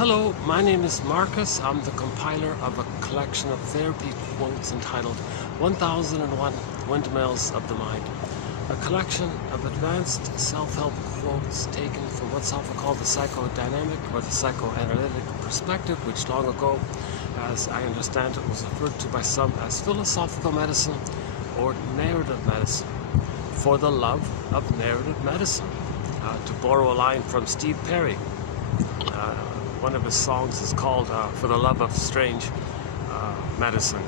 Hello, my name is Marcus. I'm the compiler of a collection of therapy quotes entitled 1001 Windmills of the Mind. A collection of advanced self-help quotes taken from what's often called the psychodynamic or the psychoanalytic perspective, which long ago, as I understand it, was referred to by some as philosophical medicine or narrative medicine, for the love of narrative medicine. To borrow a line from Steve Perry, one of his songs is called For the Love of Strange Medicine.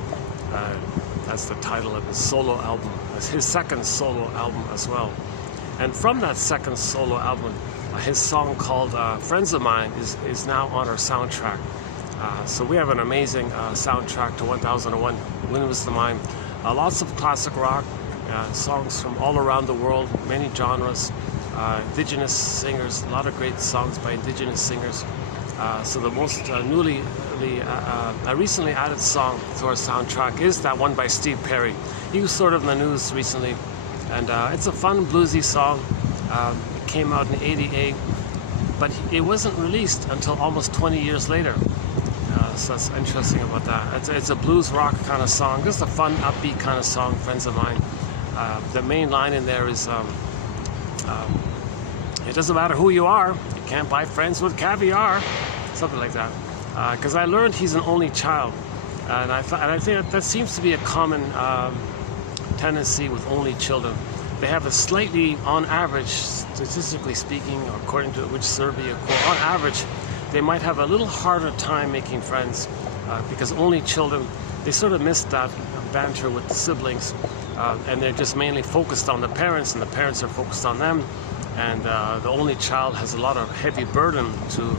That's the title of his solo album. It's his second solo album as well. And from that second solo album, his song called Friends of Mine is now on our soundtrack. So we have an amazing soundtrack to 1001 Windmills of the Mind. Lots of classic rock, songs from all around the world, many genres, indigenous singers, a lot of great songs by indigenous singers. So the most recently added song to our soundtrack is that one by Steve Perry. He was sort of in the news recently, and it's a fun bluesy song. It came out in '88, but it wasn't released until almost 20 years later. So that's interesting about that. It's a blues rock kind of song, just a fun upbeat kind of song, Friends of Mine. The main line in there is, it doesn't matter who you are, you can't buy friends with caviar. Something like that. Because I learned he's an only child, and I think that seems to be a common tendency with only children. They have a slightly, on average, statistically speaking, according to which survey you quote, on average, they might have a little harder time making friends because only children, they sort of miss that banter with the siblings, and they're just mainly focused on the parents, and the parents are focused on them, and the only child has a lot of heavy burden to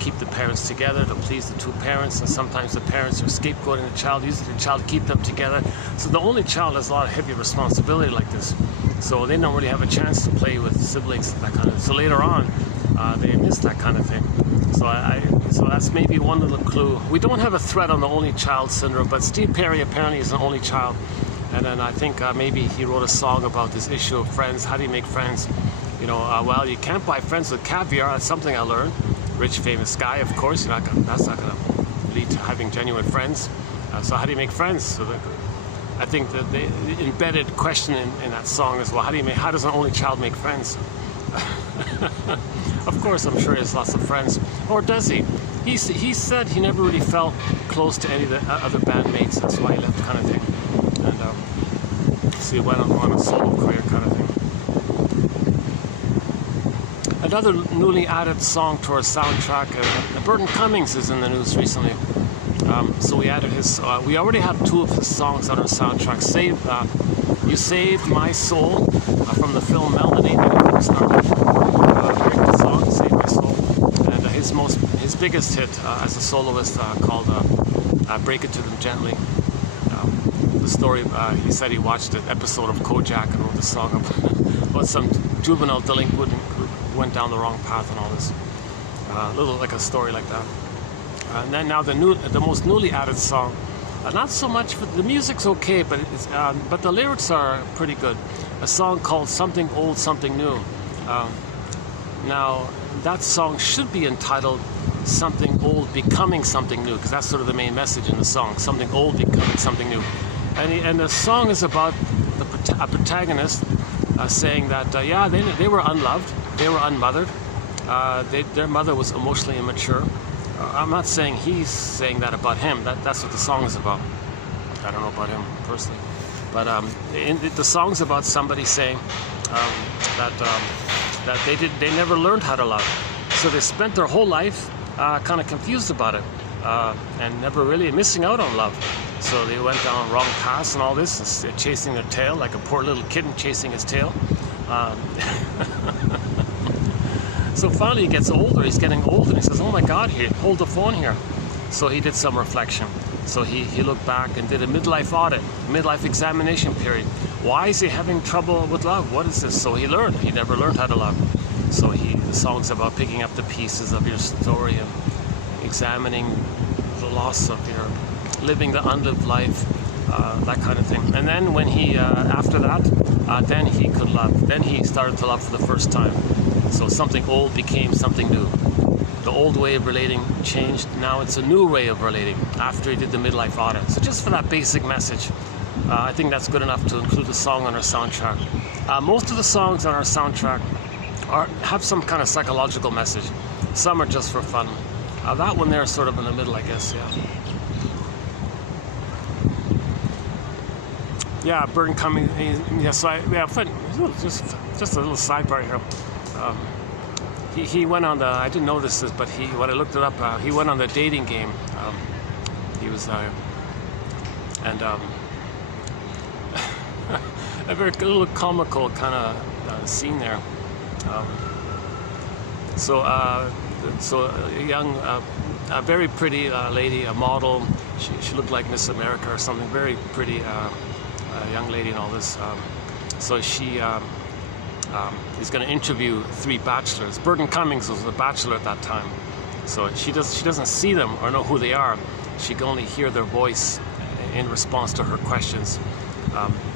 keep the parents together, to please the two parents, and sometimes the parents are scapegoating the child, using the child to keep them together. So the only child has a lot of heavy responsibility like this. So they don't really have a chance to play with siblings, that kind of. So later on, they miss that kind of thing. So that's maybe one little clue. We don't have a thread on the only child syndrome, but Steve Perry apparently is an only child. And then I think maybe he wrote a song about this issue of friends. How do you make friends? Well, you can't buy friends with caviar. That's something I learned. Rich, famous guy, of course. That's not going to lead to having genuine friends. So how do you make friends? So I think that the embedded question in that song is, well, how does an only child make friends? Of course, I'm sure he has lots of friends. Or does he? He said he never really felt close to any of the other bandmates. That's why he left, kind of thing. And so he went on a solo career, kind of thing. Another newly added song to our soundtrack, Burton Cummings is in the news recently. So we added his, we already have two of his songs on our soundtrack. You Saved My Soul from the film Melody. Very good song, Save My Soul. And his biggest hit as a soloist called Break It to Them Gently. The story, he said he watched an episode of Kojak and wrote the song about some juvenile delinquent who went down the wrong path and all this. A little like a story like that. And then now the most newly added song, not so much, but the music's okay, but but the lyrics are pretty good. A song called Something Old, Something New. Now that song should be entitled Something Old Becoming Something New, because that's sort of the main message in the song. Something old becoming something new. And the song is about a protagonist saying that they were unloved, they were unmothered, their mother was emotionally immature. I'm not saying he's saying that about him. That's what the song is about. I don't know about him personally, but the song's about somebody saying that they never learned how to love, so they spent their whole life kind of confused about it and never really missing out on love. So they went down wrong paths and all this, and chasing their tail like a poor little kitten chasing his tail. So finally he gets older, he's getting older, and he says, oh my God, hold the phone here. So he did some reflection. So he looked back and did a midlife audit, midlife examination period. Why is he having trouble with love? What is this? So he never learned how to love. So the song's about picking up the pieces of your story and examining the loss of your living the unlived life, that kind of thing. And then when after that, then he could love. Then he started to love for the first time. So something old became something new. The old way of relating changed. Now it's a new way of relating after he did the midlife audit. So just for that basic message, I think that's good enough to include the song on our soundtrack. Most of the songs on our soundtrack have some kind of psychological message. Some are just for fun. That one there is sort of in the middle, I guess, yeah. Yeah, Burton Cummings, just a little sidebar here. He went on the, I didn't know this, but when I looked it up, he went on the dating game. He was, and a very little comical kind of scene there. So a young, a very pretty lady, a model. She looked like Miss America or something. Very pretty young lady and all this. So she is going to interview 3 bachelors. Burton Cummings was a bachelor at that time, so she doesn't see them or know who they are. She can only hear their voice in response to her questions.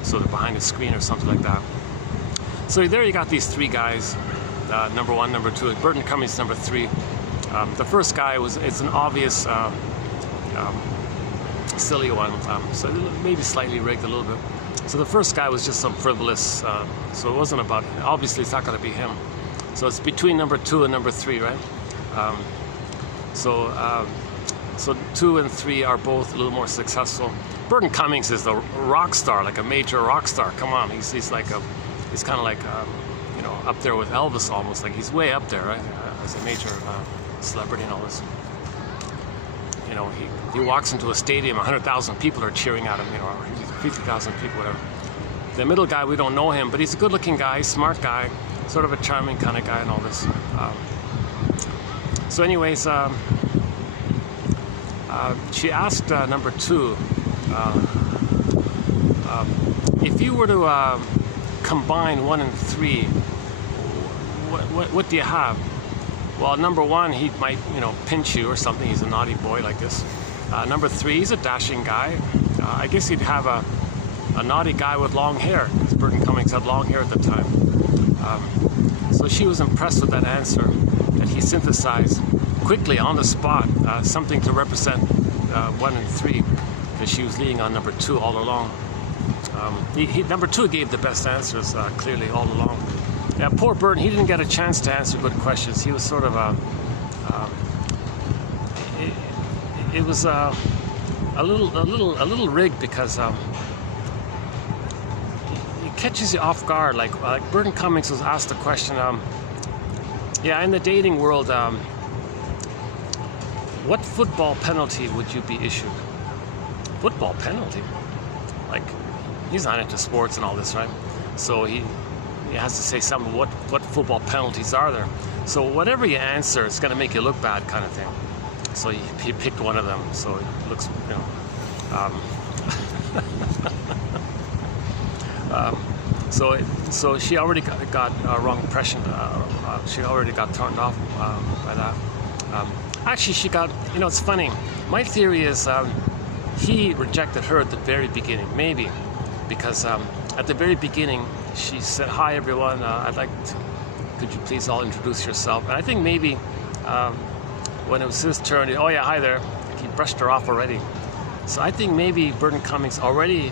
So they're behind a screen or something like that. So there you got these 3 guys. Number 1, number 2, and Burton Cummings number 3. The first guy it's an obvious silly one, so maybe slightly rigged a little bit. So the first guy was just some frivolous, so it wasn't about, obviously it's not going to be him. So it's between number 2 and number 3, right? So 2 and 3 are both a little more successful. Burton Cummings is the rock star, like a major rock star. Come on, he's kind of like you know, up there with Elvis almost. Like he's way up there, right? As a major celebrity and all this. You know, he walks into a stadium, 100,000 people are cheering at him, you know, or 50,000 people, whatever. The middle guy, we don't know him, but he's a good-looking guy, smart guy, sort of a charming kind of guy and all this. So anyways, she asked number 2, if you were to combine 1 and 3, what do you have? Well, number 1, he might, you know, pinch you or something. He's a naughty boy like this. Number 3, he's a dashing guy. I guess he'd have a naughty guy with long hair, because Burton Cummings had long hair at the time. So she was impressed with that answer, that he synthesized quickly on the spot, something to represent 1 and 3, because she was leaning on number 2 all along. Number 2 gave the best answers, clearly, all along. Yeah, poor Burton, he didn't get a chance to answer good questions. He was sort of it was a little rigged, because it catches you off guard. Like Burton Cummings was asked the question, yeah, in the dating world, what football penalty would you be issued? Football penalty? Like, he's not into sports and all this, right? So he has to say something. What football penalties are there? So whatever you answer, it's going to make you look bad, kind of thing. So he picked one of them. So it looks, you know. So she already got a wrong impression. She already got turned off by that. Actually, she got. You know, it's funny. My theory is he rejected her at the very beginning, maybe because at the very beginning. She said, "Hi everyone, could you please all introduce yourself?" And I think maybe when it was his turn, oh yeah, hi there, he brushed her off already. So I think maybe Burton Cummings already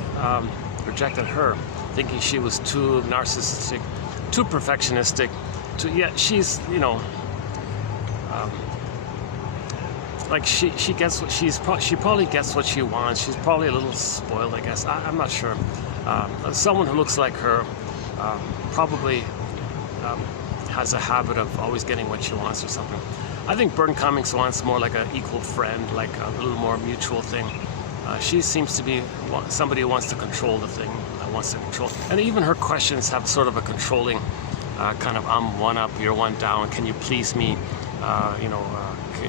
rejected her, thinking she was too narcissistic, too perfectionistic. She's, you know, like she gets what she probably gets what she wants. She's probably a little spoiled, I guess. I'm not sure. Someone who looks like her probably has a habit of always getting what she wants or something. I think Burton Cummings wants more like an equal friend, like a little more mutual thing. She seems to be somebody who wants to control the thing, wants to control. And even her questions have sort of a controlling kind of, I'm one up, you're one down, can you please me, you know,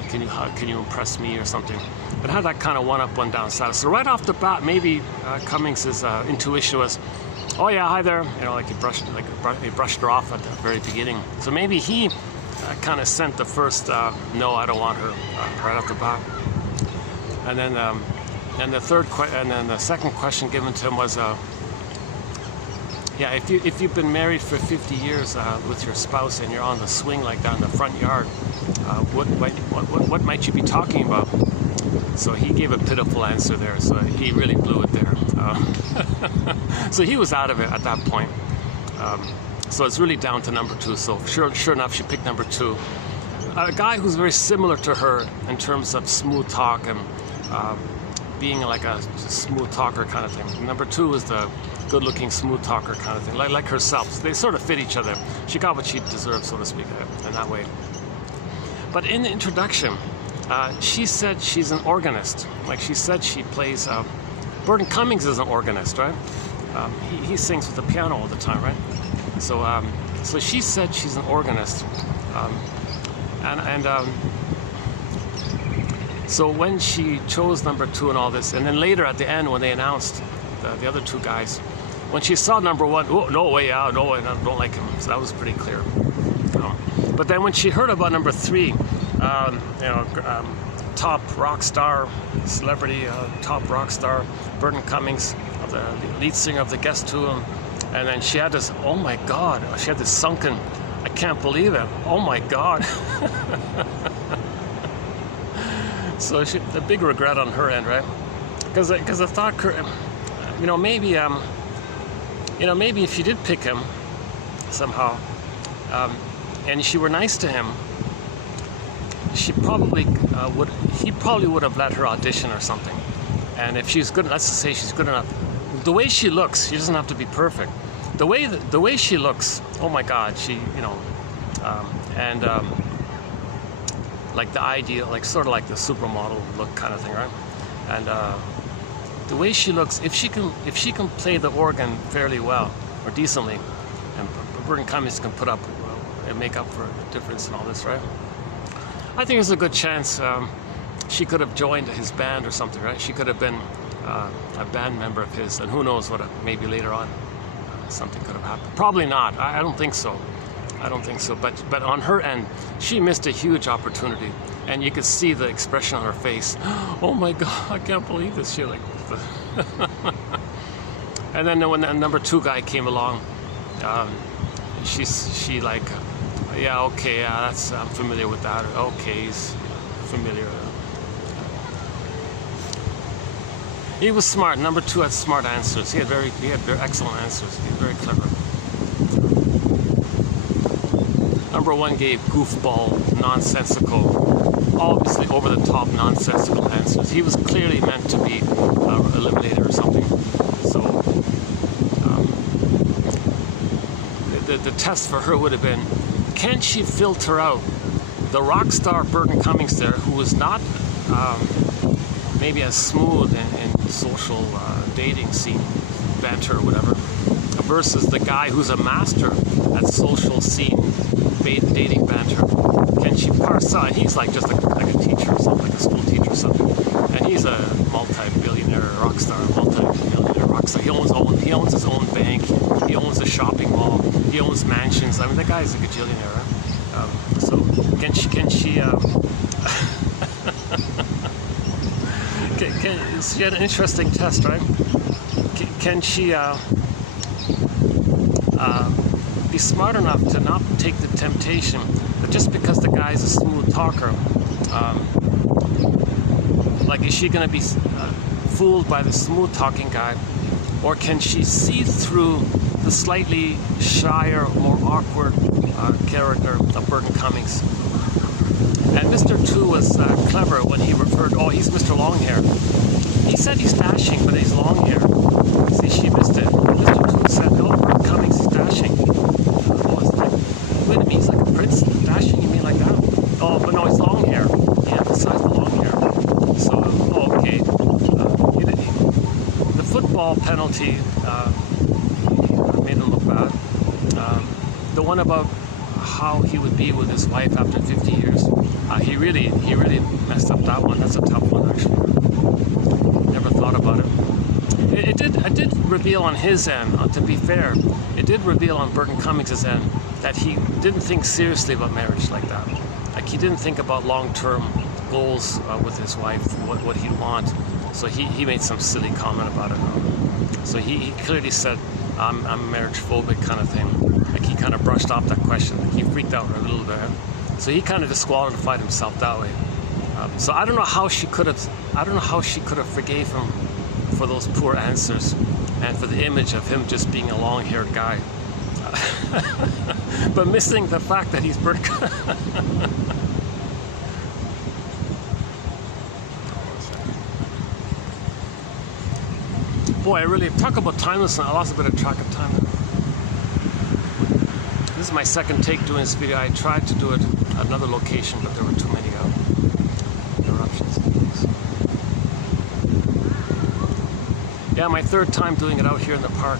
can you impress me or something. But have that kind of one up, one down status. So right off the bat, maybe Cummings' intuition was, oh yeah, hi there, you know, like he brushed her off at the very beginning. So maybe he kind of sent the first, no, I don't want her, right off the bat. And then, and the second question given to him was, yeah, if you've been married for 50 years with your spouse and you're on the swing like that in the front yard, what might you be talking about? So he gave a pitiful answer there. So he really blew it there. So he was out of it at that point. So it's really down to number 2. So sure enough, she picked number 2. A guy who's very similar to her in terms of smooth talk and being like a smooth talker kind of thing. Number 2 is the good-looking smooth talker kind of thing, like herself. They sort of fit each other. She got what she deserved, so to speak, in that way. But in the introduction, she said she's an organist. Like she said, she plays. Burton Cummings is an organist, right? He sings with the piano all the time, right? So she said she's an organist, so when she chose number 2 and all this, and then later at the end when they announced the other 2 guys, when she saw number 1, oh no way, no way, I don't like him. So that was pretty clear. But then when she heard about number 3, top rock star, celebrity, top rock star, Burton Cummings, the lead singer of the Guess Who, and then she had this, oh my God, she had this sunken, I can't believe it, oh my God. So a big regret on her end, right? Because I thought, maybe if she did pick him somehow, and she were nice to him, he probably would have let her audition or something. And if she's good, let's just say she's good enough. The way she looks, she doesn't have to be perfect. The way she looks, oh my God, like the ideal, like sort of like the supermodel look kind of thing, right? And the way she looks, if she can play the organ fairly well or decently, and Burton Cummings can put up and make up for the difference and all this, right? I think there's a good chance she could have joined his band or something, right? She could have been a band member of his, and who knows what? Maybe later on something could have happened. Probably not. I don't think so. I don't think so. But on her end, she missed a huge opportunity, and you could see the expression on her face. Oh my God, I can't believe this. She like. And then when the number 2 guy came along, she like, yeah, okay, yeah, I'm familiar with that. Okay, he's familiar. He was smart. Number 2 had smart answers. He had very excellent answers. He was very clever. Number 1 gave goofball, nonsensical, obviously over-the-top nonsensical answers. He was clearly meant to be eliminated or something. So the test for her would have been, can she filter out the rock star Burton Cummings there, who was not maybe as smooth in social dating scene banter or whatever, versus the guy who's a master at social scene dating banter? Can she parse out? He's like just like a teacher or something, like a school teacher or something, and he's a multi-billionaire rock star, multi-millionaire rock star. He owns his own bank. He owns a shopping mall. He owns mansions. I mean, the guy's a gajillionaire. Right? So can she? She had an interesting test, right? Can she be smart enough to not take the temptation that just because the guy's a smooth talker, like is she going to be fooled by the smooth talking guy, or can she see through the slightly shyer, more awkward character of Burton Cummings? And Mr. 2 was clever when he referred, oh, he's Mr. Longhair. He said he's dashing, but he's long hair. See, she missed it. Mr. 2 said, oh, Burton Cummings is dashing. Wait a minute, he's like a prince. Dashing, you mean like that? Oh, but no, it's long hair. He emphasized the long hair. So, okay. The football penalty made him look bad. The one about how he would be with his wife after 50 years, he really messed up that one. That's a tough one, actually. Never thought about it. It did reveal on his end, to be fair, it did reveal on Burton Cummings' end that he didn't think seriously about marriage like that. Like, he didn't think about long-term goals with his wife, what he'd want. So he made some silly comment about it. So he clearly said, I'm marriage phobic kind of thing. Like he kind of brushed off that question. Like he freaked out a little bit. So he kind of disqualified himself that way. So I don't know how she could have forgave him for those poor answers and for the image of him just being a long-haired guy. But missing the fact that he's Bert. Boy, I really talk about timelessness. I lost a bit of track of time. This is my second take doing this video. I tried to do it at another location, but there were too many interruptions. Yeah, my third time doing it out here in the park.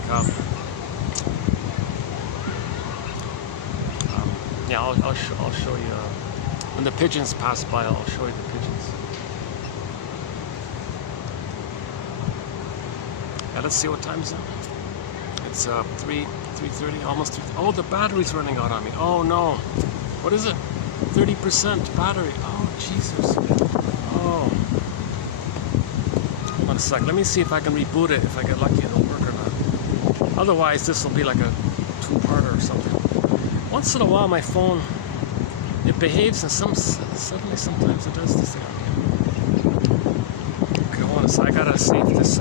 Yeah, I'll show you when the pigeons pass by. I'll show you the pigeons. Yeah, let's see what time is it. It's 3:30, almost 3. Oh, the battery's running out on me. Oh no, what is it? 30% battery. Oh Jesus. Oh. Hold on a sec. Let me see if I can reboot it. If I get lucky, it'll work or not. Otherwise, this will be like a two-parter or something. Once in a while, my phone, it behaves, and suddenly sometimes it does this thing. Okay, hold on a sec. I gotta see if this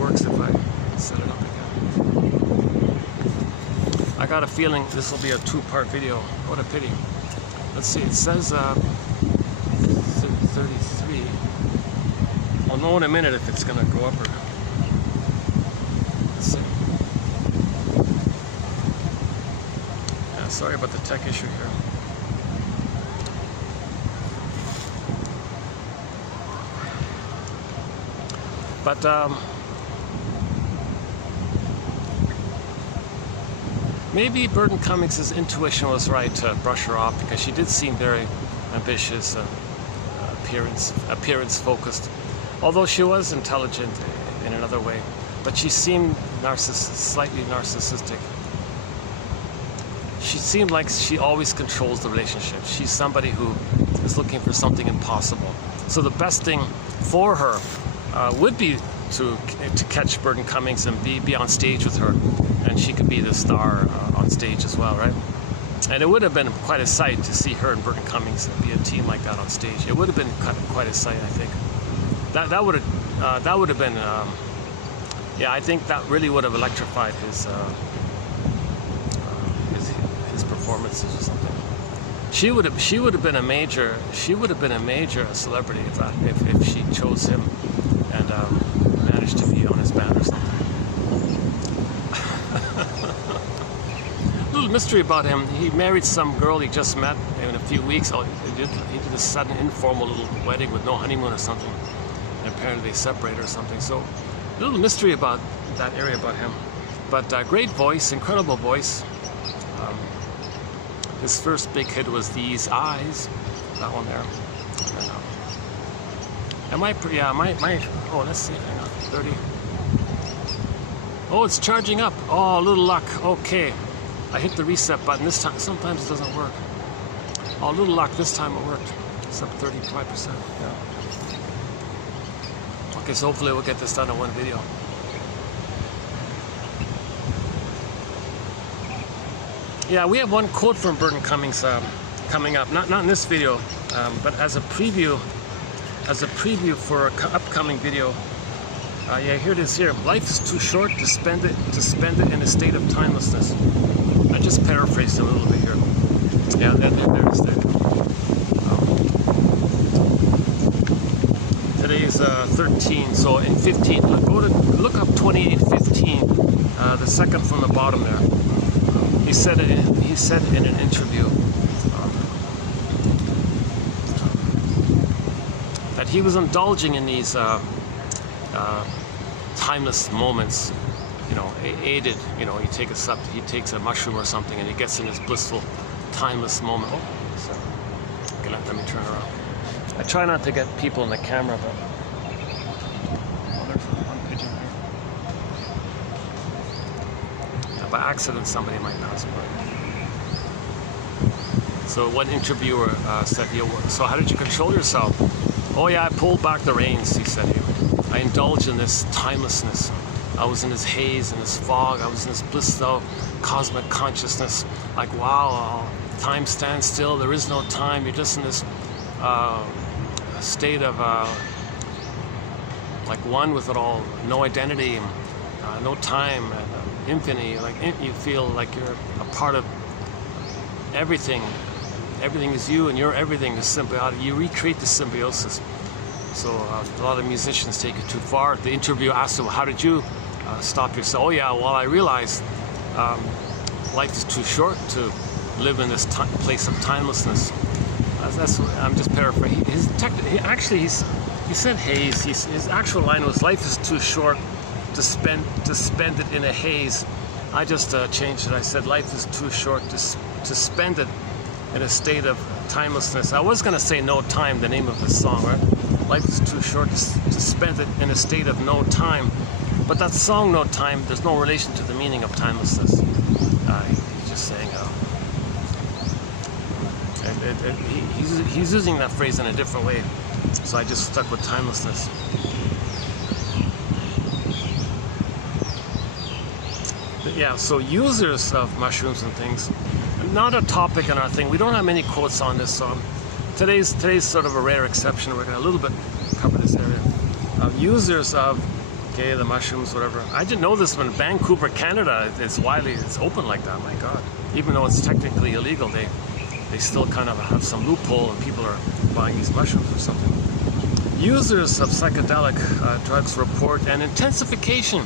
works if I set it up again. I got a feeling this will be a two-part video. What a pity. Let's see. It says 33. I'll know in a minute if it's gonna go up or. Let's see. Sorry about the tech issue here. But maybe Burton Cummings' intuition was right to brush her off, because she did seem very ambitious, appearance focused. Although she was intelligent in another way, but she seemed slightly narcissistic. She seemed like she always controls the relationship. She's somebody who is looking for something impossible. So the best thing for her would be to catch Burton Cummings and be on stage with her, and she could be the star on stage as well, right? And it would have been quite a sight to see her and Burton Cummings be a team like that on stage. It would have been quite a sight, I think. That would have been, yeah, I think that really would have electrified his performances or something. She would have been a major celebrity if she chose him and managed to be on his band or something. A little mystery about him. He married some girl he just met in a few weeks. He did a sudden informal little wedding with no honeymoon or something. And apparently they separated or something. So a little mystery about that area about him. But great voice, incredible voice. His first big hit was These Eyes, that one there. And oh, let's see, hang on, 30. Oh, it's charging up. Oh, a little luck, okay. I hit the reset button this time. Sometimes it doesn't work. Oh, a little luck, this time it worked. It's up 35%, yeah. Okay, so hopefully we'll get this done in one video. Yeah, we have one quote from Burton Cummings coming up. Not in this video, but as a preview for an upcoming video. Yeah, here it is. Here, life is too short to spend it in a state of timelessness. I just paraphrased a little bit here. Yeah, there's the. Today is 13, so in 15. Look up 28:15. The second from the bottom there. He said in an interview that he was indulging in these timeless moments, you know, aided, you know, he takes a mushroom or something and he gets in this blissful, timeless moment. Oh, so, okay, let me turn around. I try not to get people in the camera, but oh, there's one pigeon here. Yeah, by accident, somebody might pass by. So one interviewer said, so how did you control yourself? Oh yeah, I pulled back the reins, he said. I indulge in this timelessness. I was in this haze, in this fog. I was in this blissful cosmic consciousness. Like, wow, time stands still. There is no time. You're just in this state of like one with it all. No identity, no time, infinity. Like you feel like you're a part of everything. Everything is you, and you're everything. Is symbiotic. You recreate the symbiosis. So a lot of musicians take it too far. The interview asked them, "How did you stop yourself?" "Oh yeah, well I realized life is too short to live in this place of timelessness." I'm just paraphrasing. He said haze. His actual line was, "Life is too short to spend it in a haze." I just changed it. I said, "Life is too short to spend it in a state of timelessness." I was going to say "No Time," the name of the song, right? Life is too short to spend it in a state of no time. But that song, "No Time," there's no relation to the meaning of timelessness. He's just saying, he's using that phrase in a different way. So I just stuck with timelessness. But yeah, so users of mushrooms and things, not a topic in our thing. We don't have many quotes on this. So today's sort of a rare exception. We're going to a little bit cover this area. Users of the mushrooms, whatever. I didn't know this when Vancouver, Canada, it's open like that. My God, even though it's technically illegal, they still kind of have some loophole, and people are buying these mushrooms or something. Users of psychedelic drugs report an intensification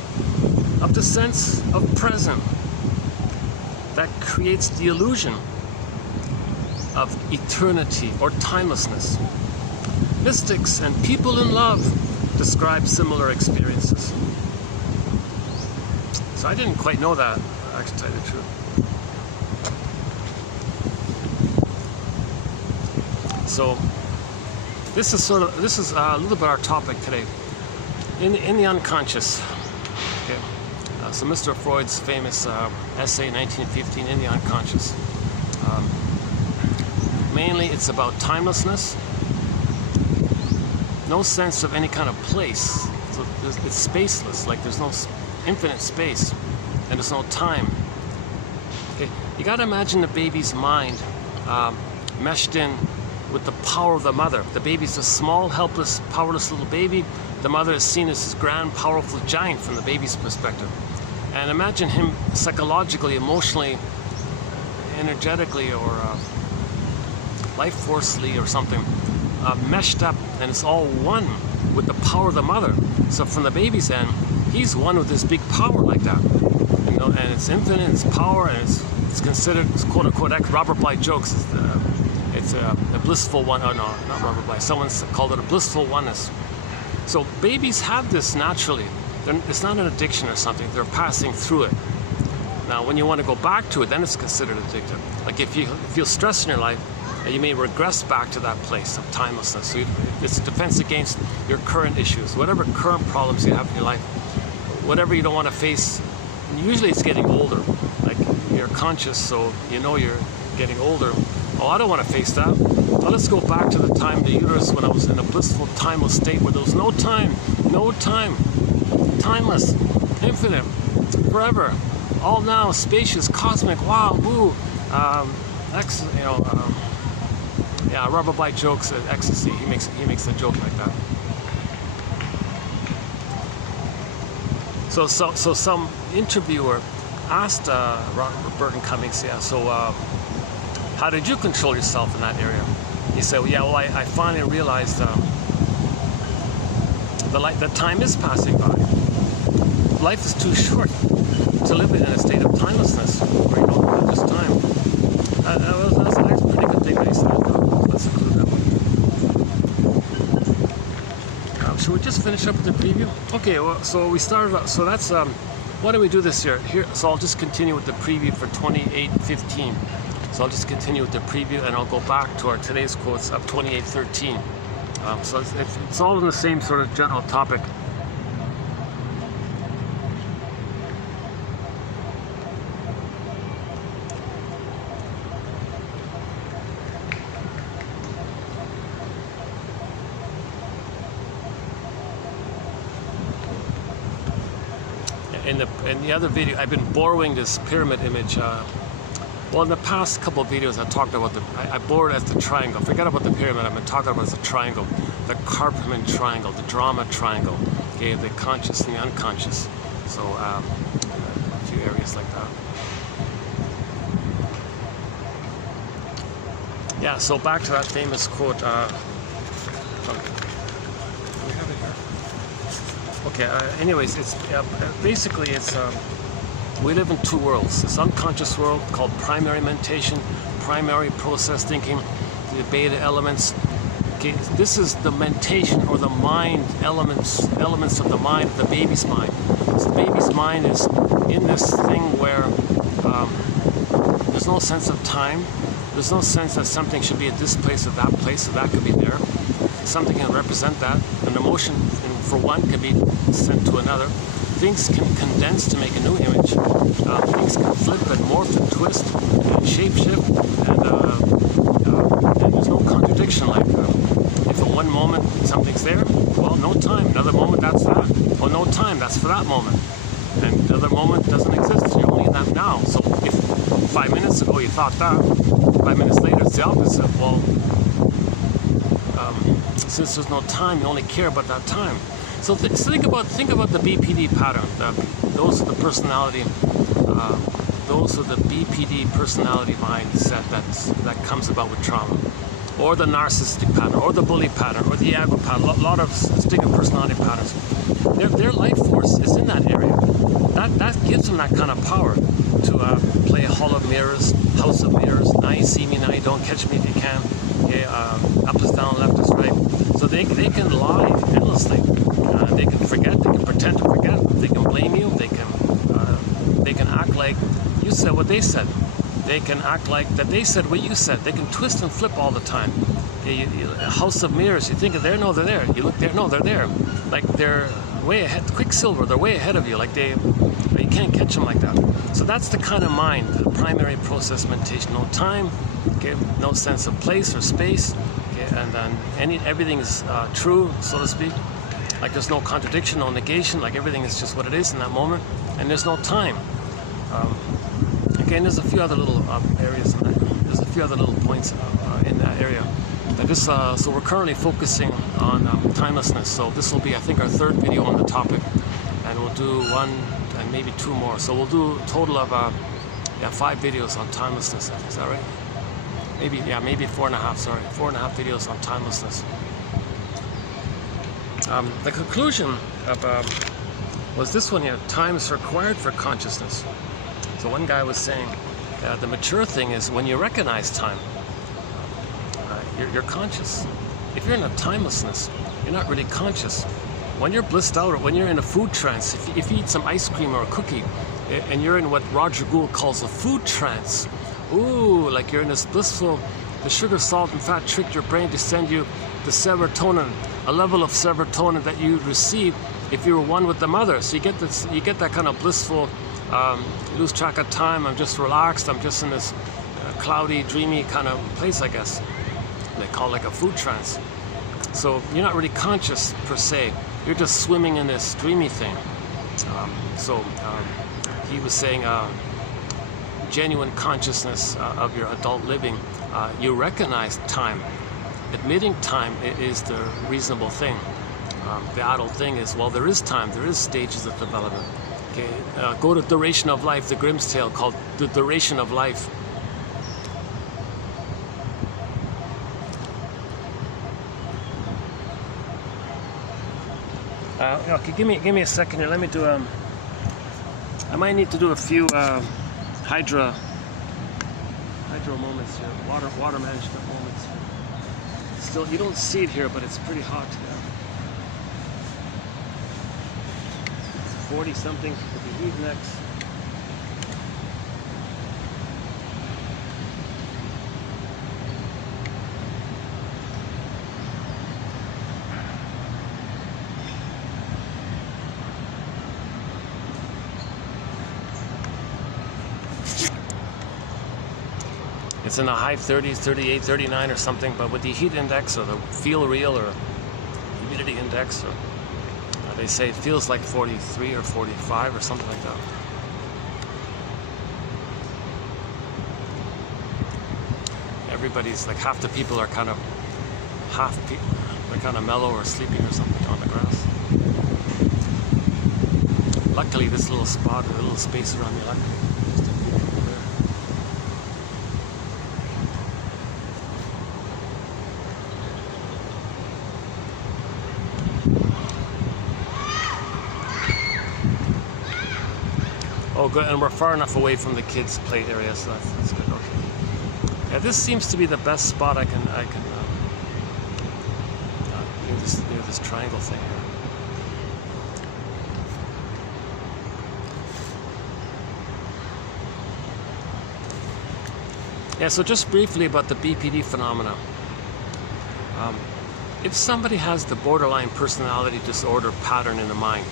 of the sense of present that creates the illusion of eternity or timelessness. Mystics and people in love describe similar experiences. So I didn't quite know that, actually, to tell you the truth. So this is a little bit our topic today. In the unconscious. Okay. So Mr. Freud's famous essay, 1915, In the Unconscious. Mainly it's about timelessness. No sense of any kind of place. So it's spaceless, like there's no infinite space, and there's no time. Okay. You got to imagine the baby's mind meshed in with the power of the mother. The baby's a small, helpless, powerless little baby. The mother is seen as this grand, powerful giant from the baby's perspective. And imagine him psychologically, emotionally, energetically, or life forcefully or something, meshed up, and it's all one with the power of the mother. So from the baby's end, he's one with this big power like that. You know, and it's infinite, it's power, and it's considered, quote unquote, Robert Bly jokes, it's a blissful one. Oh no, not Robert Bly. Someone's called it a blissful oneness. So babies have this naturally. It's not an addiction or something. They're passing through it. Now, when you want to go back to it, then it's considered addictive. Like if you feel stress in your life, you may regress back to that place of timelessness. So it's a defense against your current issues, whatever current problems you have in your life, whatever you don't want to face. Usually it's getting older. Like you're conscious, so you know you're getting older. Oh, I don't want to face that. Well, let's go back to the time in the uterus when I was in a blissful, timeless state where there was no time, timeless, infinite, forever, all now, spacious, cosmic, wow, woo, yeah, Robert Bly jokes at ecstasy. He makes a joke like that. So some interviewer asked Robert Burton Cummings, how did you control yourself in that area? He said, I finally realized the time is passing by. Life is too short to live in a state of timelessness, where you don't have just time. That's a pretty good thing that he said. Let's include that one. Should we just finish up with the preview? Okay, well, so we started out, so that's, what do we do this year? So I'll just continue with the preview for 28:15. So I'll just continue with the preview, and I'll go back to our today's quotes of 28:13. So it's all in the same sort of general topic. in the other video, I've been borrowing this pyramid image. Well, in the past couple of videos, I talked about I borrowed it as the triangle. Forget about the pyramid. I've been talking about it as the triangle, the Karpman triangle, the drama triangle. Okay, the conscious and the unconscious. So a few areas like that. Yeah. So back to that famous quote. Okay. Anyways, it's basically it's. We live in two worlds. This unconscious world called primary mentation, primary process thinking, the beta elements. Okay, this is the mentation or the mind elements of the mind, the baby's mind. So the baby's mind is in this thing where there's no sense of time. There's no sense that something should be at this place or that place, so that could be there. Something can represent that. An emotion for one can be sent to another. Things can condense to make a new image. Things can flip and morph and twist and shape-shift, and there's no contradiction. Like if at one moment something's there, well, no time. Another moment, that's that. Well, no time, that's for that moment. And another moment doesn't exist. You're only in that now. So if 5 minutes ago you thought that, 5 minutes later it's the opposite. Well, since there's no time, you only care about that time. So think about the BPD pattern. Those are the personality. Those are the BPD personality mindset that comes about with trauma, or the narcissistic pattern, or the bully pattern, or the ego pattern. A lot of stick-up personality patterns. Their life force is in that area. That gives them that kind of power to play Hall of Mirrors, House of Mirrors. Now you see me, now you don't catch me if you can. Okay, up is down, left is right. So they can lie endlessly. They can forget. They can pretend to forget. They can blame you. They can act like you said what they said. They can act like that they said what you said. They can twist and flip all the time. A house of mirrors. You think they're there. You look there. No, they're there. Like they're way ahead. Quicksilver. They're way ahead of you. Like you can't catch them like that. So that's the kind of mind. The primary process mentation. No time. Okay. No sense of place or space. Okay. And then everything is true, so to speak. Like there's no contradiction, no negation. Like everything is just what it is in that moment. And there's no time. Okay, and there's a few other little areas in that. There's a few other little points in that area. So we're currently focusing on timelessness. So this will be, I think, our third video on the topic, and we'll do one and maybe two more. So we'll do a total of 5 videos on timelessness. Is that right? Maybe 4.5. Sorry, 4.5 videos on timelessness. The conclusion was this one here: time is required for consciousness. So one guy was saying the mature thing is when you recognize time, you're conscious. If you're in a timelessness, you're not really conscious. When you're blissed out, or when you're in a food trance, if you eat some ice cream or a cookie, and you're in what Roger Gould calls a food trance, ooh, like you're in this blissful, the sugar, salt, and fat tricked your brain to send you the serotonin, a level of serotonin that you receive if you were one with the mother. So you get that kind of blissful, you lose track of time. I'm just relaxed. I'm just in this cloudy, dreamy kind of place, I guess. They call it like a food trance. So you're not really conscious per se. You're just swimming in this dreamy thing. He was saying genuine consciousness of your adult living, you recognize time. Admitting time is the reasonable thing. The adult thing is, well, there is time, there is stages of development. Okay, go to Duration of Life, the Grimm's Tale, called The Duration of Life. Okay, give me a second here. Let me do I might need to do a few hydro moments here, water management moments here. Still, you don't see it here, but it's pretty hot here. 40 something with the heat next. It's in the high 30s, 38, 39 or something, but with the heat index or the feel real or humidity index or They say it feels like 43 or 45 or something like that. Everybody's like, half the people are kind of they're kind of mellow or sleeping or something on the grass. Luckily, this little spot, a little space around me, luckily, just a few people there. Oh, good, and we're far enough away from the kids' play area, so that's good. Okay. Yeah, this seems to be the best spot I can near this triangle thing here. Yeah, so just briefly about the BPD phenomena. If somebody has the borderline personality disorder pattern in the mind,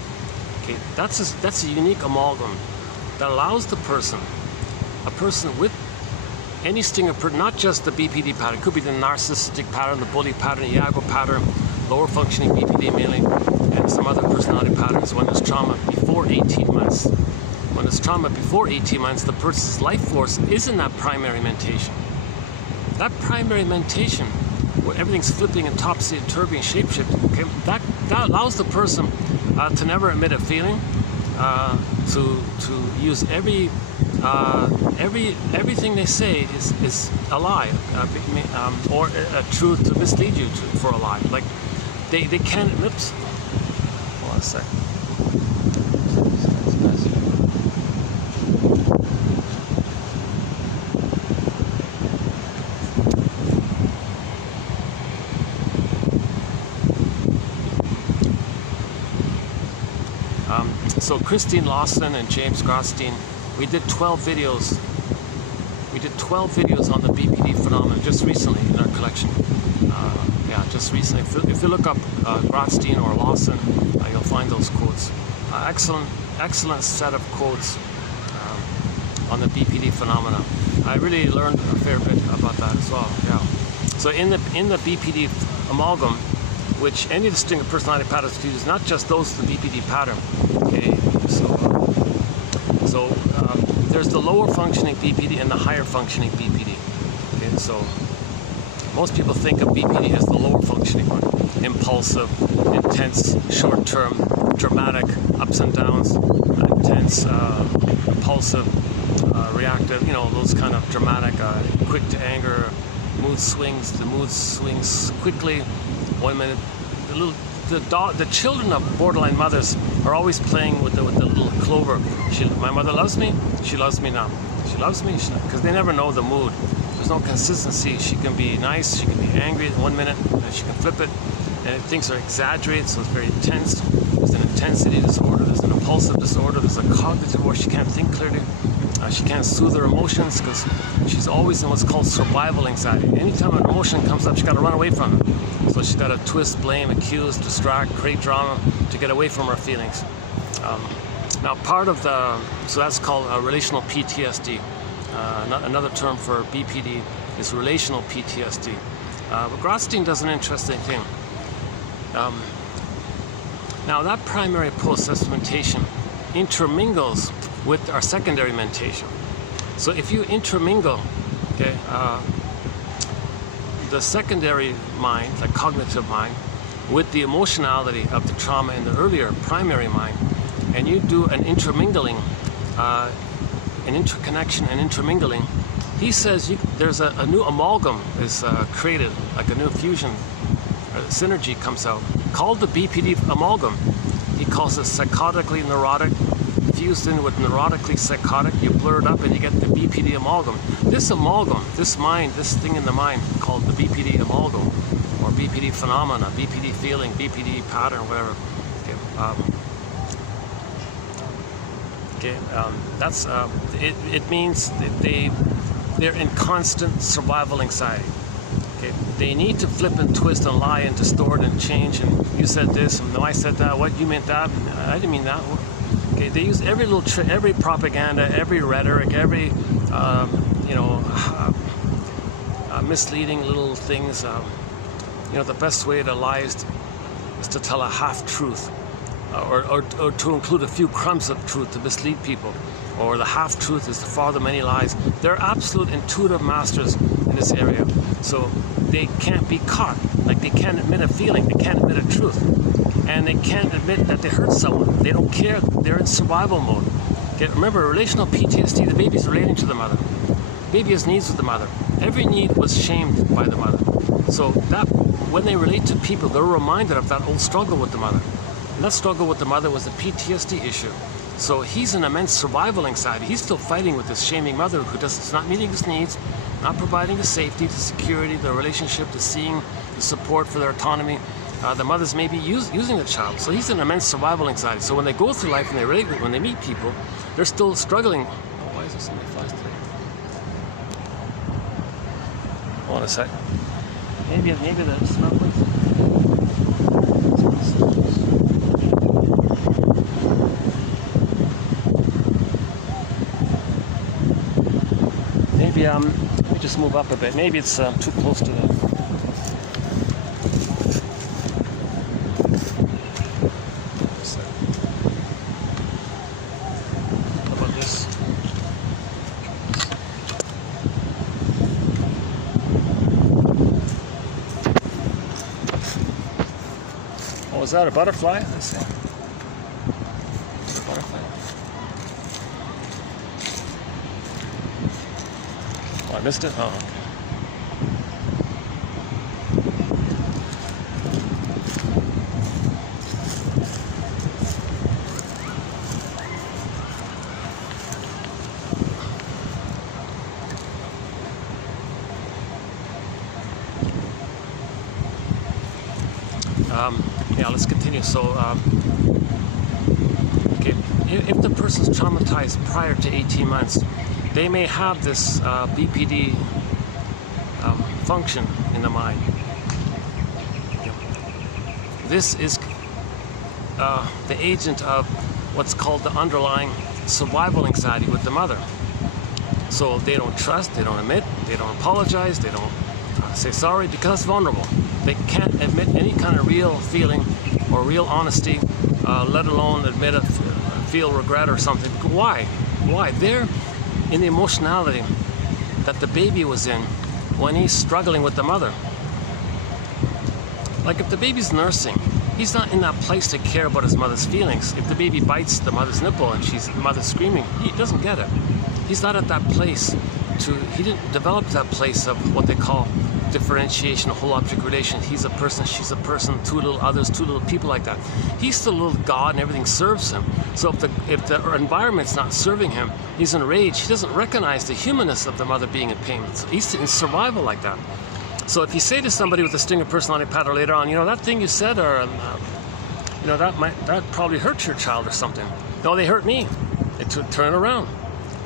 okay, that's a unique amalgam that allows a person with any string of not just the BPD pattern, it could be the narcissistic pattern, the bully pattern, the Iago pattern, lower functioning BPD mainly, and some other personality patterns when there's trauma before 18 months. When there's trauma before 18 months, the person's life force is in that primary mentation. That primary mentation, where everything's flipping and topsy-turvy and shape-shifting, okay, that allows the person to never admit a feeling, to use everything they say is a lie, or a truth to mislead you for a lie. Like they can't. Oops. Hold on a sec. So Christine Lawson and James Grotstein, we did 12 videos. We did 12 videos on the BPD phenomenon just recently in our collection. Yeah, just recently. If you look up Grotstein or Lawson, you'll find those quotes. Excellent set of quotes on the BPD phenomena. I really learned a fair bit about that as well. Yeah. So in the BPD amalgam, which any of the string of personality patterns use, not just those the BPD pattern. Okay, so there's the lower functioning BPD and the higher functioning BPD. Okay, so most people think of BPD as the lower functioning one. Impulsive, intense, short-term, dramatic, ups and downs, intense, impulsive, reactive, you know, those kind of dramatic, quick to anger, mood swings. The mood swings quickly. 1 minute, the children of borderline mothers are always playing with the little clover. My mother loves me. She loves me now. She loves me because they never know the mood. There's no consistency. She can be nice. She can be angry in 1 minute, and she can flip it. And things are exaggerated, so it's very intense. There's an intensity disorder. There's an impulsive disorder. There's a cognitive where she can't think clearly. She can't soothe her emotions because she's always in what's called survival anxiety. Anytime an emotion comes up, she's got to run away from it. So she's got to twist, blame, accuse, distract, create drama to get away from her feelings. Now, part of so that's called relational PTSD. Another term for BPD is relational PTSD. But Grotstein does an interesting thing. Now, that primary process mentation intermingles with our secondary mentation. So if you intermingle, okay, the secondary mind, the cognitive mind, with the emotionality of the trauma in the earlier primary mind, and you do an intermingling, an interconnection and intermingling, he says there's a new amalgam is created, like a new fusion, synergy comes out, called the BPD amalgam. He calls it psychotically neurotic, fused in with neurotically psychotic. You blur it up and you get the BPD amalgam. This amalgam, this mind, this thing in the mind called the BPD amalgam, or BPD phenomena, BPD feeling, BPD pattern, whatever. That's it means that they're in constant survival anxiety. Okay, they need to flip and twist and lie and distort and change. And you said this, and no, I said that. What, you meant that? I didn't mean that. Okay, they use every little trick, every propaganda, every rhetoric, every misleading little things. The best way to lie is to tell a half truth. or to include a few crumbs of truth to mislead people, or the half-truth is the father of many lies. They're absolute intuitive masters in this area. So they can't be caught. Like, they can't admit a feeling, they can't admit a truth. And they can't admit that they hurt someone. They don't care, they're in survival mode. Okay, remember, relational PTSD, the baby's relating to the mother. Baby has needs with the mother. Every need was shamed by the mother. So that, when they relate to people, they're reminded of that old struggle with the mother. And that struggle with the mother was the PTSD issue. So he's in immense survival anxiety. He's still fighting with this shaming mother who is not meeting his needs, not providing the safety, the security, the relationship, the seeing, the support for their autonomy. The mother's maybe using the child. So he's in immense survival anxiety. So when they go through life and they relate, when they meet people, they're still struggling. Oh, why is there so many flies today? Hold on a sec. Maybe the smell place. Maybe let me just move up a bit. Maybe it's too close to the. How about this? Oh, is that a butterfly? Let's see. Butterfly. Oh, I missed it? Oh, okay. Yeah, let's continue. So, okay, if the person's traumatized prior to 18 months, they may have this BPD function in the mind. This is the agent of what's called the underlying survival anxiety with the mother. So they don't trust, they don't admit, they don't apologize, they don't say sorry because it's vulnerable. They can't admit any kind of real feeling or real honesty, let alone admit feel regret or something. Why? Why? They're in the emotionality that the baby was in when he's struggling with the mother. Like, if the baby's nursing, he's not in that place to care about his mother's feelings. If the baby bites the mother's nipple and the mother's screaming, he doesn't get it. He's not at that place he didn't develop that place of what they call differentiation, a whole object relation. He's a person, she's a person, two little others, two little people like that. He's still a little God and everything serves him. So if the environment's not serving him, he's enraged. He doesn't recognize the humanness of the mother being in pain. So he's in survival like that. So if you say to somebody with a stinger personality pattern later on, that thing you said, or that probably hurt your child or something. No, they hurt me. They turn around,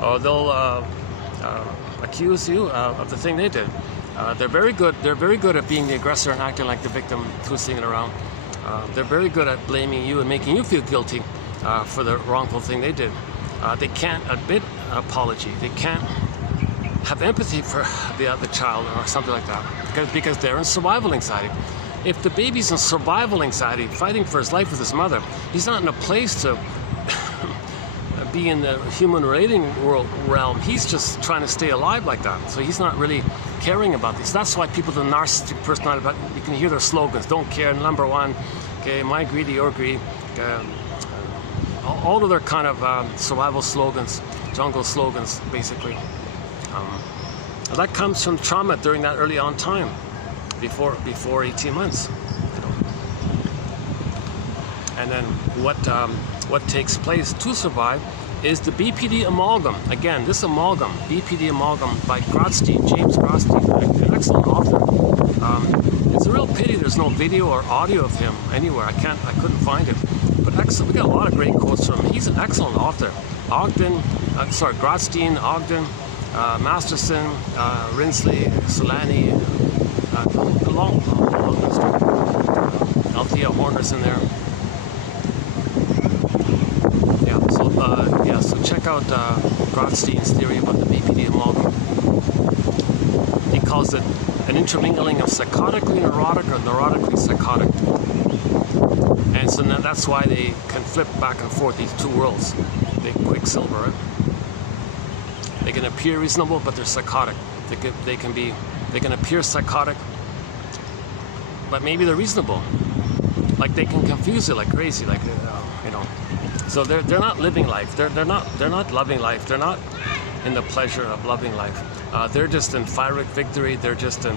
or they'll accuse you of the thing they did. They're very good. They're very good at being the aggressor and acting like the victim twisting it around. They're very good at blaming you and making you feel guilty for the wrongful thing they did. They can't admit apology. They can't have empathy for the child or something like that because they're in survival anxiety. If the baby's in survival anxiety, fighting for his life with his mother, he's not in a place to be in the human relating realm. He's just trying to stay alive like that. So he's not really caring about this. That's why people with a narcissistic personality, you can hear their slogans: don't care, number one, okay, my greedy, your greed, all of their kind of survival slogans, jungle slogans, basically. That comes from trauma during that early on time, before 18 months. And then what takes place to survive is the BPD amalgam. Again, this amalgam, BPD amalgam by James Grosstein, an excellent author. It's a real pity there's no video or audio of him anywhere. I couldn't find it. But excellent, we got a lot of great quotes from him. He's an excellent author. Grosstein, Ogden, Masterson, Rinsley, Solani, Althea Horner's in there. So check out Grosstein's theory about the BPD amalgam. He calls it an intermingling of psychotically neurotic or neurotically psychotic. And so now that's why they can flip back and forth these two worlds. They quicksilver, right? They can appear reasonable, but they're psychotic. They can appear psychotic, but maybe they're reasonable. Like they can confuse it like crazy, like you know. So they're not living life. They're not loving life. They're not in the pleasure of loving life. They're just in pyrrhic victory. They're just in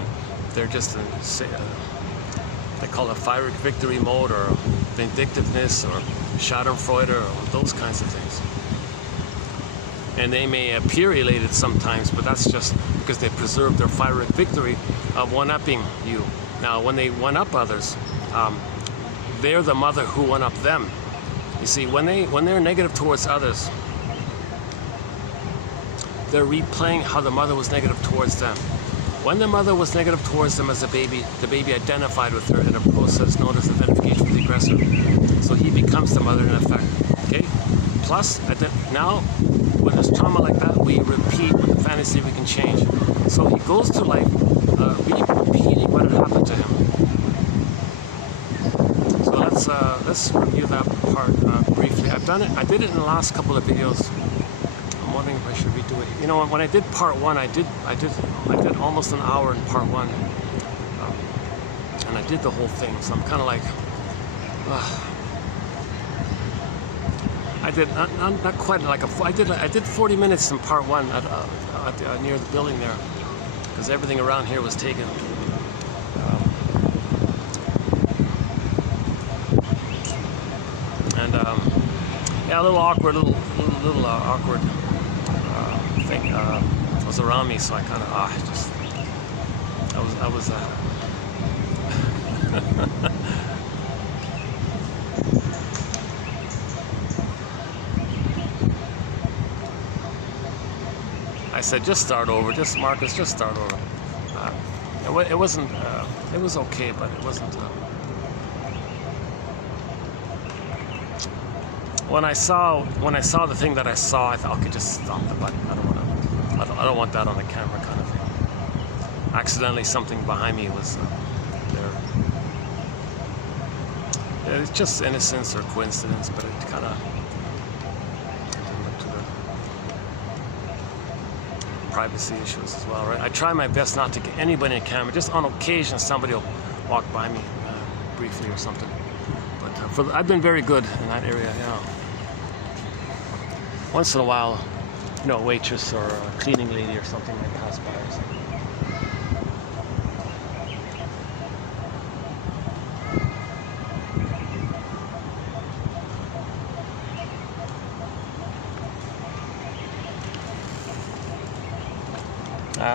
they call it pyrrhic victory mode, or vindictiveness, or schadenfreude, or those kinds of things. And they may appear elated sometimes, but that's just because they preserve their pyrrhic victory of one-upping you. Now, when they one-up others, they're the mother who one-up them. You see, when they're negative towards others, they're replaying how the mother was negative towards them. When the mother was negative towards them as a baby, the baby identified with her in a process known as identification with the aggressor. So he becomes the mother in effect. Okay? Plus, now, when there's trauma like that, we repeat with the fantasy we can change. So he goes through life repeating what had happened to him. So let's review that part briefly. I've done it. I did it in the last couple of videos. I'm wondering if I should redo it. You know, when I did part one, I did almost an hour in part one, and I did the whole thing. So I'm kind of like, I did not quite like I did 40 minutes in part one at near the building there, because everything around here was taken. Yeah, a little awkward, little awkward thing was around me, so I kind of I was I said, just start over, Marcus, just start over. It wasn't. It was okay, but it wasn't. When I saw the thing that I saw, I thought, okay, just stop the button. I don't want that on the camera, kind of thing. Accidentally, something behind me was there. It's just innocence or coincidence, but it kind of look to the privacy issues as well, right? I try my best not to get anybody in the camera. Just on occasion, somebody will walk by me briefly or something. But I've been very good in that area, yeah. Once in a while, you know, a waitress or a cleaning lady or something might pass by or something.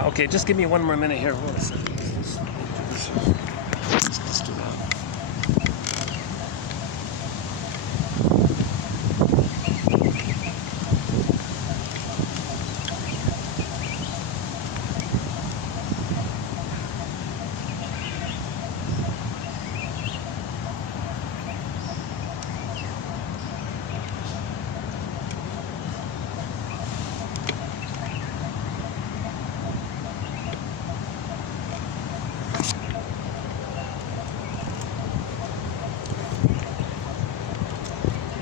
Okay, just give me one more minute here. Hold on a second. Let's do that.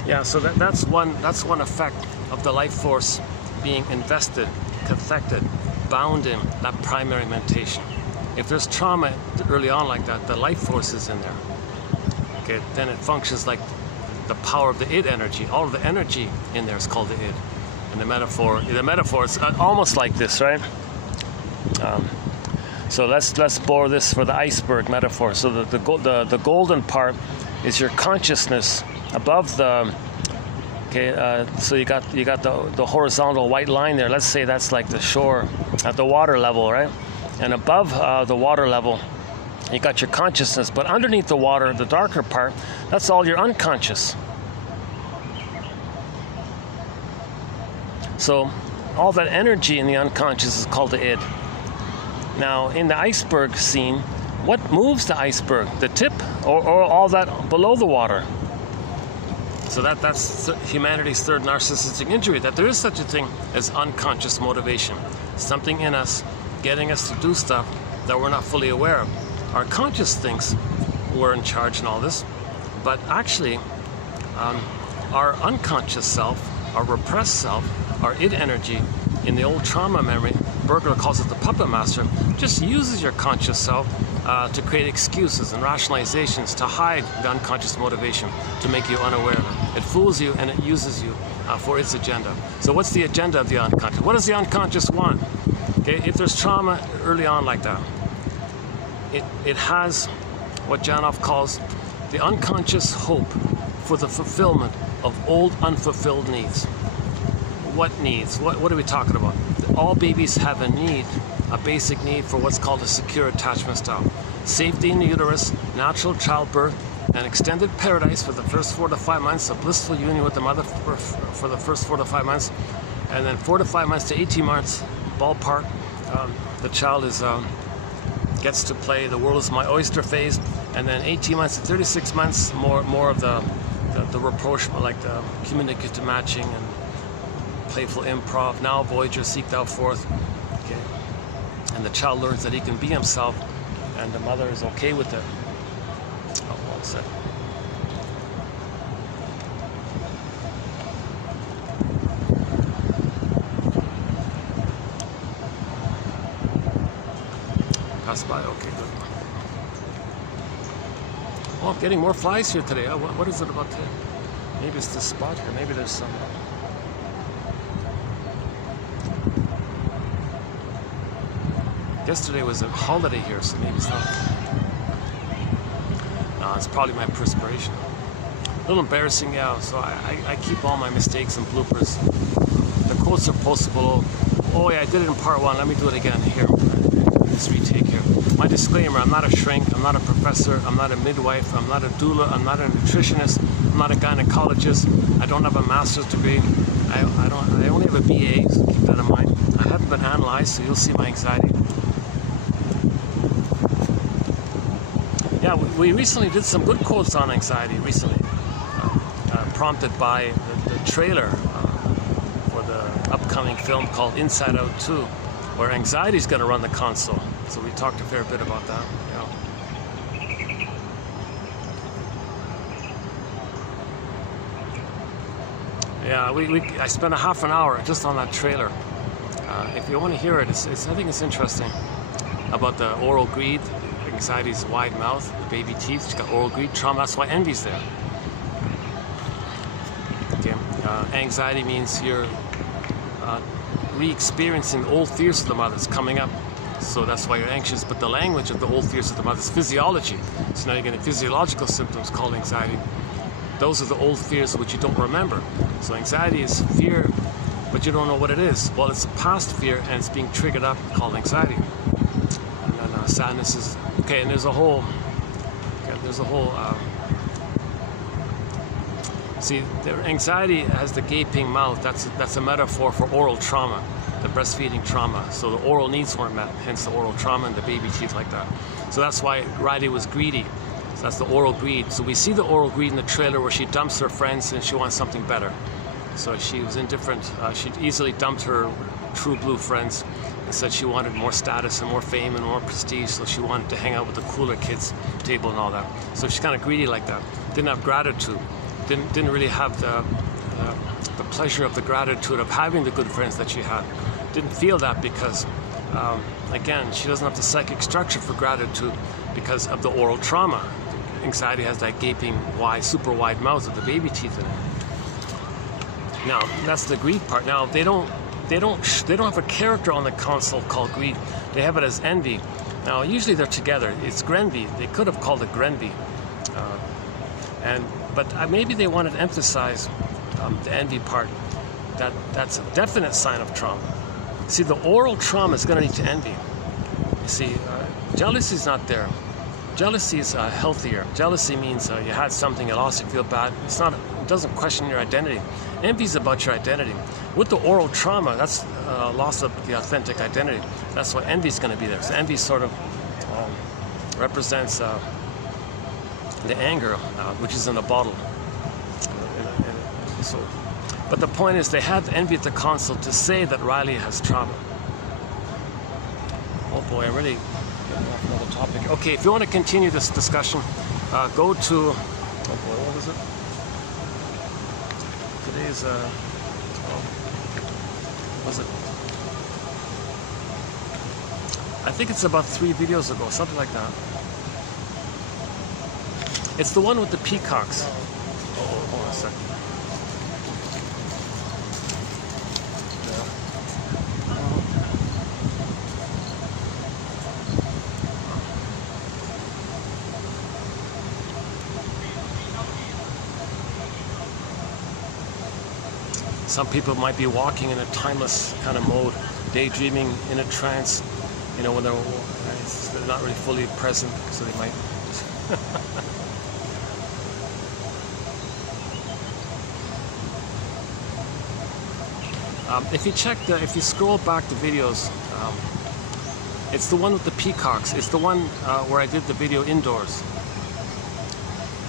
Yeah, so that's one effect of the life force being invested, cathected, bound in that primary mentation. If there's trauma early on like that, the life force is in there. Okay, then it functions like the power of the id energy. All of the energy in there is called the id. And the metaphor is almost like this, right? So let's borrow this for the iceberg metaphor. So the golden part is your consciousness above the. Okay, so you got the horizontal white line there. Let's say that's like the shore at the water level, right? And above the water level, you got your consciousness. But underneath the water, the darker part, that's all your unconscious. So all that energy in the unconscious is called the id. Now, in the iceberg scene, what moves the iceberg? The tip or all that below the water? So that's humanity's third narcissistic injury, that there is such a thing as unconscious motivation. Something in us getting us to do stuff that we're not fully aware of. Our conscious thinks we're in charge in all this, but actually Our unconscious self, our repressed self, our id energy in the old trauma memory, Merkur calls it the puppet master, just uses your conscious self to create excuses and rationalizations to hide the unconscious motivation, to make you unaware of it. It fools you and it uses you for its agenda. So what's the agenda of the unconscious? What does the unconscious want? Okay, if there's trauma early on like that, it has what Janov calls the unconscious hope for the fulfillment of old unfulfilled needs. What needs? What are we talking about? All babies have a need, a basic need for what's called a secure attachment style. Safety in the uterus, natural childbirth, an extended paradise for the first 4 to 5 months, a blissful union with the mother for the first 4 to 5 months, and then 4 to 5 months to 18 months, ballpark, the child gets to play the world is my oyster phase, and then 18 months to 36 months, more of the rapprochement, like the communicative matching and playful improv. Now Voyager seeked out forth, okay, and the child learns that he can be himself, and the mother is okay with it. Oh, well said. Pass by, okay, good. Oh, I'm getting more flies here today. What is it about today? Maybe it's this spot here. Maybe there's some. Yesterday was a holiday here, so maybe it's not. No, it's probably my perspiration. A little embarrassing, yeah. So I keep all my mistakes and bloopers. The quotes are postable. Oh yeah, I did it in part 1. Let me do it again here. This retake here. My disclaimer: I'm not a shrink. I'm not a professor. I'm not a midwife. I'm not a doula. I'm not a nutritionist. I'm not a gynecologist. I don't have a master's degree. I only have a BA. So keep that in mind. I haven't been analyzed, so you'll see my anxiety. Yeah, we recently did some good quotes on anxiety recently, prompted by the trailer for the upcoming film called Inside Out 2, where anxiety is going to run the console. So we talked a fair bit about that. Yeah, I spent a half an hour just on that trailer. If you want to hear it, I think it's interesting about the oral greed. Anxiety's wide mouth, the baby teeth, she's got oral greed, trauma, that's why envy's there. Okay. Anxiety means you're re-experiencing old fears of the mother's coming up. So that's why you're anxious, but the language of the old fears of the mother's physiology. So now you're getting physiological symptoms called anxiety. Those are the old fears which you don't remember. So anxiety is fear, but you don't know what it is. Well, it's a past fear and it's being triggered up called anxiety. And then sadness is okay, and there's a whole. See, the anxiety has the gaping mouth. That's a metaphor for oral trauma, the breastfeeding trauma. So the oral needs weren't met, hence the oral trauma and the baby teeth like that. So that's why Riley was greedy. So that's the oral greed. So we see the oral greed in the trailer where she dumps her friends and she wants something better. So she was indifferent. She easily dumped her true blue friends and said she wanted more status and more fame and more prestige, so she wanted to hang out with the cooler kids table and all that. So she's kind of greedy like that. Didn't have gratitude. Didn't really have the pleasure of the gratitude of having the good friends that she had. Didn't feel that because, again, she doesn't have the psychic structure for gratitude because of the oral trauma. Anxiety has that gaping, wide, super wide mouth with the baby teeth in it. Now, that's the greed part. Now, they don't have a character on the console called greed. They have it as envy. Now, usually they're together. It's Grenvy. They could have called it Grenvy. But maybe they wanted to emphasize the envy part. That's a definite sign of trauma. See, the oral trauma is going to lead to envy. You see, jealousy is not there. Jealousy is healthier. Jealousy means you had something, you lost, you feel bad. It doesn't question your identity. Envy is about your identity. With the oral trauma, that's loss of the authentic identity. That's why envy is going to be there. So envy sort of represents the anger, which is in the bottle. But the point is, they have envy at the console to say that Riley has trauma. Oh boy, I'm really getting off another topic. Okay, if you want to continue this discussion, go to. Oh boy, what was it? Today's 12. Was it? I think it's about 3 videos ago, something like that. It's the one with the peacocks. Oh, hold on a second. Some people might be walking in a timeless kind of mode, daydreaming in a trance, you know, when they're not really fully present, so they might. If you check if you scroll back the videos, it's the one with the peacocks. It's the one where I did the video indoors.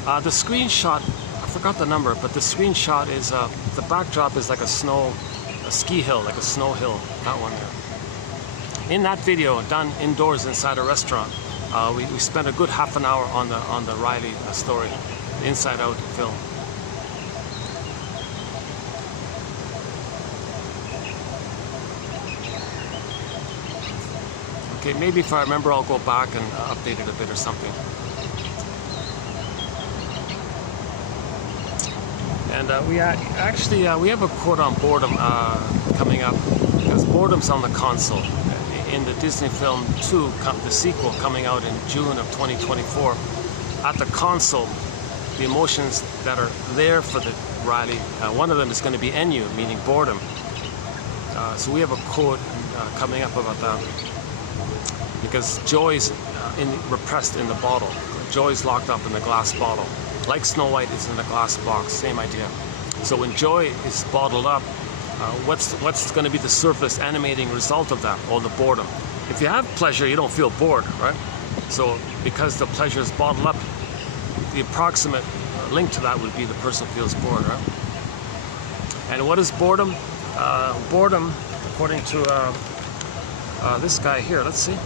The screenshot, I forgot the number, but the screenshot is the backdrop is like a ski hill, like a snow hill. That one there. In that video, done indoors inside a restaurant, we spent a good half an hour on the Riley story, the Inside Out film. Okay, maybe if I remember, I'll go back and update it a bit or something. And we have a quote on boredom coming up, because boredom's on the console. In the Disney film 2, the sequel coming out in June of 2024, at the console, the emotions that are there for the Riley, one of them is going to be ennui, meaning boredom. So we have a quote coming up about that. Because joy's repressed in the bottle. Joy's locked up in the glass bottle. Like Snow White is in a glass box, same idea. So when joy is bottled up, what's going to be the surface animating result of that? Or the boredom. If you have pleasure, you don't feel bored, right? So because the pleasure is bottled up, the approximate link to that would be the person feels bored, right? And what is boredom? Boredom, according to this guy here, let's see.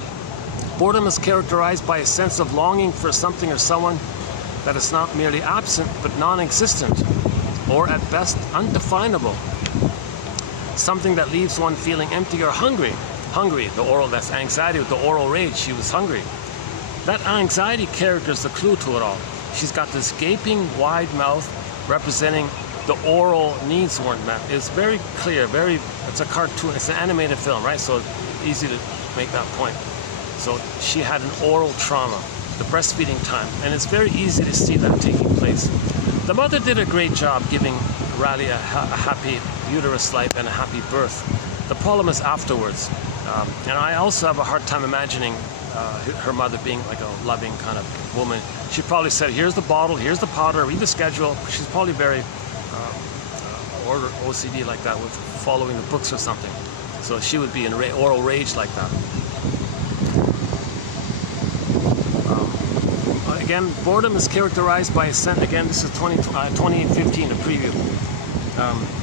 Boredom is characterized by a sense of longing for something or someone that is not merely absent, but non-existent, or at best undefinable. Something that leaves one feeling empty or hungry. Hungry, that's anxiety with the oral rage. She was hungry. That anxiety character is the clue to it all. She's got this gaping, wide mouth representing the oral needs weren't met. It's very clear, it's a cartoon, it's an animated film, right? So it's easy to make that point. So she had an oral trauma, the breastfeeding time, and it's very easy to see that taking place. The mother did a great job giving Riley a happy uterus life and a happy birth. The problem is afterwards. And I also have a hard time imagining her mother being like a loving kind of woman. She probably said, here's the bottle, here's the powder, read the schedule. She's probably very OCD like that, with following the books or something. So she would be in oral rage like that. Again, boredom is characterized by a sense, again, this is 2815, a preview.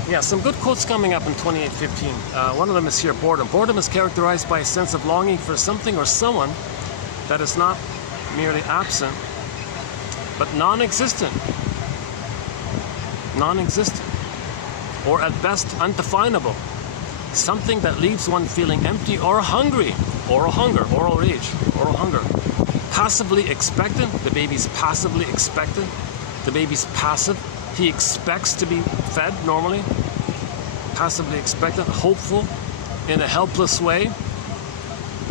Yeah, some good quotes coming up in 2815. One of them is here, boredom. Boredom is characterized by a sense of longing for something or someone that is not merely absent, but non-existent. Non-existent. Or at best, undefinable. Something that leaves one feeling empty or hungry. Oral hunger, oral rage, oral hunger. Passively expectant, the baby's passively expectant. The baby's passive. He expects to be fed normally. Passively expectant, hopeful, in a helpless way.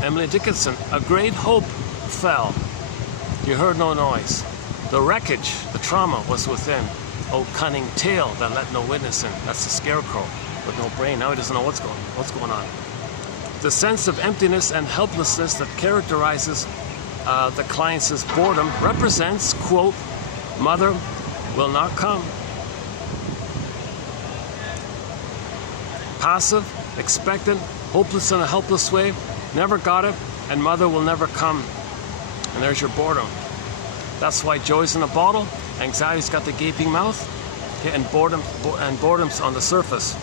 Emily Dickinson, a great hope fell. You heard no noise. The wreckage, the trauma was within. Oh, cunning tale that let no witness in. That's the scarecrow with no brain. Now he doesn't know what's going on. The sense of emptiness and helplessness that characterizes the client's boredom represents, quote, mother will not come. Passive, expectant, hopeless in a helpless way, never got it, and mother will never come. And there's your boredom. That's why joy's in a bottle, anxiety's got the gaping mouth, okay, and boredom's on the surface.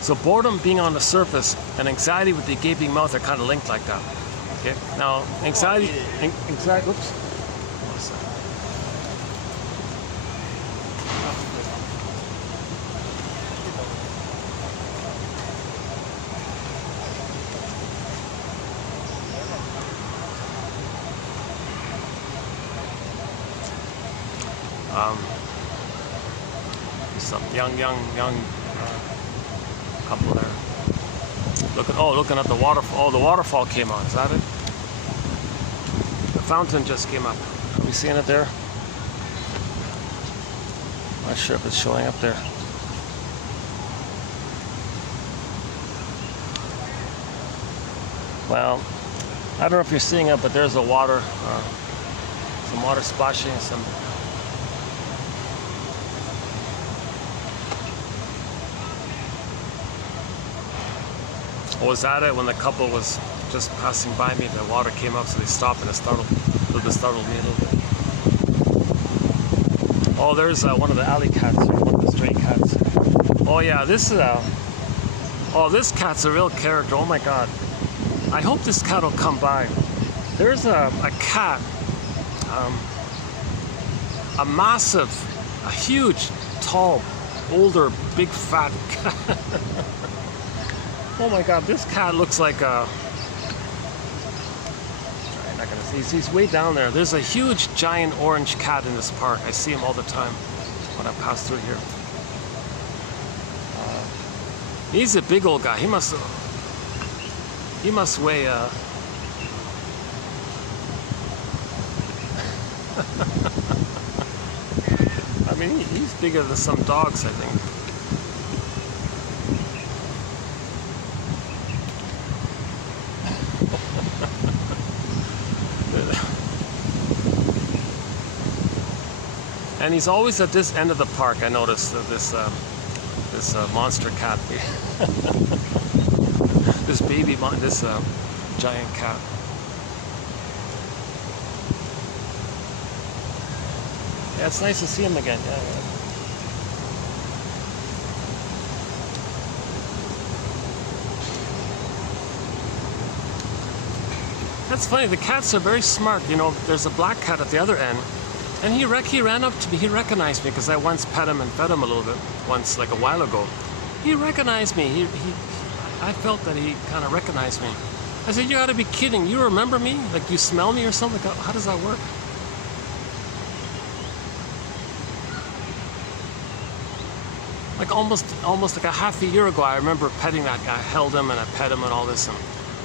So boredom being on the surface and anxiety with the gaping mouth are kind of linked like that. Okay. Now anxiety, whoops. Some young couple there. Looking at the waterfall. Oh, the waterfall came on. Is that it? The fountain just came up. Are we seeing it there? Not sure if it's showing up there. Well, I don't know if you're seeing it, but there's a water, some water splashing, some. Was that it? When the couple was just passing by me, the water came up, so they stopped, and it startled me a little bit. Oh, there's one of the alley cats, or one of the stray cats. Oh yeah, this is this cat's a real character. Oh my God. I hope this cat will come by. There's a cat, a massive, a huge, tall, older, big, fat cat. Oh my God, this cat looks like a... I'm not gonna see. He's way down there. There's a huge, giant orange cat in this park. I see him all the time when I pass through here. He's a big old guy. He must weigh I mean, he's bigger than some dogs, I think. And he's always at this end of the park. I noticed this monster cat. This giant cat. Yeah, it's nice to see him again. Yeah. That's funny. The cats are very smart. You know, there's a black cat at the other end, and he ran up to me. He recognized me because I once pet him and fed him a little bit once, like a while ago. He recognized me. I felt that he kind of recognized me. I said, "You got to be kidding! You remember me? Like you smell me or something? How does that work?" Like almost like a half a year ago, I remember petting that guy. I held him and I pet him and all this, and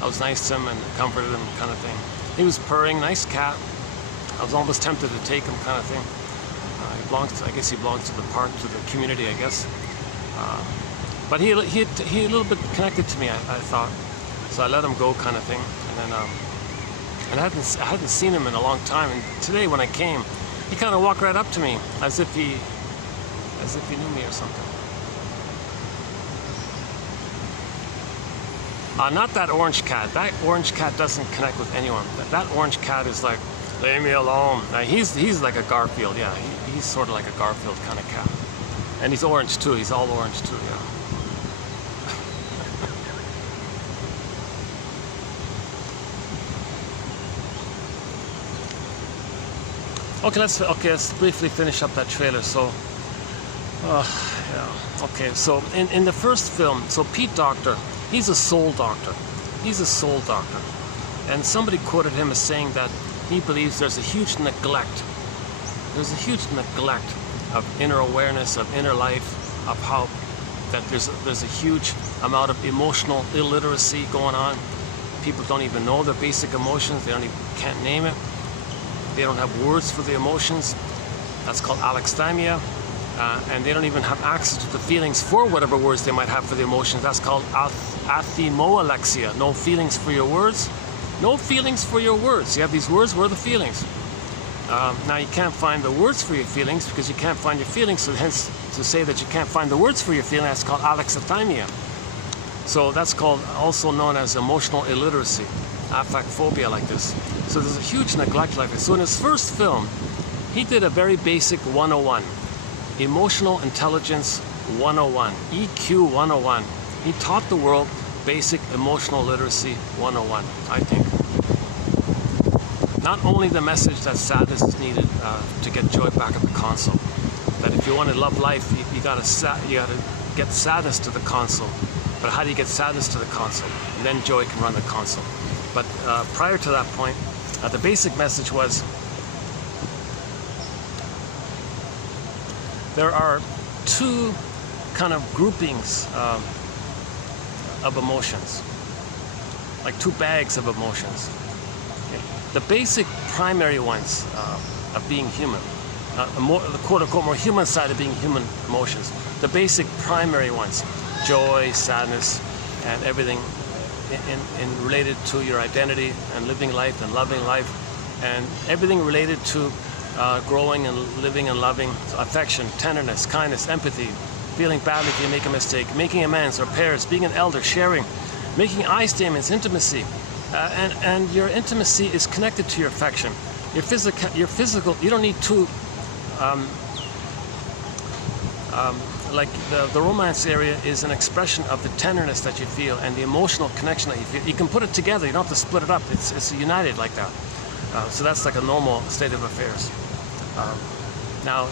I was nice to him and comforted him, kind of thing. He was purring, nice cat. I was almost tempted to take him, kind of thing. I guess he belongs to the park, to the community, I guess. But he a little bit connected to me, I thought. So I let him go, kind of thing. And then, and I hadn't seen him in a long time. And today, when I came, he kind of walked right up to me, as if he knew me or something. Not that orange cat. That orange cat doesn't connect with anyone. That orange cat is like, leave me alone. He's like a Garfield, yeah. He's sort of like a Garfield kind of cat. And he's orange too. He's all orange too, yeah. Okay, let's briefly finish up that trailer. So, yeah. Okay, so in the first film, so Pete Docter, he's a soul doctor. He's a soul doctor. And somebody quoted him as saying that he believes there's a huge neglect. There's a huge neglect of inner awareness, of inner life, of how that there's a huge amount of emotional illiteracy going on. People don't even know their basic emotions. They can't name it. They don't have words for the emotions. That's called alexithymia. And they don't even have access to the feelings for whatever words they might have for the emotions. That's called athemoalexia. No feelings for your words. No feelings for your words. You have these words, where are the feelings? Now you can't find the words for your feelings because you can't find your feelings, so hence to say that you can't find the words for your feelings, that's called alexithymia. So that's called, also known as emotional illiteracy, aphacophobia, like this. So there's a huge neglect like this. So in his first film, he did a very basic 101, Emotional Intelligence 101, EQ 101. He taught the world basic emotional literacy 101, I think. Not only the message that sadness is needed to get joy back at the console, that if you want to love life, you gotta get sadness to the console. But how do you get sadness to the console? And then joy can run the console. But prior to that point, the basic message was there are two kind of groupings of emotions, like two bags of emotions. Okay. The basic primary ones of being human, the quote-unquote more human side of being human emotions, the basic primary ones, joy, sadness, and everything in related to your identity and living life and loving life, and everything related to growing and living and loving, affection, tenderness, kindness, empathy, feeling badly if you make a mistake, making amends or pairs, being an elder, sharing, making I statements, intimacy, and your intimacy is connected to your affection. Your physical, you don't need two, like the romance area is an expression of the tenderness that you feel and the emotional connection that you feel. You can put it together, you don't have to split it up, it's united like that. So that's like a normal state of affairs. Now,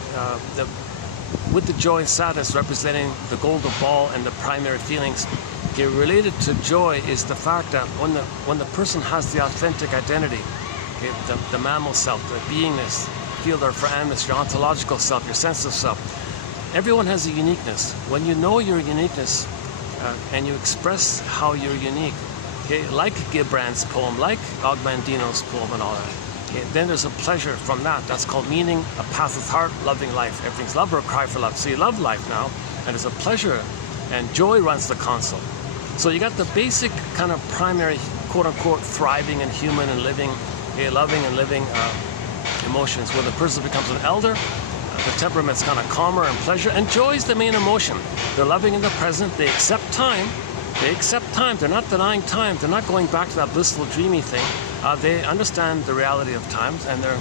with the joy and sadness representing the golden ball and the primary feelings, okay, related to joy is the fact that when the person has the authentic identity, okay, the mammal self, the beingness, field or animus, your ontological self, your sense of self, everyone has a uniqueness. When you know your uniqueness and you express how you're unique, okay, like Gilbrand's poem, like Ogmandino's poem and all that, okay, then there's a pleasure from that. That's called meaning, a path of heart, loving life. Everything's love or cry for love. So you love life now, and there's a pleasure, and joy runs the console. So you got the basic kind of primary, quote-unquote, thriving and human and living, okay, loving and living emotions, where the person becomes an elder. The temperament's kind of calmer and pleasure, and joy is the main emotion. They're loving in the present. They accept time. They accept time. They're not denying time. They're not going back to that blissful, dreamy thing. They understand the reality of times, and they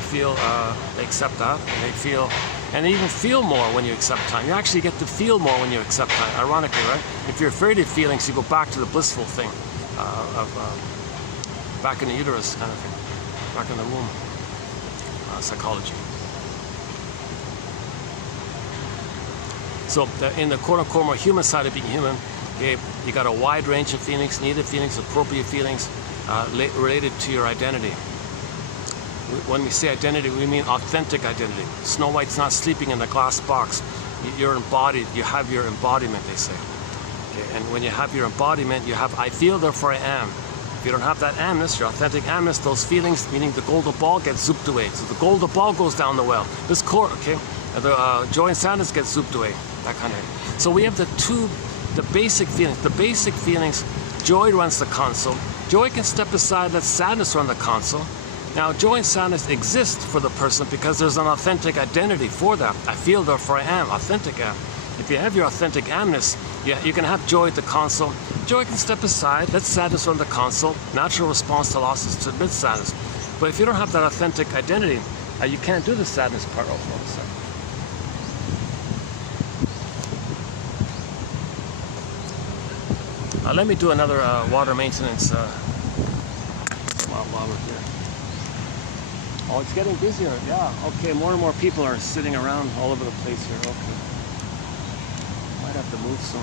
feel, they accept that, and they feel, and they even feel more when you accept time. You actually get to feel more when you accept time, ironically, right? If you're afraid of feelings, you go back to the blissful thing of back in the uterus kind of thing, back in the womb, psychology. So in the quote-unquote more human side of being human, okay, you got a wide range of feelings, needed feelings, appropriate feelings related to your identity. When we say identity, we mean authentic identity. Snow White's not sleeping in a glass box. You're embodied. You have your embodiment, they say. Okay, and when you have your embodiment, you have I feel, therefore I am. If you don't have that amness, your authentic amness, those feelings, meaning the golden ball, gets zooped away. So the golden ball goes down the well. This core, okay, the joy and sadness get zooped away. That kind of thing. So we have the basic feelings. The basic feelings, joy runs the console. Joy can step aside, let sadness run the console. Now, joy and sadness exist for the person because there's an authentic identity for that. I feel, therefore I am, authentic am. If you have your authentic amness, yeah, you can have joy at the console. Joy can step aside, let sadness run the console. Natural response to loss is to admit sadness. But if you don't have that authentic identity, you can't do the sadness part of it. Let me do another water maintenance while we're here. Oh, it's getting busier. Yeah, okay, more and more people are sitting around all over the place here. Okay. Might have to move soon.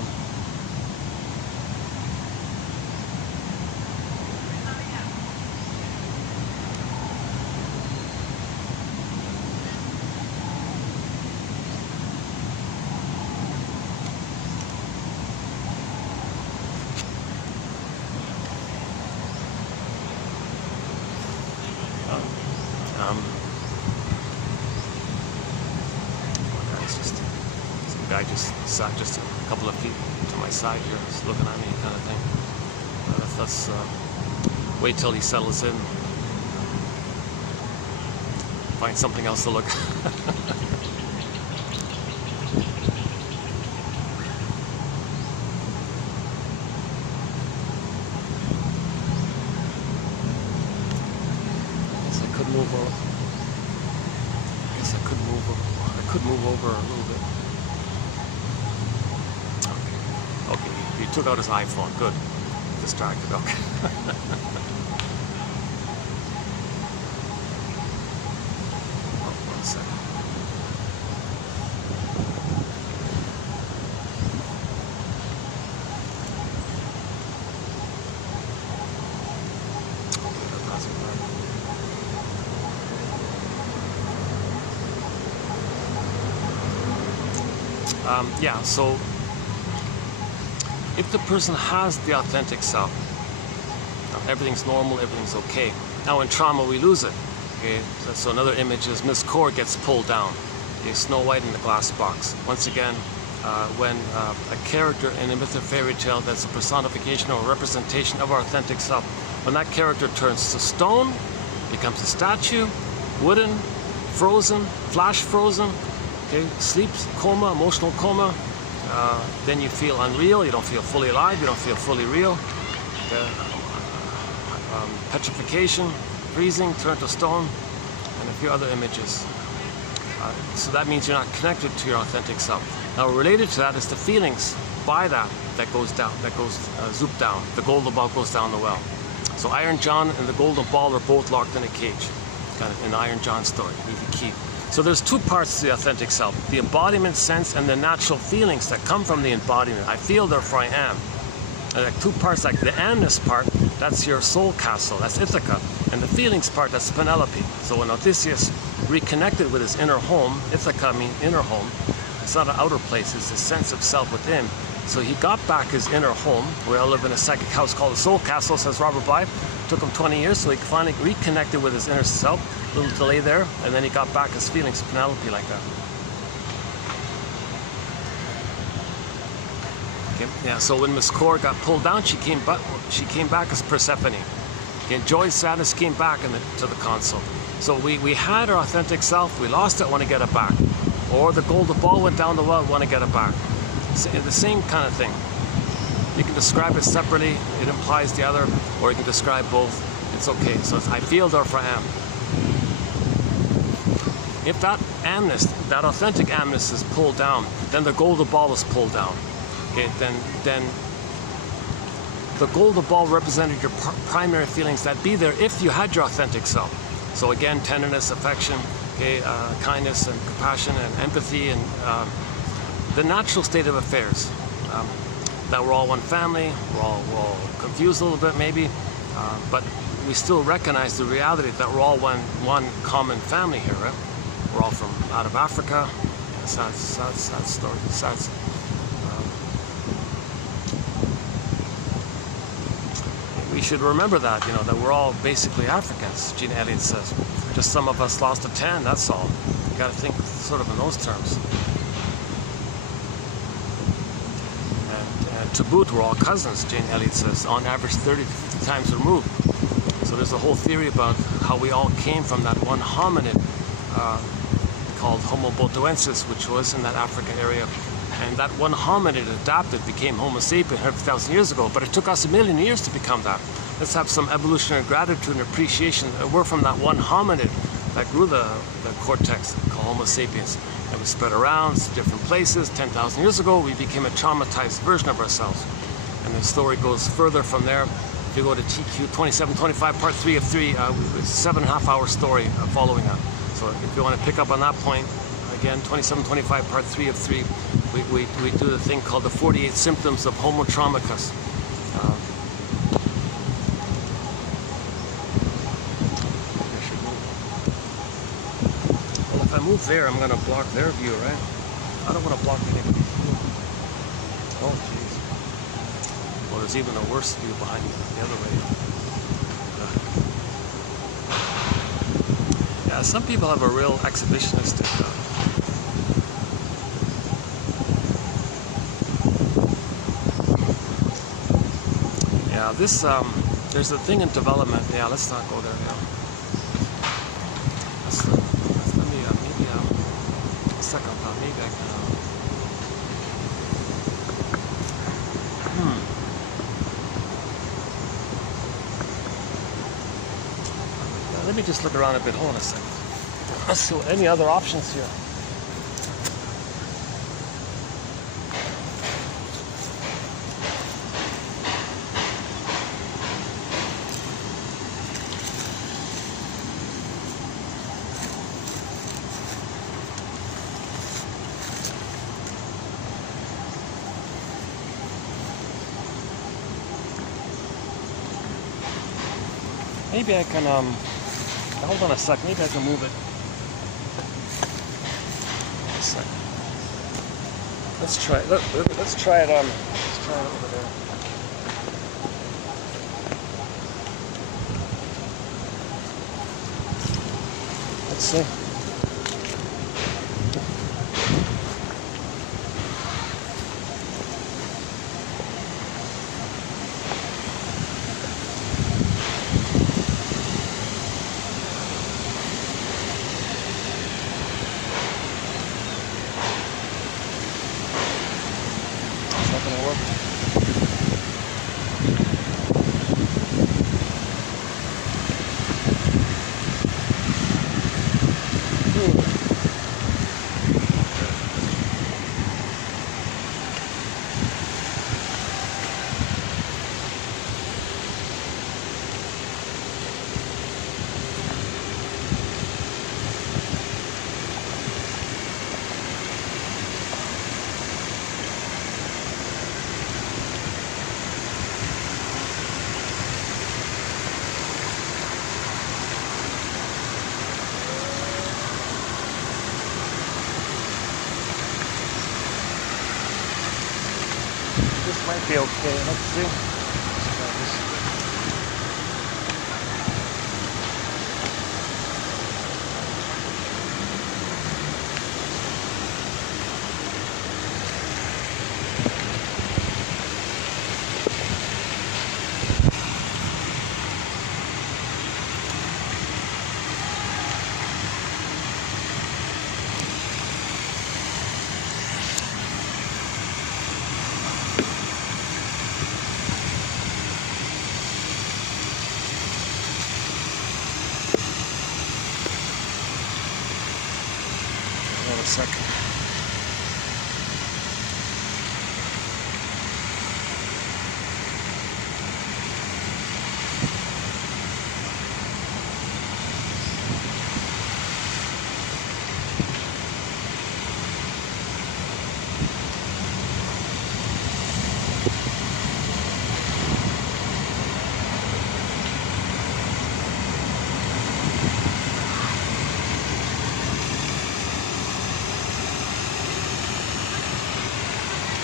Some guy just sat just a couple of feet to my side here, just looking at me, kind of thing. Let's wait till he settles in. Find something else to look at. Move over a little bit. Okay, he took out his iPhone. Good. Distracted. Okay. Oh, 1 second. Okay, that doesn't work. Yeah, so if the person has the authentic self, everything's normal, everything's okay. Now in trauma we lose it. Okay, so another image is Miss Core gets pulled down. Okay, Snow White in the glass box. Once again, when a character in a myth or fairy tale that's a personification or a representation of our authentic self, when that character turns to stone, becomes a statue, wooden, frozen, flash frozen, okay, sleep coma, emotional coma, then you feel unreal, you don't feel fully alive, you don't feel fully real. Okay. Petrification, freezing, turn to stone, and a few other images. So that means you're not connected to your authentic self. Now related to that is the feelings by that goes down, that goes zoop down. The golden ball goes down the well. So Iron John and the golden ball are both locked in a cage, kind of an Iron John story, need to keep. So there's two parts to the authentic self, the embodiment sense and the natural feelings that come from the embodiment. I feel, therefore I am. And like two parts, like the amness part, that's your soul castle, that's Ithaca. And the feelings part, that's Penelope. So when Odysseus reconnected with his inner home, Ithaca means inner home, it's not an outer place, it's a sense of self within. So he got back his inner home, where I live in a psychic house called the Soul Castle, says Robert Bly. Took him 20 years, so he finally reconnected with his inner self, a little delay there, and then he got back his feelings, Penelope, like that. Okay. Yeah, so when Miss Core got pulled down, she came back as Persephone. Okay, joy, sadness came back to the console. So we had our authentic self, we lost it, want to get it back. Or the golden ball went down the well, want to get it back. It's the same kind of thing. You can describe it separately, it implies the other, or you can describe both. It's okay. So it's I feel, therefore I am. If that amness, that authentic amness is pulled down, then the golden ball is pulled down. Okay, then the golden ball represented your primary feelings that be there if you had your authentic self. So again, tenderness, affection, okay, kindness and compassion and empathy and the natural state of affairs. That we're all one family, we're all confused a little bit maybe, but we still recognize the reality that we're all one common family here, right? We're all from out of Africa. Sad story. We should remember that, you know, that we're all basically Africans, Gene Elliott says. Just some of us lost a tan, that's all. You got to think sort of in those terms. And to boot, we're all cousins, Jane Elliott says, on average 30 to 50 times removed. So there's a whole theory about how we all came from that one hominid called Homo botoensis, which was in that Africa area. And that one hominid adapted, became Homo sapien 100,000 years ago, but it took us 1,000,000 years to become that. Let's have some evolutionary gratitude and appreciation. We're from that one hominid that grew the cortex called Homo sapiens. And we spread around to different places. 10,000 years ago, we became a traumatized version of ourselves. And the story goes further from there. If you go to TQ 2725, part 3 of 3, it's a 7.5-hour story following that. So if you want to pick up on that point, again, 2725, part 3 of 3, we do the thing called the 48 symptoms of Homo traumicus. Well, if I move there, I'm going to block their view, right? I don't want to block anybody. Oh, jeez. Well, there's even a worse view behind me, the other way. Yeah, some people have a real exhibitionistic this, there's a thing in development. Yeah, let's not go there now. Let me, maybe, a second thought. Maybe I can, let me just look around a bit. Hold on a second. Let's see any other options here. Maybe I can, hold on a sec, maybe I can move it. A sec. Let's try it. Let's try it on. Let's try it over there. Let's see. Might be okay. Let's see. Let's try this. A second.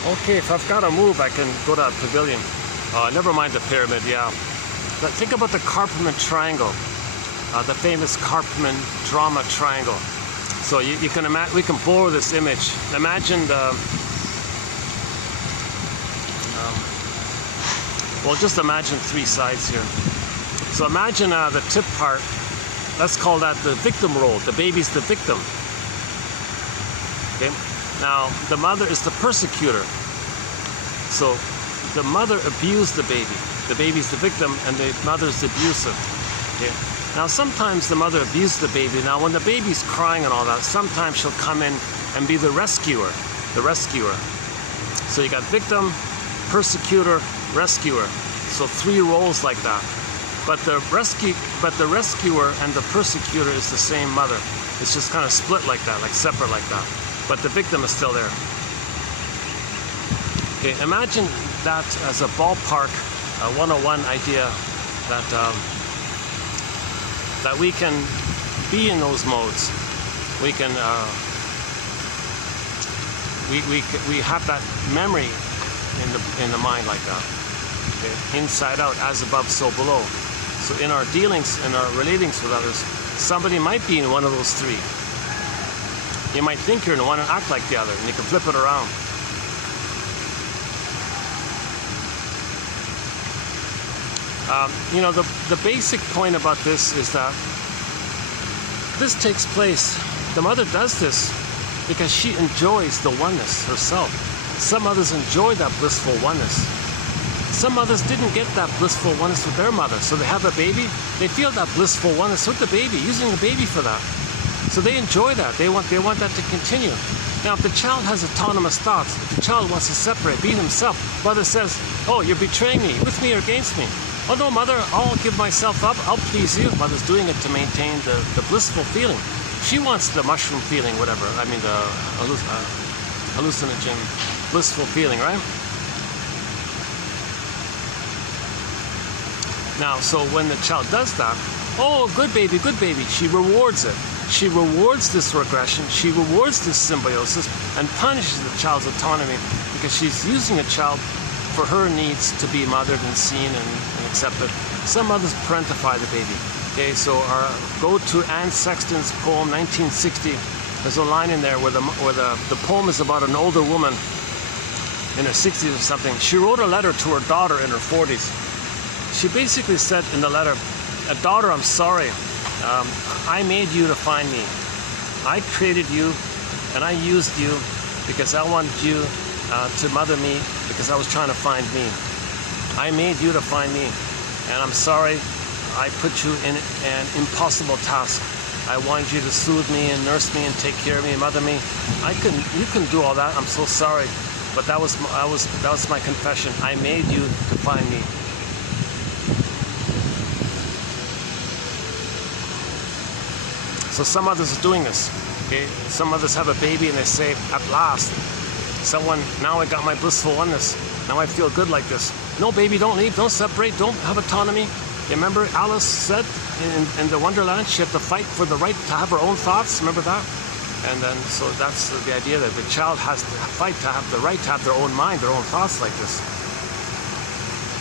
Okay, if I've got to move, I can go to a pavilion. Never mind the pyramid, yeah. But think about the Karpman triangle, the famous Karpman drama triangle. So you can imagine, we can borrow this image. Imagine the, well, just imagine three sides here. So imagine the tip part, let's call that the victim role. The baby's the victim. Okay? Now, the mother is the persecutor. So the mother abused the baby. The baby's the victim and the mother's abusive. Okay? Now sometimes the mother abused the baby. Now when the baby's crying and all that, sometimes she'll come in and be the rescuer. The rescuer. So you got victim, persecutor, rescuer. So three roles like that. But the rescuer and the persecutor is the same mother. It's just kind of split like that, like separate like that. But the victim is still there. Okay, imagine that as a ballpark 101 idea that that we can be in those modes. We can we have that memory in the mind like that. Okay? Inside out, as above, so below. So in our dealings, in our relatings with others, somebody might be in one of those three. You might think you're in one and act like the other, and you can flip it around. You know, the basic point about this is that this takes place, the mother does this because she enjoys the oneness herself. Some others enjoy that blissful oneness. Some others didn't get that blissful oneness with their mother, so they have a baby, they feel that blissful oneness with the baby, using the baby for that. So they enjoy that, they want that to continue. Now if the child has autonomous thoughts, if the child wants to separate, be himself, mother says, oh, you're betraying me, with me or against me? Oh no, mother, I'll give myself up, I'll please you. Mother's doing it to maintain the blissful feeling. She wants the mushroom feeling, whatever, I mean the hallucinogen, blissful feeling, right? Now, so when the child does that, oh, good baby, she rewards it. she rewards this regression, she rewards this symbiosis, and punishes the child's autonomy because she's using a child for her needs to be mothered and seen and accepted. Some mothers parentify the baby. Okay, so go to Anne Sexton's poem 1960. There's a line in there where the poem is about an older woman in her 60s or something. She wrote a letter to her daughter in her 40s. She basically said in the letter, "Daughter, I'm sorry. I made you to find me. I created you and I used you because I wanted you to mother me because I was trying to find me. I made you to find me, and I'm sorry I put you in an impossible task. I wanted you to soothe me and nurse me and take care of me and mother me. You couldn't do all that. I'm so sorry, but that was my confession. I made you to find me." So some others are doing this. Okay? Some others have a baby and they say, "At last, now I got my blissful oneness. Now I feel good like this." No, baby, don't leave, don't separate, don't have autonomy. Remember Alice said in the Wonderland, she had to fight for the right to have her own thoughts. Remember that? And then, so that's the idea that the child has to fight to have the right to have their own mind, their own thoughts like this.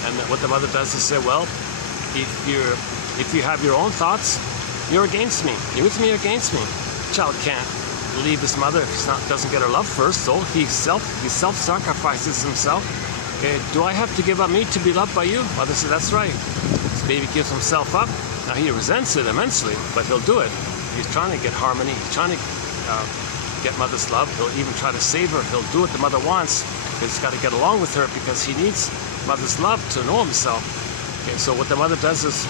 And what the mother does is say, well, if you have your own thoughts, you're against me. You're with me or against me. The child can't leave his mother if he doesn't get her love first, so he self-sacrifices himself. Okay, do I have to give up me to be loved by you? Mother says, that's right. This baby gives himself up. Now he resents it immensely, but he'll do it. He's trying to get harmony. He's trying to get mother's love. He'll even try to save her. He'll do what the mother wants. He's got to get along with her because he needs mother's love to know himself. Okay, so what the mother does is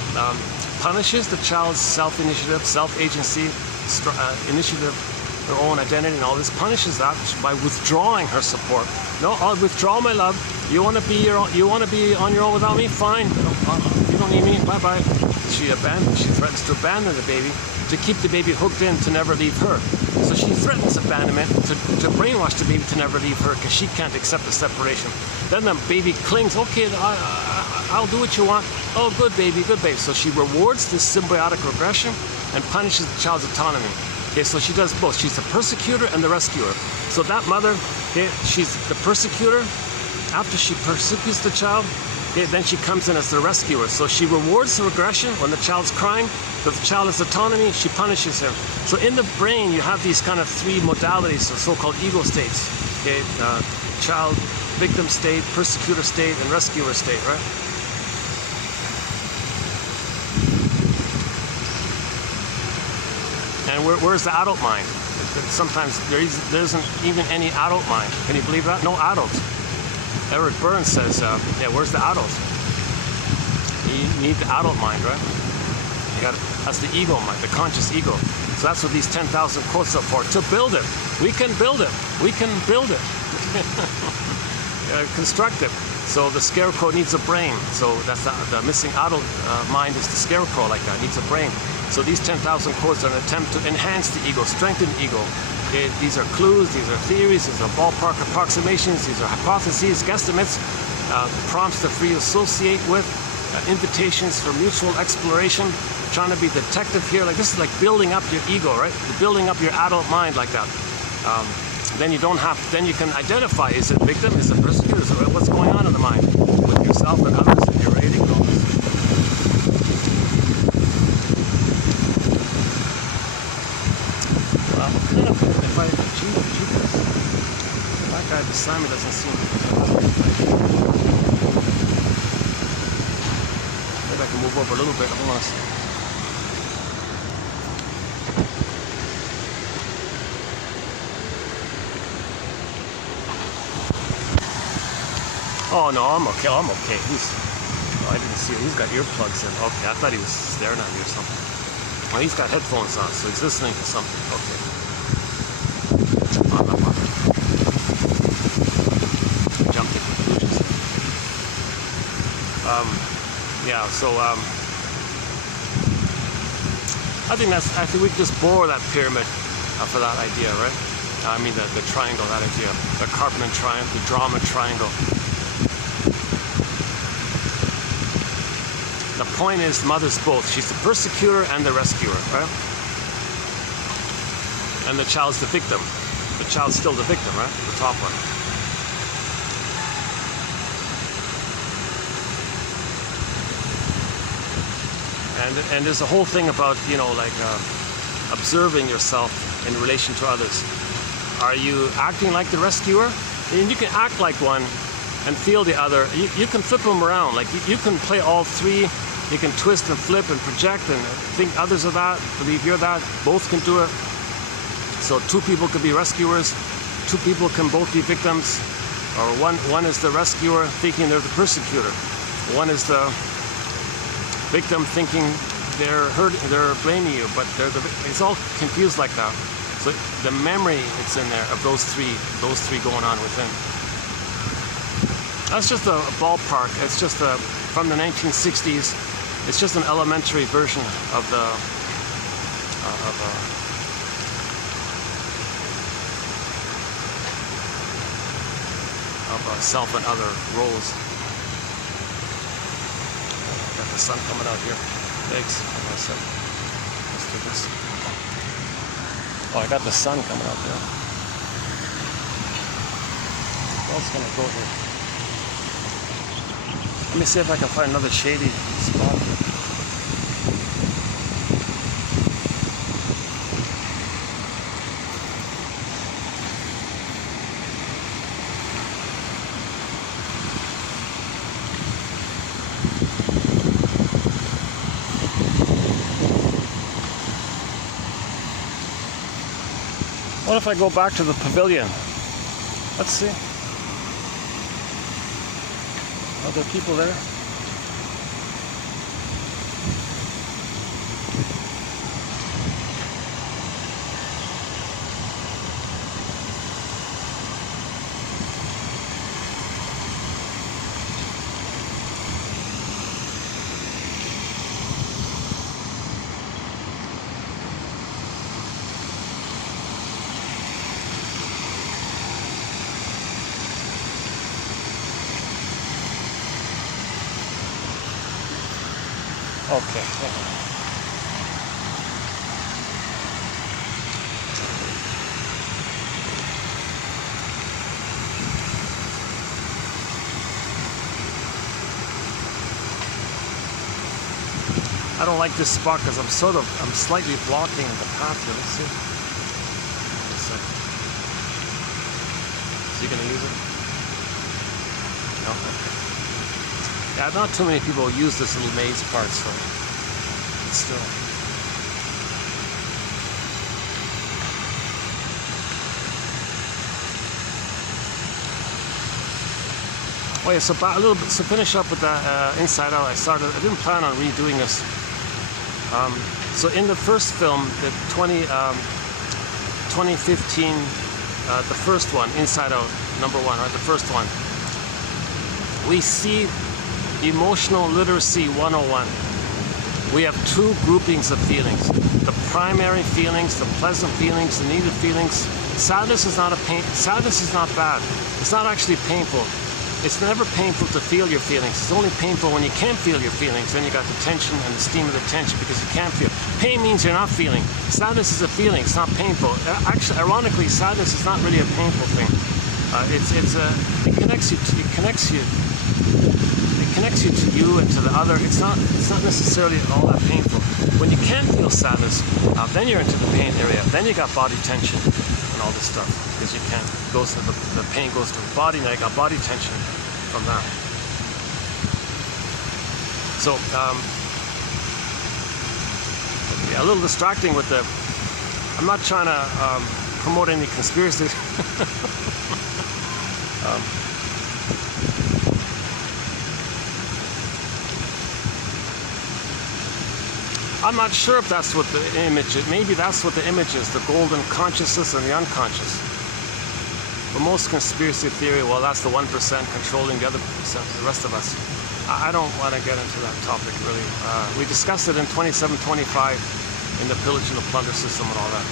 punishes the child's self-initiative, self-agency, initiative, her own identity and all this, punishes that by withdrawing her support. No, I'll withdraw my love. You want to be on your own without me? Fine. You don't need me. Bye-bye. She threatens to abandon the baby to keep the baby hooked in to never leave her. So she threatens abandonment to brainwash the baby to never leave her because she can't accept the separation. Then the baby clings. Okay, I'll do what you want. Oh, good baby, good baby. So she rewards this symbiotic regression and punishes the child's autonomy. Okay, so she does both. She's the persecutor and the rescuer. So that mother, okay, she's the persecutor. After she persecutes the child, okay, then she comes in as the rescuer. So she rewards the regression when the child's crying. If the child has autonomy, she punishes him. So in the brain, you have these kind of three modalities, of so-called ego states. Okay, child, victim state, persecutor state, and rescuer state, right? And where's the adult mind? Sometimes there isn't even any adult mind. Can you believe that? No adult. Eric Burns says, yeah, where's the adult? You need the adult mind, right? That's the ego mind, the conscious ego. So that's what these 10,000 quotes are for, to build it. We can build it. We can build it. Construct it. So the scarecrow needs a brain. So that's the missing adult mind is the scarecrow like that, needs a brain. So these 10,000 quotes are an attempt to enhance the ego, strengthen the ego. Okay, these are clues, these are theories, these are ballpark approximations, these are hypotheses, guesstimates, prompts to free associate with, invitations for mutual exploration, trying to be detective here. Like this is like building up your ego, right? You're building up your adult mind like that. Then you don't have. Then you can identify: is it victim? Is it persecutor? What's going on in the mind with yourself and others if you're rating and all this? Well, kind of. If I that guy beside me doesn't seem. Maybe I can move over a little bit. Hold on a second. Oh no, I'm okay. I'm okay. I didn't see it. He's got earplugs in. Okay, I thought he was staring at me or something. Oh, he's got headphones on, so he's listening to something. Okay. Jump to conclusions. Yeah. So I think we could just bore that pyramid for that idea, right? I mean the triangle, that idea, the Karpman triangle, the drama triangle. The point is, mother's both. She's the persecutor and the rescuer, right? And the child's the victim. The child's still the victim, right? The top one. And there's a whole thing about, you know, like observing yourself in relation to others. Are you acting like the rescuer? And you can act like one and feel the other. You can flip them around. Like you can play all three. You can twist and flip and project and think others are that, believe you're that. Both can do it. So two people could be rescuers. Two people can both be victims. Or one is the rescuer thinking they're the persecutor. One is the victim thinking they're blaming you, but it's all confused like that. So the memory it's in there of those three going on within. That's just a ballpark. It's just from the 1960s. It's just an elementary version of the self and other roles. Got the sun coming out here. Thanks. Let's do this. Oh, I got the sun coming out there. Where else can I go here? Let me see if I can find another shady spot. What if I go back to the pavilion? Let's see. Are there people there? Okay. I don't like this spot because I'm slightly blocking the path here. Let's see. Wait a second. Is he gonna use it? No. Okay. Yeah, not too many people use this little maze part, so it's still. Oh yeah, so a little bit. So finish up with that Inside Out. I didn't plan on redoing this. So in the first film, the 2015, the first one, Inside Out, #1, right? The first one. We see Emotional Literacy 101. We have two groupings of feelings. The primary feelings, the pleasant feelings, the needed feelings. Sadness is not sadness is not bad. It's not actually painful. It's never painful to feel your feelings. It's only painful when you can't feel your feelings. Then you got the tension and the steam of the tension because you can't feel. Pain means you're not feeling. Sadness is a feeling. It's not painful. Actually, ironically, sadness is not really a painful thing. It connects you to you and to the other. It's not necessarily all that painful. When you can't feel sadness, then you're into the pain area. Then you got body tension and all this stuff because you can't. The pain goes to the body. Now you got body tension from that. So yeah, a little distracting with the. I'm not trying to promote any conspiracies. I'm not sure if that's what the image is. Maybe that's what the image is, the golden consciousness and the unconscious. But most conspiracy theory, well, that's the 1% controlling the other percent, the rest of us. I don't want to get into that topic, really. We discussed it in 2725 in the pillage and the plunder system and all that.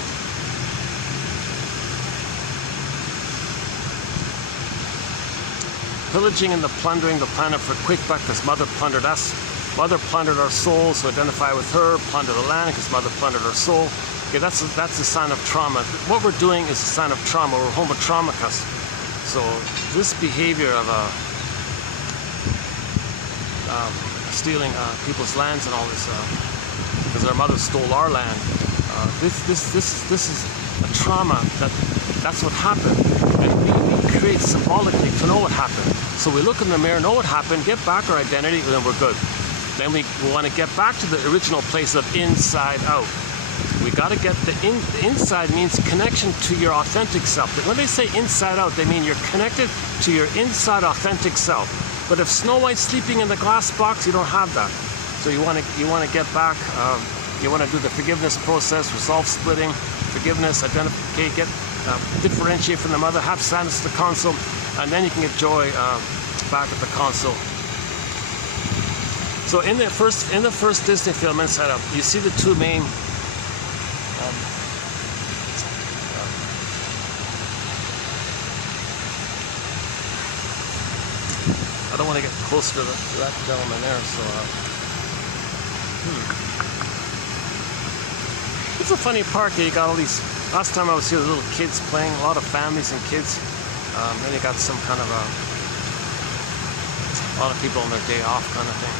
Pillaging and the plundering the planet for quick buck because Mother plundered us. Mother plundered our souls, so identify with her, plunder the land because Mother plundered our soul. Okay, that's a sign of trauma. What we're doing is a sign of trauma. We're homotraumicus. So this behavior of stealing people's lands and all this, because our mothers stole our land. This is a trauma. That's what happened, and we create symbolically to know what happened. So we look in the mirror, know what happened, get back our identity, and then we're good. Then we want to get back to the original place of inside out. We got to get the inside means connection to your authentic self. When they say inside out, they mean you're connected to your inside authentic self. But if Snow White's sleeping in the glass box, you don't have that. So you want to get back. You want to do the forgiveness process, resolve splitting, forgiveness, identify, differentiate from the mother, have sadness at the console, and then you can get joy back at the console. So in the first Disney film, Inside Out, you see the two main. I don't want to get closer to that gentleman there, so. It's a funny park. You got all these. Last time I was here, the little kids playing, a lot of families and kids. Then you got some kind of a lot of people on their day off kind of thing.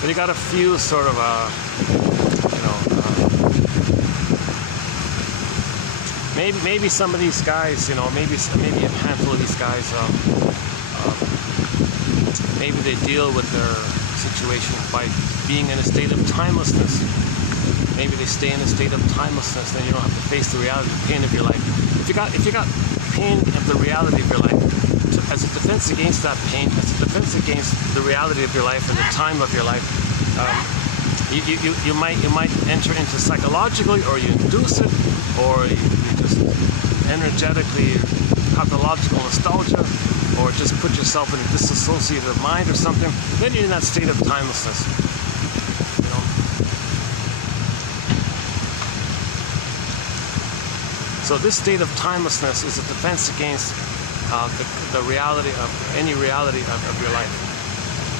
But you got a few sort of maybe some of these guys, maybe a handful of these guys, maybe they deal with their situation by being in a state of timelessness. Maybe they stay in a state of timelessness, then you don't have to face the reality, the pain of your life. If you got pain of the reality of your life, as a defense against that pain, as a defense against the reality of your life and the time of your life, you might enter into psychologically, or you induce it, or you just energetically pathological nostalgia, or just put yourself in a dissociated mind or something. Then you're in that state of timelessness. So this state of timelessness is a defense against the reality of any reality of your life.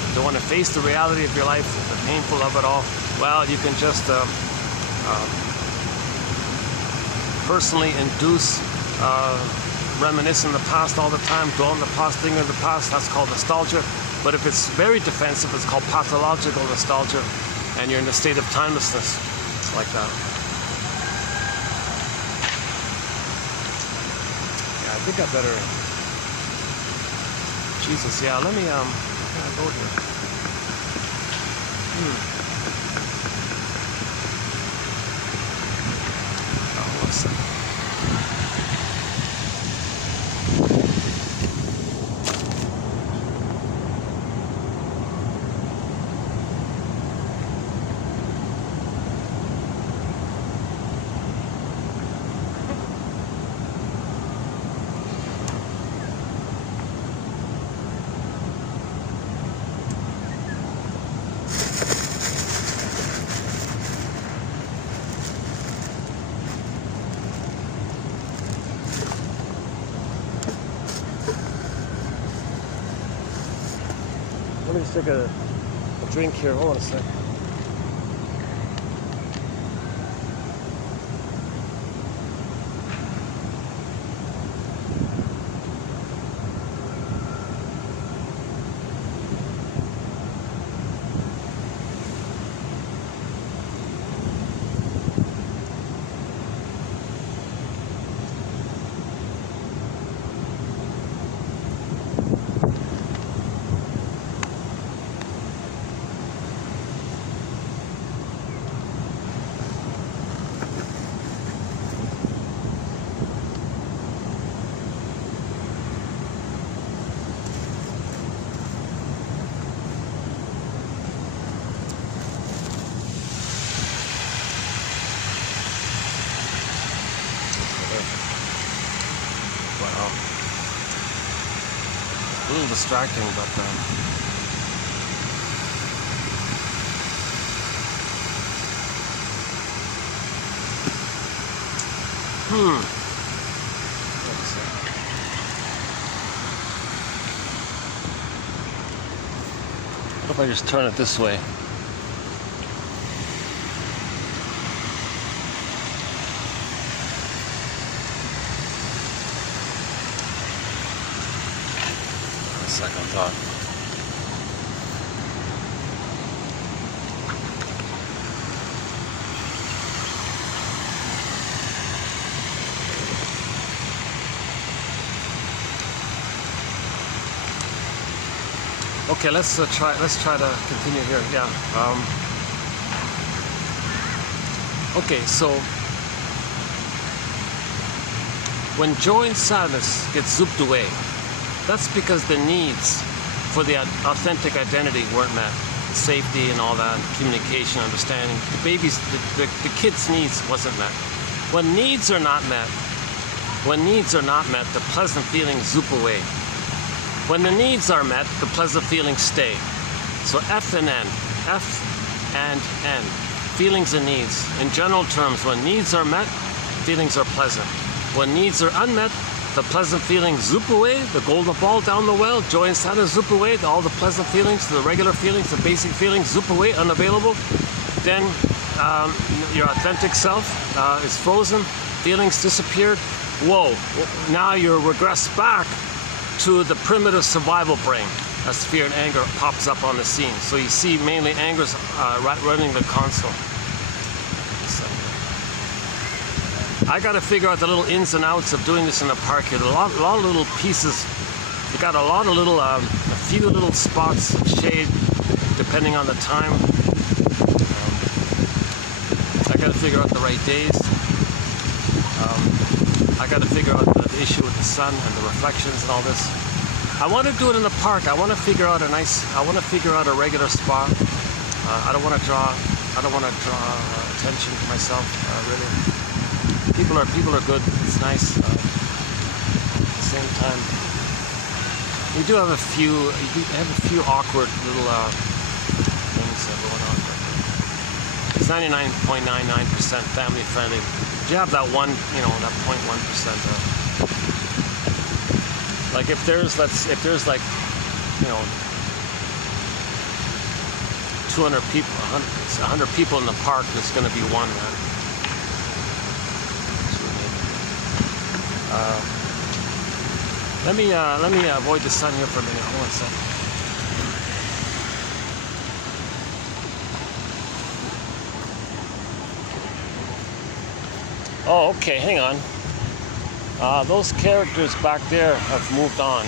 You don't want to face the reality of your life, the painful of it all. Well, you can just personally induce, reminisce in the past all the time, dwell in the past, think of the past. That's called nostalgia. But if it's very defensive, it's called pathological nostalgia, and you're in a state of timelessness. It's like that. I think I better. Jesus, yeah. Let me where can I go here? Oh, 1 second. Let me just take a drink here. Hold on a sec. A little distracting, but what if I just turn it this way? second thought. Okay, let's try to continue here. Yeah. Okay, so when joy and sadness get zooped away, that's because the needs for the authentic identity weren't met. Safety and all that, communication, understanding. The kids' needs wasn't met. When needs are not met, the pleasant feelings zoop away. When the needs are met, the pleasant feelings stay. So F and N. Feelings and needs. In general terms, when needs are met, feelings are pleasant. When needs are unmet, the pleasant feelings zoop away, the golden ball down the well, joy and sadness zoop away, all the pleasant feelings, the regular feelings, the basic feelings zoop away, unavailable. Then your authentic self is frozen, feelings disappeared. Whoa, now you're regressed back to the primitive survival brain as fear and anger pops up on the scene. So you see mainly anger's running the console. I got to figure out the little ins and outs of doing this in the park here. A lot of little pieces. You got a lot of little, a few little spots of shade depending on the time. I got to figure out the right days. I got to figure out the issue with the sun and the reflections and all this. I want to do it in the park. I want to figure out a regular spot. I don't want to draw attention to myself, really. People are good. It's nice. At the same time, we do have a few awkward little things going on. It's 99.99% family friendly. You have that one, that 0.1%. Like if there's like, 200 people, 100 people in the park, there's going to be one. Let me avoid the sun here for a minute. Hold on a second. Oh, okay, hang on. Those characters back there have moved on.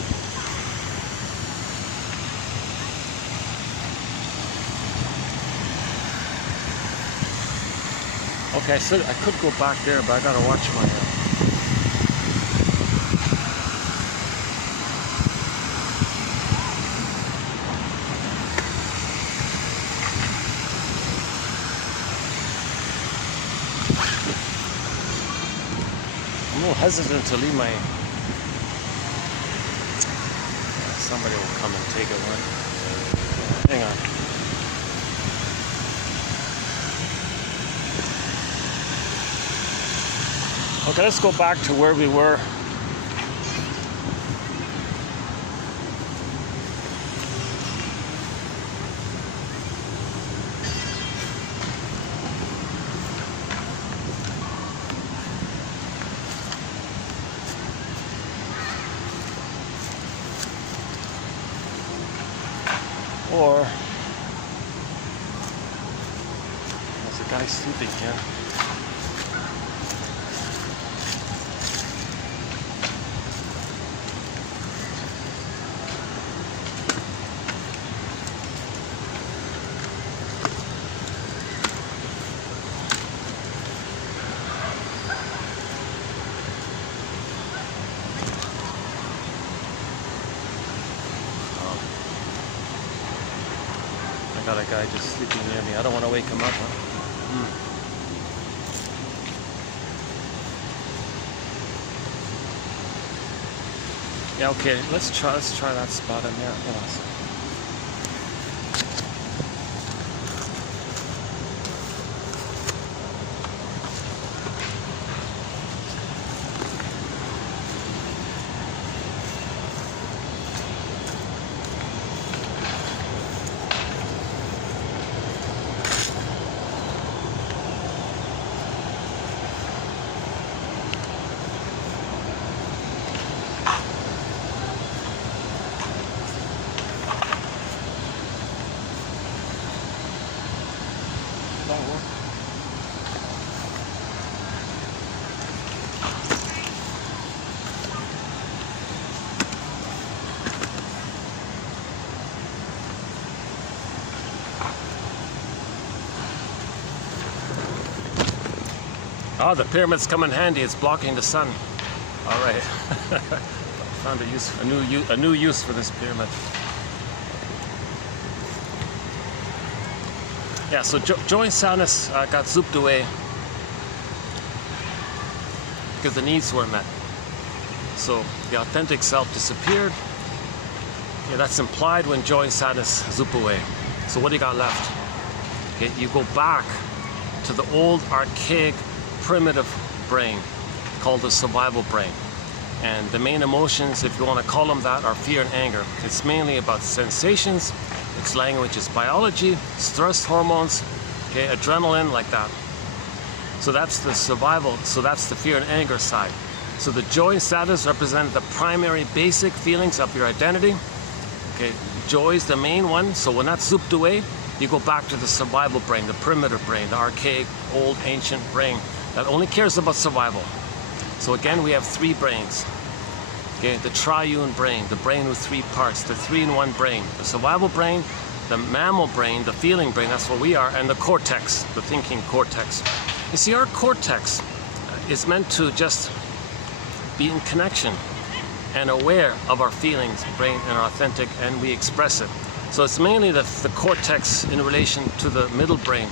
Okay, so I could go back there, but I gotta watch my... I'm a little hesitant to leave my... Somebody will come and take it one. Hang on. Okay, let's go back to where we were. Or there's a guy sleeping here. Got a guy just sleeping near me. I don't want to wake him up, huh? Yeah, okay. Let's try that spot in there. Hold on a second. Oh, the pyramids come in handy. It's blocking the sun. All right. Found a new use for this pyramid. Yeah, so joy and sadness got zooped away because the needs weren't met. So the authentic self disappeared. Yeah, that's implied when joy and sadness zoop away. So what do you got left? Okay, you go back to the old archaic primitive brain called the survival brain. And the main emotions, if you want to call them that, are fear and anger. It's mainly about sensations. Its language is biology, stress hormones, okay, adrenaline, like that. So that's the survival, so that's the fear and anger side. So the joy and sadness represent the primary basic feelings of your identity. Okay, joy is the main one, so when that's zooped away, you go back to the survival brain, the primitive brain, the archaic, old, ancient brain that only cares about survival. So again, we have three brains. Okay, the triune brain, the brain with three parts, the three-in-one brain, the survival brain, the mammal brain, the feeling brain, that's what we are, and the cortex, the thinking cortex. You see, our cortex is meant to just be in connection and aware of our feelings, brain, and our authentic, and we express it. So it's mainly the cortex in relation to the middle brain.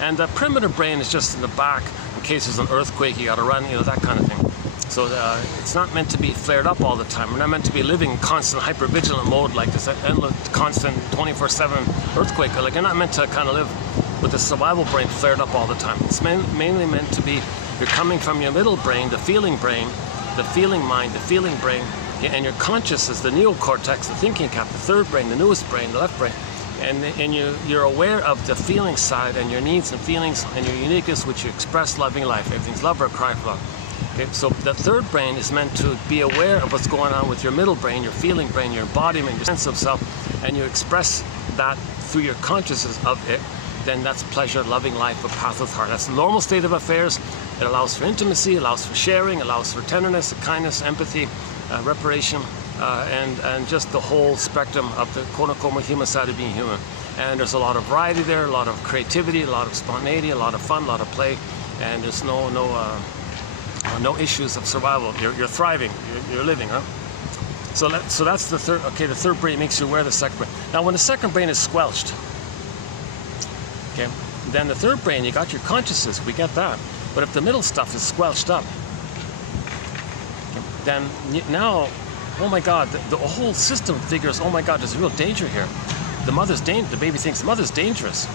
And the primitive brain is just in the back, in case there's an earthquake, you gotta run, you know, that kind of thing. So it's not meant to be flared up all the time. We're not meant to be living in constant hypervigilant mode like this endless, constant 24/7 earthquake. Like, you're not meant to kind of live with the survival brain flared up all the time. It's mainly meant to be, you're coming from your middle brain, the feeling mind, the feeling brain, and your consciousness, the neocortex, the thinking cap, the third brain, the newest brain, the left brain. And you're aware of the feeling side and your needs and feelings and your uniqueness, which you express loving life. Everything's love or cry for love. Okay, so the third brain is meant to be aware of what's going on with your middle brain, your feeling brain, your embodiment, your sense of self, and you express that through your consciousness of it. Then that's pleasure, loving life, a path with heart. That's the normal state of affairs. It allows for intimacy, allows for sharing, allows for tenderness, kindness, empathy, reparation, and just the whole spectrum of the quote-unquote human side of being human. And there's a lot of variety there, a lot of creativity, a lot of spontaneity, a lot of fun, a lot of play, and there's no issues of survival. You're thriving, you're living, huh? So that's the third. Okay, the third brain makes you aware of the second brain. Now, when the second brain is squelched, okay, then the third brain, you got your consciousness, we get that. But if the middle stuff is squelched up, then now, oh my God, the whole system figures, oh my God, there's a real danger here. The baby thinks the mother's dangerous.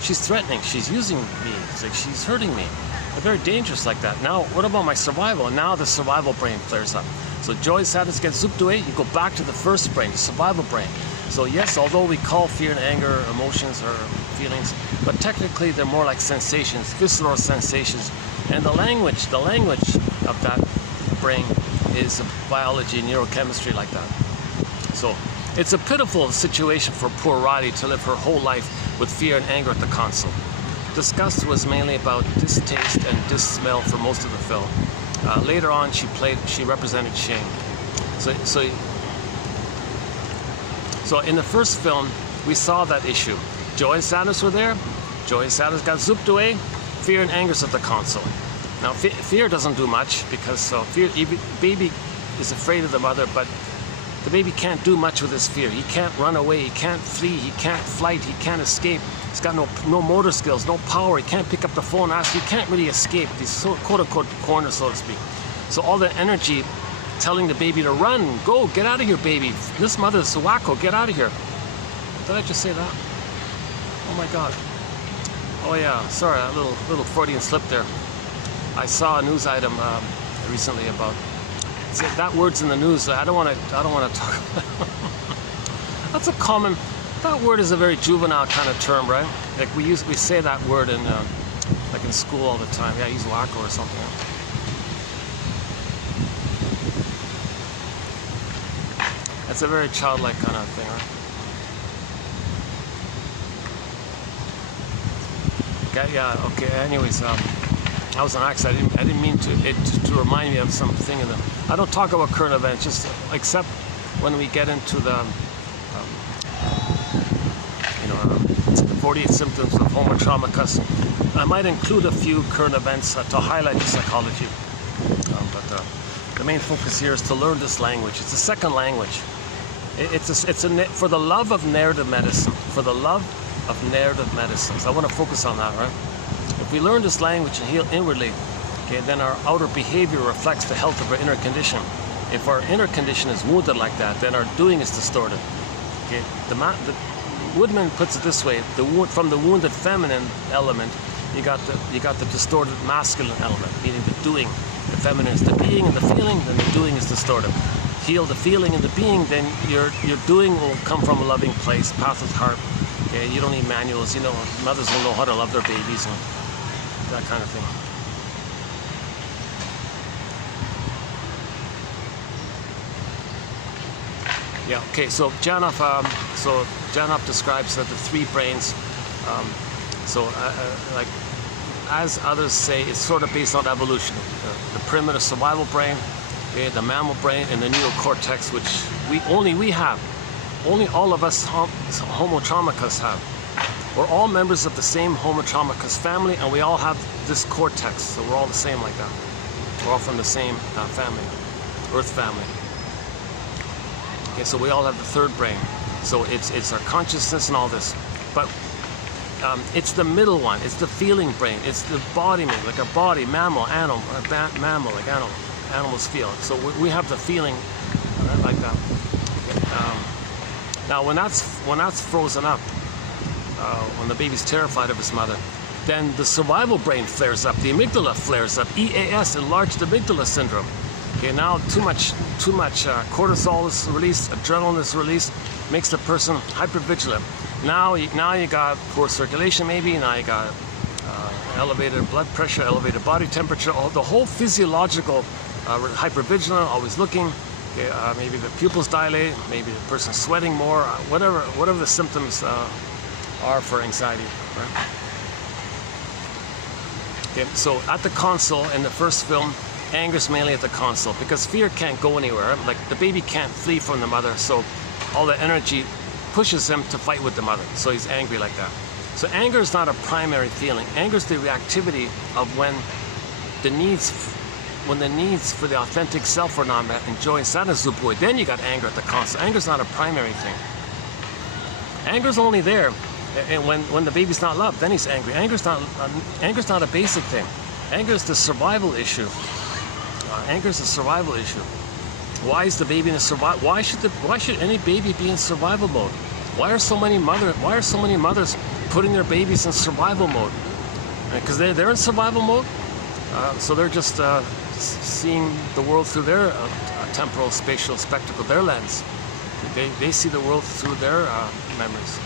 She's threatening, she's using me, it's like she's hurting me. They're very dangerous like that. Now, what about my survival? And now the survival brain flares up. So joy, sadness gets zooped away, you go back to the first brain, the survival brain. So yes, although we call fear and anger emotions or feelings, but technically they're more like sensations, visceral sensations. And the language of that brain is biology, neurochemistry, like that. So it's a pitiful situation for poor Riley to live her whole life with fear and anger at the console. Disgust was mainly about distaste and dissmell for most of the film. Later on, she represented shame. So in the first film, we saw that issue. Joy and sadness were there. Joy and sadness got zooped away. Fear and anger's at the console. Now, fear doesn't do much because baby is afraid of the mother, but the baby can't do much with his fear. He can't run away. He can't flee. He can't flight. He can't escape. He's got no motor skills, no power. He can't pick up the phone, ask. He can't really escape. He's so quote-unquote cornered, so to speak. So all the energy telling the baby to run, go, get out of here, baby. This mother's wacko, get out of here. Did I just say that? Oh my God. Oh yeah, sorry, a little Freudian slip there. I saw a news item recently about that word's in the news. I don't want to talk about it. That's a common. That word is a very juvenile kind of term, right? Like we say that word in like in school all the time. Yeah, he's wacko or something. That's a very childlike kind of thing, right? Okay, yeah. Okay. Anyways, that was an accident. I didn't mean to remind me of something. I don't talk about current events, just except when we get into the 48 symptoms of homo trauma, because I might include a few current events to highlight the psychology. But the main focus here is to learn this language. It's a second language. For the love of narrative medicine. For the love of narrative medicine. So I want to focus on that, right? If we learn this language and heal inwardly, okay, then our outer behavior reflects the health of our inner condition. If our inner condition is wounded like that, then our doing is distorted. Okay, Woodman puts it this way: from the wounded feminine element, you got the distorted masculine element, meaning the doing. The feminine is the being and the feeling, then the doing is distorted. Heal the feeling and the being, then your doing will come from a loving place, path of heart. Okay, you don't need manuals. You know, mothers will know how to love their babies and that kind of thing. Yeah. Okay. So Janov describes the three brains. Like as others say, it's sort of based on evolution. The primitive survival brain, okay, the mammal brain, and the neocortex, which we have. Only all of us Homo traumicus have. We're all members of the same Homo traumicus family, and we all have this cortex. So we're all the same like that. We're all from the same family, Earth family. Okay, so we all have the third brain. So it's our consciousness and all this. But it's the middle one. It's the feeling brain. It's the body, like our body, mammal, animal, mammal, like animal. Animals feel. So we have the feeling like that. Okay. Now, when that's frozen up, when the baby's terrified of his mother, then the survival brain flares up. The amygdala flares up. EAS, enlarged amygdala syndrome. Okay, now too much cortisol is released, adrenaline is released, makes the person hypervigilant. Now you got poor circulation, maybe. Now you got elevated blood pressure, elevated body temperature, the whole physiological hypervigilant, always looking. Okay, maybe the pupils dilate, maybe the person's sweating more, whatever the symptoms are for anxiety. Right? Okay, so at the console in the first film, anger's mainly at the console because fear can't go anywhere. Like the baby can't flee from the mother, so all the energy pushes him to fight with the mother. So he's angry like that. So anger is not a primary feeling. Anger is the reactivity of when the needs for the authentic self are not met, and joy and sadness is void. Then you got anger at the console. Anger is not a primary thing. Anger is only there and when the baby's not loved. Then he's angry. Anger's not a basic thing. Anger is the survival issue. Anger is a survival issue. Why is the baby in a survival? Why should any baby be in survival mode? Why are so many mothers putting their babies in survival mode? Because they're in survival mode. So they're just seeing the world through their temporal, spatial spectacle, their lens. They see the world through their memories.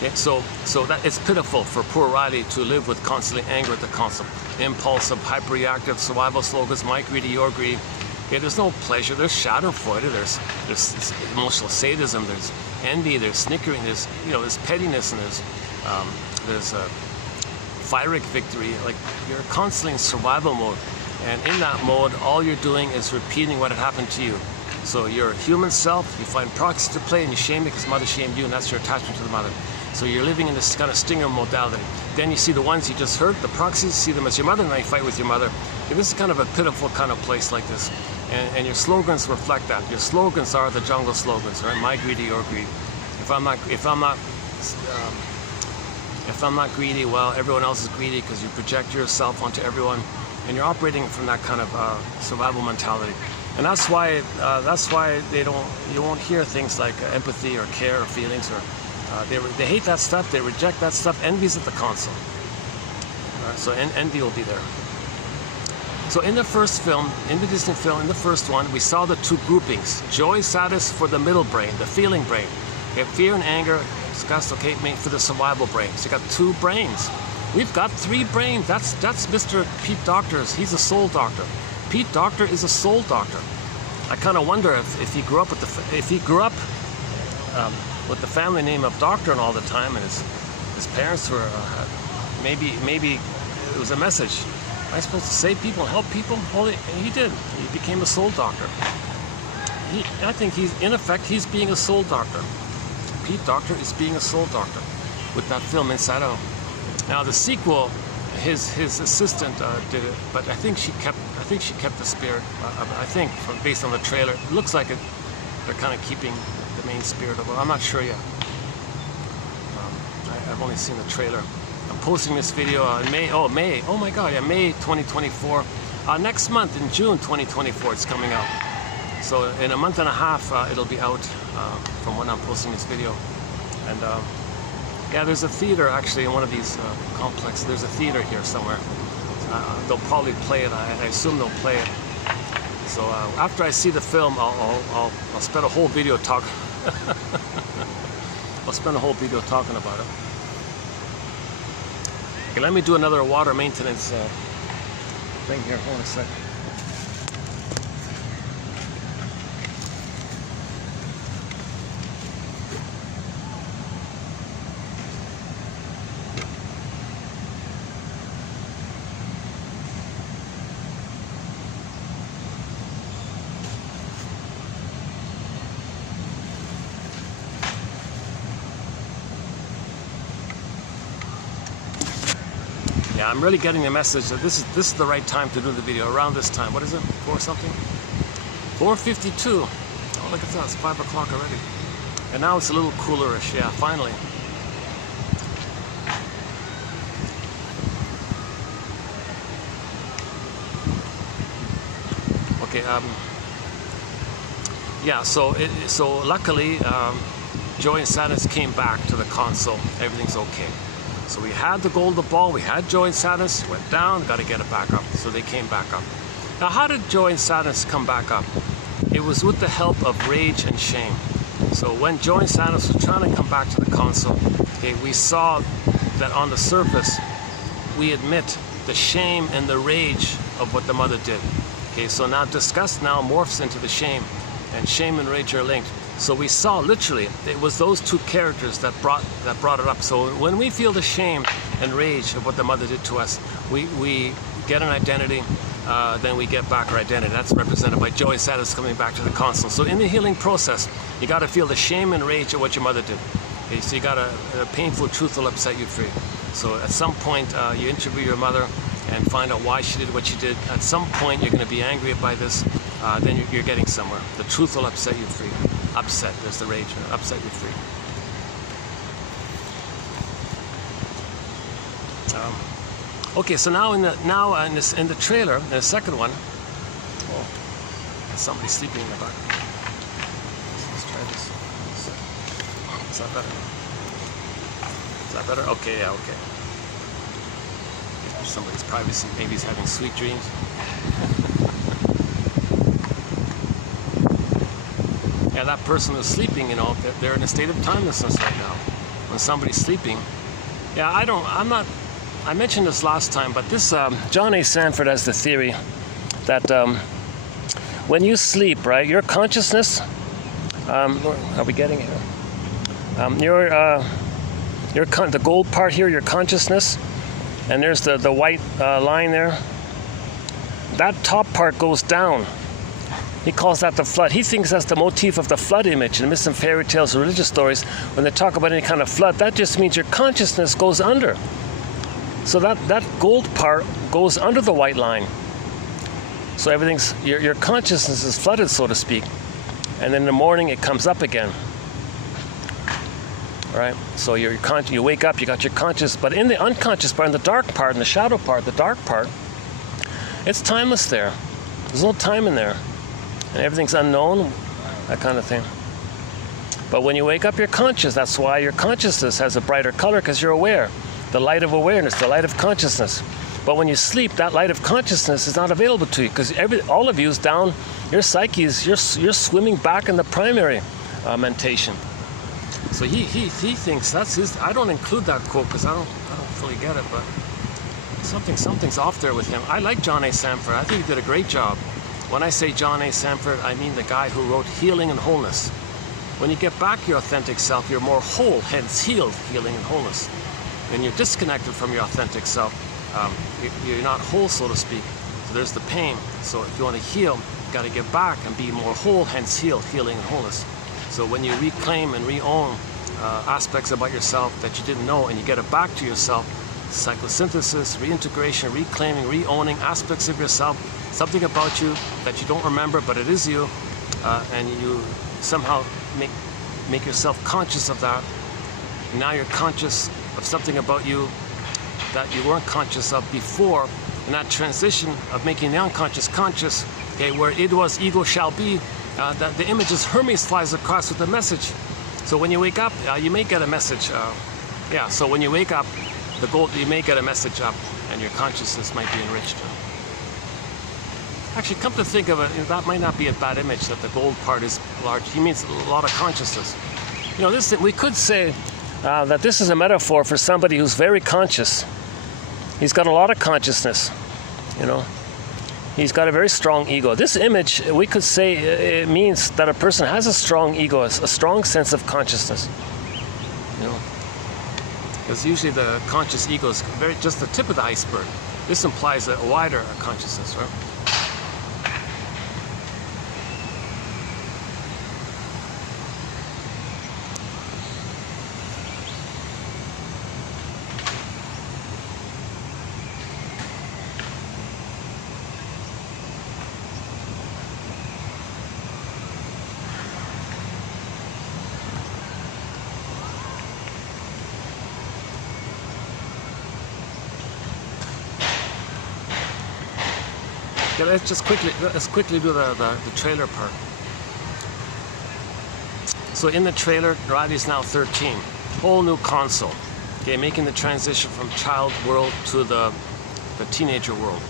Okay, so that it's pitiful for poor Riley to live with constantly anger at the console. Impulsive, hyperreactive, survival slogans, my greedy, your greedy. Okay, there's no pleasure, there's schadenfreude, there's emotional sadism, there's envy, there's snickering, there's pettiness, and there's pyrrhic victory. Like you're constantly in survival mode, and in that mode, all you're doing is repeating what had happened to you. So your human self, you find proxies to play, and you shame because mother shamed you, and that's your attachment to the mother. So you're living in this kind of stinger modality. Then you see the ones you just hurt, the proxies, see them as your mother, and now you fight with your mother. And this is kind of a pitiful kind of place like this. And your slogans reflect that. Your slogans are the jungle slogans, right? My greedy, your greedy. If I'm not greedy, well, everyone else is greedy because you project yourself onto everyone, and you're operating from that kind of survival mentality. And that's why you won't hear things like empathy or care or feelings, or they hate that stuff, they reject that stuff. Envy's at the console. So envy will be there. So in the first film, in the Disney film, in the first one, we saw the two groupings. Joy, sadness for the middle brain, the feeling brain. Okay, fear and anger discussed, okay, for the survival brain. So you got two brains. We've got three brains. That's Mr. Pete Doctors. He's a soul doctor. Pete Doctor is a soul doctor. I kind of wonder if he grew up with the family name of Doctor and all the time, and his parents were maybe it was a message. Am I supposed to save people, help people? Well, he did. He became a soul doctor. I think he's being a soul doctor. repeat doctor is being a soul doctor with that film Inside Out. Now the sequel, his assistant did it, but I think she kept the spirit. I think based on the trailer, it looks like they're kind of keeping the main spirit of it. I'm not sure yet. I've only seen the trailer. I'm posting this video in May. Oh my God, yeah, May 2024. Next month in June 2024, it's coming out. So in a month and a half, it'll be out from when I'm posting this video. And yeah, there's a theater actually in one of these complexes. There's a theater here somewhere. They'll probably play it. I assume they'll play it. So after I see the film, I'll spend a whole video talking. I'll spend a whole video talking about it. Okay, let me do another water maintenance thing here. Hold on a sec. Yeah, I'm really getting the message that this is the right time to do the video, around this time. What is it? 4 something? 4:52. Oh, look at that, it's 5 o'clock already. And now it's a little coolerish, yeah, finally. Okay, yeah, so luckily, Joy and Sadness came back to the console. Everything's okay. So we had the golden ball, we had Joy and Sadness, went down, got to get it back up. So they came back up. Now, how did Joy and Sadness come back up? It was with the help of rage and shame. So when Joy and Sadness was trying to come back to the console, okay, we saw that on the surface, we admit the shame and the rage of what the mother did. Okay, so now disgust now morphs into the shame, and shame and rage are linked. So we saw literally, it was those two characters that brought it up. So when we feel the shame and rage of what the mother did to us, we get an identity, then we get back our identity. That's represented by Joy and Sadness coming back to the console. So in the healing process, you got to feel the shame and rage of what your mother did. Okay, so you got a painful truth will upset you free. So at some point, you interview your mother and find out why she did what she did. At some point, you're going to be angry by this. Then you're getting somewhere. The truth will upset you free. Upset, there's the rage, upset you free. Okay, so now in the trailer, in the second one, oh, somebody's sleeping in the back. Let's try this. Is that better? Is that better? Okay, yeah, okay. Somebody's privacy, maybe he's having sweet dreams. Yeah, that person who's sleeping, you know, they're in a state of timelessness right now. When somebody's sleeping, yeah, I mentioned this last time, but this, John A. Sanford has the theory that when you sleep, right, your consciousness, are we getting here? The gold part here, your consciousness, and there's the white line there. That top part goes down. He calls that the flood. He thinks that's the motif of the flood image in myths and fairy tales or religious stories. When they talk about any kind of flood, that just means your consciousness goes under. So that gold part goes under the white line. So everything's, your consciousness is flooded, so to speak. And then in the morning, it comes up again. All right? So you wake up, you got your conscious, but in the unconscious part, in the dark part, in the shadow part, the dark part, it's timeless there. There's no time in there. And everything's unknown, that kind of thing. But when you wake up, you're conscious. That's why your consciousness has a brighter color, because you're aware. The light of awareness, the light of consciousness. But when you sleep, that light of consciousness is not available to you, because all of you is down. Your psyche is you're swimming back in the primary mentation. So he thinks that's his. I don't include that quote because I don't fully get it, but something's off there with him. I like John A. Sanford. I think he did a great job. When I say John A. Sanford, I mean the guy who wrote Healing and Wholeness. When you get back your authentic self, you're more whole, hence healed, healing and wholeness. When you're disconnected from your authentic self, you're not whole, so to speak. So there's the pain. So if you want to heal, you got to get back and be more whole, hence healed, healing and wholeness. So when you reclaim and re-own aspects about yourself that you didn't know, and you get it back to yourself. Psychosynthesis, reintegration, reclaiming, re-owning aspects of yourself, something about you that you don't remember, but it is you, and you somehow make yourself conscious of that. And now you're conscious of something about you that you weren't conscious of before, and that transition of making the unconscious conscious, okay, where it was, ego shall be, that the image is Hermes flies across with a message. So when you wake up, you may get a message. So when you wake up, you may get a message up, and your consciousness might be enriched. Actually, come to think of it, that might not be a bad image, that the gold part is large. He means a lot of consciousness. You know, this, we could say that this is a metaphor for somebody who's very conscious. He's got a lot of consciousness, you know. He's got a very strong ego. This image, we could say, it means that a person has a strong ego, a strong sense of consciousness, you know. Because usually the conscious ego is just the tip of the iceberg. This implies a wider consciousness, right? Okay, let's quickly do the trailer part. So in the trailer, Roddy is now 13, whole new console. Okay, making the transition from child world to the teenager world.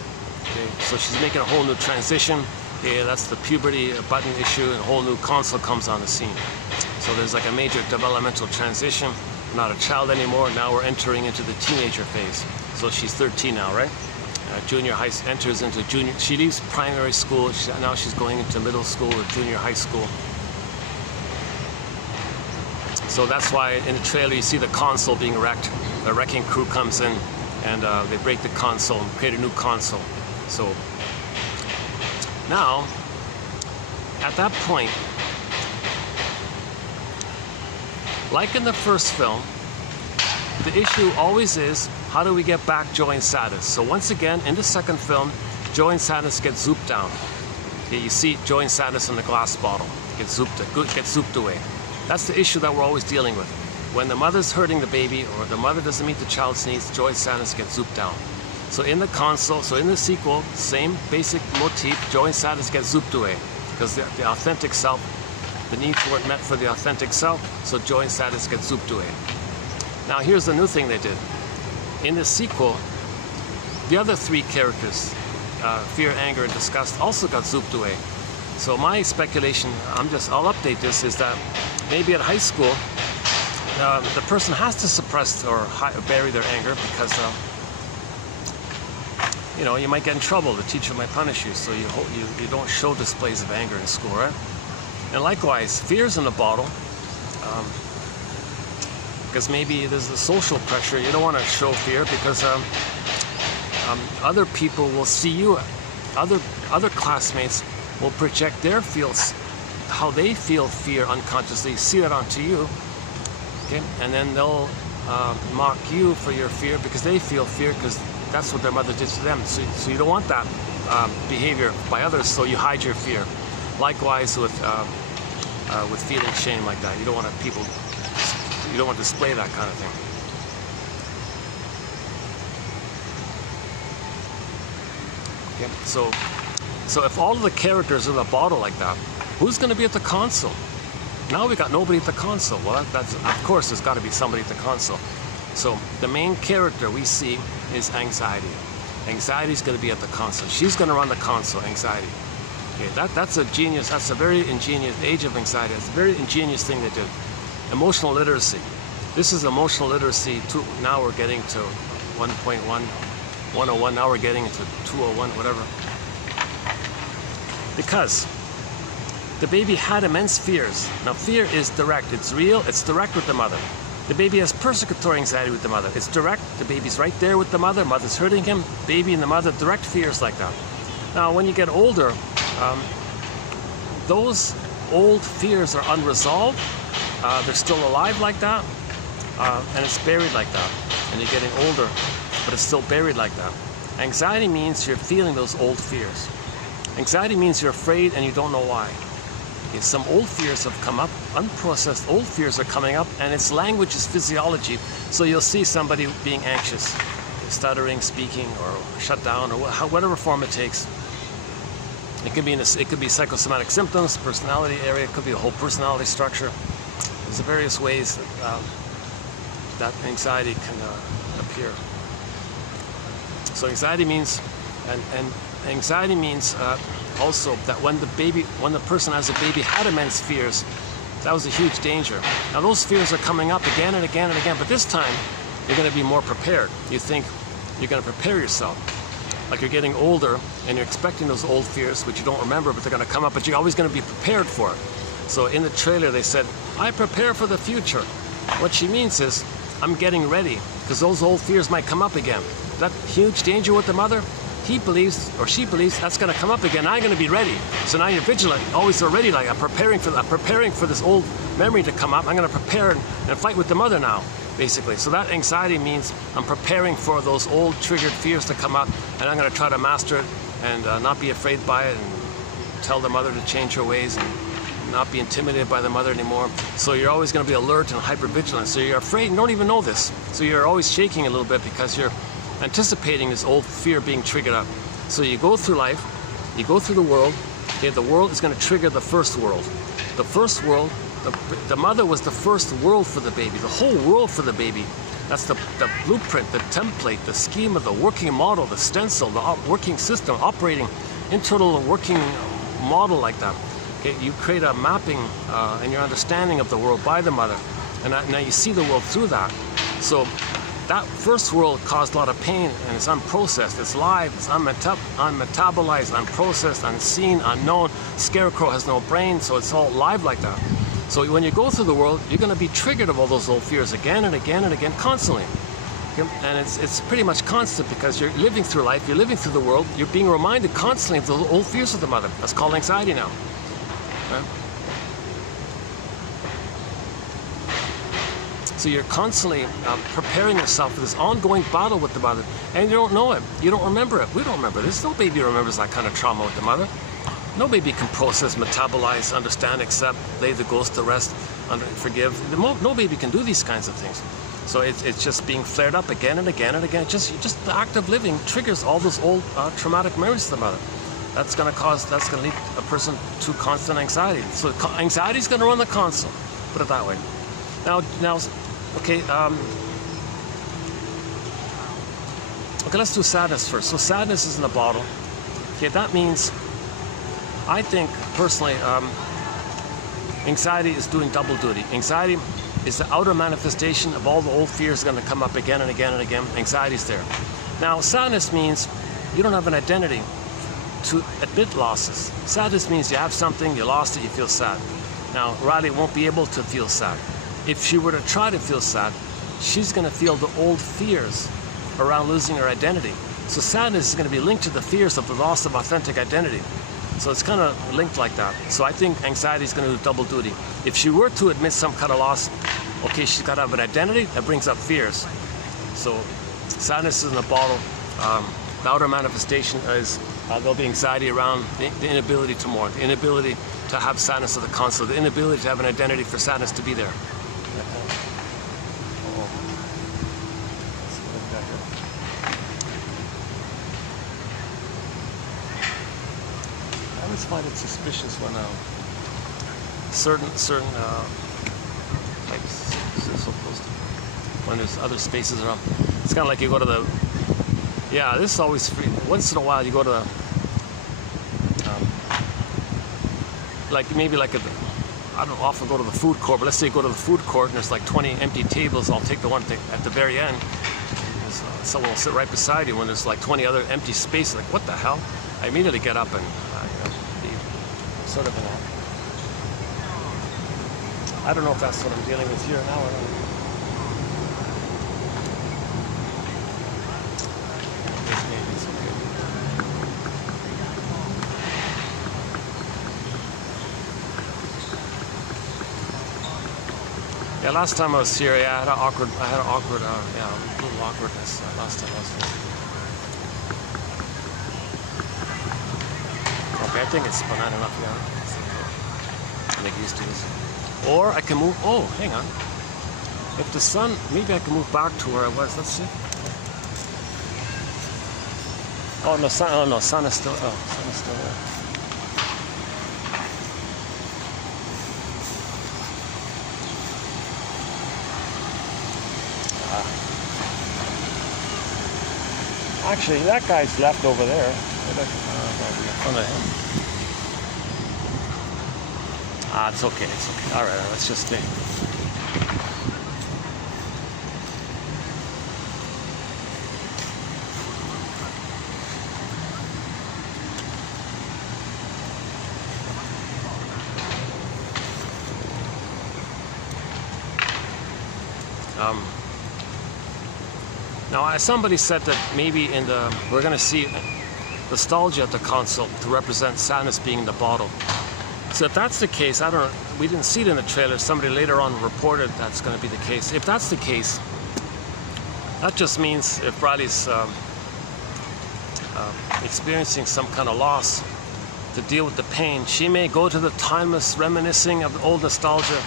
Okay, so she's making a whole new transition. Okay, that's the puberty button issue, and a whole new console comes on the scene. So there's like a major developmental transition. We're not a child anymore. Now we're entering into the teenager phase. So she's 13 now, right? Junior high, enters into junior. She leaves primary school. Now she's going into middle school or junior high school. So that's why in the trailer you see the console being wrecked. The wrecking crew comes in and they break the console and create a new console. So now, at that point, like in the first film, the issue always is, how do we get back joy and sadness? So once again, in the second film, joy and sadness get zooped down. Okay, you see joy and sadness in the glass bottle. Get zooped away. That's the issue that we're always dealing with. When the mother's hurting the baby, or the mother doesn't meet the child's needs, joy and sadness get zooped down. So in the console, so in the sequel, same basic motif, joy and sadness get zooped away. Because the authentic self, the needs weren't met for the authentic self, so joy and sadness get zooped away. Now here's the new thing they did. In the sequel, the other three characters, fear, anger, and disgust, also got zooped away. So my speculation, I'll update this, is that maybe at high school, the person has to suppress or bury their anger because, you know, you might get in trouble. The teacher might punish you, so you don't show displays of anger in school, right? And likewise, fear's in the bottle. Because maybe there's a social pressure. You don't want to show fear because other people will see you. Other classmates will project their feels, how they feel fear unconsciously, see that onto you. Okay, and then they'll mock you for your fear because they feel fear because that's what their mother did to them. So you don't want that behavior by others. So you hide your fear. Likewise with feeling shame like that. You don't want people. You don't want to display that kind of thing. Okay, so if all of the characters are in the bottle like that, who's going to be at the console? Now we got nobody at the console. Well, that's of course there's got to be somebody at the console. So the main character we see is anxiety. Anxiety is going to be at the console. She's going to run the console. Anxiety. Okay, that's a genius. That's a very ingenious age of anxiety. It's a very ingenious thing they did. Emotional literacy. This is emotional literacy. Now we're getting to 1.1, 101. Now we're getting into 201, whatever. Because the baby had immense fears. Now fear is direct. It's real. It's direct with the mother. The baby has persecutory anxiety with the mother. It's direct. The baby's right there with the mother. Mother's hurting him. Baby and the mother, direct fears like that. Now when you get older, those old fears are unresolved. they're still alive like that, and it's buried like that. And you're getting older, but it's still buried like that. Anxiety means you're feeling those old fears. Anxiety means you're afraid and you don't know why. Okay, some old fears have come up, unprocessed old fears are coming up, and its language is physiology. So you'll see somebody being anxious, stuttering, speaking, or shut down, or whatever form it takes. It could be psychosomatic symptoms, personality area, it could be a whole personality structure. There's various ways that anxiety can appear. So anxiety means, and anxiety means also that when the person as a baby had immense fears, that was a huge danger. Now those fears are coming up again and again and again, but this time you're going to be more prepared. You think you're going to prepare yourself. Like you're getting older and you're expecting those old fears, which you don't remember, but they're going to come up, but you're always going to be prepared for it. So in the trailer they said, I prepare for the future. What she means is, I'm getting ready, because those old fears might come up again. That huge danger with the mother, he believes, or she believes, that's going to come up again. I'm going to be ready. So now you're vigilant, always already, like I'm preparing for this old memory to come up. I'm going to prepare and fight with the mother now, basically. So that anxiety means I'm preparing for those old triggered fears to come up, and I'm going to try to master it and not be afraid by it, and tell the mother to change her ways and not be intimidated by the mother anymore. So you're always going to be alert and hyper-vigilant. So you're afraid and don't even know this. So you're always shaking a little bit because you're anticipating this old fear being triggered up. So you go through life, you go through the world, okay, the world is going to trigger the first world. The first world, the mother was the first world for the baby, the whole world for the baby. That's the blueprint, the template, the schema, the working model, the stencil, the working system, operating, internal working model like that. Okay, you create a mapping and your understanding of the world by the mother, and now you see the world through that. So that first world caused a lot of pain, and it's unprocessed, it's live, it's unmetabolized, unprocessed, unseen, unknown. Scarecrow has no brain, so it's all live like that. So when you go through the world, you're going to be triggered of all those old fears again and again and again, constantly. Okay? And it's pretty much constant because you're living through life, you're living through the world, you're being reminded constantly of those old fears of the mother. That's called anxiety now. Right? So you're constantly preparing yourself for this ongoing battle with the mother, and you don't know it. You don't remember it. We don't remember this. No baby remembers that kind of trauma with the mother. No baby can process, metabolize, understand, accept, lay the ghost to rest, forgive. No baby can do these kinds of things. So it's just being flared up again and again and again. Just the act of living triggers all those old traumatic memories of the mother. That's going to lead a person to constant anxiety. So anxiety is going to run the console. Put it that way. Now, okay. Okay, let's do sadness first. So sadness is in a bottle. Okay, that means, I think personally, anxiety is doing double duty. Anxiety is the outer manifestation of all the old fears going to come up again and again and again. Anxiety is there. Now, sadness means you don't have an identity to admit losses. Sadness means you have something, you lost it, you feel sad. Now, Riley won't be able to feel sad. If she were to try to feel sad, she's going to feel the old fears around losing her identity. So sadness is going to be linked to the fears of the loss of authentic identity. So it's kind of linked like that. So I think anxiety is going to do double duty. If she were to admit some kind of loss, okay, she's got to have an identity that brings up fears. So sadness is in a bottle. The outer manifestation is there'll be anxiety around the inability to mourn, the inability to have sadness of the console, the inability to have an identity for sadness to be there. I always find it suspicious when certain like so close to, when there's other spaces around. It's kind of like you go to the, yeah, this is always free. Once in a while you go to the, like maybe like I don't often go to the food court, but let's say you go to the food court and there's like 20 empty tables. I'll take the one at the very end. Someone will sit right beside you when there's like 20 other empty spaces. Like, what the hell? I immediately get up and be sort of I don't know if that's what I'm dealing with here now or not. Yeah, last time I was here, yeah, I had an awkward, yeah, a little awkwardness last time I was here. Okay, I think it's banana enough now. I'm getting used to this. Or I can move, oh, hang on. If the sun, maybe I can move back to where I was, let's see. Oh no, sun is still there. Actually, that guy's left over there. Maybe I can in front of him. It's okay, it's okay. All right, let's just stay. Now, somebody said that maybe we're going to see nostalgia at the console to represent sadness being in the bottle. So if that's the case, I don't know, we didn't see it in the trailer. Somebody later on reported that's going to be the case. If that's the case, that just means if Riley's experiencing some kind of loss to deal with the pain, she may go to the timeless reminiscing of the old nostalgia.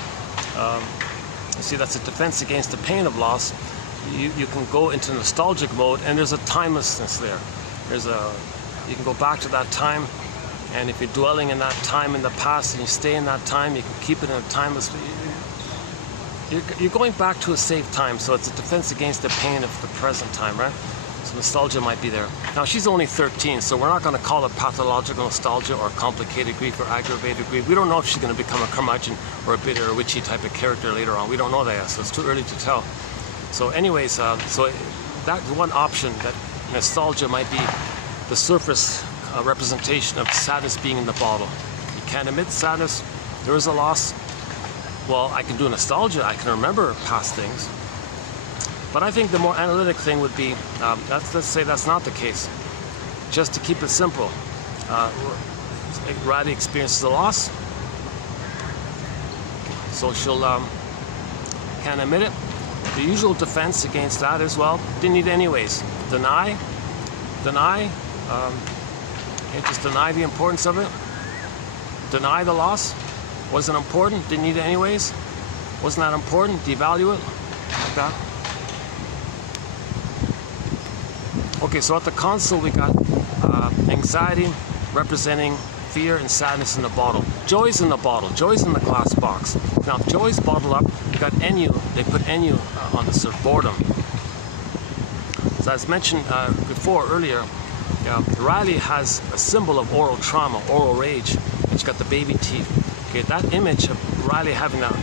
You see, that's a defense against the pain of loss. You can go into nostalgic mode, and there's a timelessness there. You can go back to that time, and if you're dwelling in that time in the past and you stay in that time, you can keep it in a timeless. You're going back to a safe time, so it's a defense against the pain of the present time, right? So nostalgia might be there. Now she's only 13, so we're not going to call it pathological nostalgia or complicated grief or aggravated grief. We don't know if she's going to become a curmudgeon or a bitter or witchy type of character later on. We don't know that yet, so it's too early to tell. So anyways, so that's one option, that nostalgia might be the surface representation of sadness being in the bottle. You can't admit sadness, there is a loss. Well, I can do nostalgia, I can remember past things. But I think the more analytic thing would be, let's say that's not the case. Just to keep it simple, Riley experiences a loss, so she'll can't admit it. The usual defense against that is, well, didn't need it anyways. Deny, just deny the importance of it. Deny the loss. Wasn't important, didn't need it anyways. Wasn't that important, devalue it, like that. Okay, so at the console we got anxiety representing fear and sadness in the bottle. Joy's in the bottle, joy's in the glass box. Now if joy's bottled up, you got ennui, they put ennui on the surf, boredom. So as mentioned before, earlier, Riley has a symbol of oral trauma, oral rage. She's got the baby teeth. Okay, that image of Riley having that,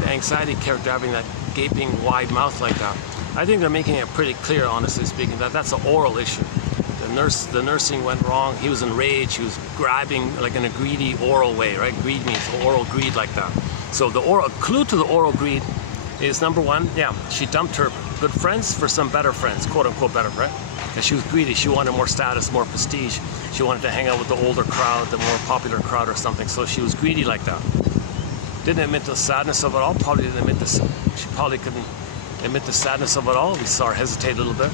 the anxiety character having that gaping wide mouth like that, I think they're making it pretty clear, honestly speaking, that that's an oral issue. The nursing went wrong. He was in rage. He was grabbing like in a greedy oral way, right? Greed means oral greed like that. So the clue to the oral greed is, number one, yeah, she dumped her good friends for some better friends, quote unquote better, right? And she was greedy. She wanted more status, more prestige. She wanted to hang out with the older crowd, the more popular crowd or something. So she was greedy like that. Didn't admit the sadness of it all. Probably didn't admit this. She probably couldn't admit the sadness of it all. We saw her hesitate a little bit,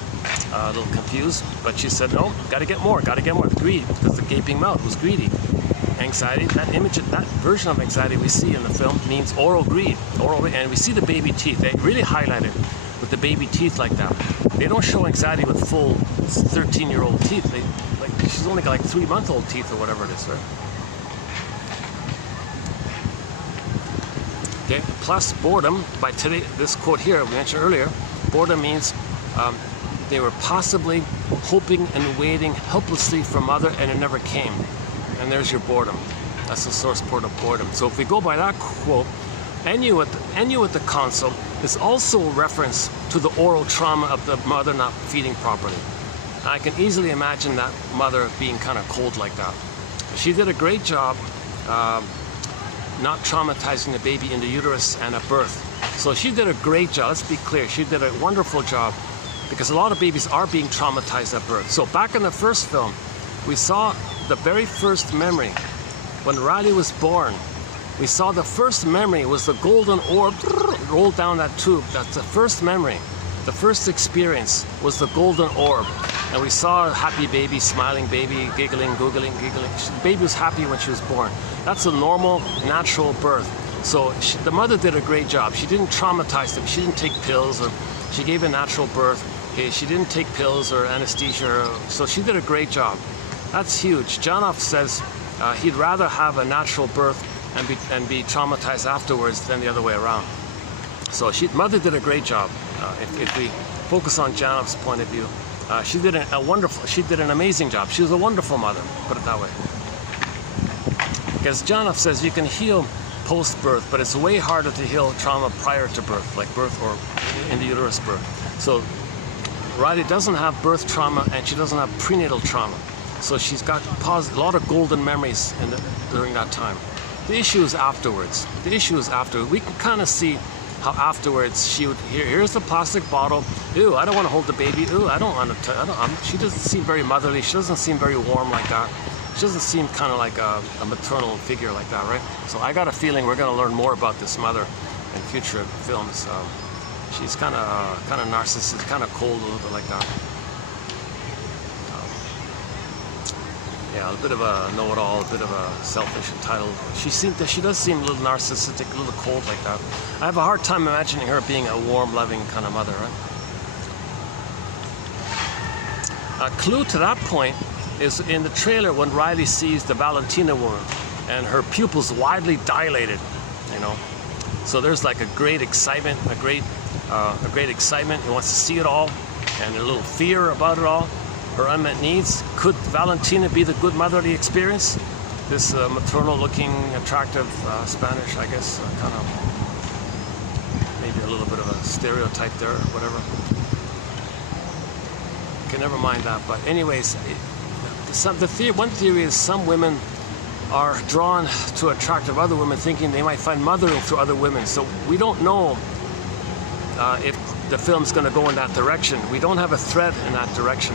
a little confused, but she said, no, gotta get more. Greed, because the gaping mouth was greedy. Anxiety, that image, that version of anxiety we see in the film means oral greed, and we see the baby teeth. They really highlight it with the baby teeth like that. They don't show anxiety with full 13-year-old teeth. She's only got like 3-month-old teeth or whatever it is, right? Okay, plus boredom, by today, this quote here we mentioned earlier, boredom means they were possibly hoping and waiting helplessly for mother and it never came. And there's your boredom. That's the source point of boredom. So if we go by that quote, ennui at the console is also a reference to the oral trauma of the mother not feeding properly. I can easily imagine that mother being kind of cold like that. She did a great job not traumatizing the baby in the uterus and at birth. So she did a great job, let's be clear, she did a wonderful job, because a lot of babies are being traumatized at birth. So back in the first film, we saw the very first memory. When Riley was born, We saw the first memory was the golden orb rolled down that tube. That's the first memory. The first experience was the golden orb. And we saw a happy baby, smiling baby, giggling, googling, giggling. The baby was happy when she was born. That's a normal, natural birth. So the mother did a great job. She didn't traumatize them. She didn't take pills, or she gave a natural birth. Okay, she didn't take pills or anesthesia. So she did a great job. That's huge. Janov says he'd rather have a natural birth and be traumatized afterwards than the other way around. So mother did a great job. If we focus on Janov's point of view, she did an amazing job. She was a wonderful mother, put it that way. Because Janov says you can heal post-birth, but it's way harder to heal trauma prior to birth, like birth or in the uterus birth. So Riley doesn't have birth trauma, and she doesn't have prenatal trauma. So she's got a lot of golden memories during that time. The issue is afterwards. We can kind of see how afterwards she would here's the plastic bottle. Ew, I don't want to hold the baby. Ew, I don't want to. She doesn't seem very motherly. She doesn't seem very warm like that. She doesn't seem kind of like a maternal figure like that, right? So I got a feeling we're going to learn more about this mother in future films. She's kind of narcissistic, kind of cold, a little bit like that. Yeah, a bit of a know-it-all, a bit of a selfish, entitled. She does seem a little narcissistic, a little cold like that. I have a hard time imagining her being a warm, loving kind of mother, right? A clue to that point is in the trailer when Riley sees the Valentina woman and her pupils widely dilated, you know. So there's like a great excitement, a great excitement. He wants to see it all, and a little fear about it all. Her unmet needs. Could Valentina be the good motherly experience? This maternal-looking, attractive Spanish, I guess, kind of maybe a little bit of a stereotype there, or whatever. Okay, never mind that. But anyways, one theory is some women are drawn to attractive other women, thinking they might find mothering through other women. So we don't know if the film's going to go in that direction. We don't have a thread in that direction,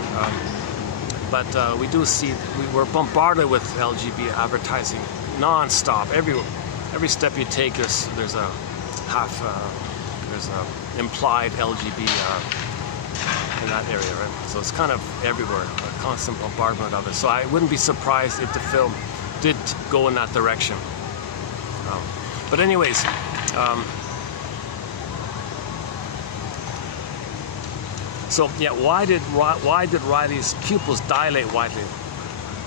but we do see we're bombarded with LGBT advertising non-stop. Every step you take, there's a implied LGBT in that area, right? So it's kind of everywhere, a constant bombardment of it. So I wouldn't be surprised if the film did go in that direction. But anyways. So yeah, why did Riley's pupils dilate widely?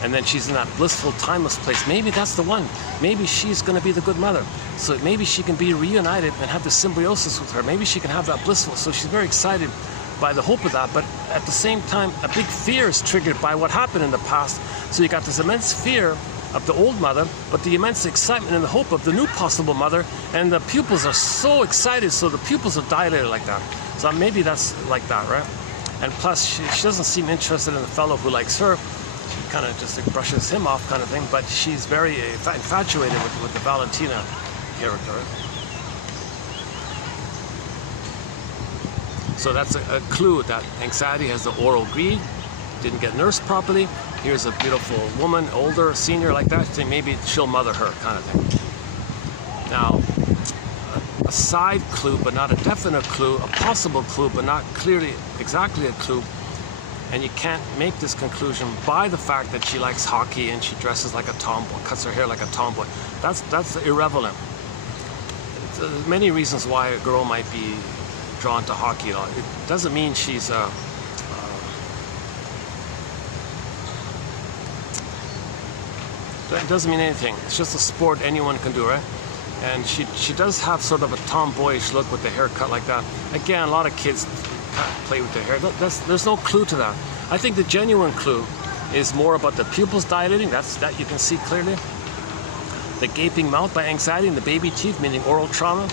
And then she's in that blissful, timeless place. Maybe that's the one. Maybe she's going to be the good mother. So maybe she can be reunited and have the symbiosis with her. Maybe she can have that blissful. So she's very excited by the hope of that. But at the same time, a big fear is triggered by what happened in the past. So you got this immense fear of the old mother, but the immense excitement and the hope of the new possible mother. And the pupils are so excited, so the pupils are dilated like that. So maybe that's like that, right? And plus, she doesn't seem interested in the fellow who likes her. She kind of just like brushes him off kind of thing, but she's very infatuated with the Valentina character. Right? So that's a clue that anxiety has the oral greed, didn't get nursed properly. Here's a beautiful woman, older, senior like that. So maybe she'll mother her kind of thing. Now, a side clue, but not a definite clue, a possible clue, but not clearly exactly a clue. And you can't make this conclusion by the fact that she likes hockey and she dresses like a tomboy, cuts her hair like a tomboy. That's irrelevant. There's many reasons why a girl might be drawn to hockey. It doesn't mean she's it doesn't mean anything. It's just a sport anyone can do, right? And she does have sort of a tomboyish look with the haircut like that. Again, a lot of kids play with their hair. There's no clue to that. I think the genuine clue is more about the pupils dilating. That you can see clearly. The gaping mouth by anxiety and the baby teeth, meaning oral trauma.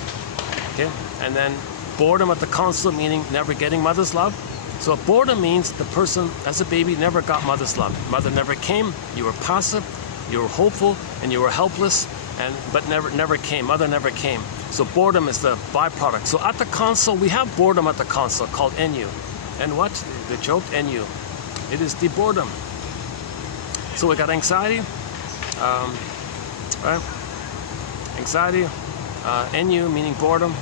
Okay, and then boredom at the console, meaning never getting mother's love. So boredom means the person as a baby never got mother's love. Mother never came. You were passive. You were hopeful, and you were helpless. But never came. Mother never came. So boredom is the byproduct. So at the console, we have boredom at the console called NU. And what? The joke NU. It is the boredom. So we got anxiety, right? anxiety, NU meaning boredom.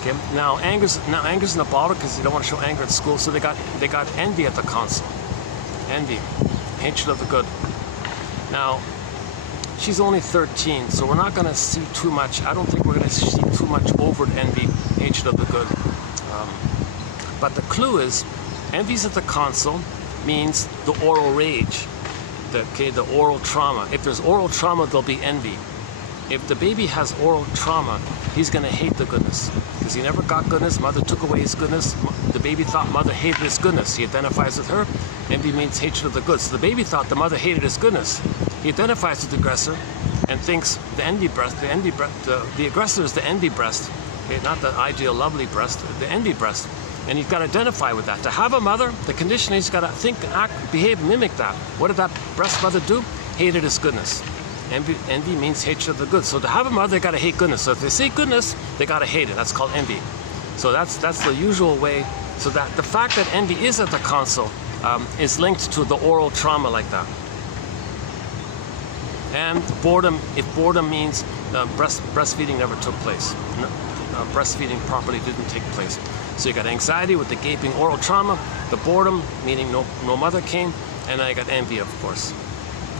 Okay, now anger's in the bottle because you don't want to show anger at school, so they got envy at the console. Envy, hatred of the good. Now, she's only 13, so we're not going to see too much. I don't think we're going to see too much overt envy, hatred of the good. But the clue is, envy's at the console means the oral rage, the oral trauma. If there's oral trauma, there'll be envy. If the baby has oral trauma, he's going to hate the goodness because he never got goodness. Mother took away his goodness. The baby thought mother hated his goodness. He identifies with her. Envy means hatred of the good. So the baby thought the mother hated his goodness. He identifies with the aggressor and thinks the aggressor is the envy breast, okay, not the ideal lovely breast, the envy breast. And you've got to identify with that. To have a mother, the condition is you've got to think, act, behave, mimic that. What did that breast mother do? Hated his goodness. Envy means hatred of the good. So to have a mother, they got to hate goodness. So if they say goodness, they got to hate it. That's called envy. So that's the usual way. So that the fact that envy is at the console is linked to the oral trauma like that. And boredom, if boredom means breastfeeding never took place. Breastfeeding properly didn't take place. So you got anxiety with the gaping oral trauma, the boredom, meaning no mother came, and then I got envy, of course.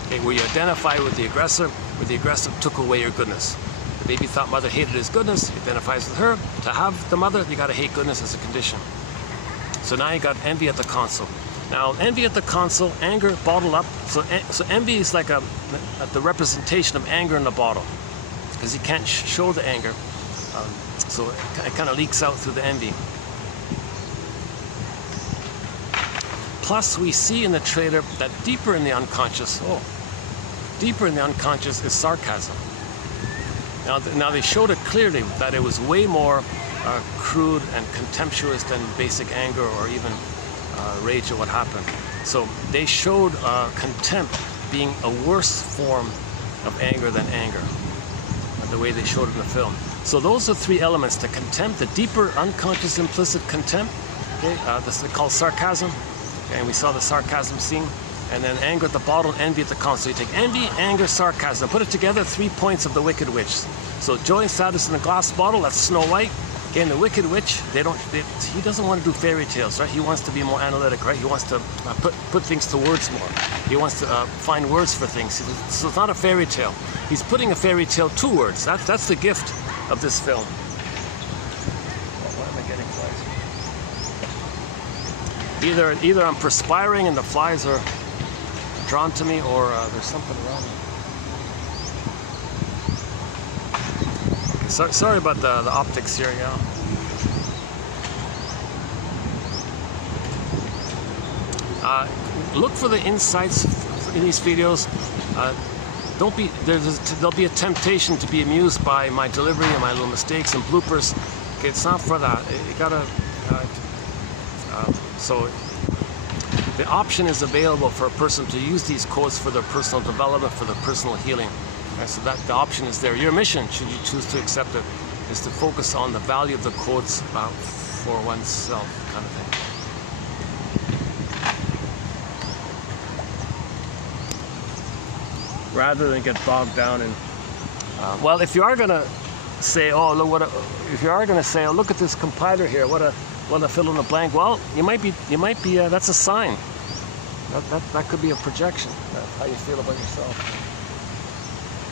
Okay, where you identify with the aggressor, where the aggressor took away your goodness. The baby thought mother hated his goodness, he identifies with her. To have the mother, you got to hate goodness as a condition. So now you got envy at the console. Now, envy at the console, anger bottled up. So envy is like the representation of anger in the bottle, because you can't show the anger. So it kind of leaks out through the envy. Plus, we see in the trailer that deeper in the unconscious, is sarcasm. Now they showed it clearly that it was way more crude and contemptuous than basic anger or even rage at what happened. So they showed contempt being a worse form of anger than anger, the way they showed it in the film. So those are three elements: the contempt, the deeper unconscious implicit contempt, okay, this is called sarcasm, okay, and we saw the sarcasm scene, and then anger at the bottle, envy at the console. So you take envy, anger, sarcasm, put it together, 3 points of the Wicked Witch. So joy and sadness in a glass bottle, that's Snow White. Again, the Wicked Witch, he doesn't want to do fairy tales, right? He wants to be more analytic, right? He wants to put things to words more. He wants to find words for things. So it's not a fairy tale. He's putting a fairy tale to words. That's the gift of this film. What am I getting flies? Either I'm perspiring and the flies are drawn to me, or there's something around me. Sorry about the optics here, yeah. Look for the insights in these videos. There'll be a temptation to be amused by my delivery and my little mistakes and bloopers. Okay, it's not for that. You gotta. So the option is available for a person to use these quotes for their personal development, for their personal healing. And so that the option is there. Your mission, should you choose to accept it, is to focus on the value of the quotes for oneself, kind of thing. Rather than get bogged down in. Well, if you are gonna say, oh, look look at this compiler here, what a fill in the blank. Well, you might be. That's a sign. That could be a projection. That's how you feel about yourself.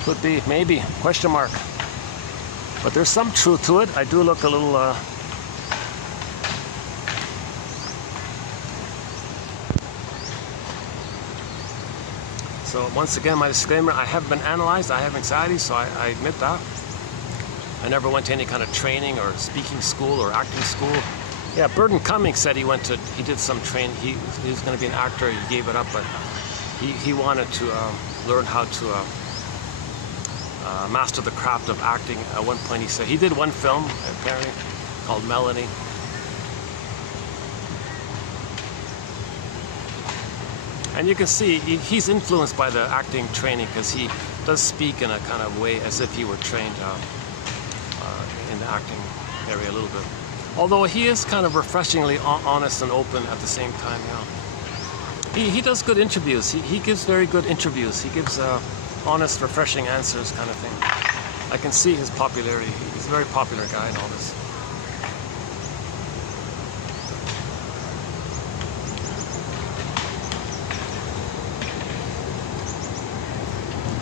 Could be, maybe, question mark. But there's some truth to it. I do look a little, So once again, my disclaimer, I have been analyzed, I have anxiety, so I admit that. I never went to any kind of training or speaking school or acting school. Yeah, Burton Cummings said he did some training. He was going to be an actor, he gave it up, but he wanted to learn how to master the craft of acting. At one point he said, he did one film, apparently, called Melody. And you can see he's influenced by the acting training, because he does speak in a kind of way as if he were trained in the acting area a little bit. Although he is kind of refreshingly honest and open at the same time. You know, he does good interviews. He gives very good interviews. He gives honest, refreshing answers kind of thing. I can see his popularity. He's a very popular guy in all this.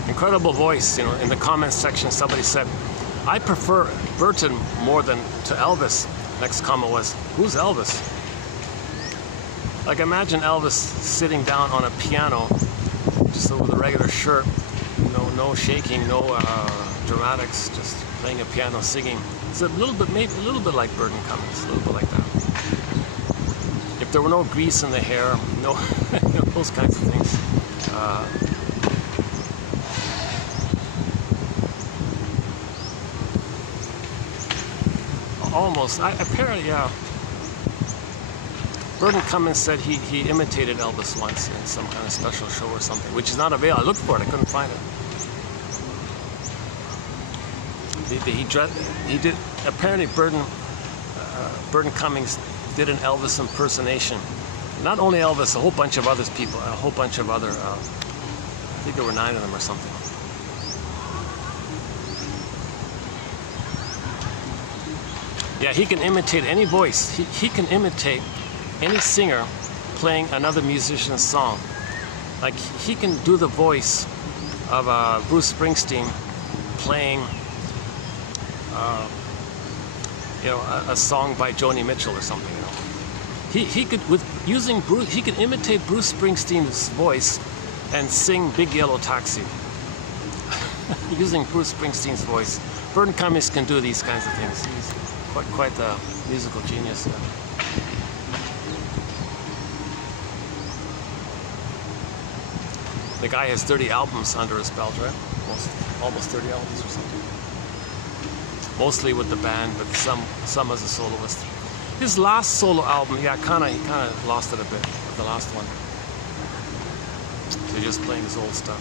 Incredible voice, you know. In the comments section, somebody said, "I prefer Burton more than to Elvis." Next comment was, "Who's Elvis?" Like, imagine Elvis sitting down on a piano, just with a regular shirt, no shaking, no dramatics, just playing a piano, singing. It's a little bit, maybe a little bit like Burton Cummings, a little bit like that. If there were no grease in the hair, no, those kinds of things. Almost. Apparently, yeah. Burton Cummings said he imitated Elvis once in some kind of special show or something, which is not available. I looked for it, I couldn't find it. He did. Apparently, Burton Cummings did an Elvis impersonation. Not only Elvis, a whole bunch of other people, a whole bunch of other. I think there were 9 of them or something. Yeah, he can imitate any voice. He can imitate any singer playing another musician's song. Like, he can do the voice of Bruce Springsteen playing, a song by Joni Mitchell or something. You know, he could he could imitate Bruce Springsteen's voice and sing "Big Yellow Taxi" using Bruce Springsteen's voice. Burton Cummings can do these kinds of things. He's quite a musical genius. The guy has 30 albums under his belt, right? Almost 30 albums or something. Mostly with the band, but some as a soloist. His last solo album, yeah, he kind of lost it a bit with the last one. So he's just playing his old stuff.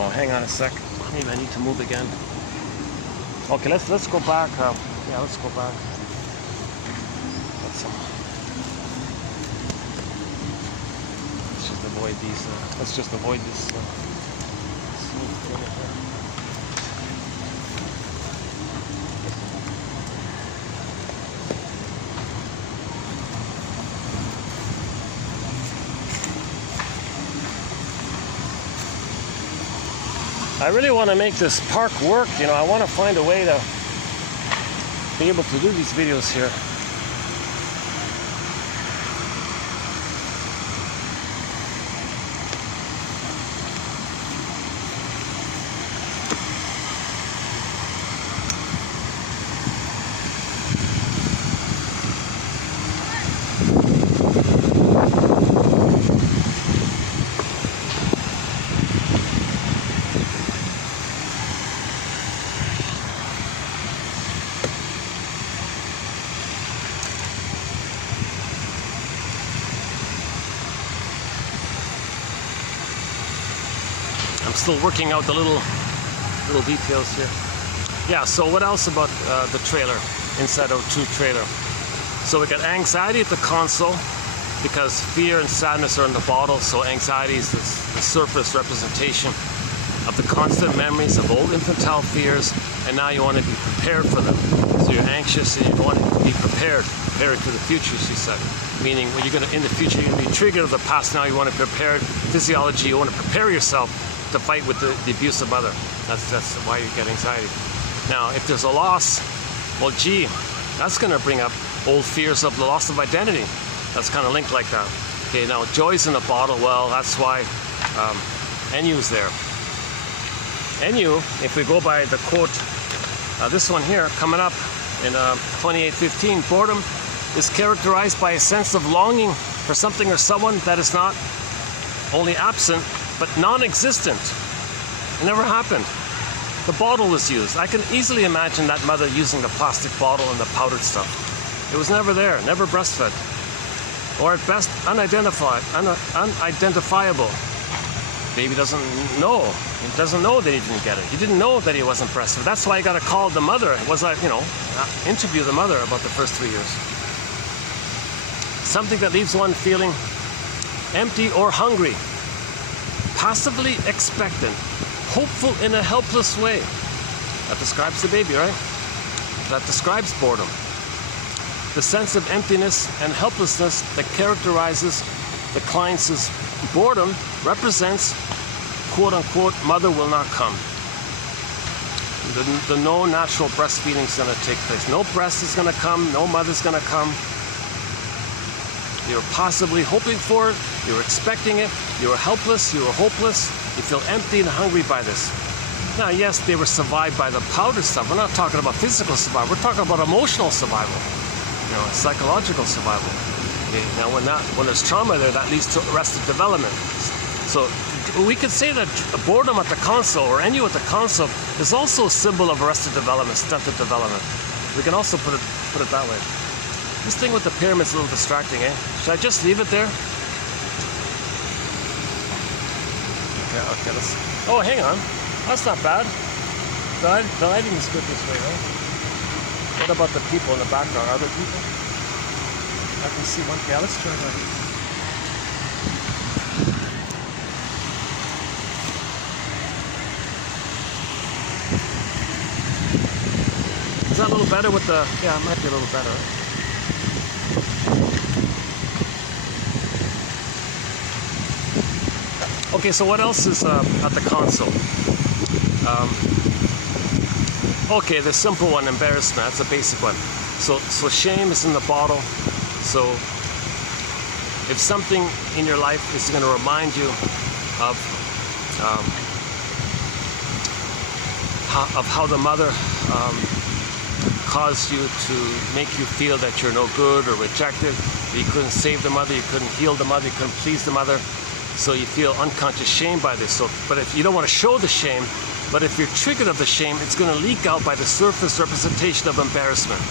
Oh, hang on a sec. Maybe I need to move again. Okay, let's go back. Yeah, let's go back. Let's just avoid these. Let's just avoid this. Smooth thing here. I really want to make this park work, you know. I want to find a way to be able to do these videos here. I'm still working out the little details here. Yeah, so what else about the trailer, inside of True Trailer? So we got anxiety at the console, because fear and sadness are in the bottle, so anxiety is the surface representation of the constant memories of old infantile fears, and now you want to be prepared for them. So you're anxious and you want to be prepared. prepare to the future, she said. Meaning, when you're going to, in the future, you're going to be triggered of the past. Now you want to prepare physiology. You want to prepare yourself to fight with the abusive mother. That's why you get anxiety. Now, if there's a loss, well, gee, that's going to bring up old fears of the loss of identity. That's kind of linked like that. Okay, now joy's in the bottle. Well, that's why Enu's there. Enu, if we go by the quote, this one here, coming up in 28:15, boredom is characterized by a sense of longing for something or someone that is not only absent, but non-existent. It never happened. The bottle was used. I can easily imagine that mother using the plastic bottle and the powdered stuff. It was never there, never breastfed. Or at best, unidentifiable. Baby doesn't know. He doesn't know that he didn't get it. He didn't know that he wasn't breastfed. That's why I got to call the mother. It was like, interview the mother about the first 3 years. Something that leaves one feeling empty or hungry, passively expectant, hopeful in a helpless way. That describes the baby, right? That describes boredom. The sense of emptiness and helplessness that characterizes the client's boredom represents, quote unquote, mother will not come. The no natural breastfeeding is going to take place. No breast is going to come, no mother's going to come. You're possibly hoping for it, you're expecting it, you're helpless, you're hopeless, you feel empty and hungry by this. Now, yes, they were survived by the powder stuff. We're not talking about physical survival, we're talking about emotional survival, psychological survival. Okay? Now, when there's trauma there, that leads to arrested development. So we could say that boredom at the console, or Enu at the console, is also a symbol of arrested development, stunted development. We can also put it that way. This thing with the pyramid's a little distracting, eh? Should I just leave it there? Okay, let's... Oh, hang on. That's not bad. The lighting is good this way, right? What about the people in the background? Are there people? I can see one. Yeah, let's try that. Is that a little better with the... Yeah, it might be a little better. Okay, so what else is at the console? Okay, the simple one, embarrassment. That's a basic one. So shame is in the bottle. So if something in your life is going to remind you of how the mother caused you to make you feel that you're no good or rejected, that you couldn't save the mother, you couldn't heal the mother, you couldn't please the mother, so you feel unconscious shame by this. So, but if you don't want to show the shame, but if you're triggered of the shame, it's going to leak out by the surface representation of embarrassment.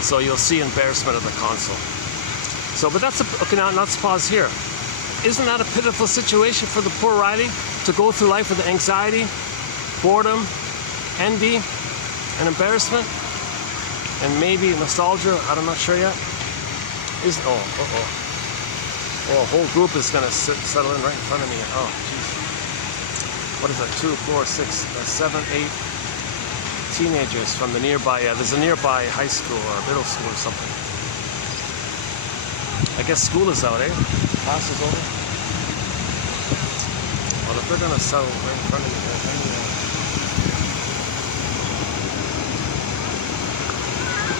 So you'll see embarrassment of the console. So, but that's okay. Now let's pause here. Isn't that a pitiful situation for the poor Riley to go through life with anxiety, boredom, envy, and embarrassment, and maybe nostalgia? I'm not sure yet. Oh, a whole group is going to settle in right in front of me. Oh, jeez. What is that? 2, 4, 6, 7, 8 teenagers from the nearby. There's a nearby high school or middle school or something. I guess school is out, eh? Class is over. Well, if they're going to settle right in front of me,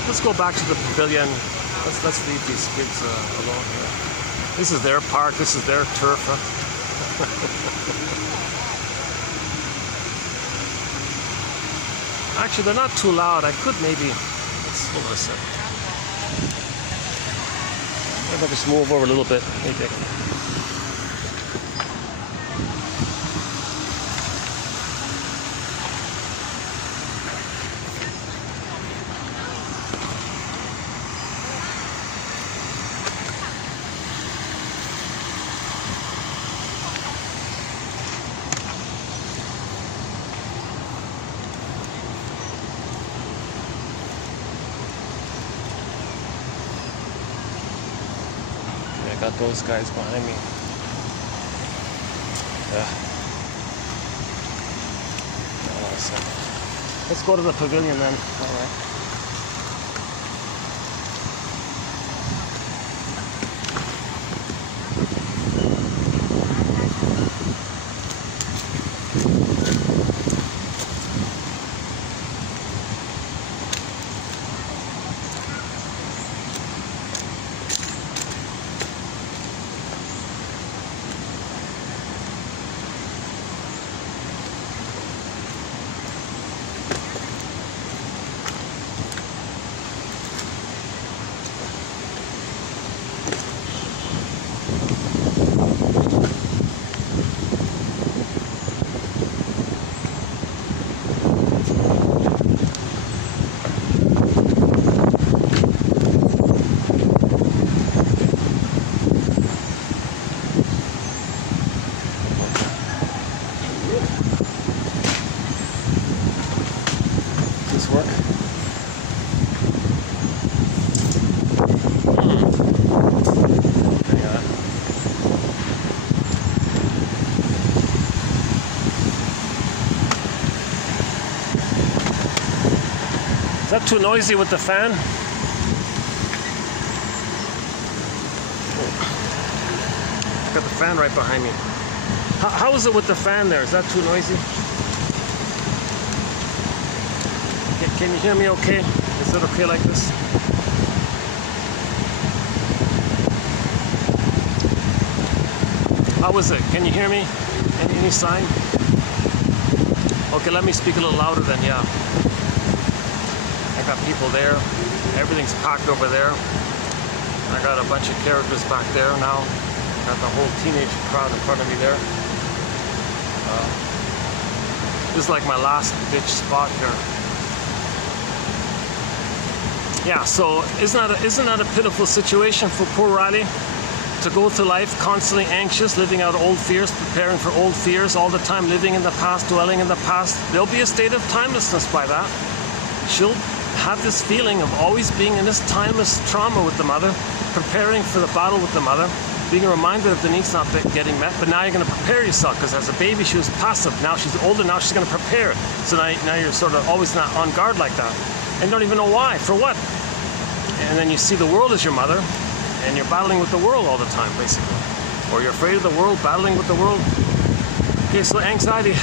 let's go back to the pavilion. Let's leave these kids alone here. This is their park. This is their turf. Huh? Actually, they're not too loud. I could maybe... Let's hold on a sec. Maybe I'll just move over a little bit. Maybe I can... Got those guys behind me. Let's go to the pavilion then. All right. that too noisy with the fan? Oh. Got the fan right behind me. How is it with the fan there? Is that too noisy? Can you hear me okay? Is it okay like this? How is it? Can you hear me? Any sign? Okay, let me speak a little louder then, yeah. I got people there. Everything's packed over there. I got a bunch of characters back there now. Got the whole teenage crowd in front of me there. This is like my last ditch spot here. Yeah, so isn't that a pitiful situation for poor Riley? To go through life constantly anxious, living out old fears, preparing for old fears, all the time living in the past, dwelling in the past. There'll be a state of timelessness by that. She'll have this feeling of always being in this timeless trauma with the mother, preparing for the battle with the mother, being reminded of the needs not getting met, but now you're going to prepare yourself, because as a baby she was passive, now she's older, now she's going to prepare. So now you're sort of always not on guard like that. And you don't even know why, for what. And then you see the world as your mother, and you're battling with the world all the time, basically. Or you're afraid of the world, battling with the world. Okay, so anxiety.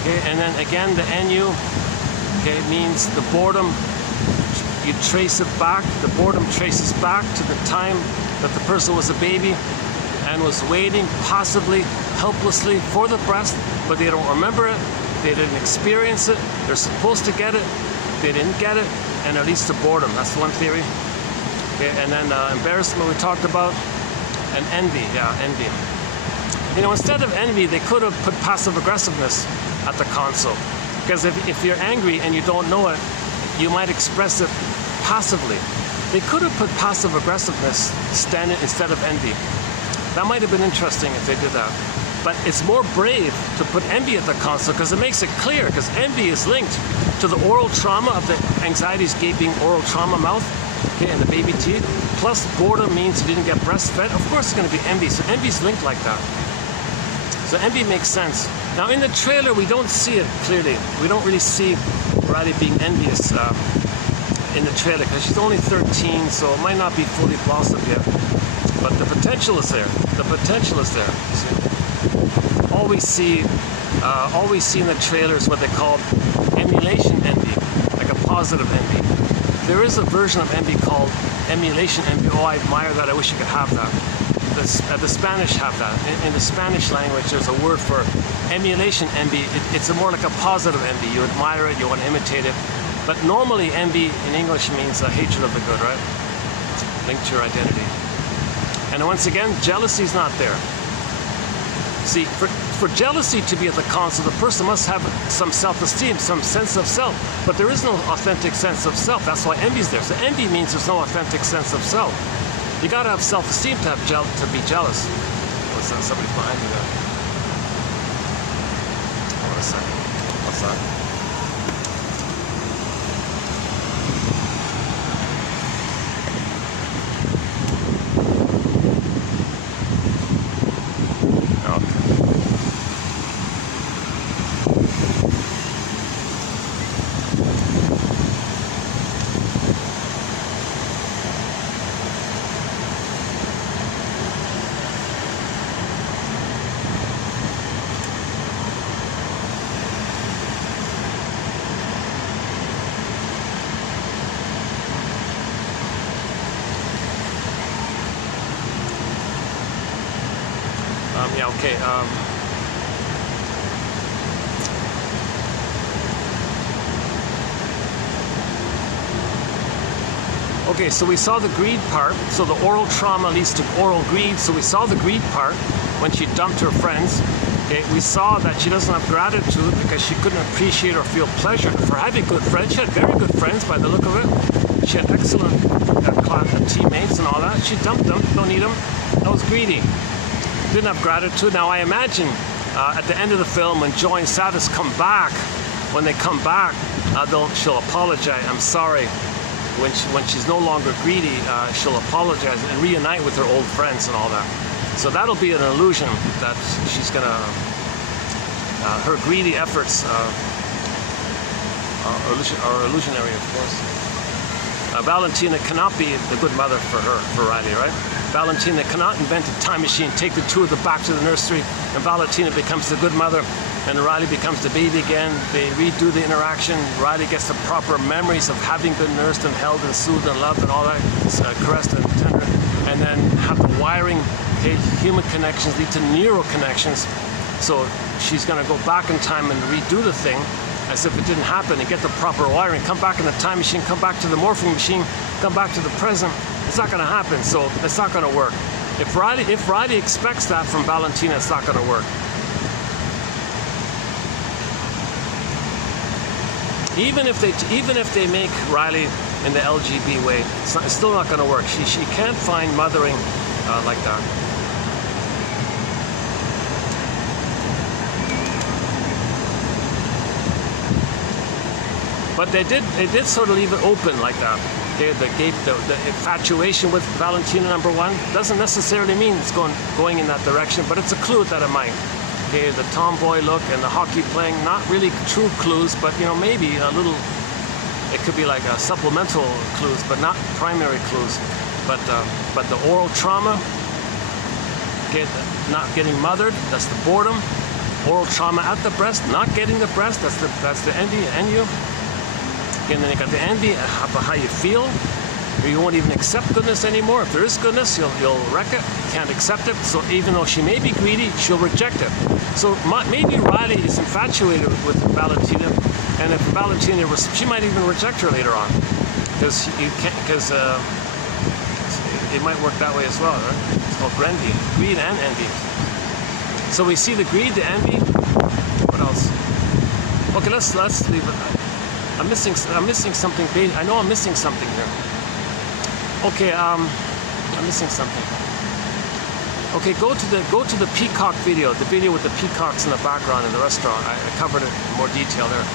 Okay, and then again, the NU, okay, means the boredom. You trace it back, the boredom traces back to the time that the person was a baby and was waiting passively, helplessly for the breast, but they don't remember it, they didn't experience it, they're supposed to get it, they didn't get it, and it leads to boredom. That's one theory. Okay, and then embarrassment we talked about, and envy. Yeah, envy. You know, instead of envy, they could have put passive aggressiveness at the console. Because if you're angry and you don't know it, you might express it passively. They could have put passive aggressiveness instead of envy. That might have been interesting if they did that. But it's more brave to put envy at the console, because it makes it clear, because envy is linked to the oral trauma of the anxiety's gaping oral trauma mouth, okay, and the baby teeth. Plus boredom means you didn't get breastfed. Of course it's going to be envy. So envy's linked like that. So envy makes sense. Now in the trailer we don't see it clearly. We don't really see Riley being envious in the trailer, because she's only 13, so it might not be fully blossomed yet. But the potential is there. The potential is there. See? All we see in the trailer is what they call emulation envy, like a positive envy. There is a version of envy called emulation envy. Oh, I admire that. I wish I could have that. The Spanish have that. In the Spanish language, there's a word for emulation envy. It's more like a positive envy. You admire it, you want to imitate it. But normally envy in English means a hatred of the good, right? Linked to your identity. And once again, jealousy is not there. See, for jealousy to be at the console, the person must have some self-esteem, some sense of self. But there is no authentic sense of self. That's why envy's there. So envy means there's no authentic sense of self. You gotta have self-esteem to be jealous. What's that? Somebody's behind me there. Hold on a second. What's that? Yeah, okay. Okay, so we saw the greed part. So the oral trauma leads to oral greed. So we saw the greed part when she dumped her friends. Okay, we saw that she doesn't have gratitude because she couldn't appreciate or feel pleasure for having good friends. She had very good friends by the look of it. She had excellent teammates and all that. She dumped them, don't need them. That was greedy. Didn't have gratitude. Now I imagine at the end of the film when Joy and Sadis come back, when they come back, she'll apologize. I'm sorry. When she's no longer greedy, she'll apologize and reunite with her old friends and all that. So that'll be an illusion that she's gonna, her greedy efforts illusionary, of course. Valentina cannot be the good mother for Riley, right? Valentina cannot invent a time machine, take the two of them back to the nursery, and Valentina becomes the good mother, and Riley becomes the baby again. They redo the interaction. Riley gets the proper memories of having been nursed and held and soothed and loved and all that, caressed and tender, and then have the wiring. Okay, human connections lead to neural connections. So she's going to go back in time and redo the thing as if it didn't happen and get the proper wiring. Come back in the time machine, come back to the morphing machine, come back to the present. It's not going to happen, so it's not going to work. If Riley expects that from Valentina, it's not going to work. Even if they make Riley in the LGB way, it's still not going to work. She can't find mothering like that. But they did sort of leave it open like that. Okay, the infatuation with Valentina #1 doesn't necessarily mean it's going in that direction, but it's a clue that it might. Okay, the tomboy look and the hockey playing, not really true clues, but maybe a little. It could be like a supplemental clues, but not primary clues. But the oral trauma, okay, not getting mothered, that's the boredom. Oral trauma at the breast, not getting the breast, that's the envy. And then you got the envy about how you feel. You won't even accept goodness anymore. If there is goodness, you'll wreck it. You can't accept it. So even though she may be greedy, she'll reject it. So maybe Riley is infatuated with Valentina, and if Valentina she might even reject her later on, because it might work that way as well, right? It's called greed and envy. So we see the greed, the envy. What else? Okay, let's leave it. I'm missing something. I know I'm missing something here. Okay, I'm missing something. Okay, go to the peacock video, the video with the peacocks in the background in the restaurant. I covered it in more detail there.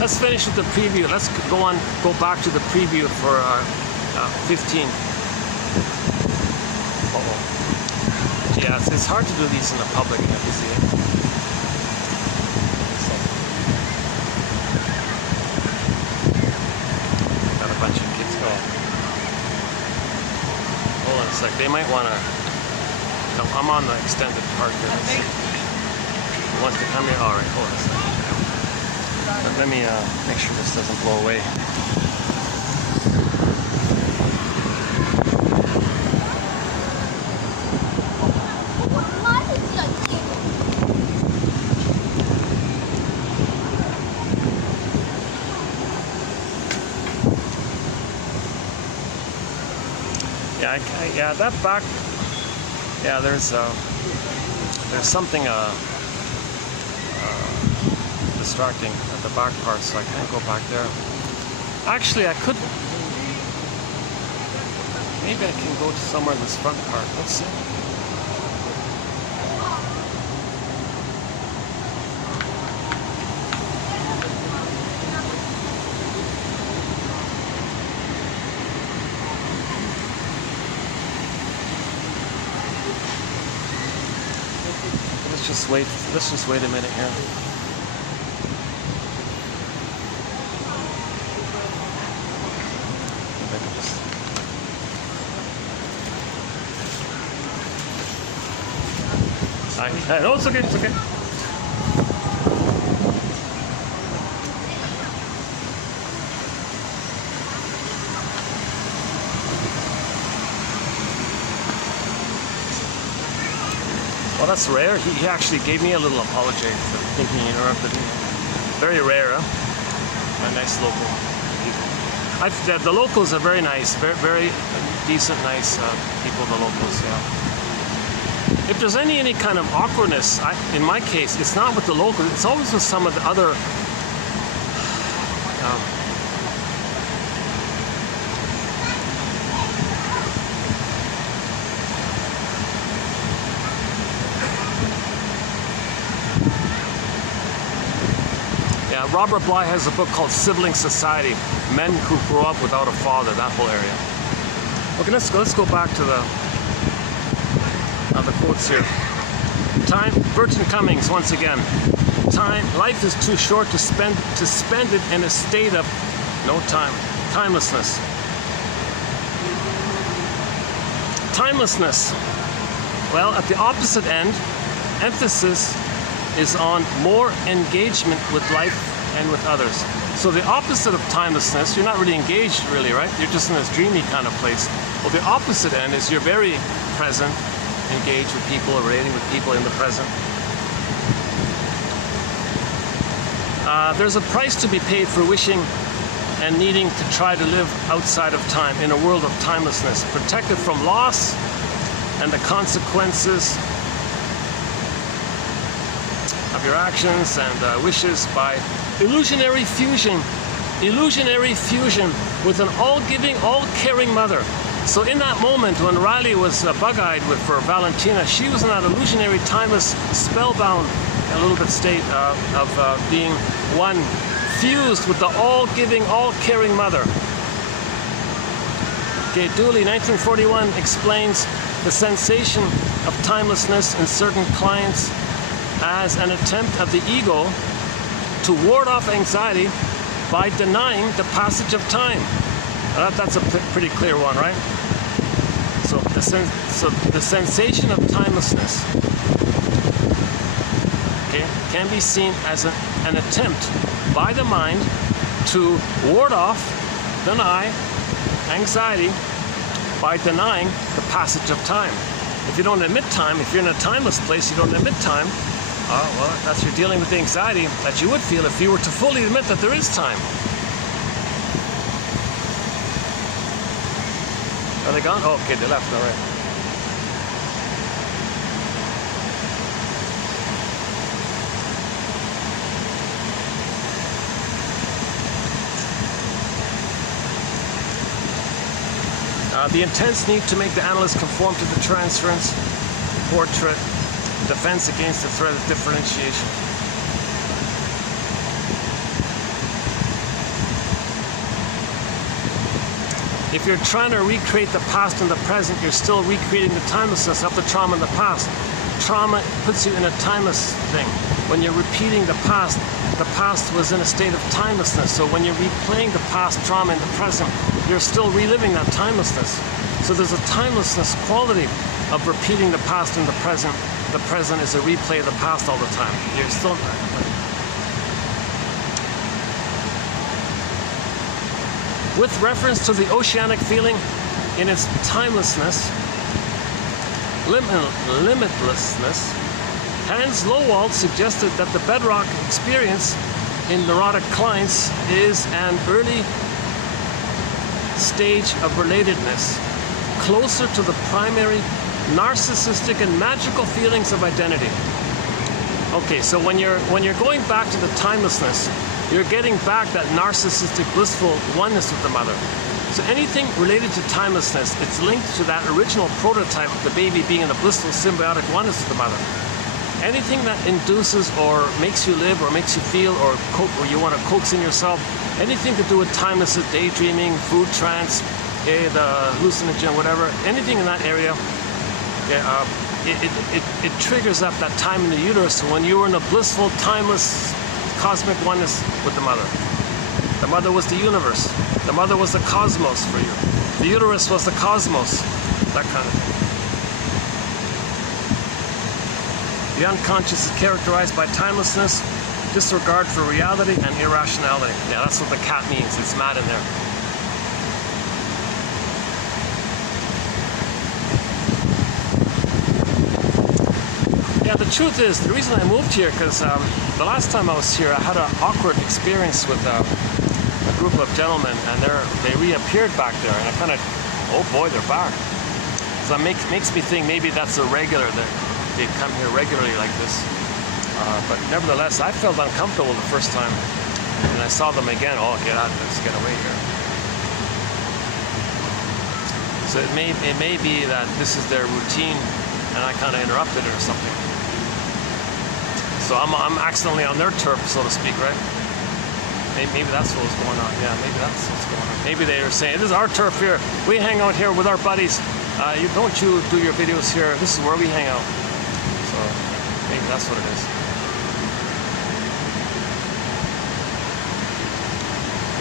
Let's finish with the preview. Let's go back to the preview for 15. Uh-oh. Yeah, it's hard to do these in the public, you see it. Like they might want to come. I'm on the extended part here. Who wants to come here? All right, hold on a second. Let me make sure this doesn't blow away. Yeah, that back. Yeah, there's something distracting at the back part, so I can't go back there. Actually, I could. Maybe I can go to somewhere in this front part. Let's see. Let's just wait a minute here. No, it's okay, it's okay. Well, that's rare. He actually gave me a little apology for thinking he interrupted me. Very rare, huh? A nice local people. The locals are very nice, very decent, nice people, the locals, yeah. If there's any kind of awkwardness, in my case, it's not with the locals, it's always with some of the other Robert Bly has a book called Sibling Society, Men Who Grew Up Without a Father, that whole area. Okay, let's go back to the quotes here. Burton Cummings, once again. life is too short to spend it in a state of no time, timelessness. Timelessness. Well, at the opposite end, emphasis is on more engagement with life and with others. So the opposite of timelessness, you're not really engaged really, right? You're just in this dreamy kind of place. Well, the opposite end is you're very present, engaged with people, relating with people in the present. There's a price to be paid for wishing and needing to try to live outside of time, in a world of timelessness, protected from loss and the consequences of your actions and wishes by illusionary fusion with an all-giving, all-caring mother. So in that moment when Riley was bug-eyed for Valentina, she was in that illusionary, timeless, spellbound, a little bit state of being one, fused with the all-giving, all-caring mother. Okay, Dooley, 1941, explains the sensation of timelessness in certain clients as an attempt of the ego to ward off anxiety by denying the passage of time. That's a pretty clear one, right? So the sensation of timelessness, okay, can be seen as an attempt by the mind to ward off, deny anxiety by denying the passage of time. If you don't admit time, if you're in a timeless place, you don't admit time, well, that's you're dealing with the anxiety that you would feel if you were to fully admit that there is time. Are they gone? Oh, okay, they left, all right. The intense need to make the analyst conform to the transference, portrait, defense against the threat of differentiation. If you're trying to recreate the past and the present, you're still recreating the timelessness of the trauma in the past. Trauma puts you in a timeless thing. When you're repeating the past was in a state of timelessness. So when you're replaying the past trauma in the present, you're still reliving that timelessness. So there's a timelessness quality of repeating the past in the present. The present is a replay of the past all the time. You're still... With reference to the oceanic feeling in its timelessness, limitlessness, Hans Lowald suggested that the bedrock experience in neurotic clients is an early stage of relatedness, closer to the primary narcissistic and magical feelings of identity. Okay, so when you're going back to the timelessness, you're getting back that narcissistic, blissful oneness with the mother. So anything related to timelessness, it's linked to that original prototype of the baby being in a blissful, symbiotic oneness with the mother. Anything that induces or makes you live or makes you feel or you want to coax in yourself, anything to do with timeless, daydreaming, food trance, the hallucinogen, whatever, anything in that area, it triggers up that time in the uterus. So when you were in a blissful, timeless, cosmic oneness with the mother. The mother was the universe. The mother was the cosmos for you. The uterus was the cosmos. That kind of thing. The unconscious is characterized by timelessness, disregard for reality, and irrationality. Yeah, that's what the cat means. It's mad in there. Yeah, the truth is, the reason I moved here, because the last time I was here, I had an awkward experience with a group of gentlemen, and they reappeared back there, and I kind of, oh boy, they're back. So it makes me think maybe that's a regular, that they come here regularly like this. But nevertheless, I felt uncomfortable the first time, and I saw them again. Oh, get out, let's get away here. So it may be that this is their routine, and I kind of interrupted it or something. So I'm accidentally on their turf, so to speak, right? Maybe that's what was going on. Yeah, maybe that's what's going on. Maybe they were saying, this is our turf here. We hang out here with our buddies. Don't you do your videos here. This is where we hang out. So maybe that's what it is.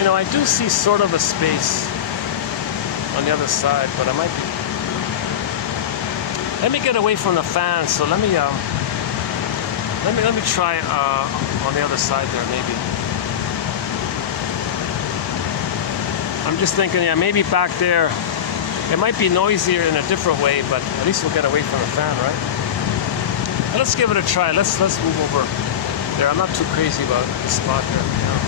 You know, I do see sort of a space on the other side, but I might be. Let me get away from the fan. So let me try on the other side there, maybe. I'm just thinking, yeah, maybe back there. It might be noisier in a different way, but at least we'll get away from the fan, right? But let's give it a try. Let's move over there. I'm not too crazy about the spot here. You know?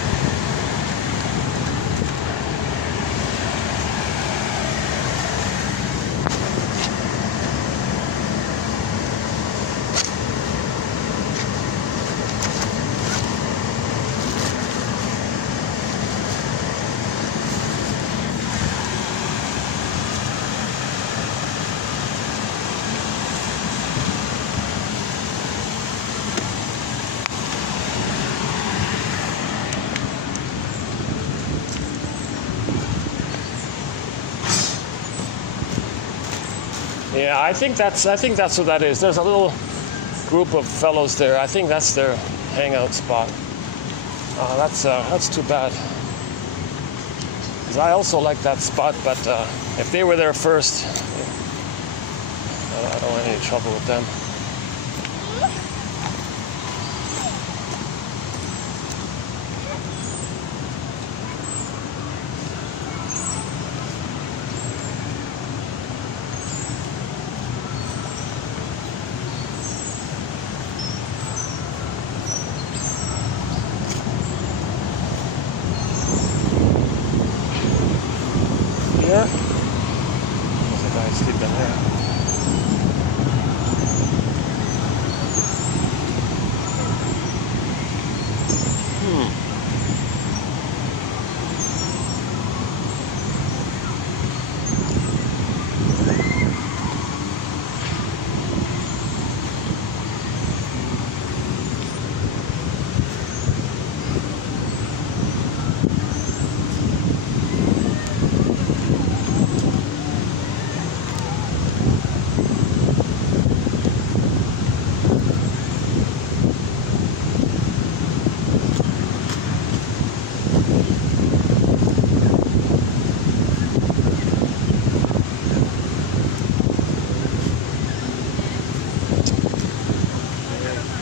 Yeah, I think that's what that is. There's a little group of fellows there. I think that's their hangout spot. That's too bad. 'Cause I also like that spot, but if they were there first, I don't want any trouble with them. There's a guy sleeping there.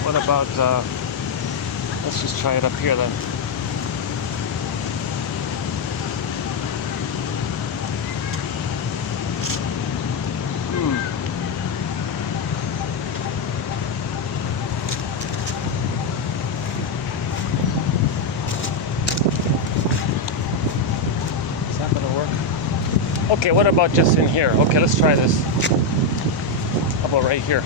What about, let's just try it up here then. Is that gonna work? Okay, what about just in here? Okay, let's try this. How about right here?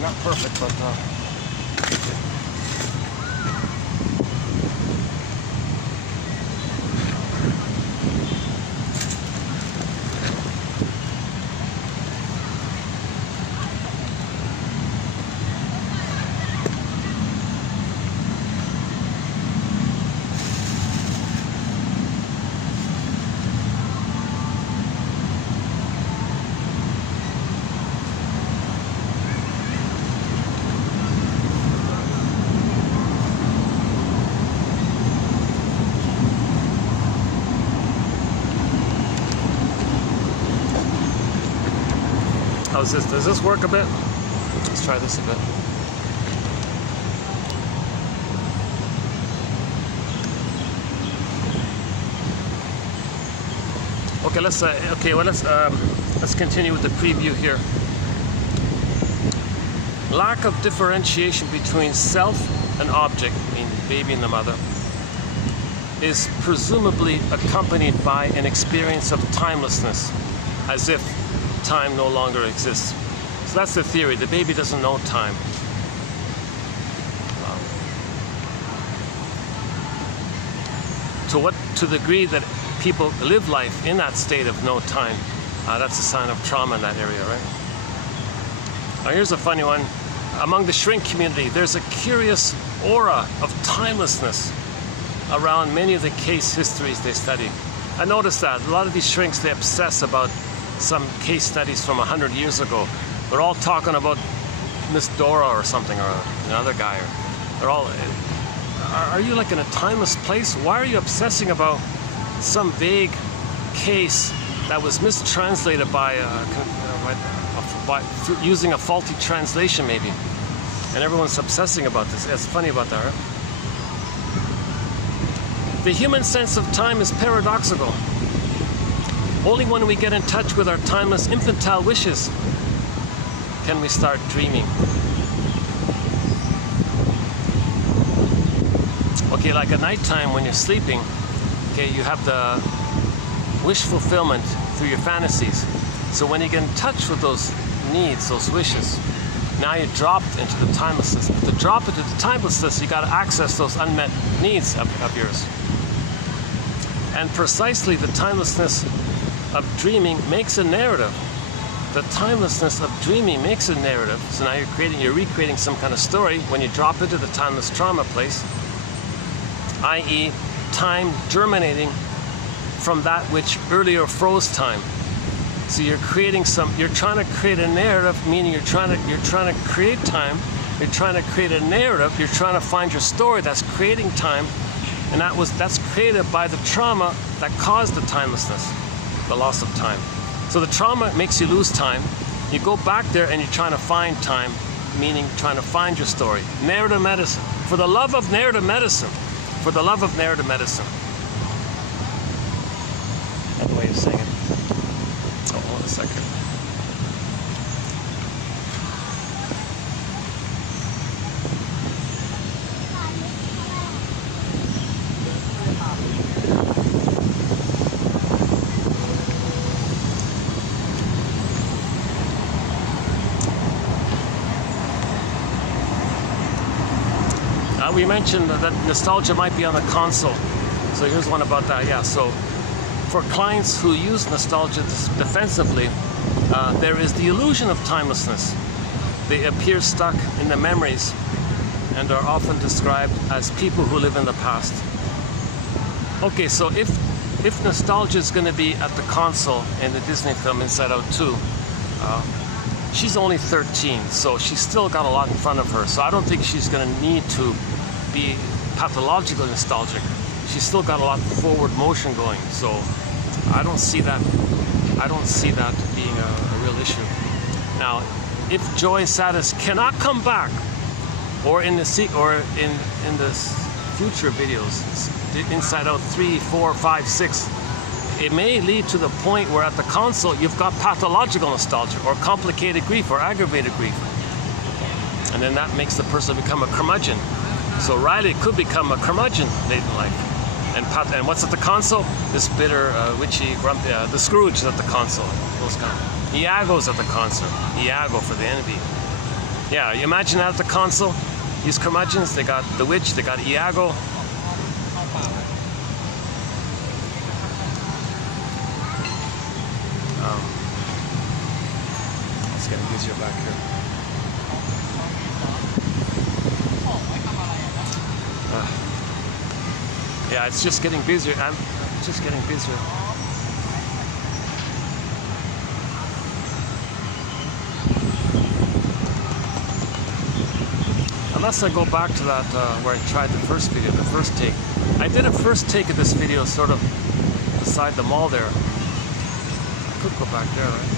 Not perfect, but how's this? Does this work a bit? Let's try this a bit. Okay, let's continue with the preview here. Lack of differentiation between self and object, meaning the baby and the mother, is presumably accompanied by an experience of timelessness, as if time no longer exists. So that's the theory. The baby doesn't know time. To the degree that people live life in that state of no time, that's a sign of trauma in that area, right? Now here's a funny one. Among the shrink community, there's a curious aura of timelessness around many of the case histories they study. I noticed that a lot of these shrinks, they obsess about some case studies from 100 years ago. They're all talking about Miss Dora or something, or another guy. They're all, are you like in a timeless place? Why are you obsessing about some vague case that was mistranslated by using a faulty translation maybe? And everyone's obsessing about this. It's funny about that, right? The human sense of time is paradoxical. Only when we get in touch with our timeless infantile wishes can we start dreaming. Okay, like at nighttime when you're sleeping, okay, you have the wish fulfillment through your fantasies. So when you get in touch with those needs, those wishes, now you're dropped into the timelessness. But to drop into the timelessness, you got to access those unmet needs of yours. And precisely the timelessness of dreaming makes a narrative. The timelessness of dreaming makes a narrative. So now you're recreating some kind of story when you drop into the timeless trauma place, i.e. time germinating from that which earlier froze time. So you're trying to create a narrative, meaning you're trying to create time, you're trying to create a narrative, you're trying to find your story that's creating time, and that's created by the trauma that caused the timelessness, the loss of time. So the trauma makes you lose time. You go back there and you're trying to find time, meaning trying to find your story. Narrative medicine. For the love of narrative medicine. For the love of narrative medicine. That's the way of saying it. Oh, hold on a second. We mentioned that nostalgia might be on the console. So here's one about that. Yeah, so for clients who use nostalgia defensively, there is the illusion of timelessness. They appear stuck in the memories and are often described as people who live in the past. Okay, so if nostalgia is going to be at the console in the Disney film Inside Out 2, she's only 13, so she's still got a lot in front of her. So I don't think she's going to need to be pathologically nostalgic. She's still got a lot of forward motion going. So I don't see that being a real issue. Now, if joy and sadness cannot come back, or in the future videos, Inside Out 3, 4, 5, 6, it may lead to the point where at the console you've got pathological nostalgia, or complicated grief, or aggravated grief. And then that makes the person become a curmudgeon. So Riley could become a curmudgeon late in life. And what's at the console? This bitter, witchy, grumpy, the Scrooge is at the console. Those kind of. Iago's at the console. Iago for the envy. Yeah, you imagine that at the console? These curmudgeons, they got the witch, they got Iago. It's getting easier back here. Yeah, it's just getting busier. It's just getting busier. Unless I go back to that where I tried the first video, the first take. I did a first take of this video sort of beside the mall there. I could go back there, right?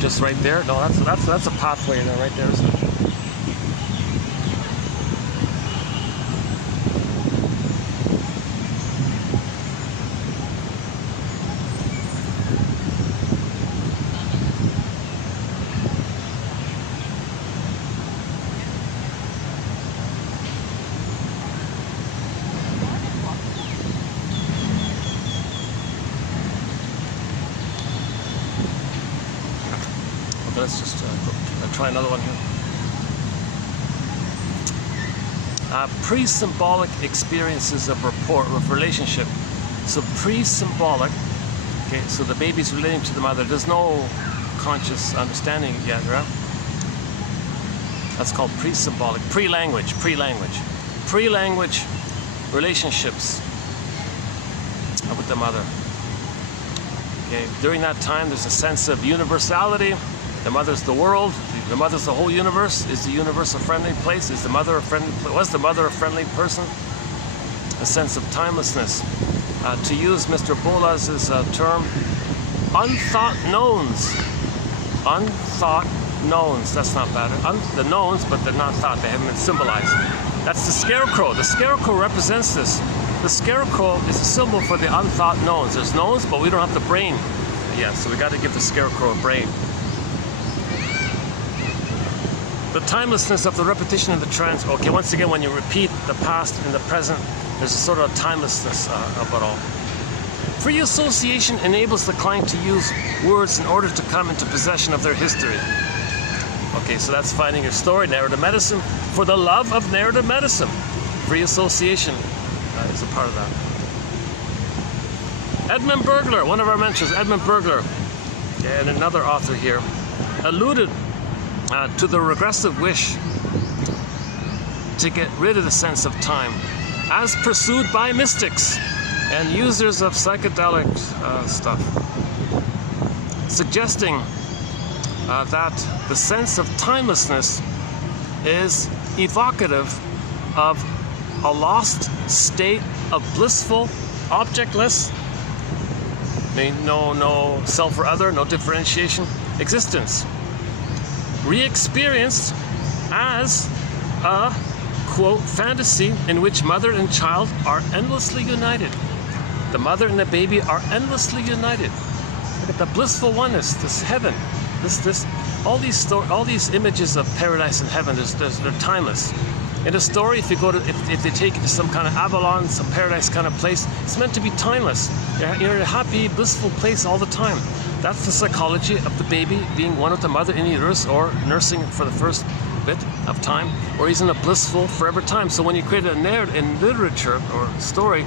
Just right there? No, that's a pathway there, right there, isn't it? Let's just try another one here. Pre-symbolic experiences of rapport, of relationship. So pre-symbolic, okay, so the baby's relating to the mother. There's no conscious understanding yet, right? That's called pre-symbolic, pre-language relationships with the mother. Okay, during that time, there's a sense of universality. The mother's the world. The mother's the whole universe. Is the universe a friendly place? Is the mother a friendly? Was the mother a friendly person? A sense of timelessness. To use Mr. Bolas's term, unthought knowns. Unthought knowns. That's not bad. The knowns, but they're not thought. They haven't been symbolized. That's the scarecrow. The scarecrow represents this. The scarecrow is a symbol for the unthought knowns. There's knowns, but we don't have the brain. Yeah, so we got to give the scarecrow a brain. The timelessness of the repetition of the trans. Okay, once again, when you repeat the past and the present, there's a sort of timelessness of it all. Free association enables the client to use words in order to come into possession of their history. Okay, so that's finding your story, narrative medicine, for the love of narrative medicine. Free association is a part of that. Edmund Burglar, one of our mentors, Edmund Burglar, and another author here, alluded to the regressive wish to get rid of the sense of time as pursued by mystics and users of psychedelic stuff, suggesting that the sense of timelessness is evocative of a lost state of blissful, objectless, no self or other, no differentiation, existence, re-experienced as a, quote, fantasy in which mother and child are endlessly united. The mother and the baby are endlessly united. Look at the blissful oneness, this heaven, all these images of paradise and heaven. They're timeless. In a story, if they take it to some kind of Avalon, some paradise kind of place, it's meant to be timeless. You're in a happy, blissful place all the time. That's the psychology of the baby being one with the mother in the uterus, or nursing for the first bit of time, or he's in a blissful forever time. So when you create a narrative in literature or story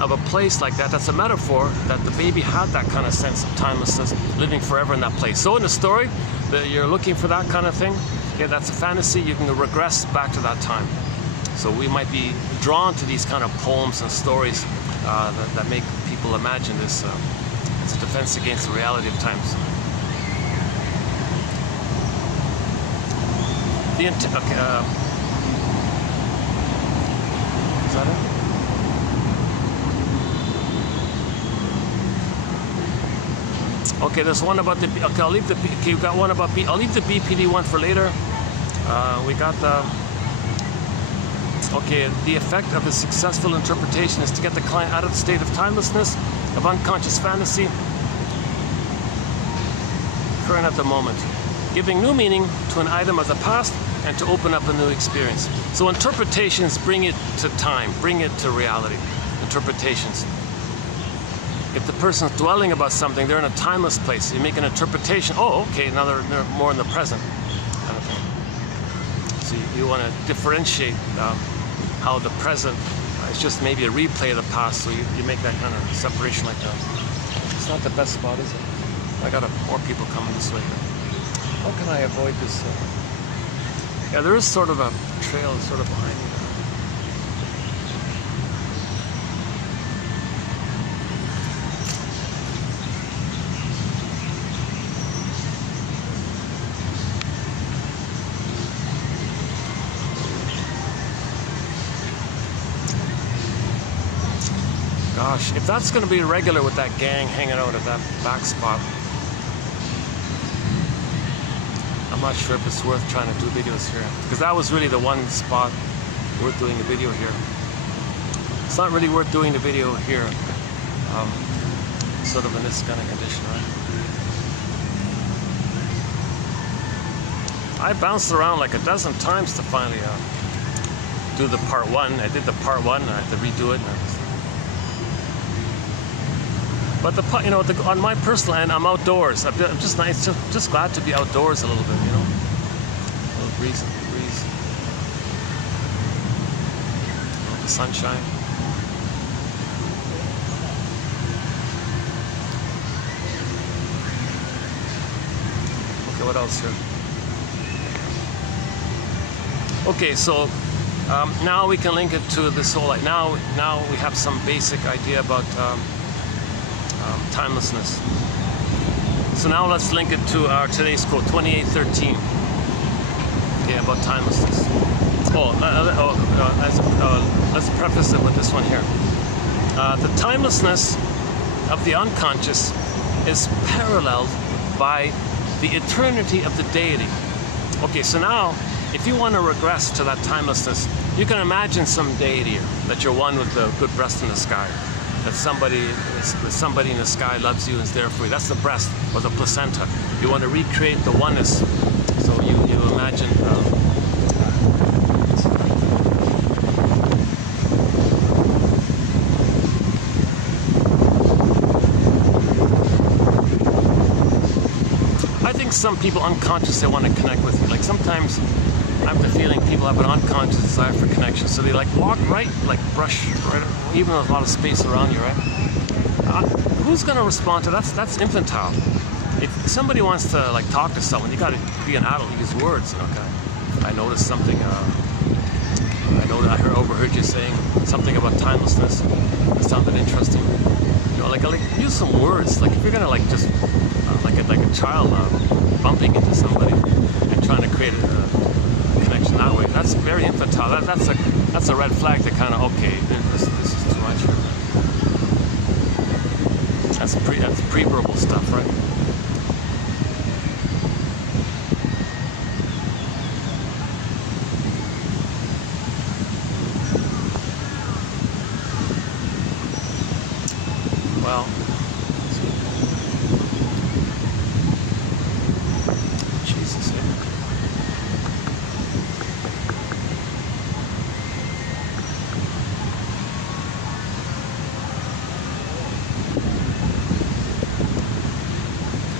of a place like that, that's a metaphor that the baby had that kind of sense of timelessness, living forever in that place. So in a story, you're looking for that kind of thing. Yeah, that's a fantasy. You can regress back to that time. So we might be drawn to these kind of poems and stories that make people imagine this. It's a defense against the reality of times. Okay, is that it? Okay, there's one about the. Okay, I'll leave the. Okay, you got one about B. I'll leave the BPD one for later. We got the. Okay, the effect of a successful interpretation is to get the client out of the state of timelessness, of unconscious fantasy, occurring at the moment, giving new meaning to an item of the past and to open up a new experience. So interpretations bring it to time, bring it to reality. Interpretations. If the person's dwelling about something, they're in a timeless place. You make an interpretation. Oh, okay, now they're more in the present, kind of thing. So you want to differentiate how the present is just maybe a replay of the past. So you make that kind of separation like that. It's not the best spot, is it? I got more people coming this way. How can I avoid this? Yeah, there is sort of a trail sort of behind me. Gosh, if that's going to be regular with that gang hanging out at that back spot, I'm not sure if it's worth trying to do videos here. Because that was really the one spot worth doing the video here. It's not really worth doing the video here. Sort of in this kind of condition, right? I bounced around like a dozen times to finally do the part one. I did the part one, and I had to redo it. But on my personal end, I'm outdoors. I'm just nice, just glad to be outdoors a little bit, you know. A little breeze, the sunshine. what else here. Okay, so now we can link it to this whole. Now we have some basic idea about timelessness. So now let's link it to our today's quote, 28:13. Yeah, about timelessness. Let's preface it with this one here. The timelessness of the unconscious is paralleled by the eternity of the deity. Okay, so now, if you want to regress to that timelessness, you can imagine some deity, that you're one with the good breast in the sky, that somebody in the sky loves you and is there for you. That's the breast or the placenta. You want to recreate the oneness. So you imagine. I think some people unconsciously want to connect with you. Like sometimes I have the feeling people have an unconscious desire for connection. So they like walk right, like brush right, even with a lot of space around you, right? Who's going to respond to that? That's infantile. If somebody wants to like talk to someone, you got to be an adult, use words. Okay, I noticed something. I overheard you saying something about timelessness. It sounded interesting. You know, like use some words. Like if you're gonna like just like a child bumping into somebody and trying to create a connection that way, that's very infantile. That's a red flag to kind of okay, this is too much. That's pre-verbal stuff, right? Well, Jesus, yeah.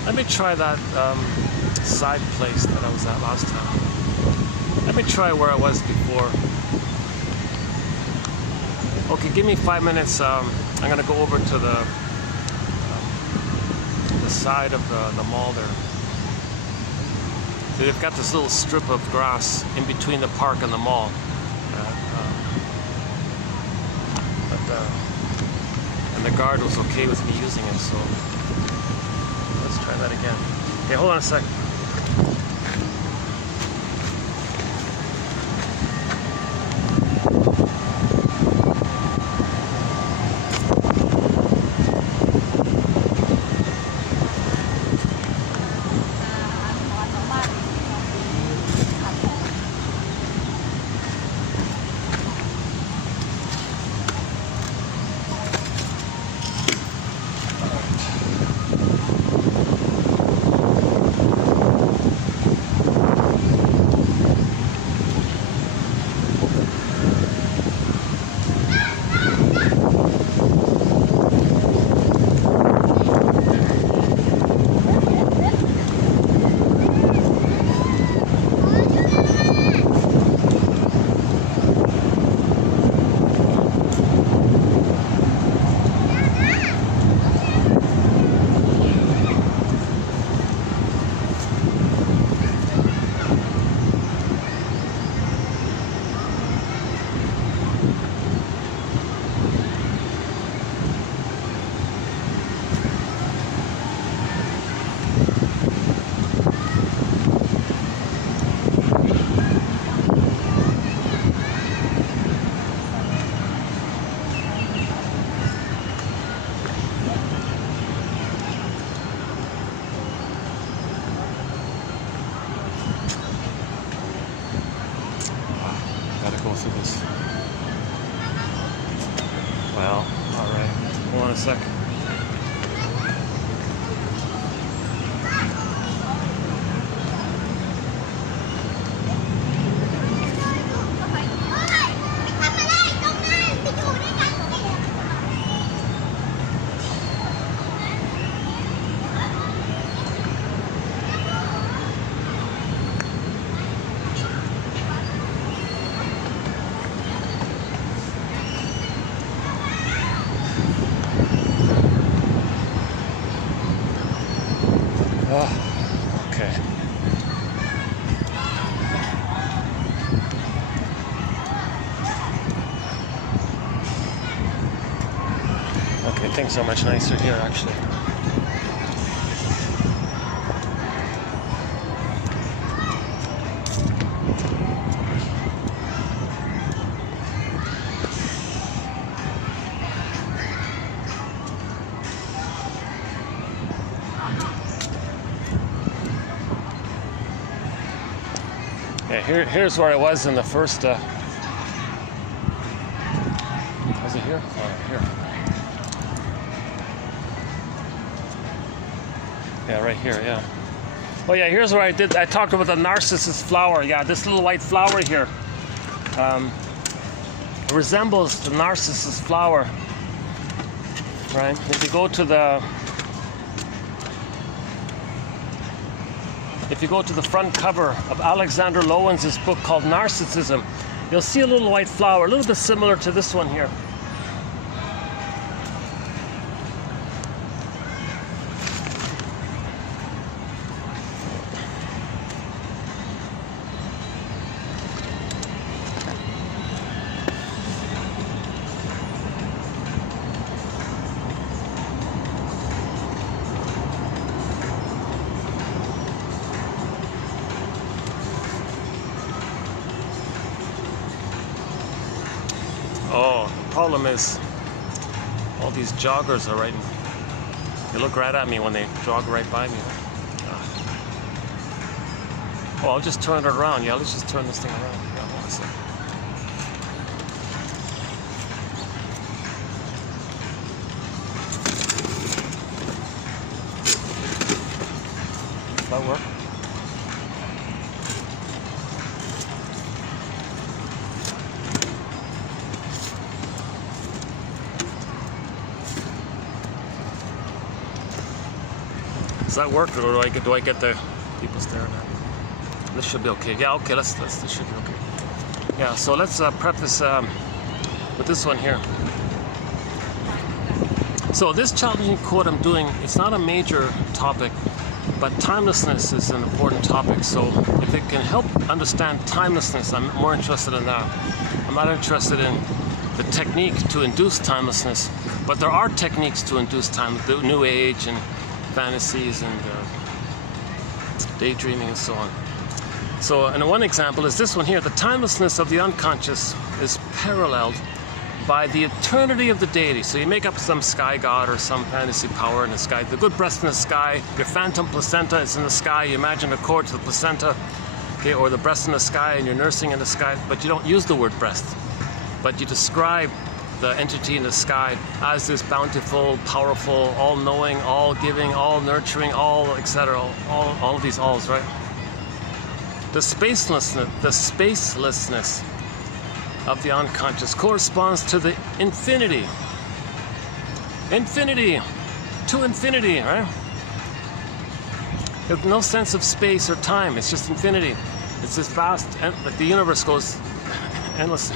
Let me try that side place that I was at last time. Let me try where I was before. Okay, give me 5 minutes. I'm going to go over to the side of the mall there. So they've got this little strip of grass in between the park and the mall. And the guard was okay with me using it, so let's try that again. Okay, hold on a second. Well, all right. Hold on a second. things are much nicer here, actually. Yeah, here's where I was in the first. Was it here? Oh, here. Yeah, right here. Yeah. Oh, yeah. Here's where I talked about the narcissus flower. Yeah, this little white flower here resembles the narcissus flower. Right. If you go to the front cover of Alexander Lowen's book called Narcissism, you'll see a little white flower, a little bit similar to this one here. Oh, the problem is all these joggers are right. They look right at me when they jog right by me. Oh, I'll just turn it around. Yeah, let's just turn this thing around. Yeah, hold on a second. Does that work? Does that work, or do I get the people staring at me? This should be okay. Yeah, okay. This should be okay. Yeah. So let's preface with this one here. So this challenging quote I'm doing, it's not a major topic, but timelessness is an important topic. So if it can help understand timelessness, I'm more interested in that. I'm not interested in the technique to induce timelessness, but there are techniques to induce time, the New Age and fantasies and daydreaming and so on. So, and one example is this one here. The timelessness of the unconscious is paralleled by the eternity of the deity. So you make up some sky god or some fantasy power in the sky. The good breast in the sky, your phantom placenta is in the sky. You imagine a cord to the placenta, okay, or the breast in the sky, and you're nursing in the sky, but you don't use the word breast, but you describe the entity in the sky as this bountiful, powerful, all-knowing, all-giving, all-nurturing, all, etc. All of these alls, right? The spacelessness of the unconscious corresponds to the infinity. Infinity to infinity, right? There's no sense of space or time. It's just infinity. It's this vast, like the universe goes endless.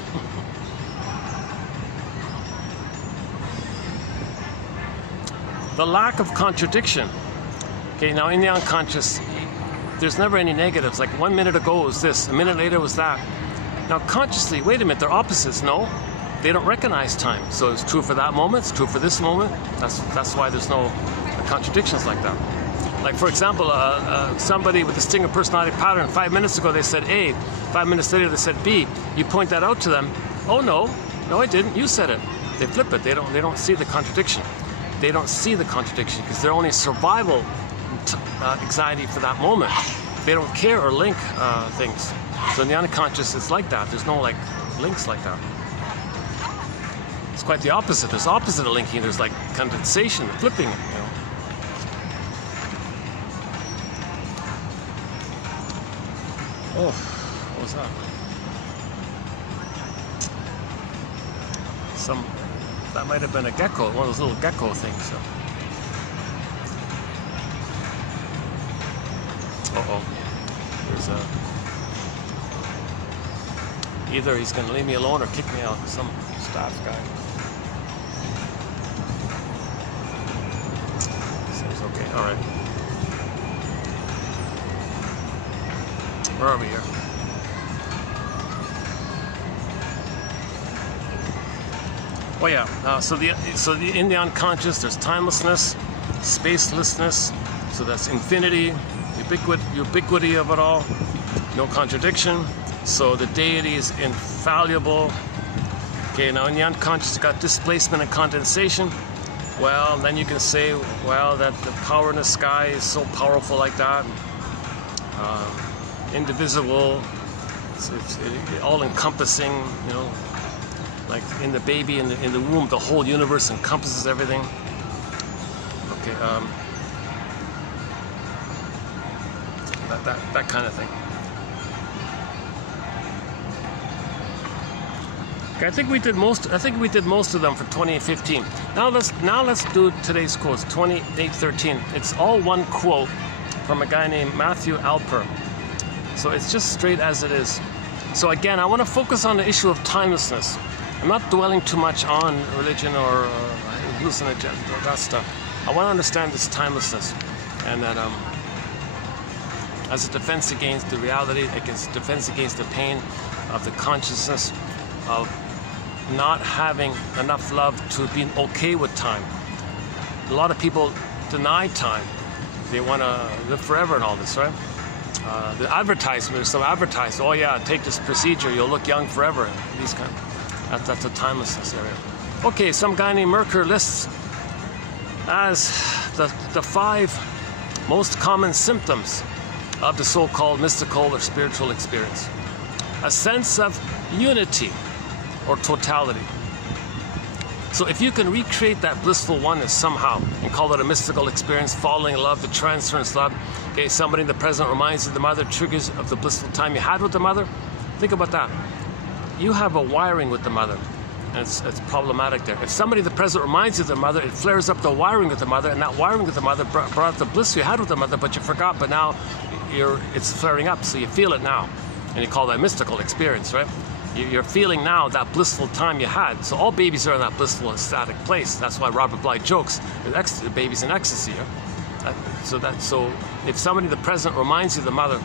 The lack of contradiction. Okay, now in the unconscious, there's never any negatives. Like 1 minute ago was this, a minute later was that. Now consciously, wait a minute, they're opposites. No, they don't recognize time. So it's true for that moment, it's true for this moment. That's why there's no contradictions like that. Like for example, somebody with a stinger personality pattern, 5 minutes ago they said A, 5 minutes later they said B. You point that out to them. Oh no, I didn't. You said it. They flip it. They don't see the contradiction. They don't see the contradiction because they're only survival anxiety for that moment. They don't care or link things. So in the unconscious, it's like that. There's no like links like that. It's quite the opposite. There's opposite of linking. There's like condensation, flipping it. You know. Oh, what was that? That might have been a gecko, one of those little gecko things. So. There's either he's going to leave me alone or kick me out. Some staff guy. Seems okay. All right. Where are we here? Oh yeah. So in the unconscious, there's timelessness, spacelessness. So that's infinity, ubiquity of it all, no contradiction. So the deity is infallible. Okay, now in the unconscious, you've got displacement and condensation. Well, then you can say, well, that the power in the sky is so powerful like that. Indivisible, it's all-encompassing, you know, like in the baby, in the womb, the whole universe encompasses everything. Okay, that kind of thing. Okay, I think we did most of them for 2015. Now let's do today's quotes. 28:13. It's all one quote from a guy named Matthew Alper. So it's just straight as it is. So again, I want to focus on the issue of timelessness. I'm not dwelling too much on religion or hallucinogen or that stuff. I want to understand this timelessness, and that as a defense against the reality, against defense against the pain of the consciousness of not having enough love to be okay with time. A lot of people deny time. They want to live forever and all this, right? The advertisement, so advertised, oh yeah, take this procedure, you'll look young forever. These kind of, that's a timelessness area. Okay, some guy named Merkur lists as the 5 most common symptoms of the so-called mystical or spiritual experience. A sense of unity or totality. So if you can recreate that blissful oneness somehow and call it a mystical experience, falling in love, the transference love, okay, somebody in the present reminds you of the mother, triggers of the blissful time you had with the mother. Think about that. You have a wiring with the mother, and it's problematic there. If somebody in the present reminds you of the mother, it flares up the wiring with the mother, and that wiring with the mother brought the bliss you had with the mother, but you forgot, but now it's flaring up, so you feel it now. And you call that mystical experience, right? You're feeling now that blissful time you had. So all babies are in that blissful, ecstatic place. That's why Robert Bly jokes, the baby's in ecstasy. Yeah? So if somebody in the present reminds you of the mother,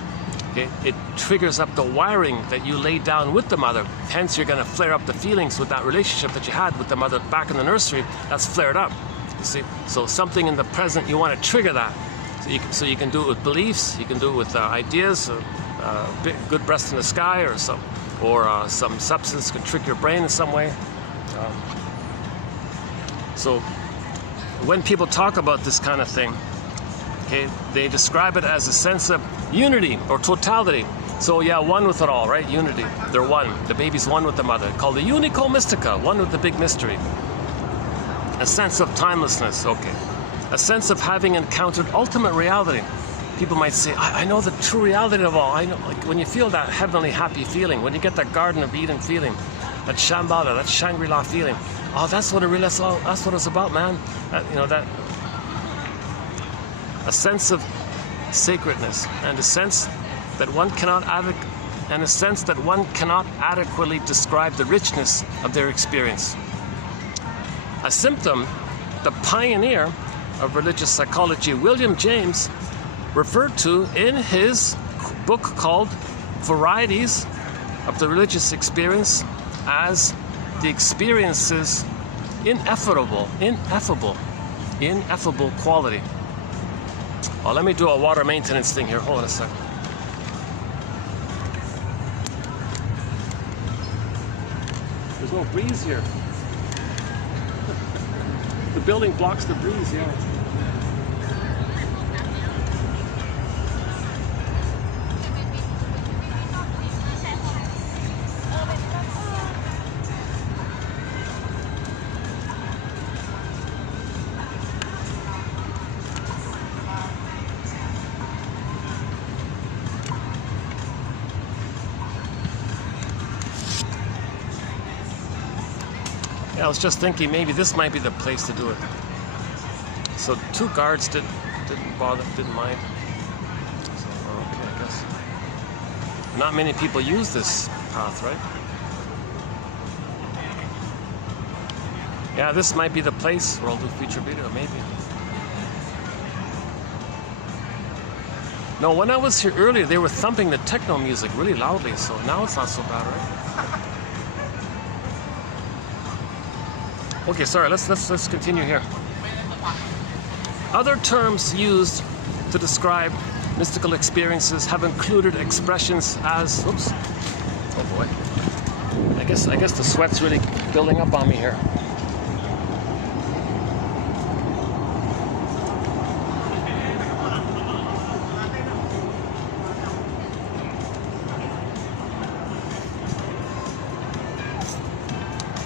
okay, it triggers up the wiring that you laid down with the mother. Hence, you're going to flare up the feelings with that relationship that you had with the mother back in the nursery. That's flared up. You see, so something in the present, you want to trigger that. So you can do it with beliefs. You can do it with ideas. Good breast in the sky, or some substance can trick your brain in some way. So when people talk about this kind of thing, okay, they describe it as a sense of unity or totality. So yeah, one with it all, right? Unity. They're one. The baby's one with the mother. Called the unico mystica, one with the big mystery. A sense of timelessness, okay. A sense of having encountered ultimate reality. People might say, I know the true reality of all. I know, like when you feel that heavenly happy feeling, when you get that Garden of Eden feeling, that Shambhala, that Shangri-La feeling. Oh, that's what it really is. That's what it's about, man. That a sense of sacredness, and a sense that one cannot adequately describe the richness of their experience. A symptom, the pioneer of religious psychology, William James, referred to in his book called Varieties of the Religious Experience as the experience's ineffable quality. Oh, let me do a water maintenance thing here. Hold on a second. There's no breeze here. The building blocks the breeze, yeah. Yeah, I was just thinking maybe this might be the place to do it. So 2 guards didn't mind. So, okay, I guess. Not many people use this path, right? Yeah, this might be the place where I'll do feature video, maybe. No, when I was here earlier, they were thumping the techno music really loudly, so now it's not so bad, right? Okay, sorry, let's continue here. Other terms used to describe mystical experiences have included expressions as, oops, oh boy. I guess the sweat's really building up on me here.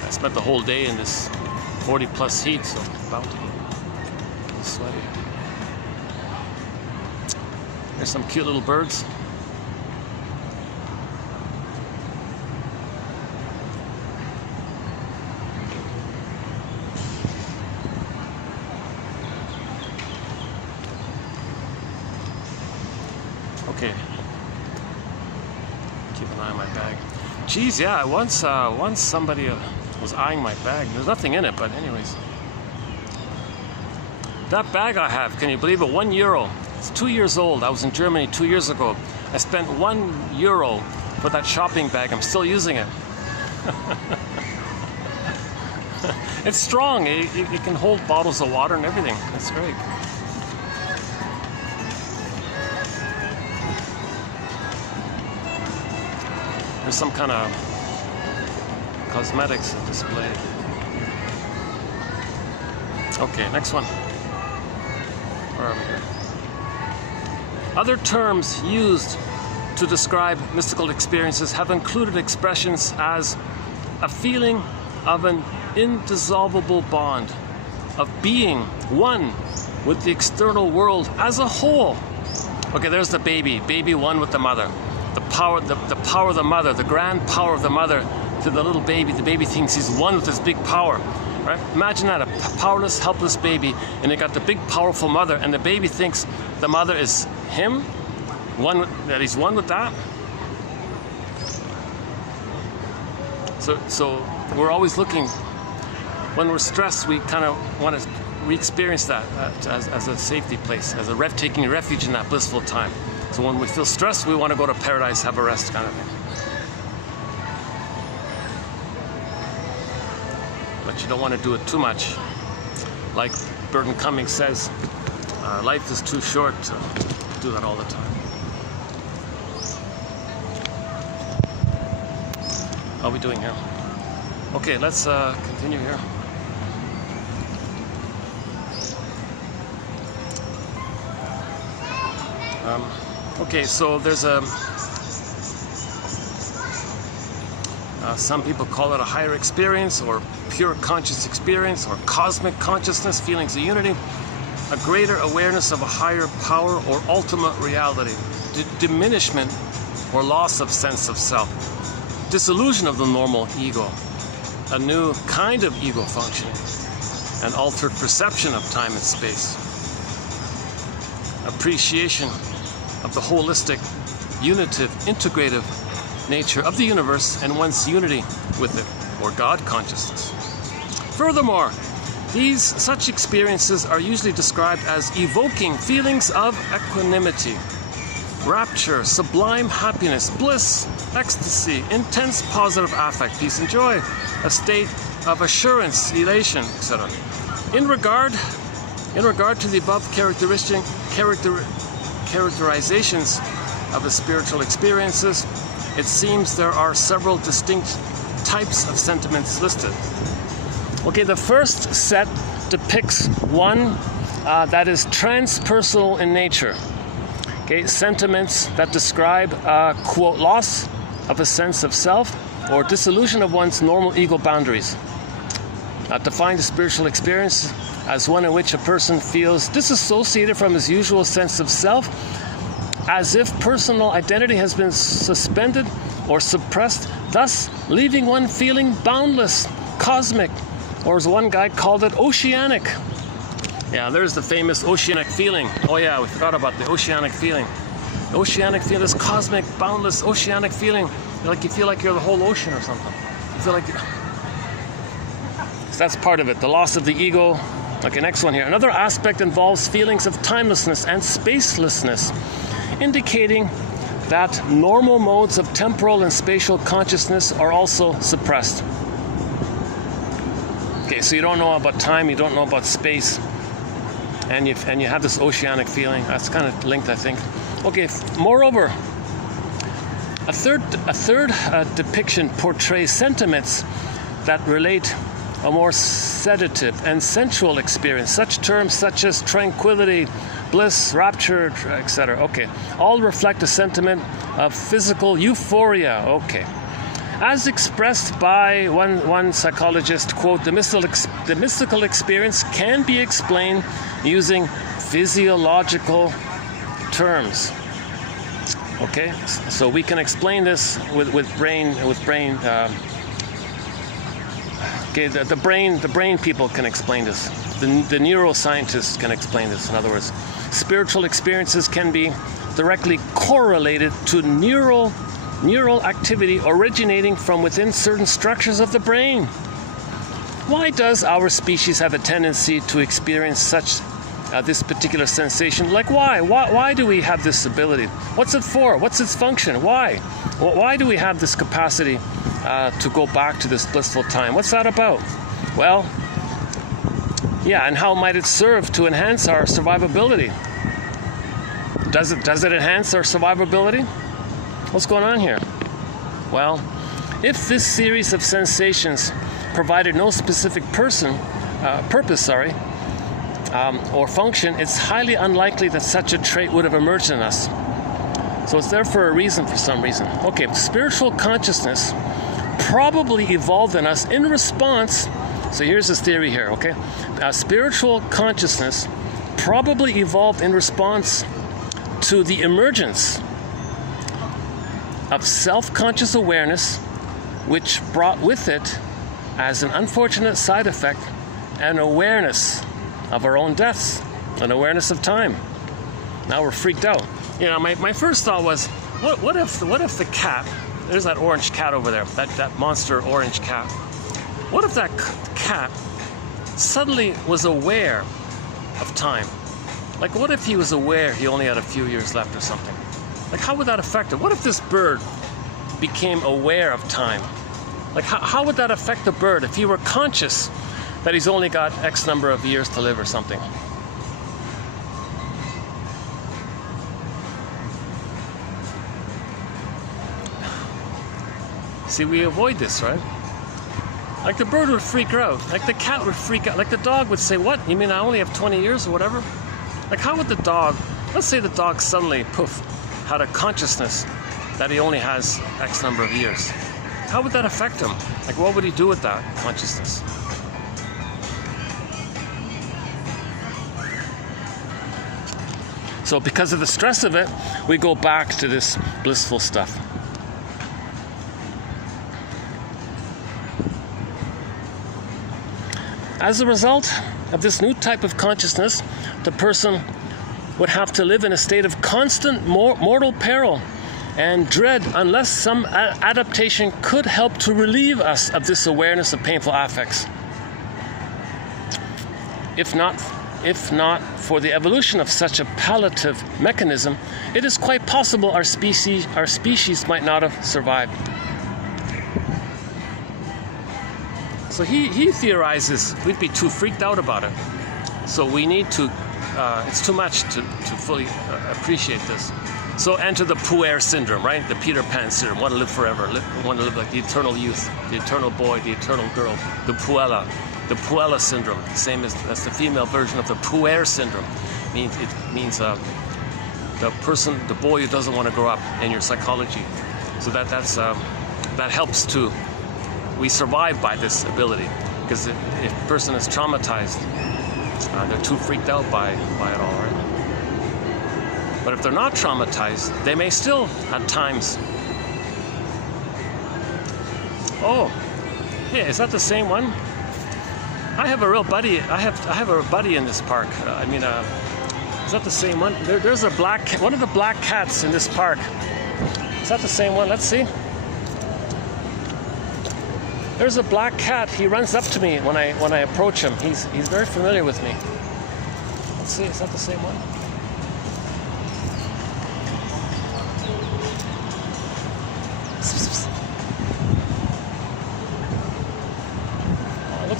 I spent the whole day in this 40 plus heat, so about sweaty. There's some cute little birds. Okay. Keep an eye on my bag. Geez, yeah, once somebody was eyeing my bag. There's nothing in it, but anyways. That bag I have, can you believe it? €1. It's 2 years old. I was in Germany 2 years ago. I spent €1 for that shopping bag. I'm still using it. It's strong. It can hold bottles of water and everything. It's great. There's some kind of cosmetics displayed. Okay, next one. Where are we here? Other terms used to describe mystical experiences have included expressions as a feeling of an indissoluble bond, of being one with the external world as a whole. Okay, there's the baby one with the mother. The power of the mother, the grand power of the mother to the little baby. The baby thinks he's one with this big power. Right? Imagine that, a powerless, helpless baby, and they got the big, powerful mother, and the baby thinks the mother is him, that he's one with that. So we're always looking, when we're stressed, we kind of want to re-experience that as a safety place, as taking refuge in that blissful time. So when we feel stressed, we want to go to paradise, have a rest kind of thing. But you don't want to do it too much. Like Burton Cummings says, life is too short to do that all the time. How are we doing here? Okay, let's continue here. Okay, so there's some people call it a higher experience, or pure conscious experience, or cosmic consciousness, feelings of unity, a greater awareness of a higher power or ultimate reality, diminishment or loss of sense of self, dissolution of the normal ego, a new kind of ego functioning, an altered perception of time and space, appreciation of the holistic, unitive, integrative nature of the universe and one's unity with it, or God consciousness. Furthermore, such experiences are usually described as evoking feelings of equanimity, rapture, sublime happiness, bliss, ecstasy, intense positive affect, peace and joy, a state of assurance, elation, etc. In regard to the above characterizations of the spiritual experiences, it seems there are several distinct types of sentiments listed. Okay, the first set depicts one that is transpersonal in nature. Okay, sentiments that describe, quote, loss of a sense of self or dissolution of one's normal ego boundaries. Define the spiritual experience as one in which a person feels disassociated from his usual sense of self, as if personal identity has been suspended or suppressed, thus leaving one feeling boundless, cosmic, or as one guy called it, oceanic. Yeah, there's the famous oceanic feeling. Oh yeah, we forgot about the oceanic feeling. The oceanic feeling, this cosmic, boundless, oceanic feeling. Like you feel like you're the whole ocean or something. You feel like so that's part of it, the loss of the ego. Okay, next one here. Another aspect involves feelings of timelessness and spacelessness, indicating that normal modes of temporal and spatial consciousness are also suppressed. Okay, so you don't know about time, you don't know about space, and you have this oceanic feeling. That's kind of linked, I think. Okay, moreover, a third depiction portrays sentiments that relate a more sedative and sensual experience. Such terms such as tranquility, bliss, rapture, etc. Okay, all reflect a sentiment of physical euphoria. Okay. As expressed by one psychologist, quote, the mystical experience can be explained using physiological terms. Okay, so we can explain this with brain. Okay, the brain people can explain this. The neuroscientists can explain this. In other words, spiritual experiences can be directly correlated to neural activity originating from within certain structures of the brain. Why does our species have a tendency to experience this particular sensation? Like why? Why do we have this ability? What's it for? What's its function? Why? Why do we have this capacity to go back to this blissful time? What's that about? Well, yeah, and how might it serve to enhance our survivability? Does it enhance our survivability? What's going on here? Well, if this series of sensations provided no specific purpose, or function, it's highly unlikely that such a trait would have emerged in us. So it's there for a reason, for some reason. Okay, spiritual consciousness probably evolved in us in response. So here's this theory here, okay? Spiritual consciousness probably evolved in response to the emergence of self-conscious awareness, which brought with it, as an unfortunate side effect, an awareness of our own deaths, an awareness of time. Now we're freaked out. You know, my first thought was, what if the cat, there's that orange cat over there, that monster orange cat. What if that cat suddenly was aware of time? Like, what if he was aware he only had a few years left or something? Like, how would that affect it? What if this bird became aware of time? Like, how would that affect the bird if he were conscious that he's only got X number of years to live or something? See, we avoid this, right? Like, the bird would freak out. Like, the cat would freak out. Like, the dog would say, what? You mean I only have 20 years or whatever? Like, how would the dog, let's say the dog suddenly, poof, had a consciousness that he only has X number of years. How would that affect him? Like, what would he do with that consciousness? So because of the stress of it, we go back to this blissful stuff. As a result of this new type of consciousness, the person would have to live in a state of constant mortal peril and dread unless some adaptation could help to relieve us of this awareness of painful affects. If not for the evolution of such a palliative mechanism, it is quite possible our species might not have survived. So he theorizes we'd be too freaked out about it. So we need to, it's too much to fully appreciate this. So enter the puer syndrome, right? The Peter Pan syndrome, want to live forever, want to live like the eternal youth, the eternal boy, the eternal girl, the puella syndrome, same as that's the female version of the puer syndrome. It means the person, the boy who doesn't want to grow up in your psychology. So that helps to, we survive by this ability, because if a person is traumatized, they're too freaked out by it all, right? But if they're not traumatized, they may still, at times. Oh, yeah, is that the same one? I have a real buddy. I have a buddy in this park. Is that the same one? There's a one of the black cats in this park. Is that the same one? Let's see. There's a black cat. He runs up to me when I approach him. He's very familiar with me. Let's see. Is that the same one?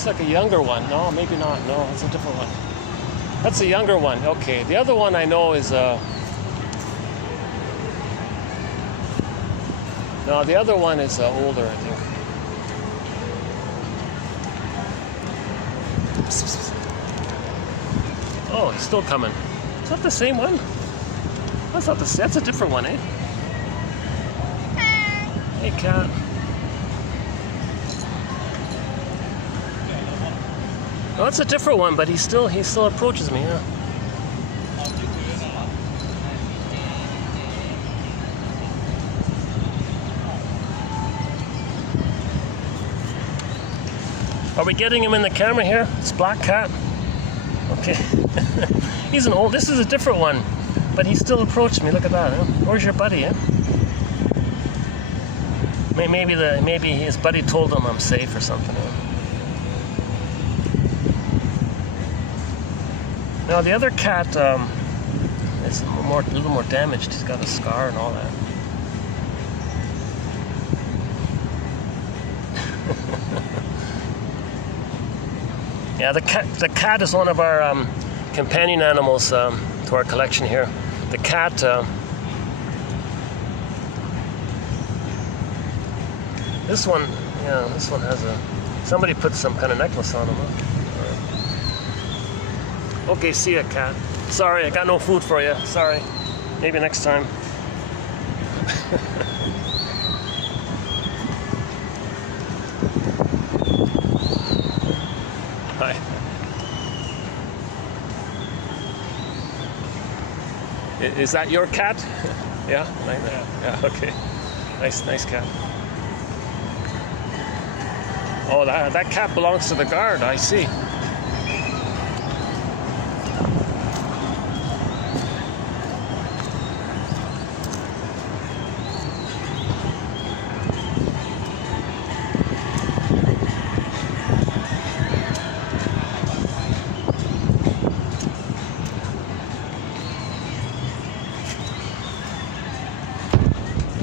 looks like a younger one. No, maybe not. No, it's a different one. That's a younger one. Okay, the other one I know is no, the other one is older, I think. Oh, he's still coming. Is that the same one? That's not the. That's a different one, eh? Hey, cat. Oh, that's a different one, but he still approaches me. Yeah. Are we getting him in the camera here? It's Black Cat. Okay. He's an old. This is a different one, but he still approached me. Look at that. Huh? Where's your buddy? Eh? Maybe his buddy told him I'm safe or something. Huh? Now the other cat is a little more damaged. He's got a scar and all that. Yeah, the cat is one of our companion animals to our collection here. The cat. This one has somebody put some kind of necklace on him. Huh? Okay, see ya, cat. Sorry, I got no food for you. Sorry. Maybe next time. Hi. Is that your cat? Yeah? Yeah, okay. Nice cat. Oh, that cat belongs to the guard, I see.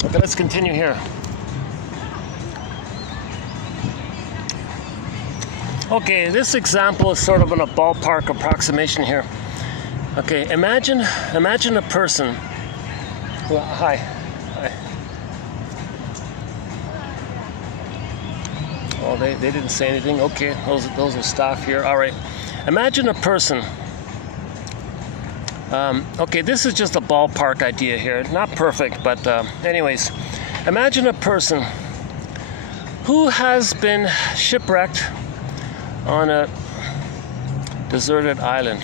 Okay, let's continue here. Okay, this example is sort of in a ballpark approximation here. Okay, imagine a person. Well, hi. Oh, they didn't say anything. Okay, those are staff here. All right. Imagine a person. Okay, this is just a ballpark idea here. Not perfect, but anyways, imagine a person who has been shipwrecked on a deserted island,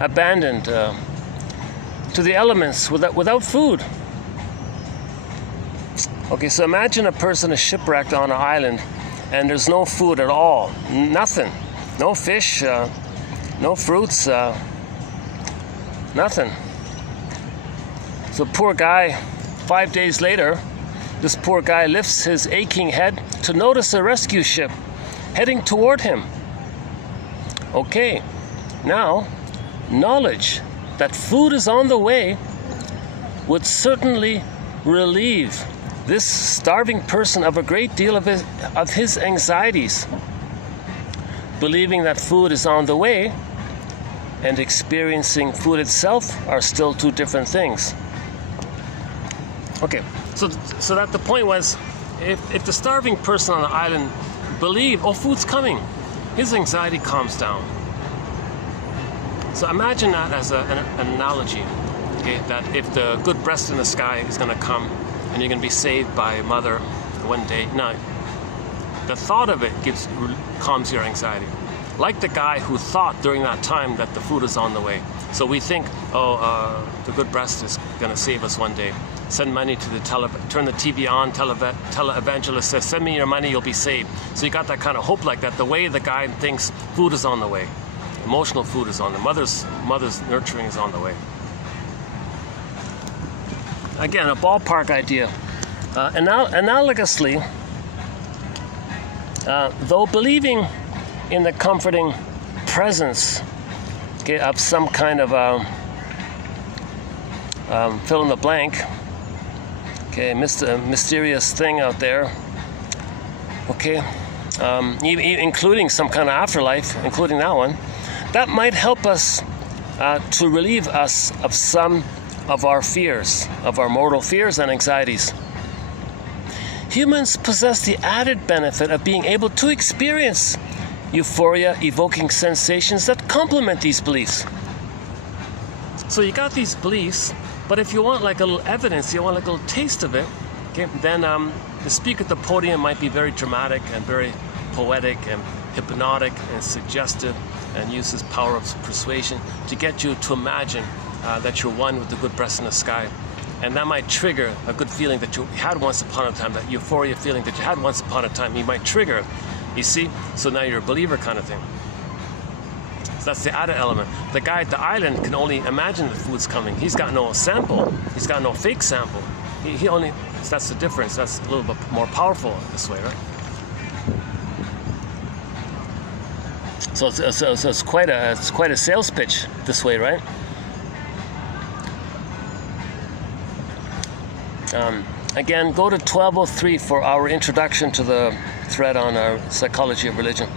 abandoned to the elements without food. Okay, so imagine a person is shipwrecked on an island and there's no food at all, nothing, no fish, no fruits, nothing. So poor guy, 5 days later, this poor guy lifts his aching head to notice a rescue ship heading toward him. Okay, now, knowledge that food is on the way would certainly relieve this starving person of a great deal of his anxieties. Believing that food is on the way and experiencing food itself are still two different things. Okay, so that the point was, if the starving person on the island believe, oh, food's coming, his anxiety calms down. So imagine that as an analogy, okay, that if the good breast in the sky is going to come and you're going to be saved by mother one day, no, the thought of it calms your anxiety. Like the guy who thought during that time that the food is on the way. So we think, the good breast is going to save us one day. Send money to turn the TV on, televangelist says, send me your money, you'll be saved. So you got that kind of hope like that. The way the guy thinks food is on the way. Emotional food is on the mother's nurturing is on the way. Again, a ballpark idea. Analogously, though believing in the comforting presence, okay, of some kind of fill in the blank, okay, mysterious thing out there, okay, including some kind of afterlife, including that one, that might help us to relieve us of some of our fears, of our mortal fears and anxieties. Humans possess the added benefit of being able to experience euphoria-evoking sensations that complement these beliefs. So you got these beliefs, but if you want like a little evidence, you want like a little taste of it, okay, then the speaker at the podium might be very dramatic and very poetic and hypnotic and suggestive and uses power of persuasion to get you to imagine that you're one with the good breaths in the sky. And that might trigger a good feeling that you had once upon a time, that euphoria feeling that you had once upon a time. You might trigger, you see? So now you're a believer kind of thing. So that's the added element. The guy at the island can only imagine the food's coming. He's got no sample. He's got no fake sample. He only, so that's the difference. That's a little bit more powerful this way, right? So it's quite a sales pitch this way, right? Again, go to 1203 for our introduction to the thread on our psychology of religion.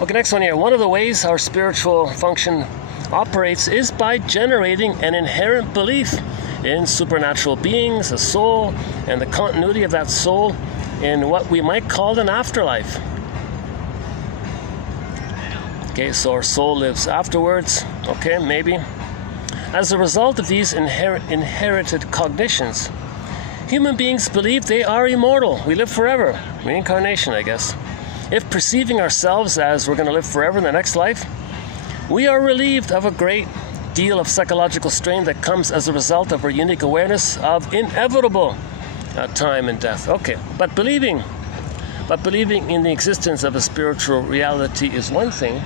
Okay, next one here. One of the ways our spiritual function operates is by generating an inherent belief in supernatural beings, a soul, and the continuity of that soul in what we might call an afterlife. Okay, so our soul lives afterwards, okay, maybe. As a result of these inherited cognitions, human beings believe they are immortal. We live forever. Reincarnation, I guess. If perceiving ourselves as we're going to live forever in the next life, we are relieved of a great deal of psychological strain that comes as a result of our unique awareness of inevitable time and death. Okay, but believing in the existence of a spiritual reality is one thing.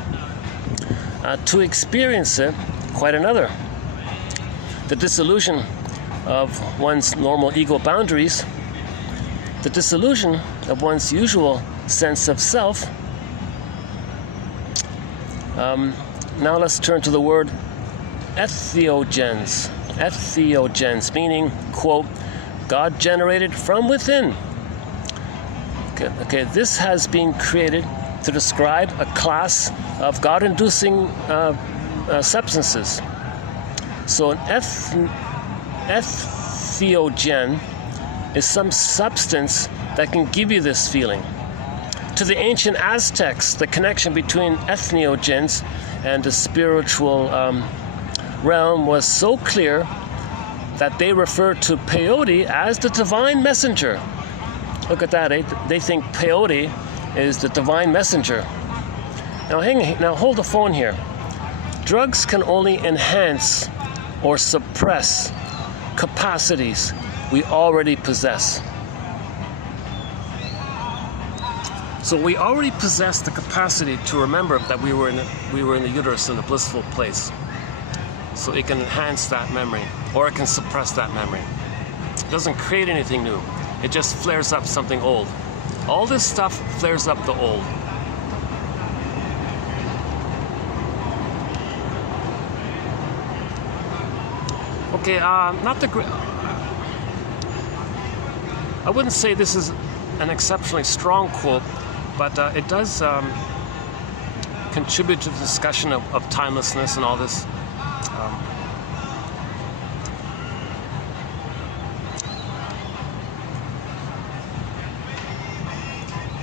To experience it, quite another. The dissolution of one's normal ego boundaries, the dissolution of one's usual sense of self. Now let's turn to the word entheogens. Entheogens, meaning, quote, God generated from within. Okay, this has been created to describe a class of God-inducing substances. So an entheogen is some substance that can give you this feeling. To the ancient Aztecs, the connection between entheogens and the spiritual realm was so clear that they referred to peyote as the divine messenger. Look at that, eh? They think peyote is the divine messenger. Now hold the phone here. Drugs can only enhance or suppress capacities we already possess. So we already possess the capacity to remember that we were in the uterus in a blissful place. So it can enhance that memory, or it can suppress that memory. It doesn't create anything new. It just flares up something old. All this stuff flares up the old. Okay, not the great. I wouldn't say this is an exceptionally strong quote, but it does contribute to the discussion of timelessness and all this.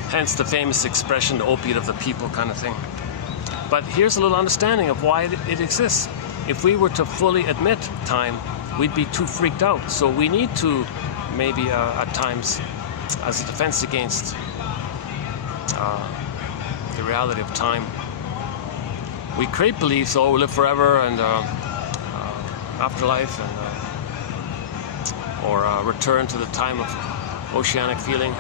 Hence the famous expression, the opiate of the people kind of thing. But here's a little understanding of why it exists. If we were to fully admit time, we'd be too freaked out. So we need to, maybe at times, as a defense against the reality of time, we create beliefs, oh, we live forever, and afterlife, and or return to the time of oceanic feeling.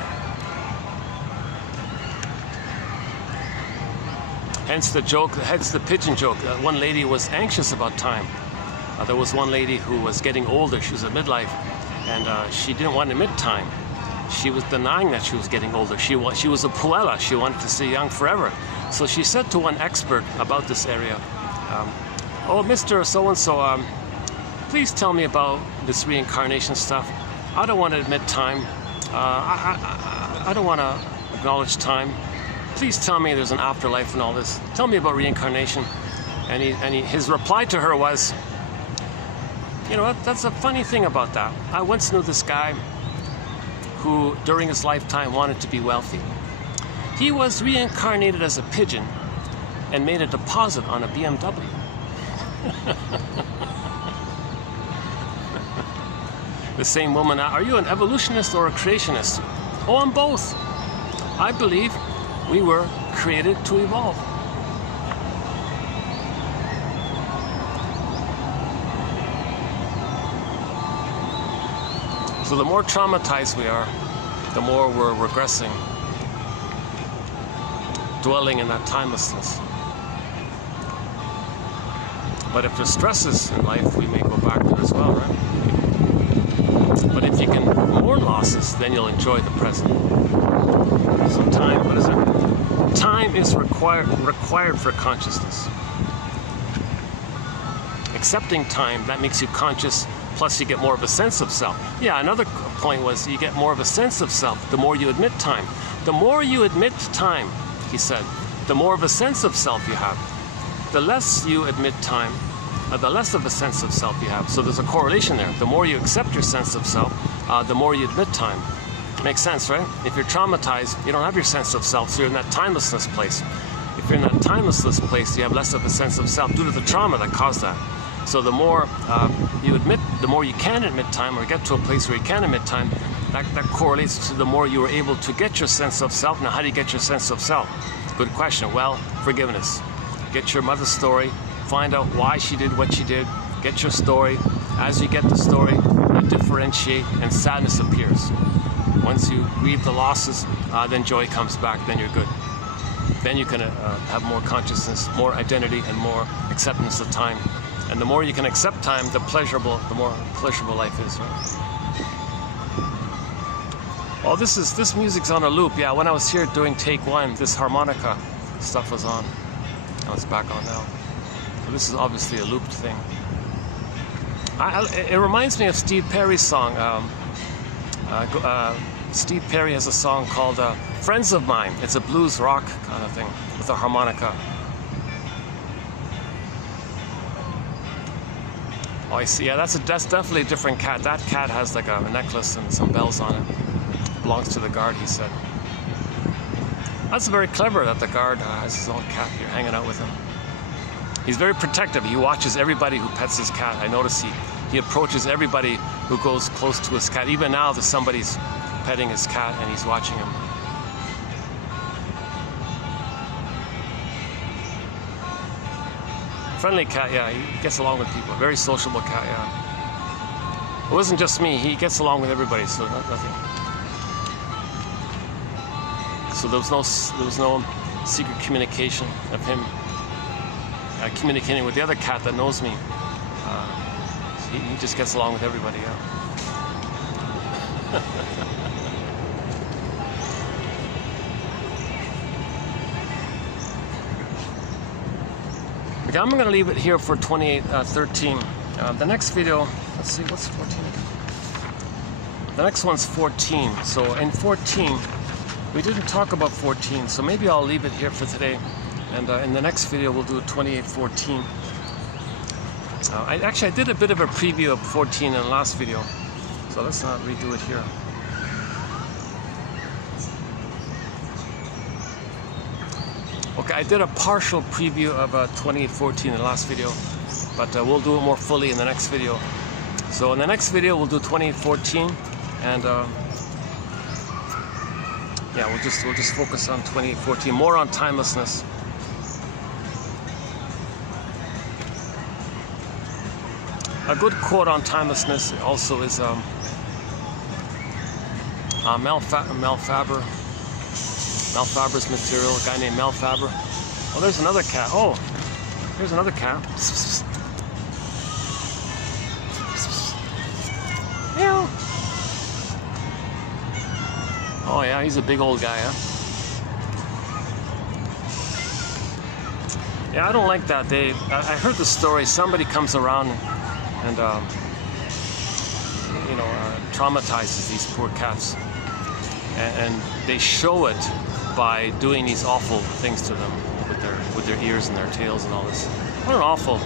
Hence the joke, hence the pigeon joke. One lady was anxious about time. There was one lady who was getting older. She was at midlife, and she didn't want to admit time. She was denying that she was getting older. She was a puella. She wanted to stay young forever. So she said to one expert about this area, "Oh, Mr. So-and-so, please tell me about this reincarnation stuff. I don't want to admit time. I don't want to acknowledge time. please tell me there's an afterlife and all this. Tell me about reincarnation. And his reply to her was, you know, that's a funny thing about that. I once knew this guy who, during his lifetime, wanted to be wealthy. He was reincarnated as a pigeon and made a deposit on a BMW. The same woman, are you an evolutionist or a creationist? Oh, I'm both. I believe we were created to evolve. So the more traumatized we are, the more we're regressing, dwelling in that timelessness. But if there's stresses in life, we may go back there as well, right? But if you can mourn losses, then you'll enjoy the present. So time, what is it? Time is required for consciousness. Accepting time, that makes you conscious, plus you get more of a sense of self. Yeah, another point was you get more of a sense of self the more you admit time. The more you admit time, he said, the more of a sense of self you have. The less you admit time, the less of a sense of self you have. So there's a correlation there. The more you accept your sense of self, the more you admit time. Makes sense, right? If you're traumatized, you don't have your sense of self, so you're in that timelessness place. If you're in that timelessness place, you have less of a sense of self due to the trauma that caused that. So the more you admit, the more you can admit time, or get to a place where you can admit time, that correlates to the more you are able to get your sense of self. Now, how do you get your sense of self? Good question. Well, forgiveness. Get your mother's story, find out why she did what she did, get your story. As you get the story, you differentiate and sadness appears. Once you grieve the losses, then joy comes back, then you're good. Then you can have more consciousness, more identity, and more acceptance of time. And the more you can accept time, the more pleasurable life is, right? Oh, this music's on a loop. Yeah, when I was here doing take one, this harmonica stuff was on. Now it's back on now. So this is obviously a looped thing. It reminds me of Steve Perry's song. Steve Perry has a song called Friends of Mine. It's a blues rock kind of thing with a harmonica. Oh, I see. Yeah, that's definitely a different cat. That cat has like a necklace and some bells on it. Belongs to the guard, he said. That's very clever that the guard has his own cat here, hanging out with him. He's very protective. He watches everybody who pets his cat. I notice he approaches everybody who goes close to his cat. Even now, there's somebody's petting his cat and he's watching him. Friendly cat, yeah, he gets along with people. Very sociable cat, yeah. It wasn't just me, he gets along with everybody, so nothing. So there was no secret communication of him communicating with the other cat that knows me. He just gets along with everybody, yeah. Okay, I'm going to leave it here for 2813. The next video, let's see, what's 14? The next one's 14. So in 14, we didn't talk about 14, so maybe I'll leave it here for today. And in the next video, we'll do 2814. I did a bit of a preview of 14 in the last video, so let's not redo it here. Okay, I did a partial preview of 2814 in the last video, but we'll do it more fully in the next video. So in the next video, we'll do 2814, and yeah, we'll just focus on 2814, more on timelessness. A good quote on timelessness also is Faber's material, a guy named Mel Faber. Oh, there's another cat. Oh, here's another cat. Meow. Oh yeah, he's a big old guy, huh? Yeah, I don't like that. I heard the story. Somebody comes around and traumatizes these poor cats. and they show it by doing these awful things to them with their ears and their tails and all this. What an awful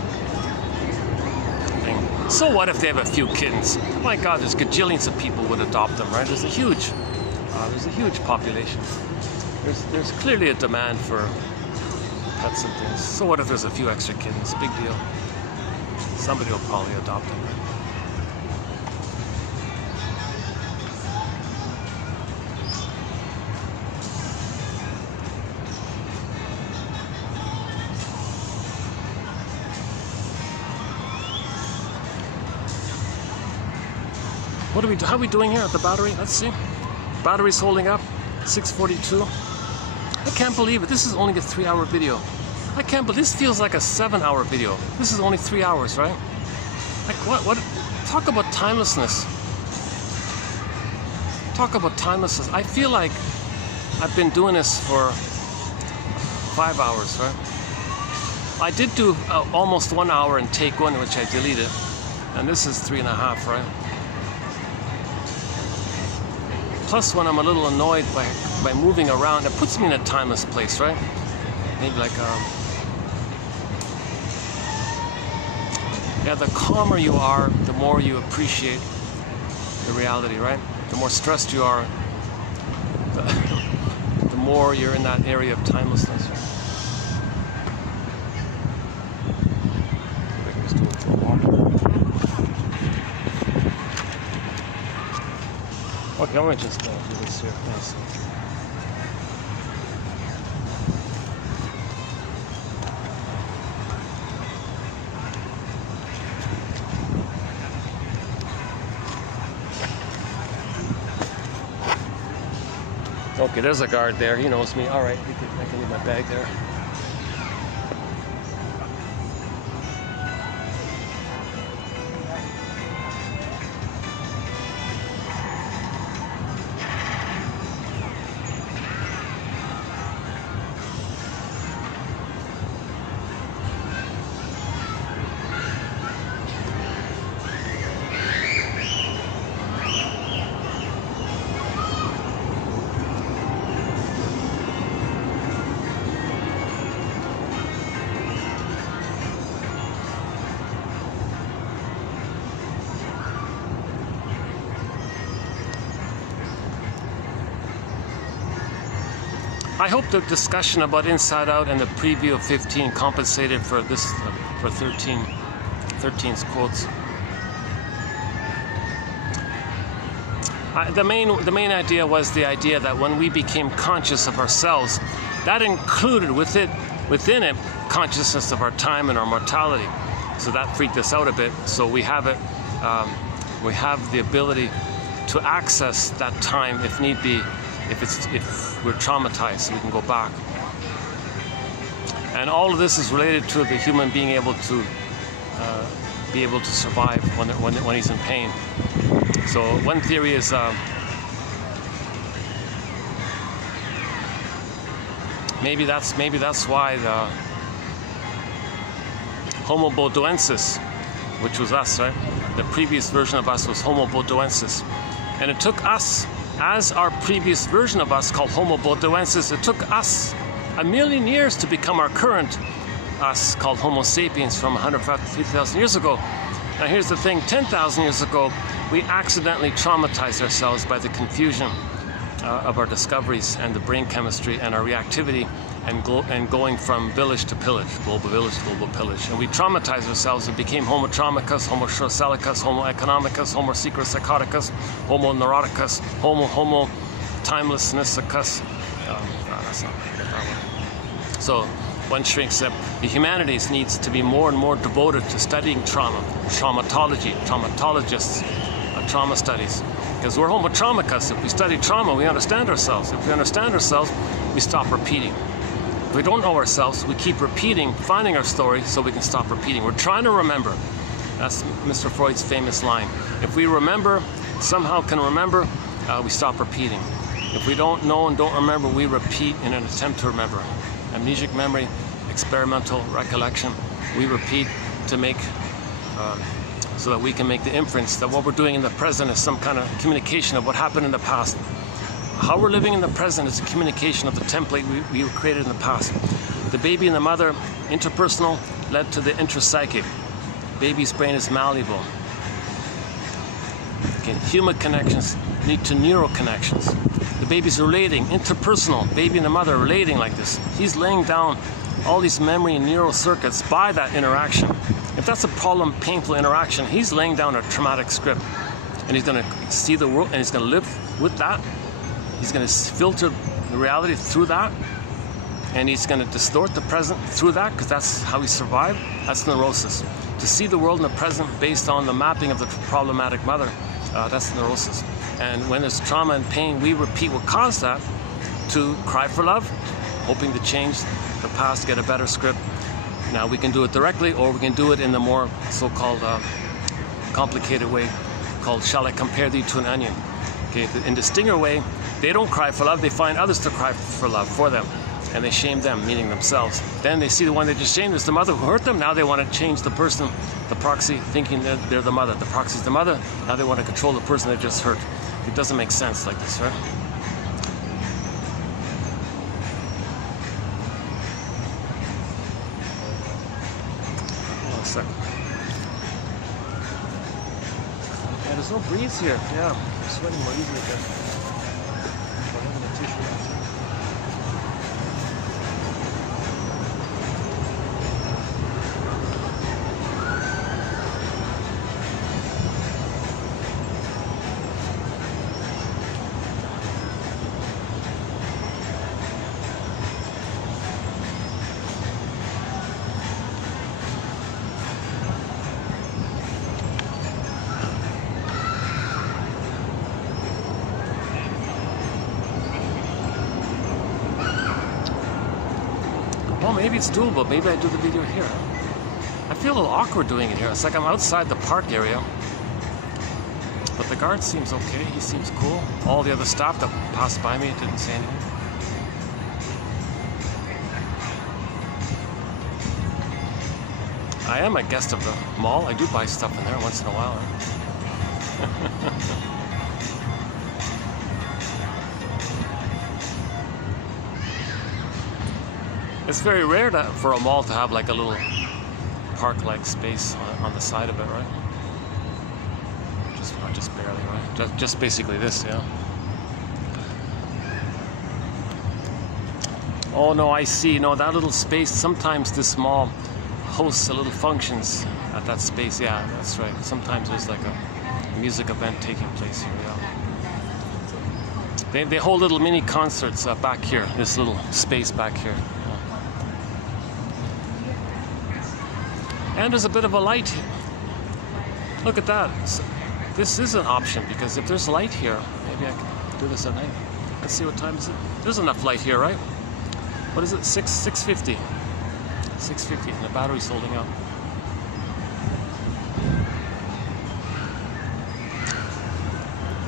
thing. So what if they have a few kittens? My God, there's gajillions of people would adopt them, right? There's a huge population. There's clearly a demand for pets and things. So what if there's a few extra kittens? Big deal. Somebody will probably adopt them. How are we doing here at the battery? Let's see. Battery's holding up. 642. I can't believe it. This is only a 3-hour video. I can't believe this feels like a 7-hour video. This is only 3 hours, right? Like what? Talk about timelessness. Talk about timelessness. I feel like I've been doing this for 5 hours, right? I did do almost 1 hour in take one, which I deleted, and this is 3.5, right? Plus, when I'm a little annoyed by moving around, it puts me in a timeless place, right? Maybe like, yeah, the calmer you are, the more you appreciate the reality, right? The more stressed you are, the more you're in that area of timelessness. Okay, I'm gonna just do this here. Yes. Okay, there's a guard there. He knows me. All right, I can leave my bag there. I hope the discussion about Inside Out and the preview of 15 compensated for this, for 13's quotes. The main idea was the idea that when we became conscious of ourselves, that included within it consciousness of our time and our mortality. So that freaked us out a bit. So we have it. We have the ability to access that time if need be. If we're traumatized, so we can go back. And all of this is related to the human being able to survive when he's in pain. So one theory is maybe that's why the Homo bodoensis, which was us, right? The previous version of us was Homo bodoensis, and it took us, as our previous version of us called Homo bodoensis, it took us 1 million years to become our current us called Homo sapiens from 150,000 years ago. Now here's the thing, 10,000 years ago, we accidentally traumatized ourselves by the confusion of our discoveries and the brain chemistry and our reactivity and going from village to pillage, global village to global pillage. And we traumatized ourselves and became Homo traumicus, Homo schrosalicus, Homo economicus, Homo secropsychoticus, Homo neuroticus, Homo timelessnessicus. That's not that one. So one shrinks up. The humanities needs to be more and more devoted to studying trauma, traumatology, traumatologists, trauma studies. Because we're Homo traumicus. If we study trauma, we understand ourselves. If we understand ourselves, we stop repeating. If we don't know ourselves, we keep repeating, finding our story so we can stop repeating. We're trying to remember. That's Mr. Freud's famous line. If we remember, somehow can remember, we stop repeating. If we don't know and don't remember, we repeat in an attempt to remember. Amnesic memory, experimental recollection, we repeat to make, so that we can make the inference that what we're doing in the present is some kind of communication of what happened in the past. how we're living in the present is a communication of the template we created in the past. The baby and the mother, interpersonal, led to the intrapsychic. Baby's brain is malleable. Okay, human connections lead to neural connections. The baby's relating, interpersonal, baby and the mother relating like this. He's laying down all these memory and neural circuits by that interaction. If that's a problem, painful interaction, he's laying down a traumatic script. And he's going to see the world and he's going to live with that. He's going to filter the reality through that. And he's going to distort the present through that, because that's how he survived. That's neurosis. To see the world in the present based on the mapping of the problematic mother, that's neurosis. And when there's trauma and pain, we repeat what caused that to cry for love, hoping to change the past, get a better script. Now we can do it directly, or we can do it in the more so-called complicated way called, shall I compare thee to an onion? Okay, in the Stinger way, they don't cry for love, they find others to cry for love for them. And they shame them, meaning themselves. Then they see the one they just shamed is the mother who hurt them. Now they want to change the person, the proxy, thinking that they're the mother. The proxy's the mother. Now they want to control the person they just hurt. It doesn't make sense like this, right? Hold on a second. Yeah, there's no breeze here. Yeah, I'm sweating more easily again. I'm having a tissue. Well, maybe it's doable. Maybe I do the video here. I feel a little awkward doing it here. It's like I'm outside the park area. But the guard seems okay. He seems cool. All the other staff that passed by me didn't say anything. I am a guest of the mall. I do buy stuff in there once in a while. Right? It's very rare for a mall to have like a little park-like space on the side of it, right? Just barely, right? Just basically this, yeah. Oh no, I see. No, that little space. Sometimes this mall hosts a little functions at that space. Yeah, that's right. Sometimes there's like a music event taking place here. Yeah. They hold little mini concerts back here. This little space back here. And there's a bit of a light. Look at that. This is an option, because if there's light here, maybe I can do this at night. Let's see, what time is it? There's enough light here, right? What is it? 6:50. 6:50, and the battery's holding up.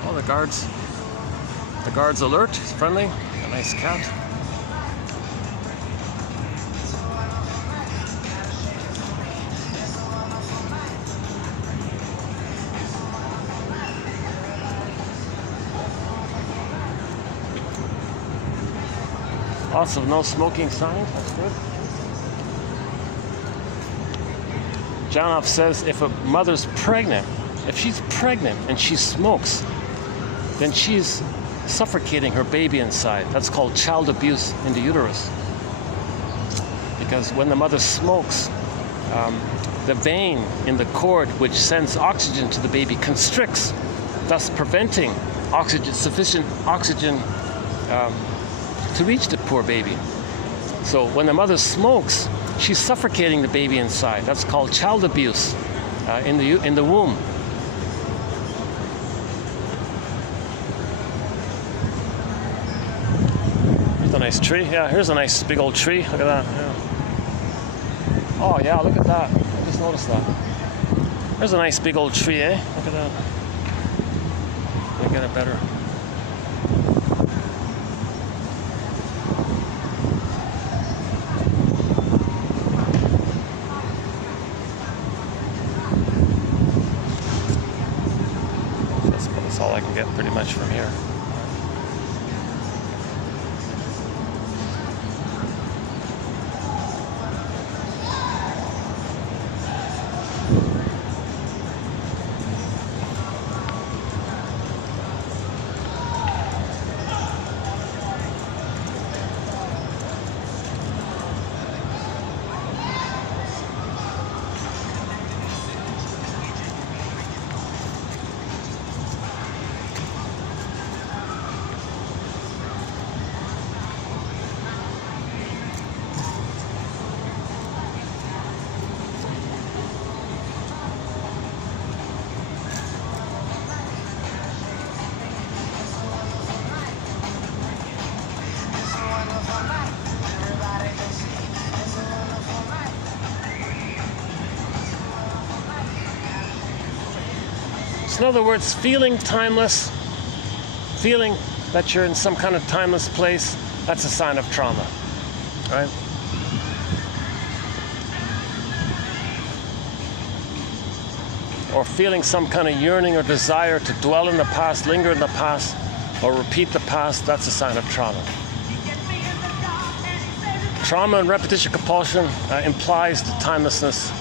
Oh, the guard's alert. He's friendly. A nice cat. Also, no smoking sign. That's good. Janoff says if a mother's pregnant, if she's pregnant and she smokes, then she's suffocating her baby inside. That's called child abuse in the uterus. Because when the mother smokes, the vein in the cord which sends oxygen to the baby constricts, thus preventing sufficient oxygen to reach the poor baby. So when the mother smokes, she's suffocating the baby inside. That's called child abuse in the womb. Here's a nice tree. Yeah, here's a nice big old tree. Look at that. Yeah. Oh yeah, look at that. I just noticed that. There's a nice big old tree, eh? Look at that. Let me get it better. All I can get pretty much from here. timeless. In other words, feeling timeless, feeling that you're in some kind of timeless place, that's a sign of trauma, right? Or feeling some kind of yearning or desire to dwell in the past, linger in the past, or repeat the past, that's a sign of trauma. Trauma and repetition compulsion implies the timelessness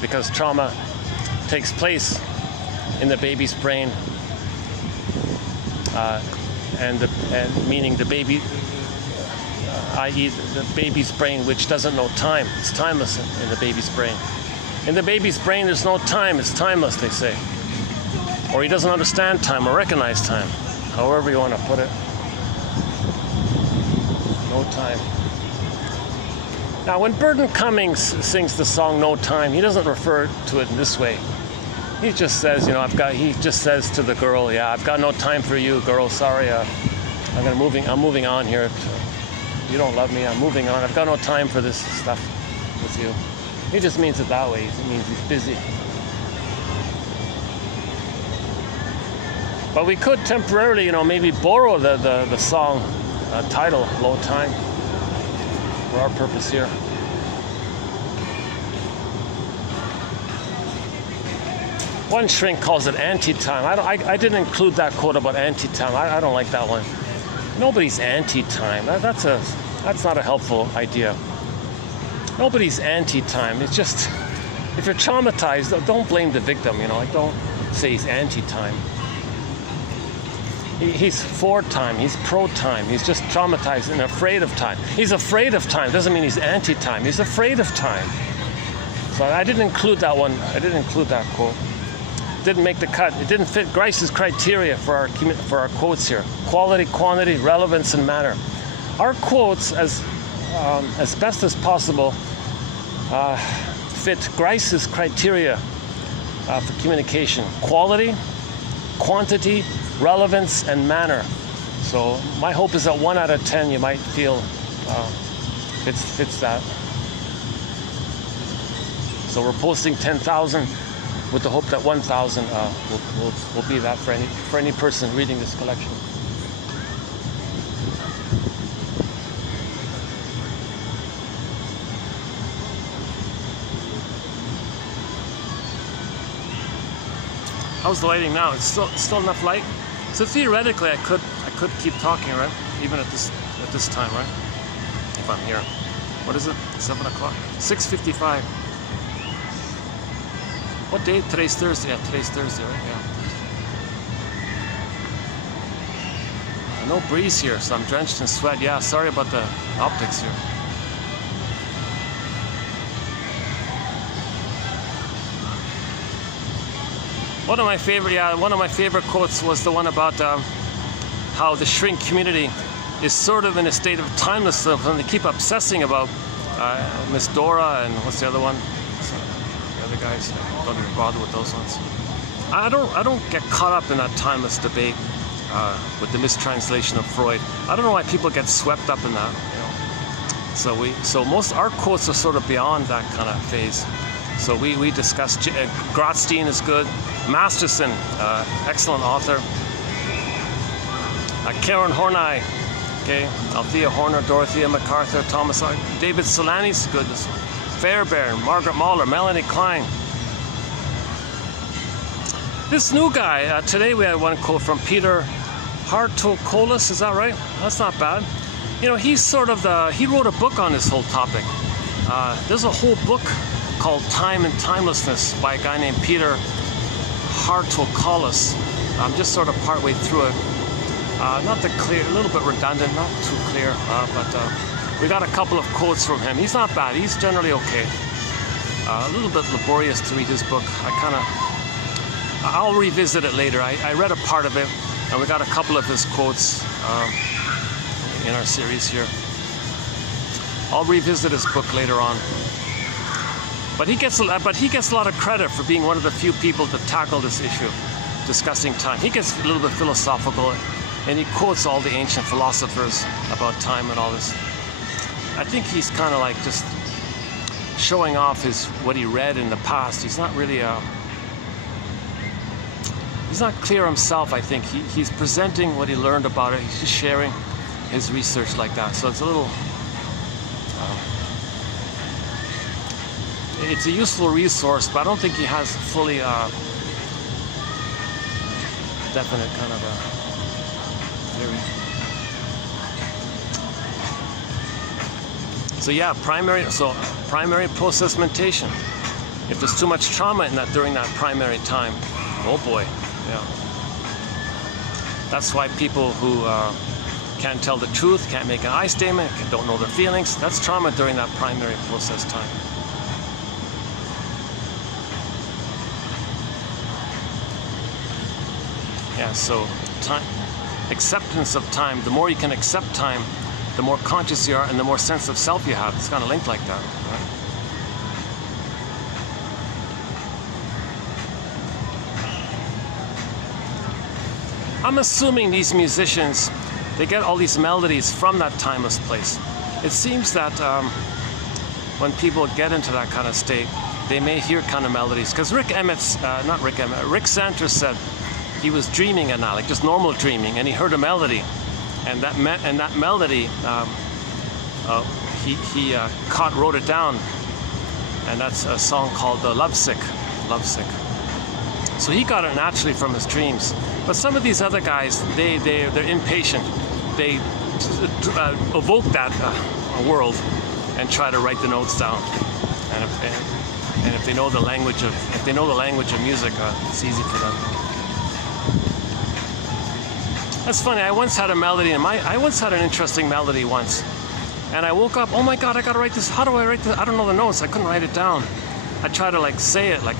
because trauma takes place in the baby's brain, and meaning the baby, i.e. the baby's brain, which doesn't know time. It's timeless in the baby's brain. In the baby's brain, there's no time. It's timeless, they say. Or he doesn't understand time or recognize time, however you want to put it. No time. Now, when Burton Cummings sings the song "No Time," he doesn't refer to it in this way. He just says, you know, he just says to the girl, "Yeah, I've got no time for you, girl. Sorry, I'm moving on here. You don't love me. I'm moving on. I've got no time for this stuff with you." He just means it that way. It means he's busy. But we could temporarily, you know, maybe borrow the song title, "No Time," for our purpose here. One shrink calls it anti-time. I didn't include that quote about anti-time. I don't like that one. Nobody's anti-time. That's not a helpful idea. Nobody's anti-time. It's just, if you're traumatized, don't blame the victim, you know. Like, don't say he's anti-time. He's for time. He's pro-time. He's just traumatized and afraid of time. He's afraid of time. Doesn't mean he's anti-time. He's afraid of time. So I didn't include that one. I didn't include that quote. It didn't make the cut. It didn't fit Grice's criteria for our quotes here. Quality, quantity, relevance, and manner. Our quotes, as best as possible, fit Grice's criteria for communication: quality, quantity, relevance, and manner. So my hope is that 1 out of 10 you might feel fits that. So we're posting 10,000 with the hope that 1,000 will be that for any person reading this collection. How's the lighting now? It's still enough light. So theoretically, I could keep talking, right? Even at this time, right? If I'm here. What is it? 7 o'clock. 6:55. What day? Today's Thursday. Yeah, today's Thursday, right? Yeah. No breeze here, so I'm drenched in sweat. Yeah, sorry about the optics here. One of my favorite quotes was the one about how the shrink community is sort of in a state of timelessness, and they keep obsessing about Miss Dora and what's the other one? The other guys, don't even bother with those ones. I don't get caught up in that timeless debate with the mistranslation of Freud. I don't know why people get swept up in that. You know? So most our quotes are sort of beyond that kind of phase. So we discussed Grotstein is good, Masterson, excellent author, Karen Horney, okay, Althea Horner, Dorothea MacArthur, Thomas R. David Solani's good. This one. Fairbairn, Margaret Mahler, Melanie Klein. This new guy, today we had one quote from Peter Hartokolis, is that right? That's not bad. You know, he's sort of he wrote a book on this whole topic. There's a whole book called Time and Timelessness by a guy named Peter Hartokolis. I'm just sort of partway through it. Not that clear, a little bit redundant, not too clear, but we got a couple of quotes from him. He's not bad, he's generally okay. A little bit laborious to read his book. I'll revisit it later. I read a part of it, and we got a couple of his quotes in our series here. I'll revisit his book later on. But he gets a lot of credit for being one of the few people to tackle this issue, discussing time. He gets a little bit philosophical, and he quotes all the ancient philosophers about time and all this. I think he's kind of like just showing off what he read in the past. He's not really he's not clear himself, I think. He's presenting what he learned about it. He's just sharing his research like that. So it's a little, it's a useful resource, but I don't think he has fully definite kind of a theory. So yeah, primary process mentation. If there's too much trauma in that during that primary time, oh boy, yeah. That's why people who can't tell the truth, can't make an I statement, don't know their feelings, that's trauma during that primary process time. Yeah, so time, acceptance of time, the more you can accept time, the more conscious you are and the more sense of self you have. It's kind of linked like that, right? I'm assuming these musicians, they get all these melodies from that timeless place. It seems that when people get into that kind of state, they may hear kind of melodies. Because Rick Santer said he was dreaming at night, like just normal dreaming, and he heard a melody, and that melody, he wrote it down, and that's a song called "Lovesick." So he got it naturally from his dreams. But some of these other guys, they're impatient. They evoke that world and try to write the notes down. And if they know the language of music, it's easy for them. That's funny. I once had an interesting melody once, and I woke up. Oh my God! I gotta write this. How do I write this? I don't know the notes. I couldn't write it down. I tried to like say it like.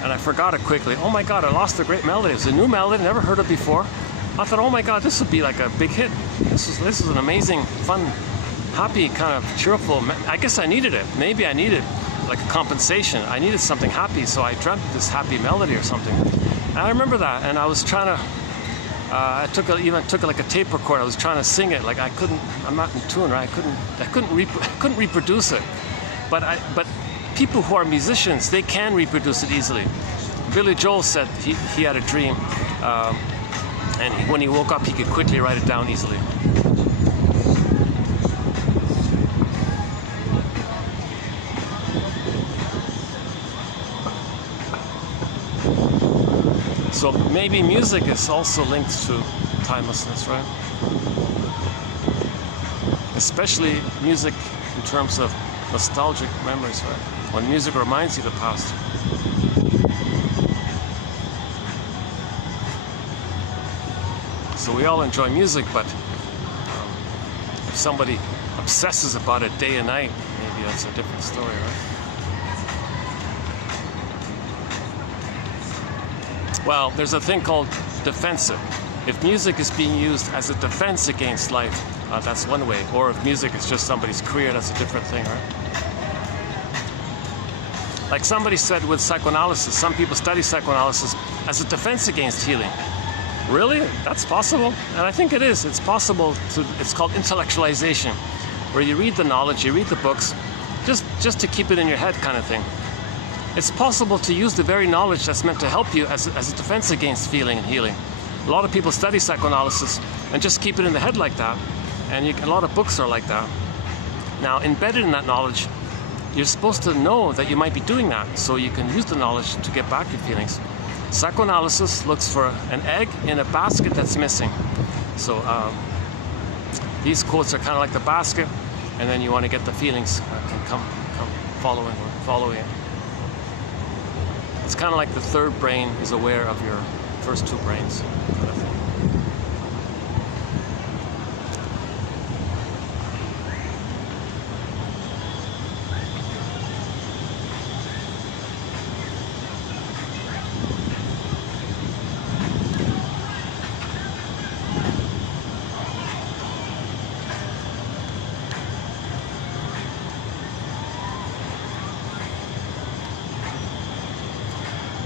And I forgot it quickly. Oh my God, I lost a great melody. It was a new melody, never heard it before. I thought, oh my God, this would be like a big hit. This is an amazing, fun, happy, kind of cheerful. I guess I needed it. Maybe I needed like a compensation. I needed something happy, so I dreamt this happy melody or something. And I remember that, and I was trying to, I took like a tape recorder. I was trying to sing it. Like I'm not in tune, right? I couldn't reproduce it. But people who are musicians, they can reproduce it easily. Billy Joel said he had a dream, and when he woke up, he could quickly write it down easily. So maybe music is also linked to timelessness, right? Especially music in terms of nostalgic memories, right? When music reminds you of the past. So we all enjoy music, but if somebody obsesses about it day and night, maybe that's a different story, right? Well, there's a thing called defensive. If music is being used as a defense against life, that's one way. Or if music is just somebody's career, that's a different thing, right? Like somebody said with psychoanalysis, some people study psychoanalysis as a defense against healing. Really? That's possible? And I think it is. It's possible to, it's called intellectualization, where you read the knowledge, you read the books, just to keep it in your head kind of thing. It's possible to use the very knowledge that's meant to help you as a defense against feeling and healing. A lot of people study psychoanalysis and just keep it in the head like that. And a lot of books are like that. Now, embedded in that knowledge, you're supposed to know that you might be doing that, so you can use the knowledge to get back your feelings. Psychoanalysis looks for an egg in a basket that's missing. So these quotes are kind of like the basket, and then you want to get the feelings can come following it. It's kind of like the third brain is aware of your first two brains. Kind of thing.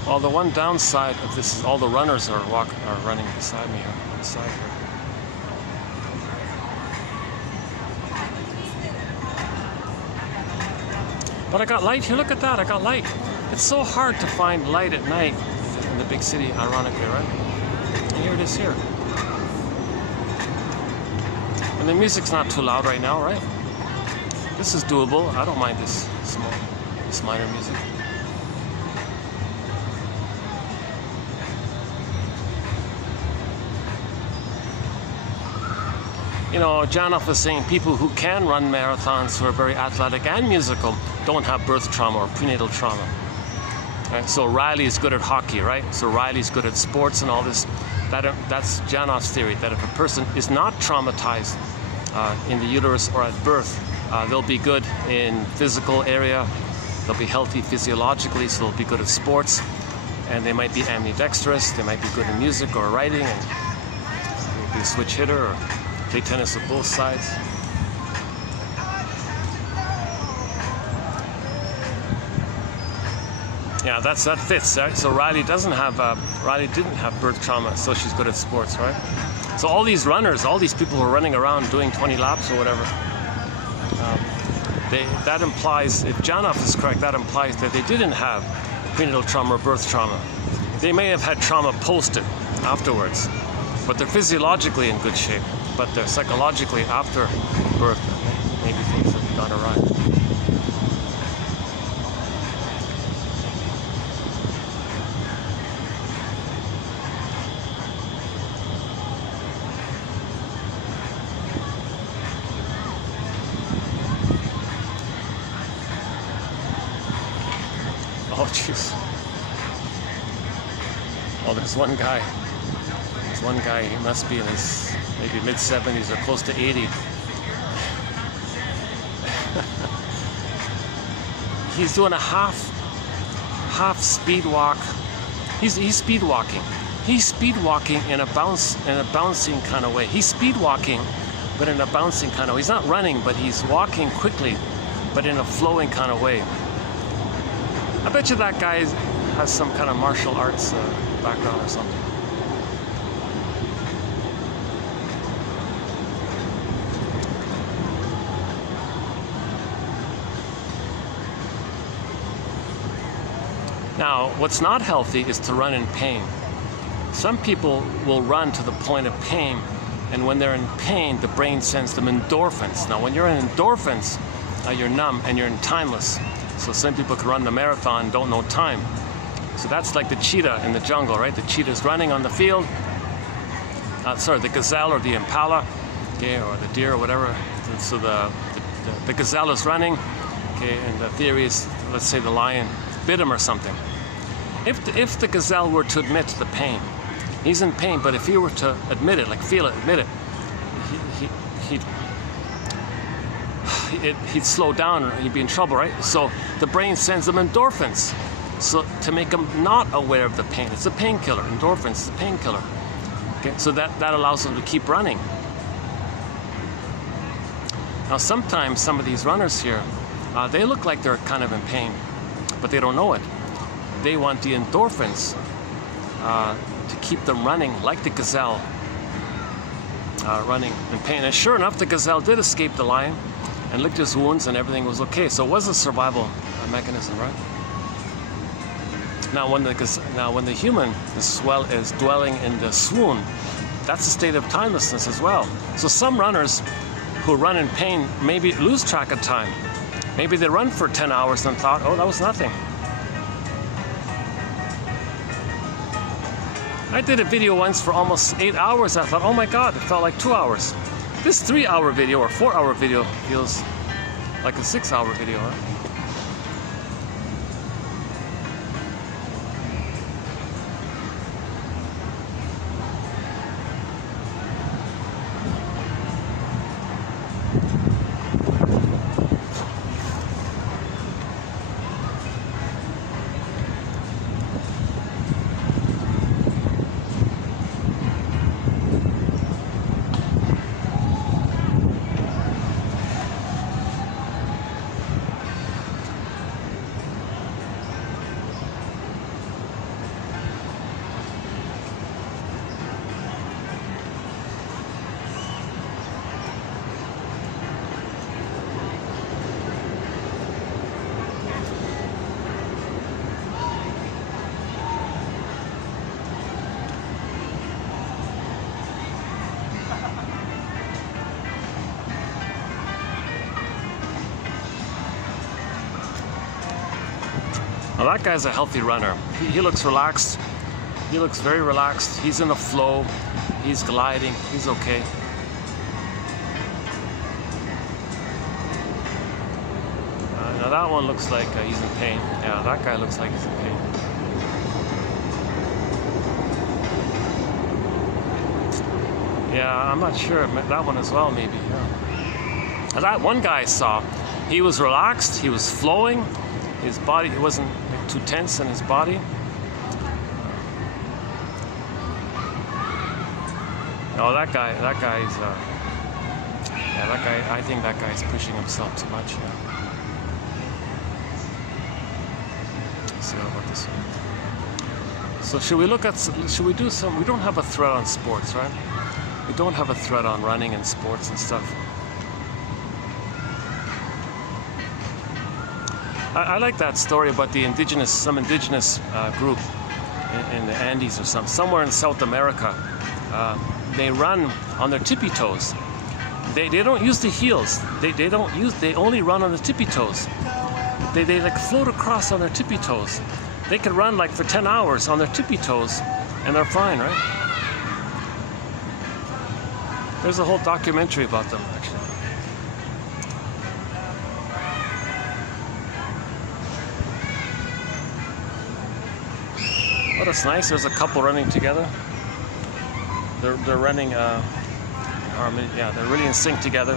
Well, the one downside of this is all the runners are running beside me here, on the side here. But I got light here. Look at that. I got light. It's so hard to find light at night. in the big city, ironically, right? And here it is here. And the music's not too loud right now, right? This is doable. I don't mind this minor music. You know, Janoff was saying people who can run marathons, who are very athletic and musical, don't have birth trauma or prenatal trauma. Right? So Riley is good at hockey, right? So Riley's good at sports and all this. That's Janoff's theory, that if a person is not traumatized in the uterus or at birth, they'll be good in physical area, they'll be healthy physiologically, so they'll be good at sports, and they might be ambidextrous, they might be good in music or writing, and they'll be a switch hitter or play tennis with both sides. Yeah, that fits, right? So Riley didn't have birth trauma, so she's good at sports, right? So all these runners, all these people who are running around doing 20 laps or whatever, that implies, if Janoff is correct, that implies that they didn't have prenatal trauma or birth trauma. They may have had trauma posted afterwards, but they're physiologically in good shape. But they're psychologically after birth, maybe things have gone awry. Oh, jeez. Oh, there's one guy. He must be in his maybe mid-70s or close to 80. He's doing a half speed walk. He's speed walking. He's speed walking in a bouncing kind of way. He's speed walking, but in a bouncing kind of way. He's not running, but he's walking quickly, but in a flowing kind of way. I bet you that guy has some kind of martial arts background or something. Now, what's not healthy is to run in pain. Some people will run to the point of pain, and when they're in pain, the brain sends them endorphins. Now, when you're in endorphins, you're numb and you're in timeless. So some people can run the marathon, don't know time. So that's like the cheetah in the jungle, right? The cheetah's running on the field. The gazelle or the impala, okay, or the deer or whatever. So the gazelle is running, okay, and the theory is, let's say the lion bit him or something. If the gazelle were to admit the pain, he's in pain, but if he were to admit it, like feel it, admit it, he'd slow down or he'd be in trouble, right? So the brain sends him endorphins, so to make him not aware of the pain. It's a painkiller. Endorphins is a painkiller. Okay, so that allows him to keep running. Now sometimes some of these runners here, they look like they're kind of in pain, but they don't know it. They want the endorphins to keep them running like the gazelle, running in pain. And sure enough, the gazelle did escape the lion and licked his wounds and everything was okay. So it was a survival mechanism, right? Now when the human is dwelling in the swoon, that's a state of timelessness as well. So some runners who run in pain maybe lose track of time. Maybe they run for 10 hours and thought, oh, that was nothing. I did a video once for almost 8 hours. I thought, oh my God, it felt like 2 hours. This 3-hour video or 4-hour video feels like a 6-hour video, right? Well, that guy's a healthy runner. He looks relaxed. He looks very relaxed. He's in the flow. He's gliding. He's okay. Now that one looks like he's in pain. Yeah, that guy looks like he's in pain. Yeah, I'm not sure. That one as well, maybe. Yeah. And that one guy I saw, he was relaxed. He was flowing. His body, he wasn't too tense in his body. Oh, that guy's, yeah, that guy, I think that guy's pushing himself too much, yeah. Let's see what about this one. So should we do some, we don't have a thread on sports, right? We don't have a thread on running and sports and stuff. I like that story about some indigenous group in the Andes or somewhere in South America. They run on their tippy toes. They don't use the heels. They only run on the tippy toes. They like float across on their tippy toes. They can run like for 10 hours on their tippy toes and they're fine, right? There's a whole documentary about them, actually. Oh, that's nice. There's a couple running together. They're running harmony. Yeah, they're really in sync together.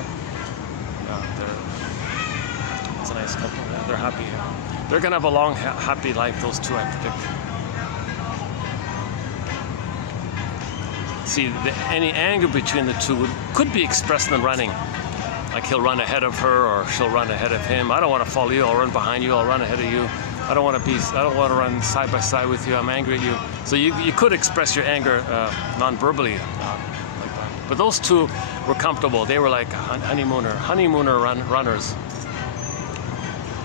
It's a nice couple. Yeah, they're happy. They're gonna have a long, happy life. Those two, I predict. See, any anger between the two could be expressed in running. Like he'll run ahead of her, or she'll run ahead of him. I don't want to follow you. I'll run behind you. I'll run ahead of you. I don't want to run side by side with you. I'm angry at you. So you could express your anger non-verbally like that. But those two were comfortable. They were like honeymooner runners.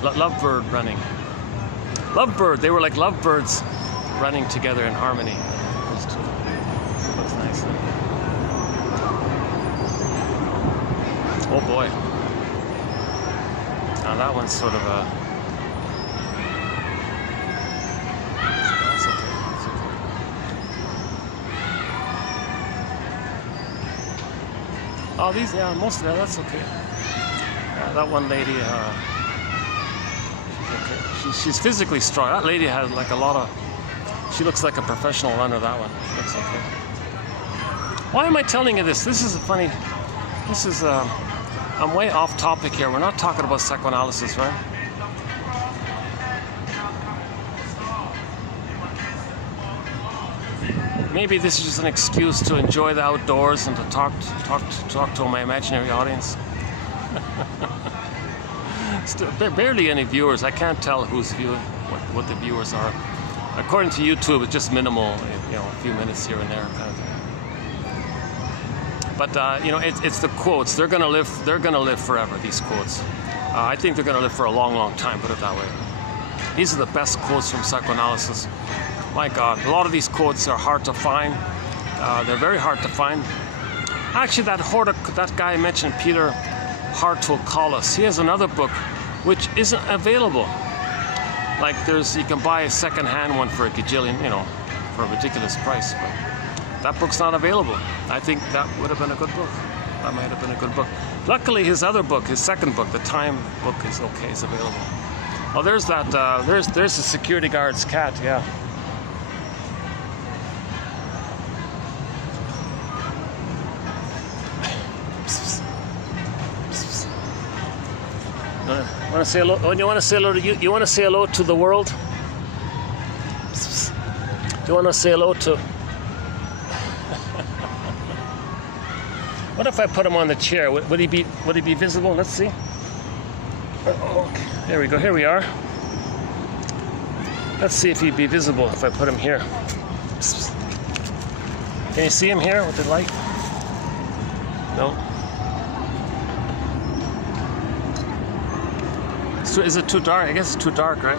Lovebird running. Lovebird. They were like lovebirds running together in harmony. Those two. Looks nice. Oh boy. Now that one's sort of a. Oh, these, yeah, most of that, that's okay. Yeah, that one lady, she's okay. She's physically strong. That lady has like a lot of, she looks like a professional runner, that one. She looks okay. Why am I telling you this? This is funny. This is, I'm way off topic here. We're not talking about psychoanalysis, right? Maybe this is just an excuse to enjoy the outdoors and to talk to my imaginary audience. There are barely any viewers. I can't tell who's viewing, what the viewers are. According to YouTube, it's just minimal, you know, a few minutes here and there, kind of thing. But you know, it's the quotes. They're gonna live forever. These quotes. I think they're gonna live for a long, long time. Put it that way. These are the best quotes from psychoanalysis. My God, a lot of these quotes are hard to find. They're very hard to find. Actually, that guy I mentioned, Peter Hartwell-Collis, he has another book which isn't available. Like you can buy a second-hand one for a gajillion, you know, for a ridiculous price. But that book's not available. I think that would have been a good book. That might have been a good book. Luckily, his other book, his second book, the Time book, is okay, is available. Oh, there's that. There's the security guard's cat. Yeah. Want to say hello? Oh, you want to say hello to you? You want to say hello to the world? Do you want to say hello to? What if I put him on the chair? Would he be visible? Let's see. Okay. There we go. Here we are. Let's see if he'd be visible if I put him here. Can you see him here with the light? No. So is it too dark? I guess it's too dark, right?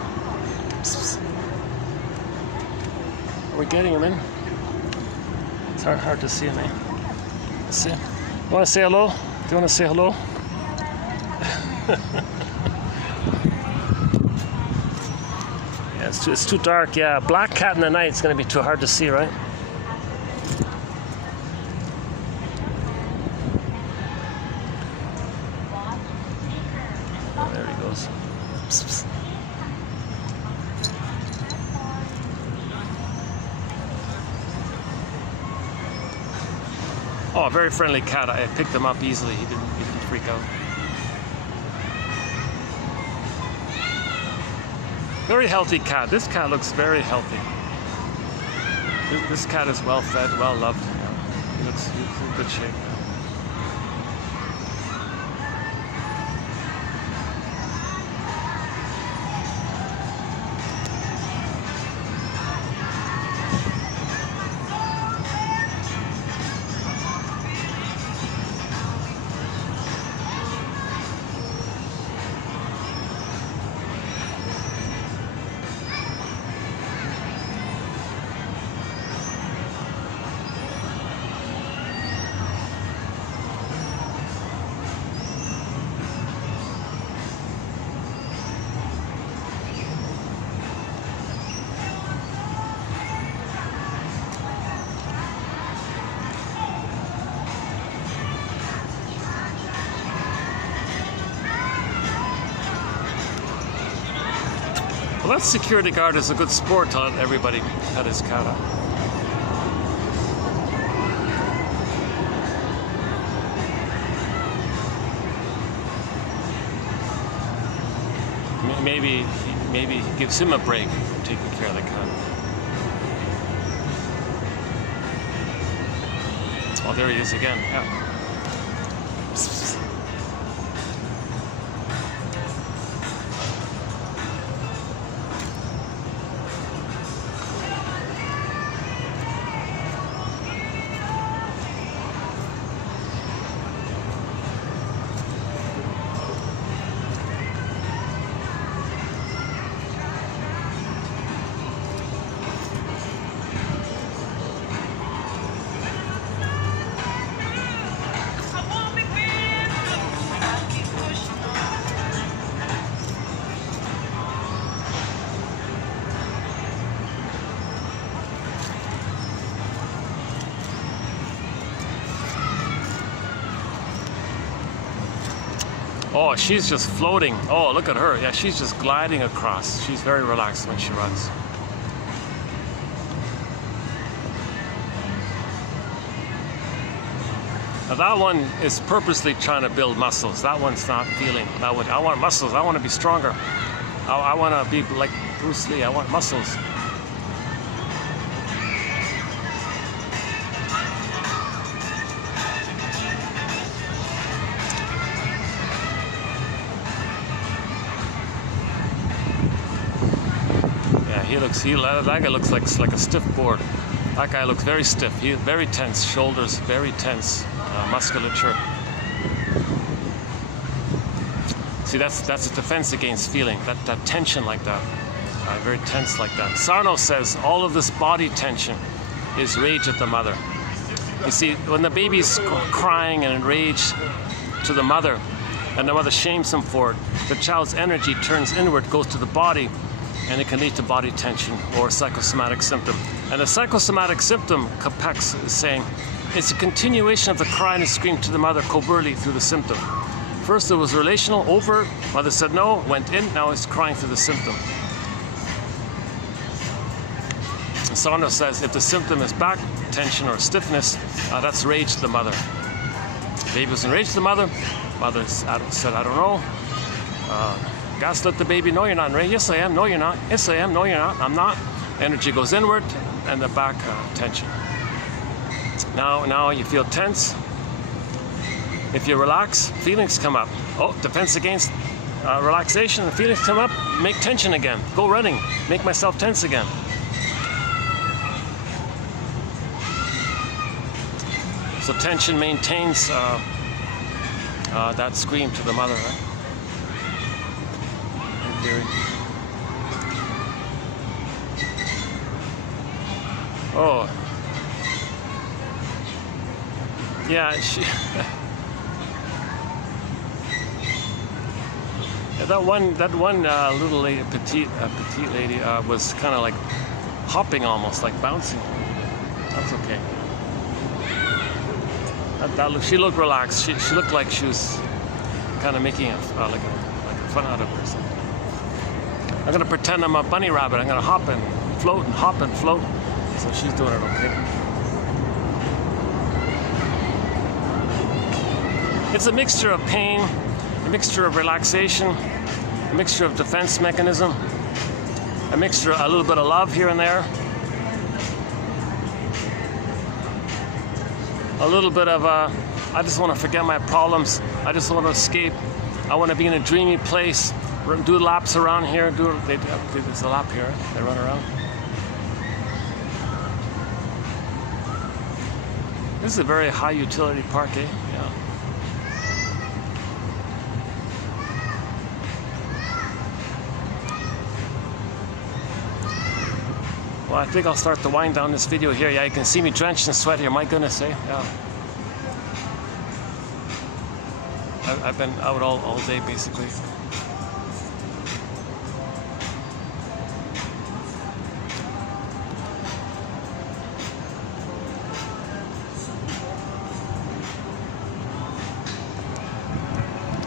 Are we getting him in? It's hard to see him, eh? Let's see. You want to say hello? Do you want to say hello? Yeah, it's too dark. Yeah, black cat in the night. It's going to be too hard to see, right? Oh, there he goes. Psst, psst. Oh, a very friendly cat. I picked him up easily. He didn't freak out. Very healthy cat. This cat looks very healthy. This cat is well fed, well loved. He looks in good shape. Well, that security guard is a good sport to let everybody pet his cat up. Maybe he gives him a break from taking care of the cat. Oh, there he is again. Yeah. Oh, she's just floating. Oh, look at her. Yeah, she's just gliding across. She's very relaxed when she runs. Now that one is purposely trying to build muscles. That one's not feeling that one. I want muscles. I want to be stronger. I want to be like Bruce Lee. I want muscles. That guy looks like a stiff board. That guy looks very stiff. He's very tense, shoulders very tense, musculature. See, that's a defense against feeling that tension like that, very tense like that. Sarno says all of this body tension is rage at the mother. You see, when the baby's crying and enraged to the mother, and the mother shames him for it, the child's energy turns inward, goes to the body, and it can lead to body tension or psychosomatic symptom. And the psychosomatic symptom, Capex is saying, it's a continuation of the cry and scream to the mother covertly through the symptom. First it was relational, over, mother said no, went in, now it's crying through the symptom. And Sarno says if the symptom is back tension or stiffness, that's rage to the mother. The baby was enraged to the mother, mother said, I don't know. Gaslit the baby, no you're not enraged, yes I am, no you're not, yes I am, no you're not, I'm not. Energy goes inward and the back tension. Now you feel tense. If you relax, feelings come up. Oh, defense against relaxation, the feelings come up, make tension again. Go running, make myself tense again. So tension maintains that scream to the mother, right? Oh, yeah. That one little lady, petite lady, was kind of like hopping, almost like bouncing. That's okay. She looked relaxed. She looked like she was kind of making like a fun out of her. So I'm gonna pretend I'm a bunny rabbit. I'm gonna hop and float and hop and float. So she's doing it okay. It's a mixture of pain, a mixture of relaxation, a mixture of defense mechanism, a little bit of love here and there, a little bit of I just want to forget my problems. I just want to escape. I want to be in a dreamy place. Do laps around here. There's a lap here. They run around. This is a very high utility park, eh? Yeah. Well, I think I'll start to wind down this video here. Yeah, you can see me drenched in sweat here. My goodness, eh? Yeah. I've been out all day, basically.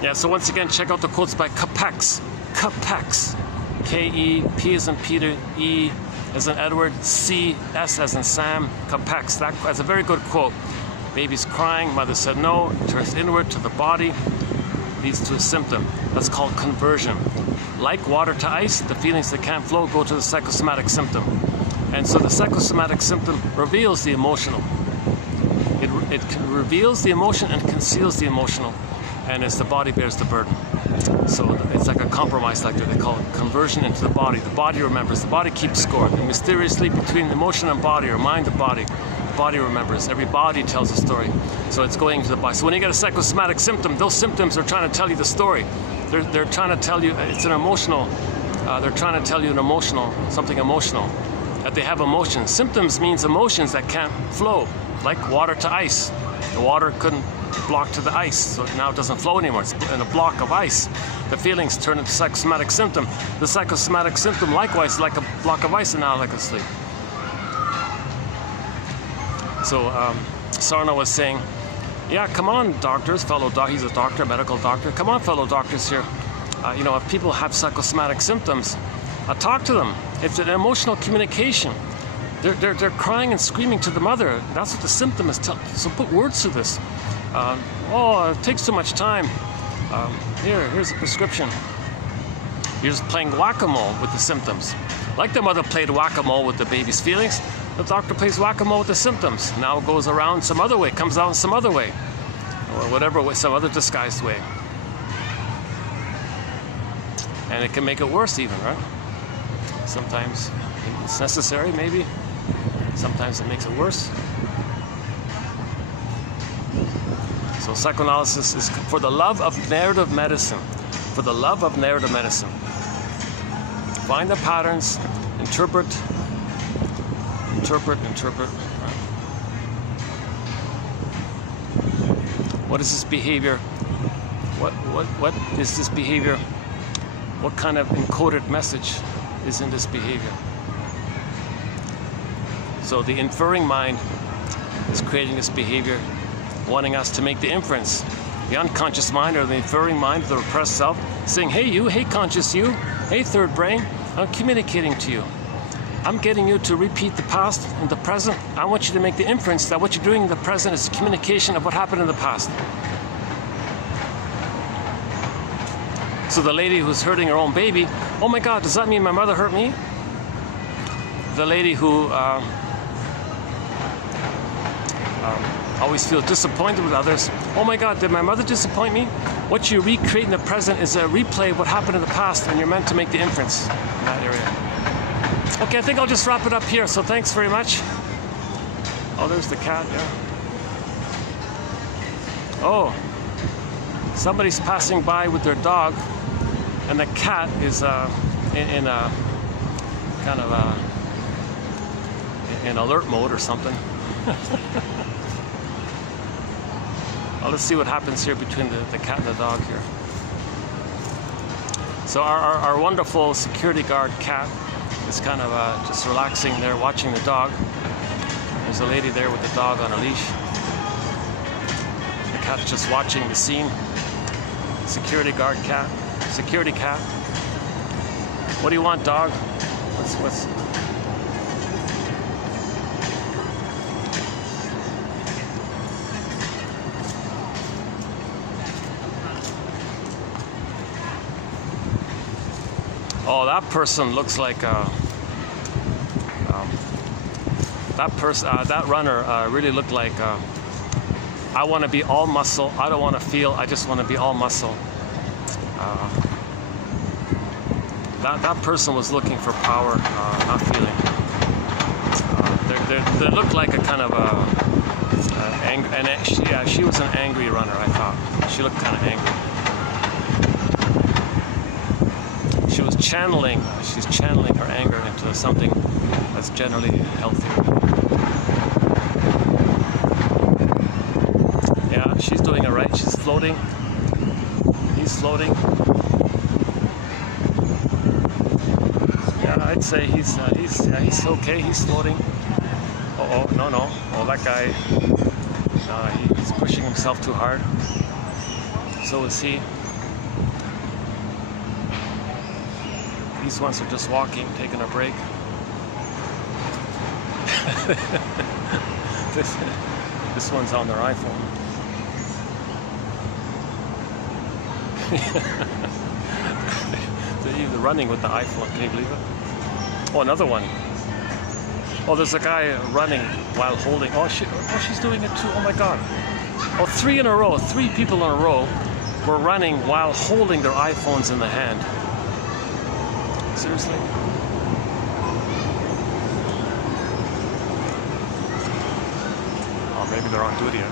Yeah, so once again, check out the quotes by Depicts. Depicts. K-E-P as in Peter, E as in Edward, C, S as in Sam, Depicts. That's a very good quote. Baby's crying, mother said no, turns inward to the body, leads to a symptom. That's called conversion. Like water to ice, the feelings that can't flow go to the psychosomatic symptom. And so the psychosomatic symptom reveals the emotional. It reveals the emotion and conceals the emotional, and it's the body bears the burden. So it's like a compromise factor. They call it conversion into the body. The body remembers. The body keeps score. And mysteriously, between emotion and body, or mind and body, the body remembers. Every body tells a story. So it's going into the body. So when you get a psychosomatic symptom, those symptoms are trying to tell you the story. They're trying to tell you it's an emotional. They're trying to tell you something emotional, that they have emotions. Symptoms means emotions that can't flow, like water to ice. The water couldn't block to the ice, so now it doesn't flow anymore. It's in a block of ice. The feelings turn into psychosomatic symptom. The psychosomatic symptom likewise is like a block of ice analogously. So Sarna was saying, yeah, come on, doctors, he's a doctor, medical doctor. Come on, fellow doctors here. If people have psychosomatic symptoms, talk to them. It's an emotional communication. They're crying and screaming to the mother. That's what the symptom is. So put words to this. It takes too much time. Here's a prescription. You're just playing whack-a-mole with the symptoms. Like the mother played whack-a-mole with the baby's feelings, the doctor plays whack-a-mole with the symptoms. Now it goes around some other way, comes out some other way, or whatever way, some other disguised way. And it can make it worse even, right? Sometimes it's necessary, maybe. Sometimes it makes it worse. So psychoanalysis is for the love of narrative medicine. For the love of narrative medicine. Find the patterns, interpret. What is this behavior? What is this behavior? What kind of encoded message is in this behavior? So the inferring mind is creating this behavior, wanting us to make the inference. The unconscious mind, or the inferring mind, the repressed self, saying, hey you, hey conscious you, hey third brain, I'm communicating to you. I'm getting you to repeat the past and the present. I want you to make the inference that what you're doing in the present is a communication of what happened in the past. So the lady who's hurting her own baby, oh my God, does that mean my mother hurt me? The lady who always feels disappointed with others, oh my God, did my mother disappoint me? What you recreate in the present is a replay of what happened in the past, and you're meant to make the inference in that area. Okay, I think I'll just wrap it up here, so thanks very much. Oh, there's the cat, yeah. Oh, somebody's passing by with their dog, and the cat is in a kind of in alert mode or something. Well, let's see what happens here between the cat and the dog here. So our wonderful security guard cat is kind of just relaxing there, watching the dog. There's a lady there with the dog on a leash. The cat's just watching the scene. Security guard cat. Security cat. What do you want, dog? What's... Oh, that person looks like that runner really looked like I want to be all muscle. I don't want to feel. I just want to be all muscle. That person was looking for power, not feeling. They looked like a kind of she was an angry runner. I thought she looked kind of angry. She's channeling her anger into something that's generally healthy. Yeah, she's doing it right. She's floating. He's floating. Yeah, I'd say he's okay. He's floating. Oh no. Oh, that guy. He's pushing himself too hard. So is he. These ones are just walking, taking a break. This one's on their iPhone. They're even running with the iPhone, can you believe it? Oh, another one. Oh, there's a guy running while holding. Oh, she's doing it too. Oh my God. Oh, 3 in a row. 3 people in a row were running while holding their iPhones in the hand. Seriously? Oh, maybe they're on duty.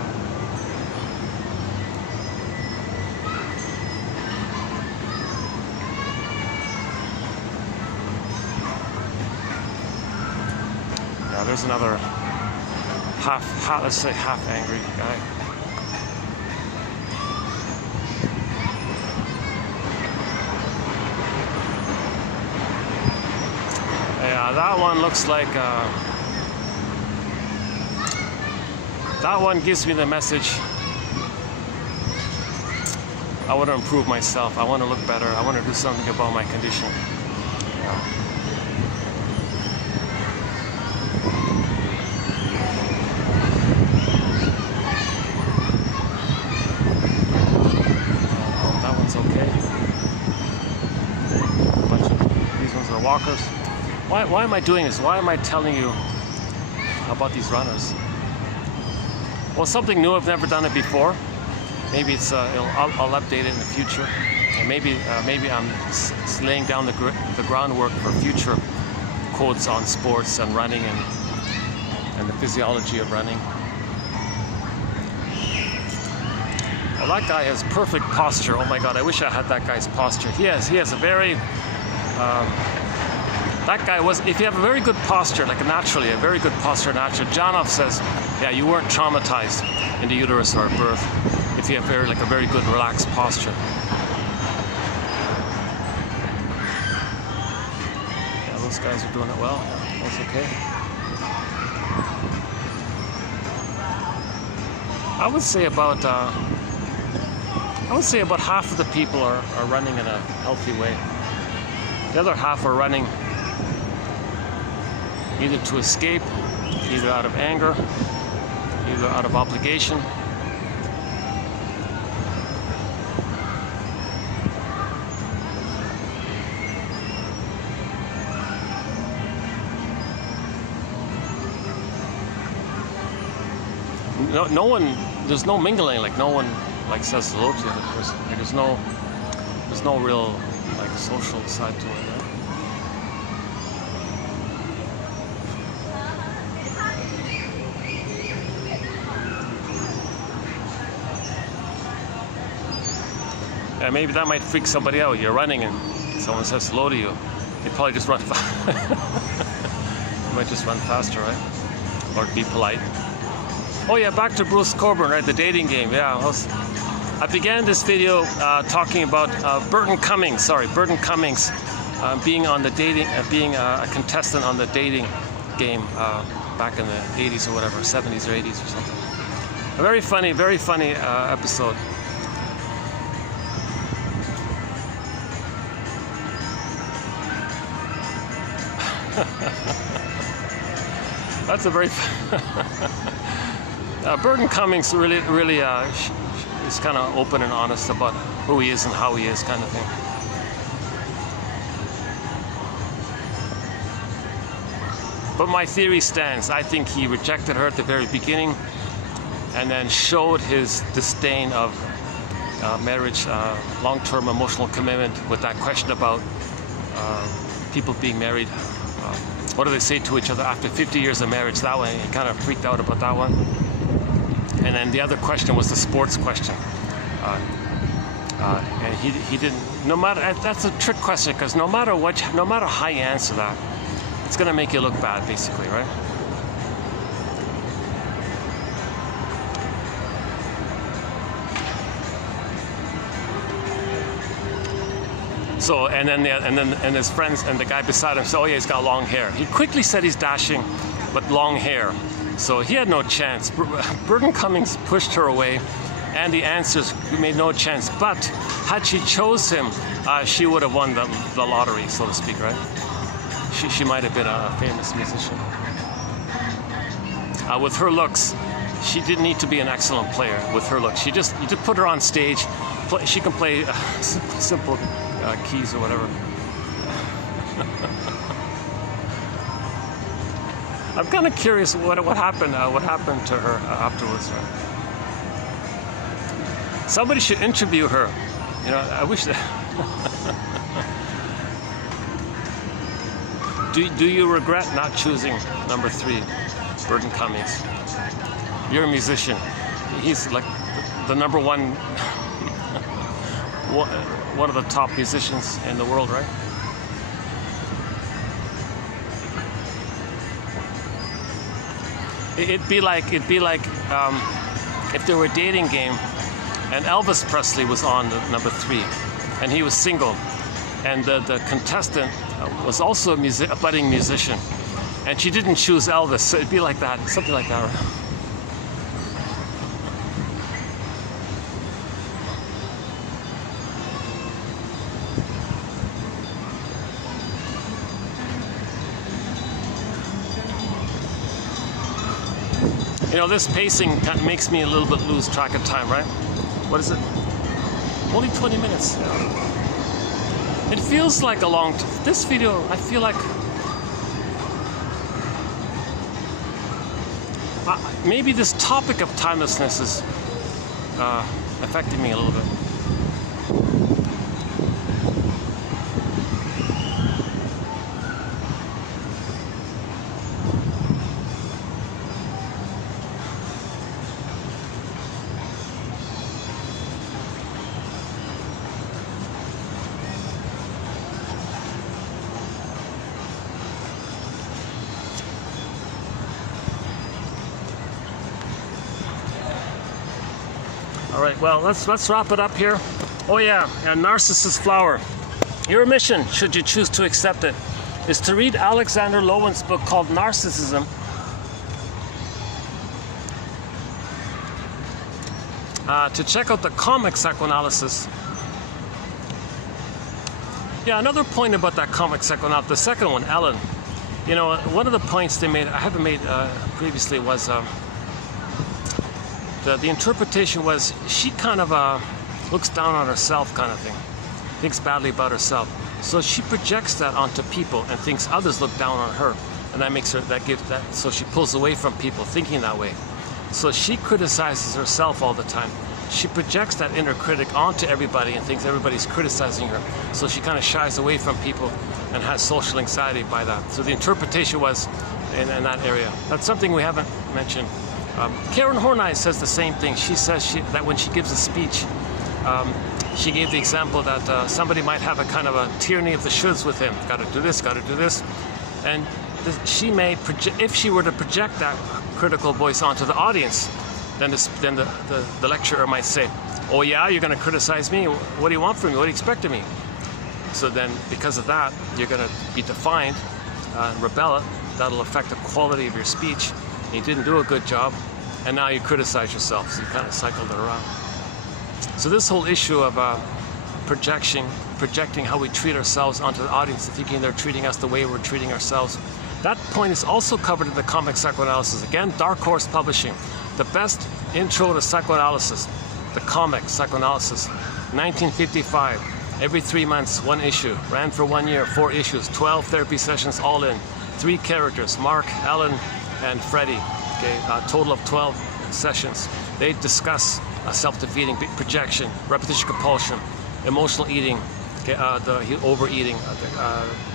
Yeah, there's another let's say half angry guy. Yeah, that one looks like that one gives me the message. I want to improve myself. I want to look better. I want to do something about my condition. Oh, that one's okay. These ones are walkers. Why am I doing this? Why am I telling you about these runners? Well, something new. I've never done it before. Maybe it's I'll update it in the future, and maybe I'm laying down the groundwork for future quotes on sports and running and the physiology of running. Well, that guy has perfect posture. Oh my God, I wish I had that guy's posture. He has a very that guy was, if you have a very good posture, like naturally, a very good posture naturally, Jonoff says, yeah, you weren't traumatized in the uterus or at birth if you have a very good relaxed posture. Yeah, those guys are doing it well. That's okay. I would say about half of the people are running in a healthy way. The other half are running either to escape, either out of anger, either out of obligation. No one, there's no mingling, like no one like says hello to the other person. Like, there's no real like social side to it. Right? Yeah, maybe that might freak somebody out. You're running and someone says hello to you. You probably just run fast. You might just run faster, right? Or be polite. Oh yeah, back to Bruce Cockburn, right? The dating game. Yeah, I began this video talking about Burton Cummings being on the dating, being a contestant on the dating game back in the 80s or whatever, 70s or 80s or something. A very funny episode. That's a very Burton Cummings really is kind of open and honest about who he is and how he is, kind of thing. But my theory stands. I think he rejected her at the very beginning and then showed his disdain of marriage, long-term emotional commitment with that question about people being married. What do they say to each other after 50 years of marriage? That one, he kind of freaked out about that one. And then the other question was the sports question. And he didn't, no matter, that's a trick question, because no matter how you answer that, it's going to make you look bad, basically, right? So, and then his friends and the guy beside him said, oh yeah, he's got long hair. He quickly said he's dashing, but long hair. So he had no chance. Burton Cummings pushed her away, and the answers made no chance. But had she chose him, she would have won the lottery, so to speak, right? She might have been a famous musician. With her looks, she didn't need to be an excellent player. With her looks, you just put her on stage. She can play simple keys or whatever. I'm kind of curious what happened to her afterwards. Right? Somebody should interview her. You know, I wish that. Do you regret not choosing number 3, Burton Cummings? You're a musician. He's like the number one of the top musicians in the world, right? It'd be like if there were a dating game and Elvis Presley was on the number 3 and he was single, and the contestant was also a budding musician, and she didn't choose Elvis. So it'd be like that, something like that. You know, this pacing kind of makes me a little bit lose track of time, right? What is it? Only 20 minutes. It feels like a long this video, I feel like maybe this topic of timelessness is affecting me a little bit. All right, well, let's wrap it up here. Oh yeah, Narcissus Flower. Your mission, should you choose to accept it, is to read Alexander Lowen's book called Narcissism. To check out the comic psychoanalysis. Yeah, another point about that comic psychoanalysis, the second one, Ellen. You know, one of the points they made, I haven't made previously, was the interpretation was she kind of looks down on herself, kind of thing, thinks badly about herself. So she projects that onto people and thinks others look down on her, and that makes her so she pulls away from people thinking that way. So she criticizes herself all the time. She projects that inner critic onto everybody and thinks everybody's criticizing her. So she kind of shies away from people and has social anxiety by that. So the interpretation was in that area. That's something we haven't mentioned. Karen Horney says the same thing. She says that when she gives a speech, she gave the example that somebody might have a kind of a tyranny of the shoulds with him. Got to do this, got to do this. And she may, if she were to project that critical voice onto the audience, then the lecturer might say, Oh yeah, you're going to criticize me? What do you want from me? What do you expect of me? So then, because of that, you're going to be defined and rebel. That'll affect the quality of your speech. You didn't do a good job, and now you criticize yourself. So you kind of cycled it around. So this whole issue of projecting how we treat ourselves onto the audience, thinking they're treating us the way we're treating ourselves, that point is also covered in the comic psychoanalysis. Again, Dark Horse Publishing, the best intro to psychoanalysis, the comic psychoanalysis, 1955. Every 3 months, 1 issue. Ran for 1 year, 4 issues, 12 therapy sessions all in. 3 characters, Mark, Ellen, and Freddie. Okay, a total of 12 sessions. They discuss self-defeating, projection, repetition compulsion, emotional eating, okay, the overeating,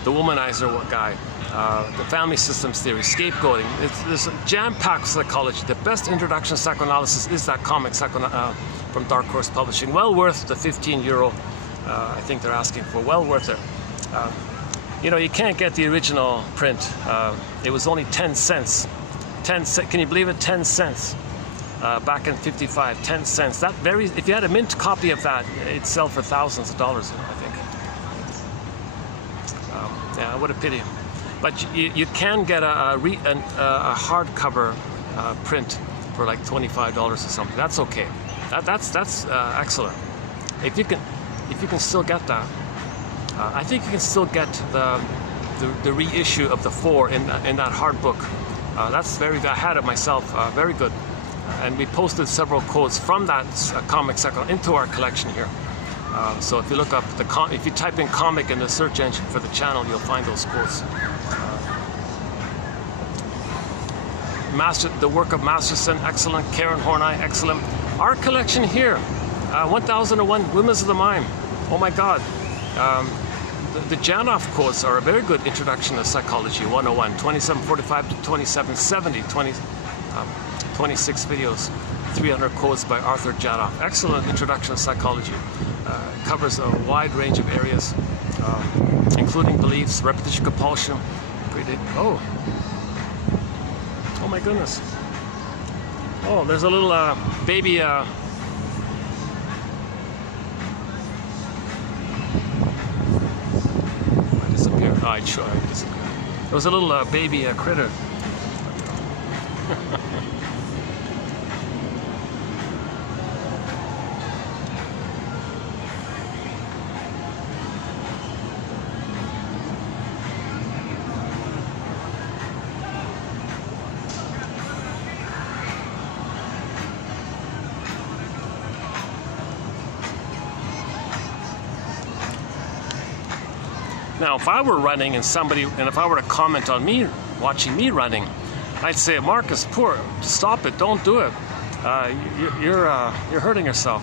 the womanizer guy, the family systems theory, scapegoating. It's jam-packed psychology. The best introduction to psychoanalysis is that comic from Dark Horse Publishing. Well worth the €15, I think they're asking for. Well worth it. You know, you can't get the original print. It was only 10 cents. 10 cents. Can you believe it? 10 cents. Back in '55, 10 cents. That if you had a mint copy of that, it'd sell for thousands of dollars, I think. Yeah, what a pity. But you can get a hardcover print for like $25 or something. That's okay. That's excellent. If you can still get that, I think you can still get the reissue of the 4 in that hard book. That's very good. I had it myself. Very good. And we posted several quotes from that comic cycle into our collection here. So if you look up if you type in comic in the search engine for the channel, you'll find those quotes. The work of Masterson, excellent. Karen Horney, excellent. Our collection here, 1001 Windmills of the Mind. Oh my God. The Janoff quotes are a very good introduction to psychology 101, 2745 to 2770, 26 videos, 300 quotes by Arthur Janoff. Excellent introduction to psychology. Covers a wide range of areas, including beliefs, repetition compulsion. Oh my goodness. Oh, there's a little baby. Disappeared. Oh, I disappeared. There was a little baby critter. Now, if I were running and if I were to comment on me, watching me running, I'd say, Marcus, poor, stop it, don't do it. You're hurting yourself.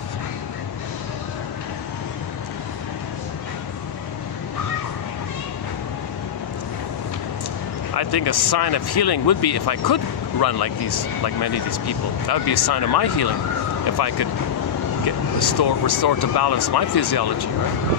I think a sign of healing would be if I could run like many of these people. That would be a sign of my healing, if I could restore to balance my physiology, right?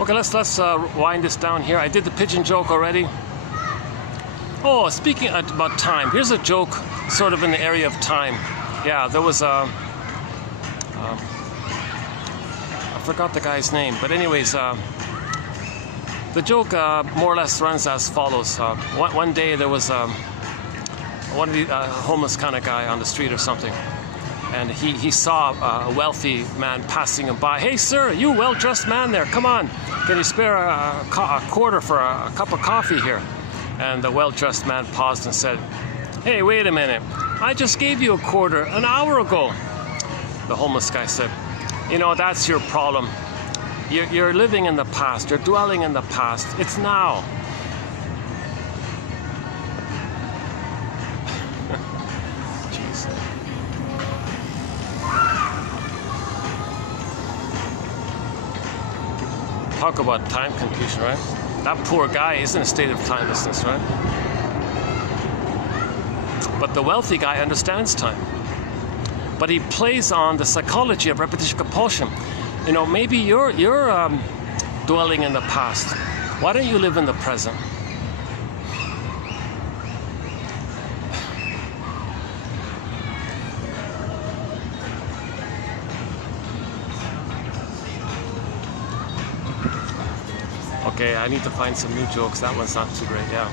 Okay, let's wind this down here. I did the pigeon joke already. Oh, speaking about time, here's a joke sort of in the area of time. Yeah, there was I forgot the guy's name, but anyways, the joke more or less runs as follows. One day there was one of the homeless kind of guy on the street or something, and he saw a wealthy man passing him by. Hey sir, you well-dressed man there, come on. can you spare a quarter for a cup of coffee here? And the well-dressed man paused and said, hey, wait a minute. I just gave you a quarter an hour ago. The homeless guy said, you know, that's your problem. You're living in the past. You're dwelling in the past. It's now. Jeez. Talk about time confusion, right? That poor guy is in a state of timelessness, right? But the wealthy guy understands time. But he plays on the psychology of repetition compulsion. You know, maybe you're dwelling in the past. Why don't you live in the present? Okay, I need to find some new jokes. That one's not too great, yeah.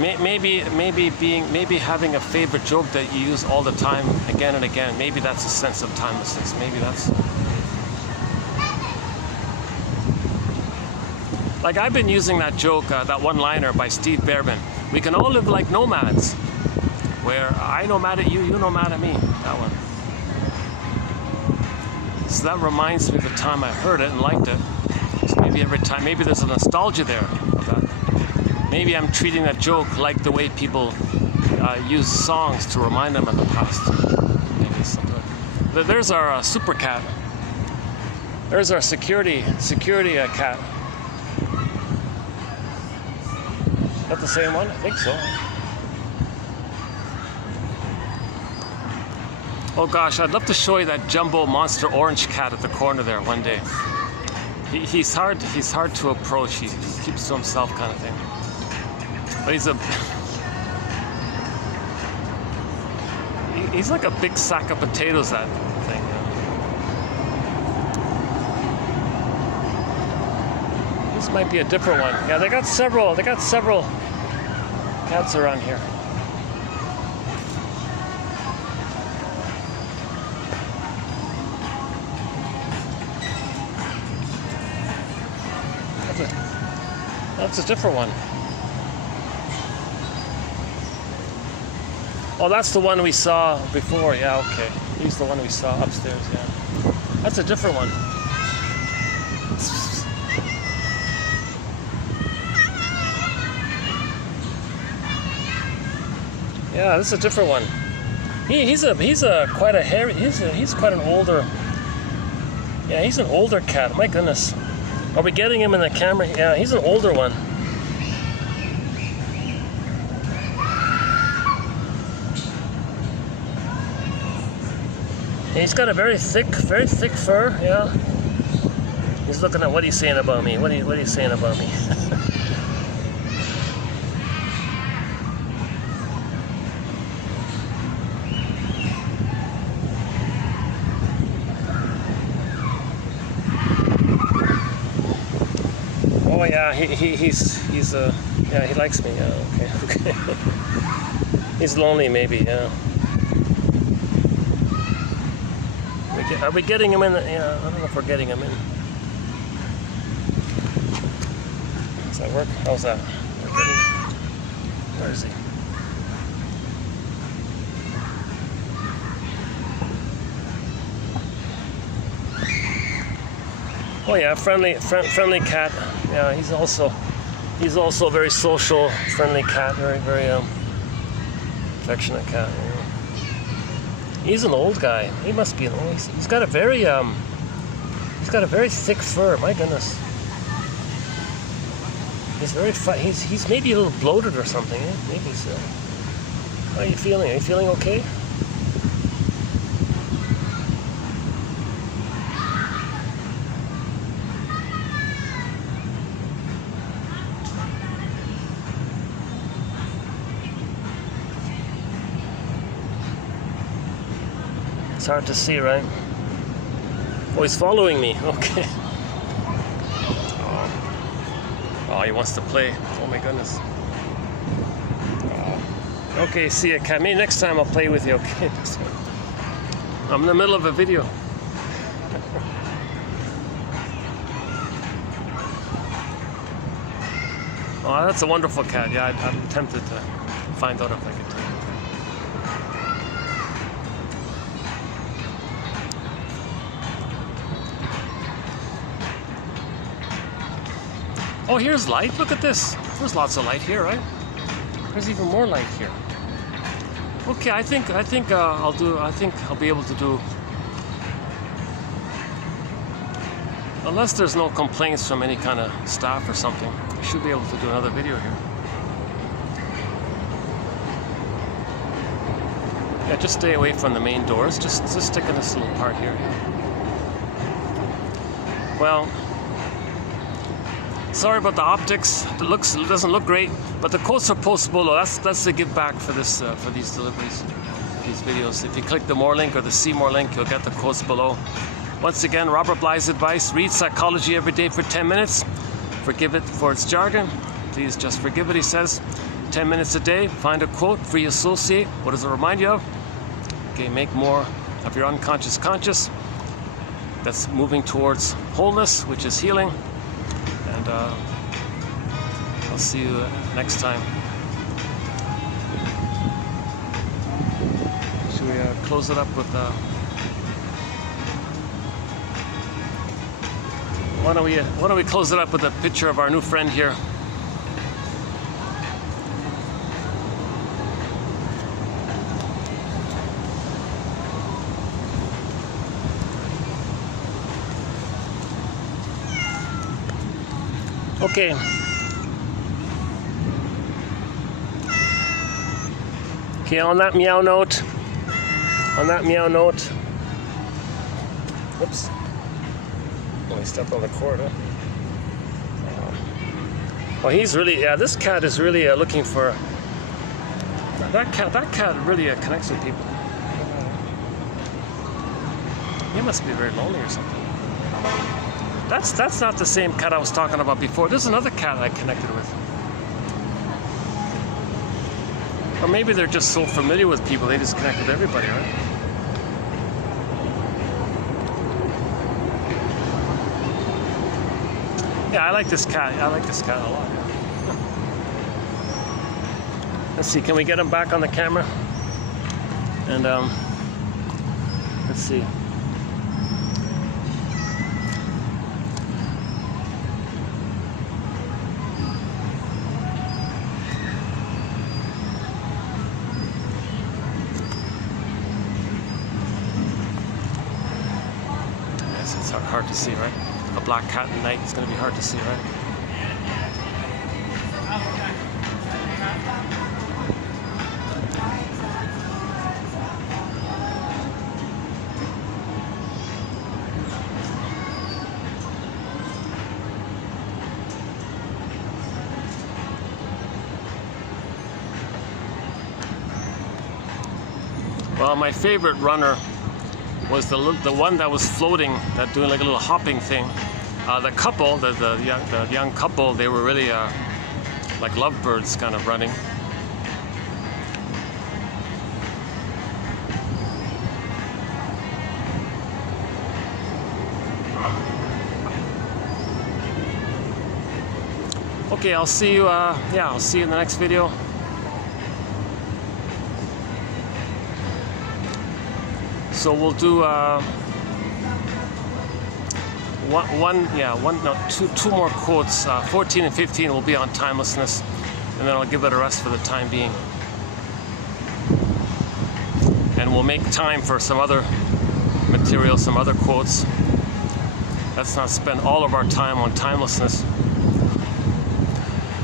Maybe having a favorite joke that you use all the time, again and again. Maybe that's a sense of timelessness. Maybe that's like I've been using that joke, that one-liner by Steve Behrman. We can all live like nomads, where I nomad at you, you nomad at me. That one. So that reminds me of the time I heard it and liked it. So maybe every time, maybe there's a nostalgia there of that. Maybe I'm treating that joke like the way people use songs to remind them of the past. Maybe something like that. There's our super cat. There's our security cat. Is that the same one? I think so. Oh gosh, I'd love to show you that jumbo monster orange cat at the corner there one day. He's hard to approach. He keeps to himself, kind of thing. But he's like a big sack of potatoes, that thing. This might be a different one. Yeah, they got several cats around here. That's a different one. Oh, that's the one we saw before. Yeah, okay. He's the one we saw upstairs, yeah. That's a different one. Yeah, this is a different one. He's quite a hairy. He's quite an older. Yeah, he's an older cat. My goodness. Are we getting him in the camera? Yeah, he's an older one. He's got a very thick fur, yeah. He's looking at what he's saying about me. What are you saying about me? Oh yeah, he's yeah, he likes me. Yeah, okay. He's lonely, maybe. Yeah. Are we getting him in? Yeah, I don't know if we're getting him in. Does that work? How's that? Where is he? Oh yeah, friendly cat. Yeah, he's also a very social, friendly cat. Very affectionate cat. Yeah. He's an old guy. He must be an old. He's got a very thick fur. My goodness. He's very he's maybe a little bloated or something. Eh? Maybe so. How are you feeling? Are you feeling okay? It's hard to see, right? Oh, he's following me. Okay. Oh, he wants to play. Oh my goodness. Oh. Okay, see ya, cat. Maybe next time I'll play with you, okay? I'm in the middle of a video. Oh, that's a wonderful cat. Yeah, I'm tempted to find out if I could take it. Oh, here's light. Look at this. There's lots of light here, right? There's even more light here. Okay, I think I'll be able to do. Unless there's no complaints from any kind of staff or something, I should be able to do another video here. Yeah, just stay away from the main doors. Just stick in this little part here. Well, sorry about the optics. It doesn't look great, but the quotes are posted below. That's the give back for this for these deliveries, these videos. If you click the more link or the see more link, you'll get the quotes below. Once again, Robert Bly's advice: read psychology every day for 10 minutes. Forgive it for its jargon. Please just forgive it, he says. 10 minutes a day, find a quote, free associate. What does it remind you of? Okay, make more of your unconscious conscious. That's moving towards wholeness, which is healing. And I'll see you next time. Should we close it up with... Why don't we close it up with a picture of our new friend here? Okay. Okay, on that meow note, whoops. I stepped on the cord, huh? Well, he's really, yeah, this cat is really looking for, that cat really connects with people. He must be very lonely or something. That's not the same cat I was talking about before. There's another cat I connected with. Or maybe they're just so familiar with people, they just connect with everybody, right? Yeah, I like this cat. I like this cat a lot. Let's see, can we get him back on the camera? And let's see. Yes, it's hard to see, right? A black cat at night is going to be hard to see, right? Well, my favorite runner was the one that was floating, that doing like a little hopping thing. The couple, the young couple, they were really like lovebirds kind of running. Okay, I'll see you. Yeah, I'll see you in the next video. So we'll do two more quotes. 14 and 15 will be on timelessness, and then I'll give it a rest for the time being. And we'll make time for some other material, some other quotes. Let's not spend all of our time on timelessness.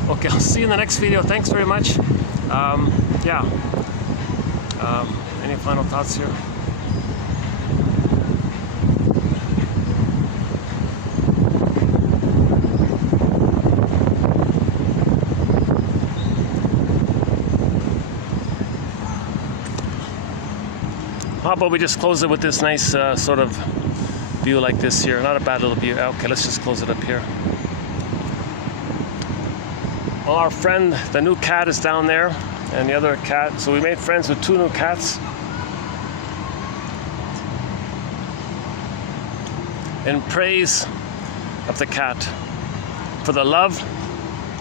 Okay, I'll see you in the next video. Thanks very much. Any final thoughts here? How about we just close it with this nice sort of view like this here? Not a bad little view. Okay, let's just close it up here. Well, our friend, the new cat, is down there. and the other cat. So we made friends with 2 new cats. In praise of the cat, for the love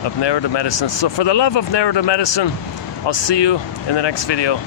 of narrative medicine. So for the love of narrative medicine, I'll see you in the next video.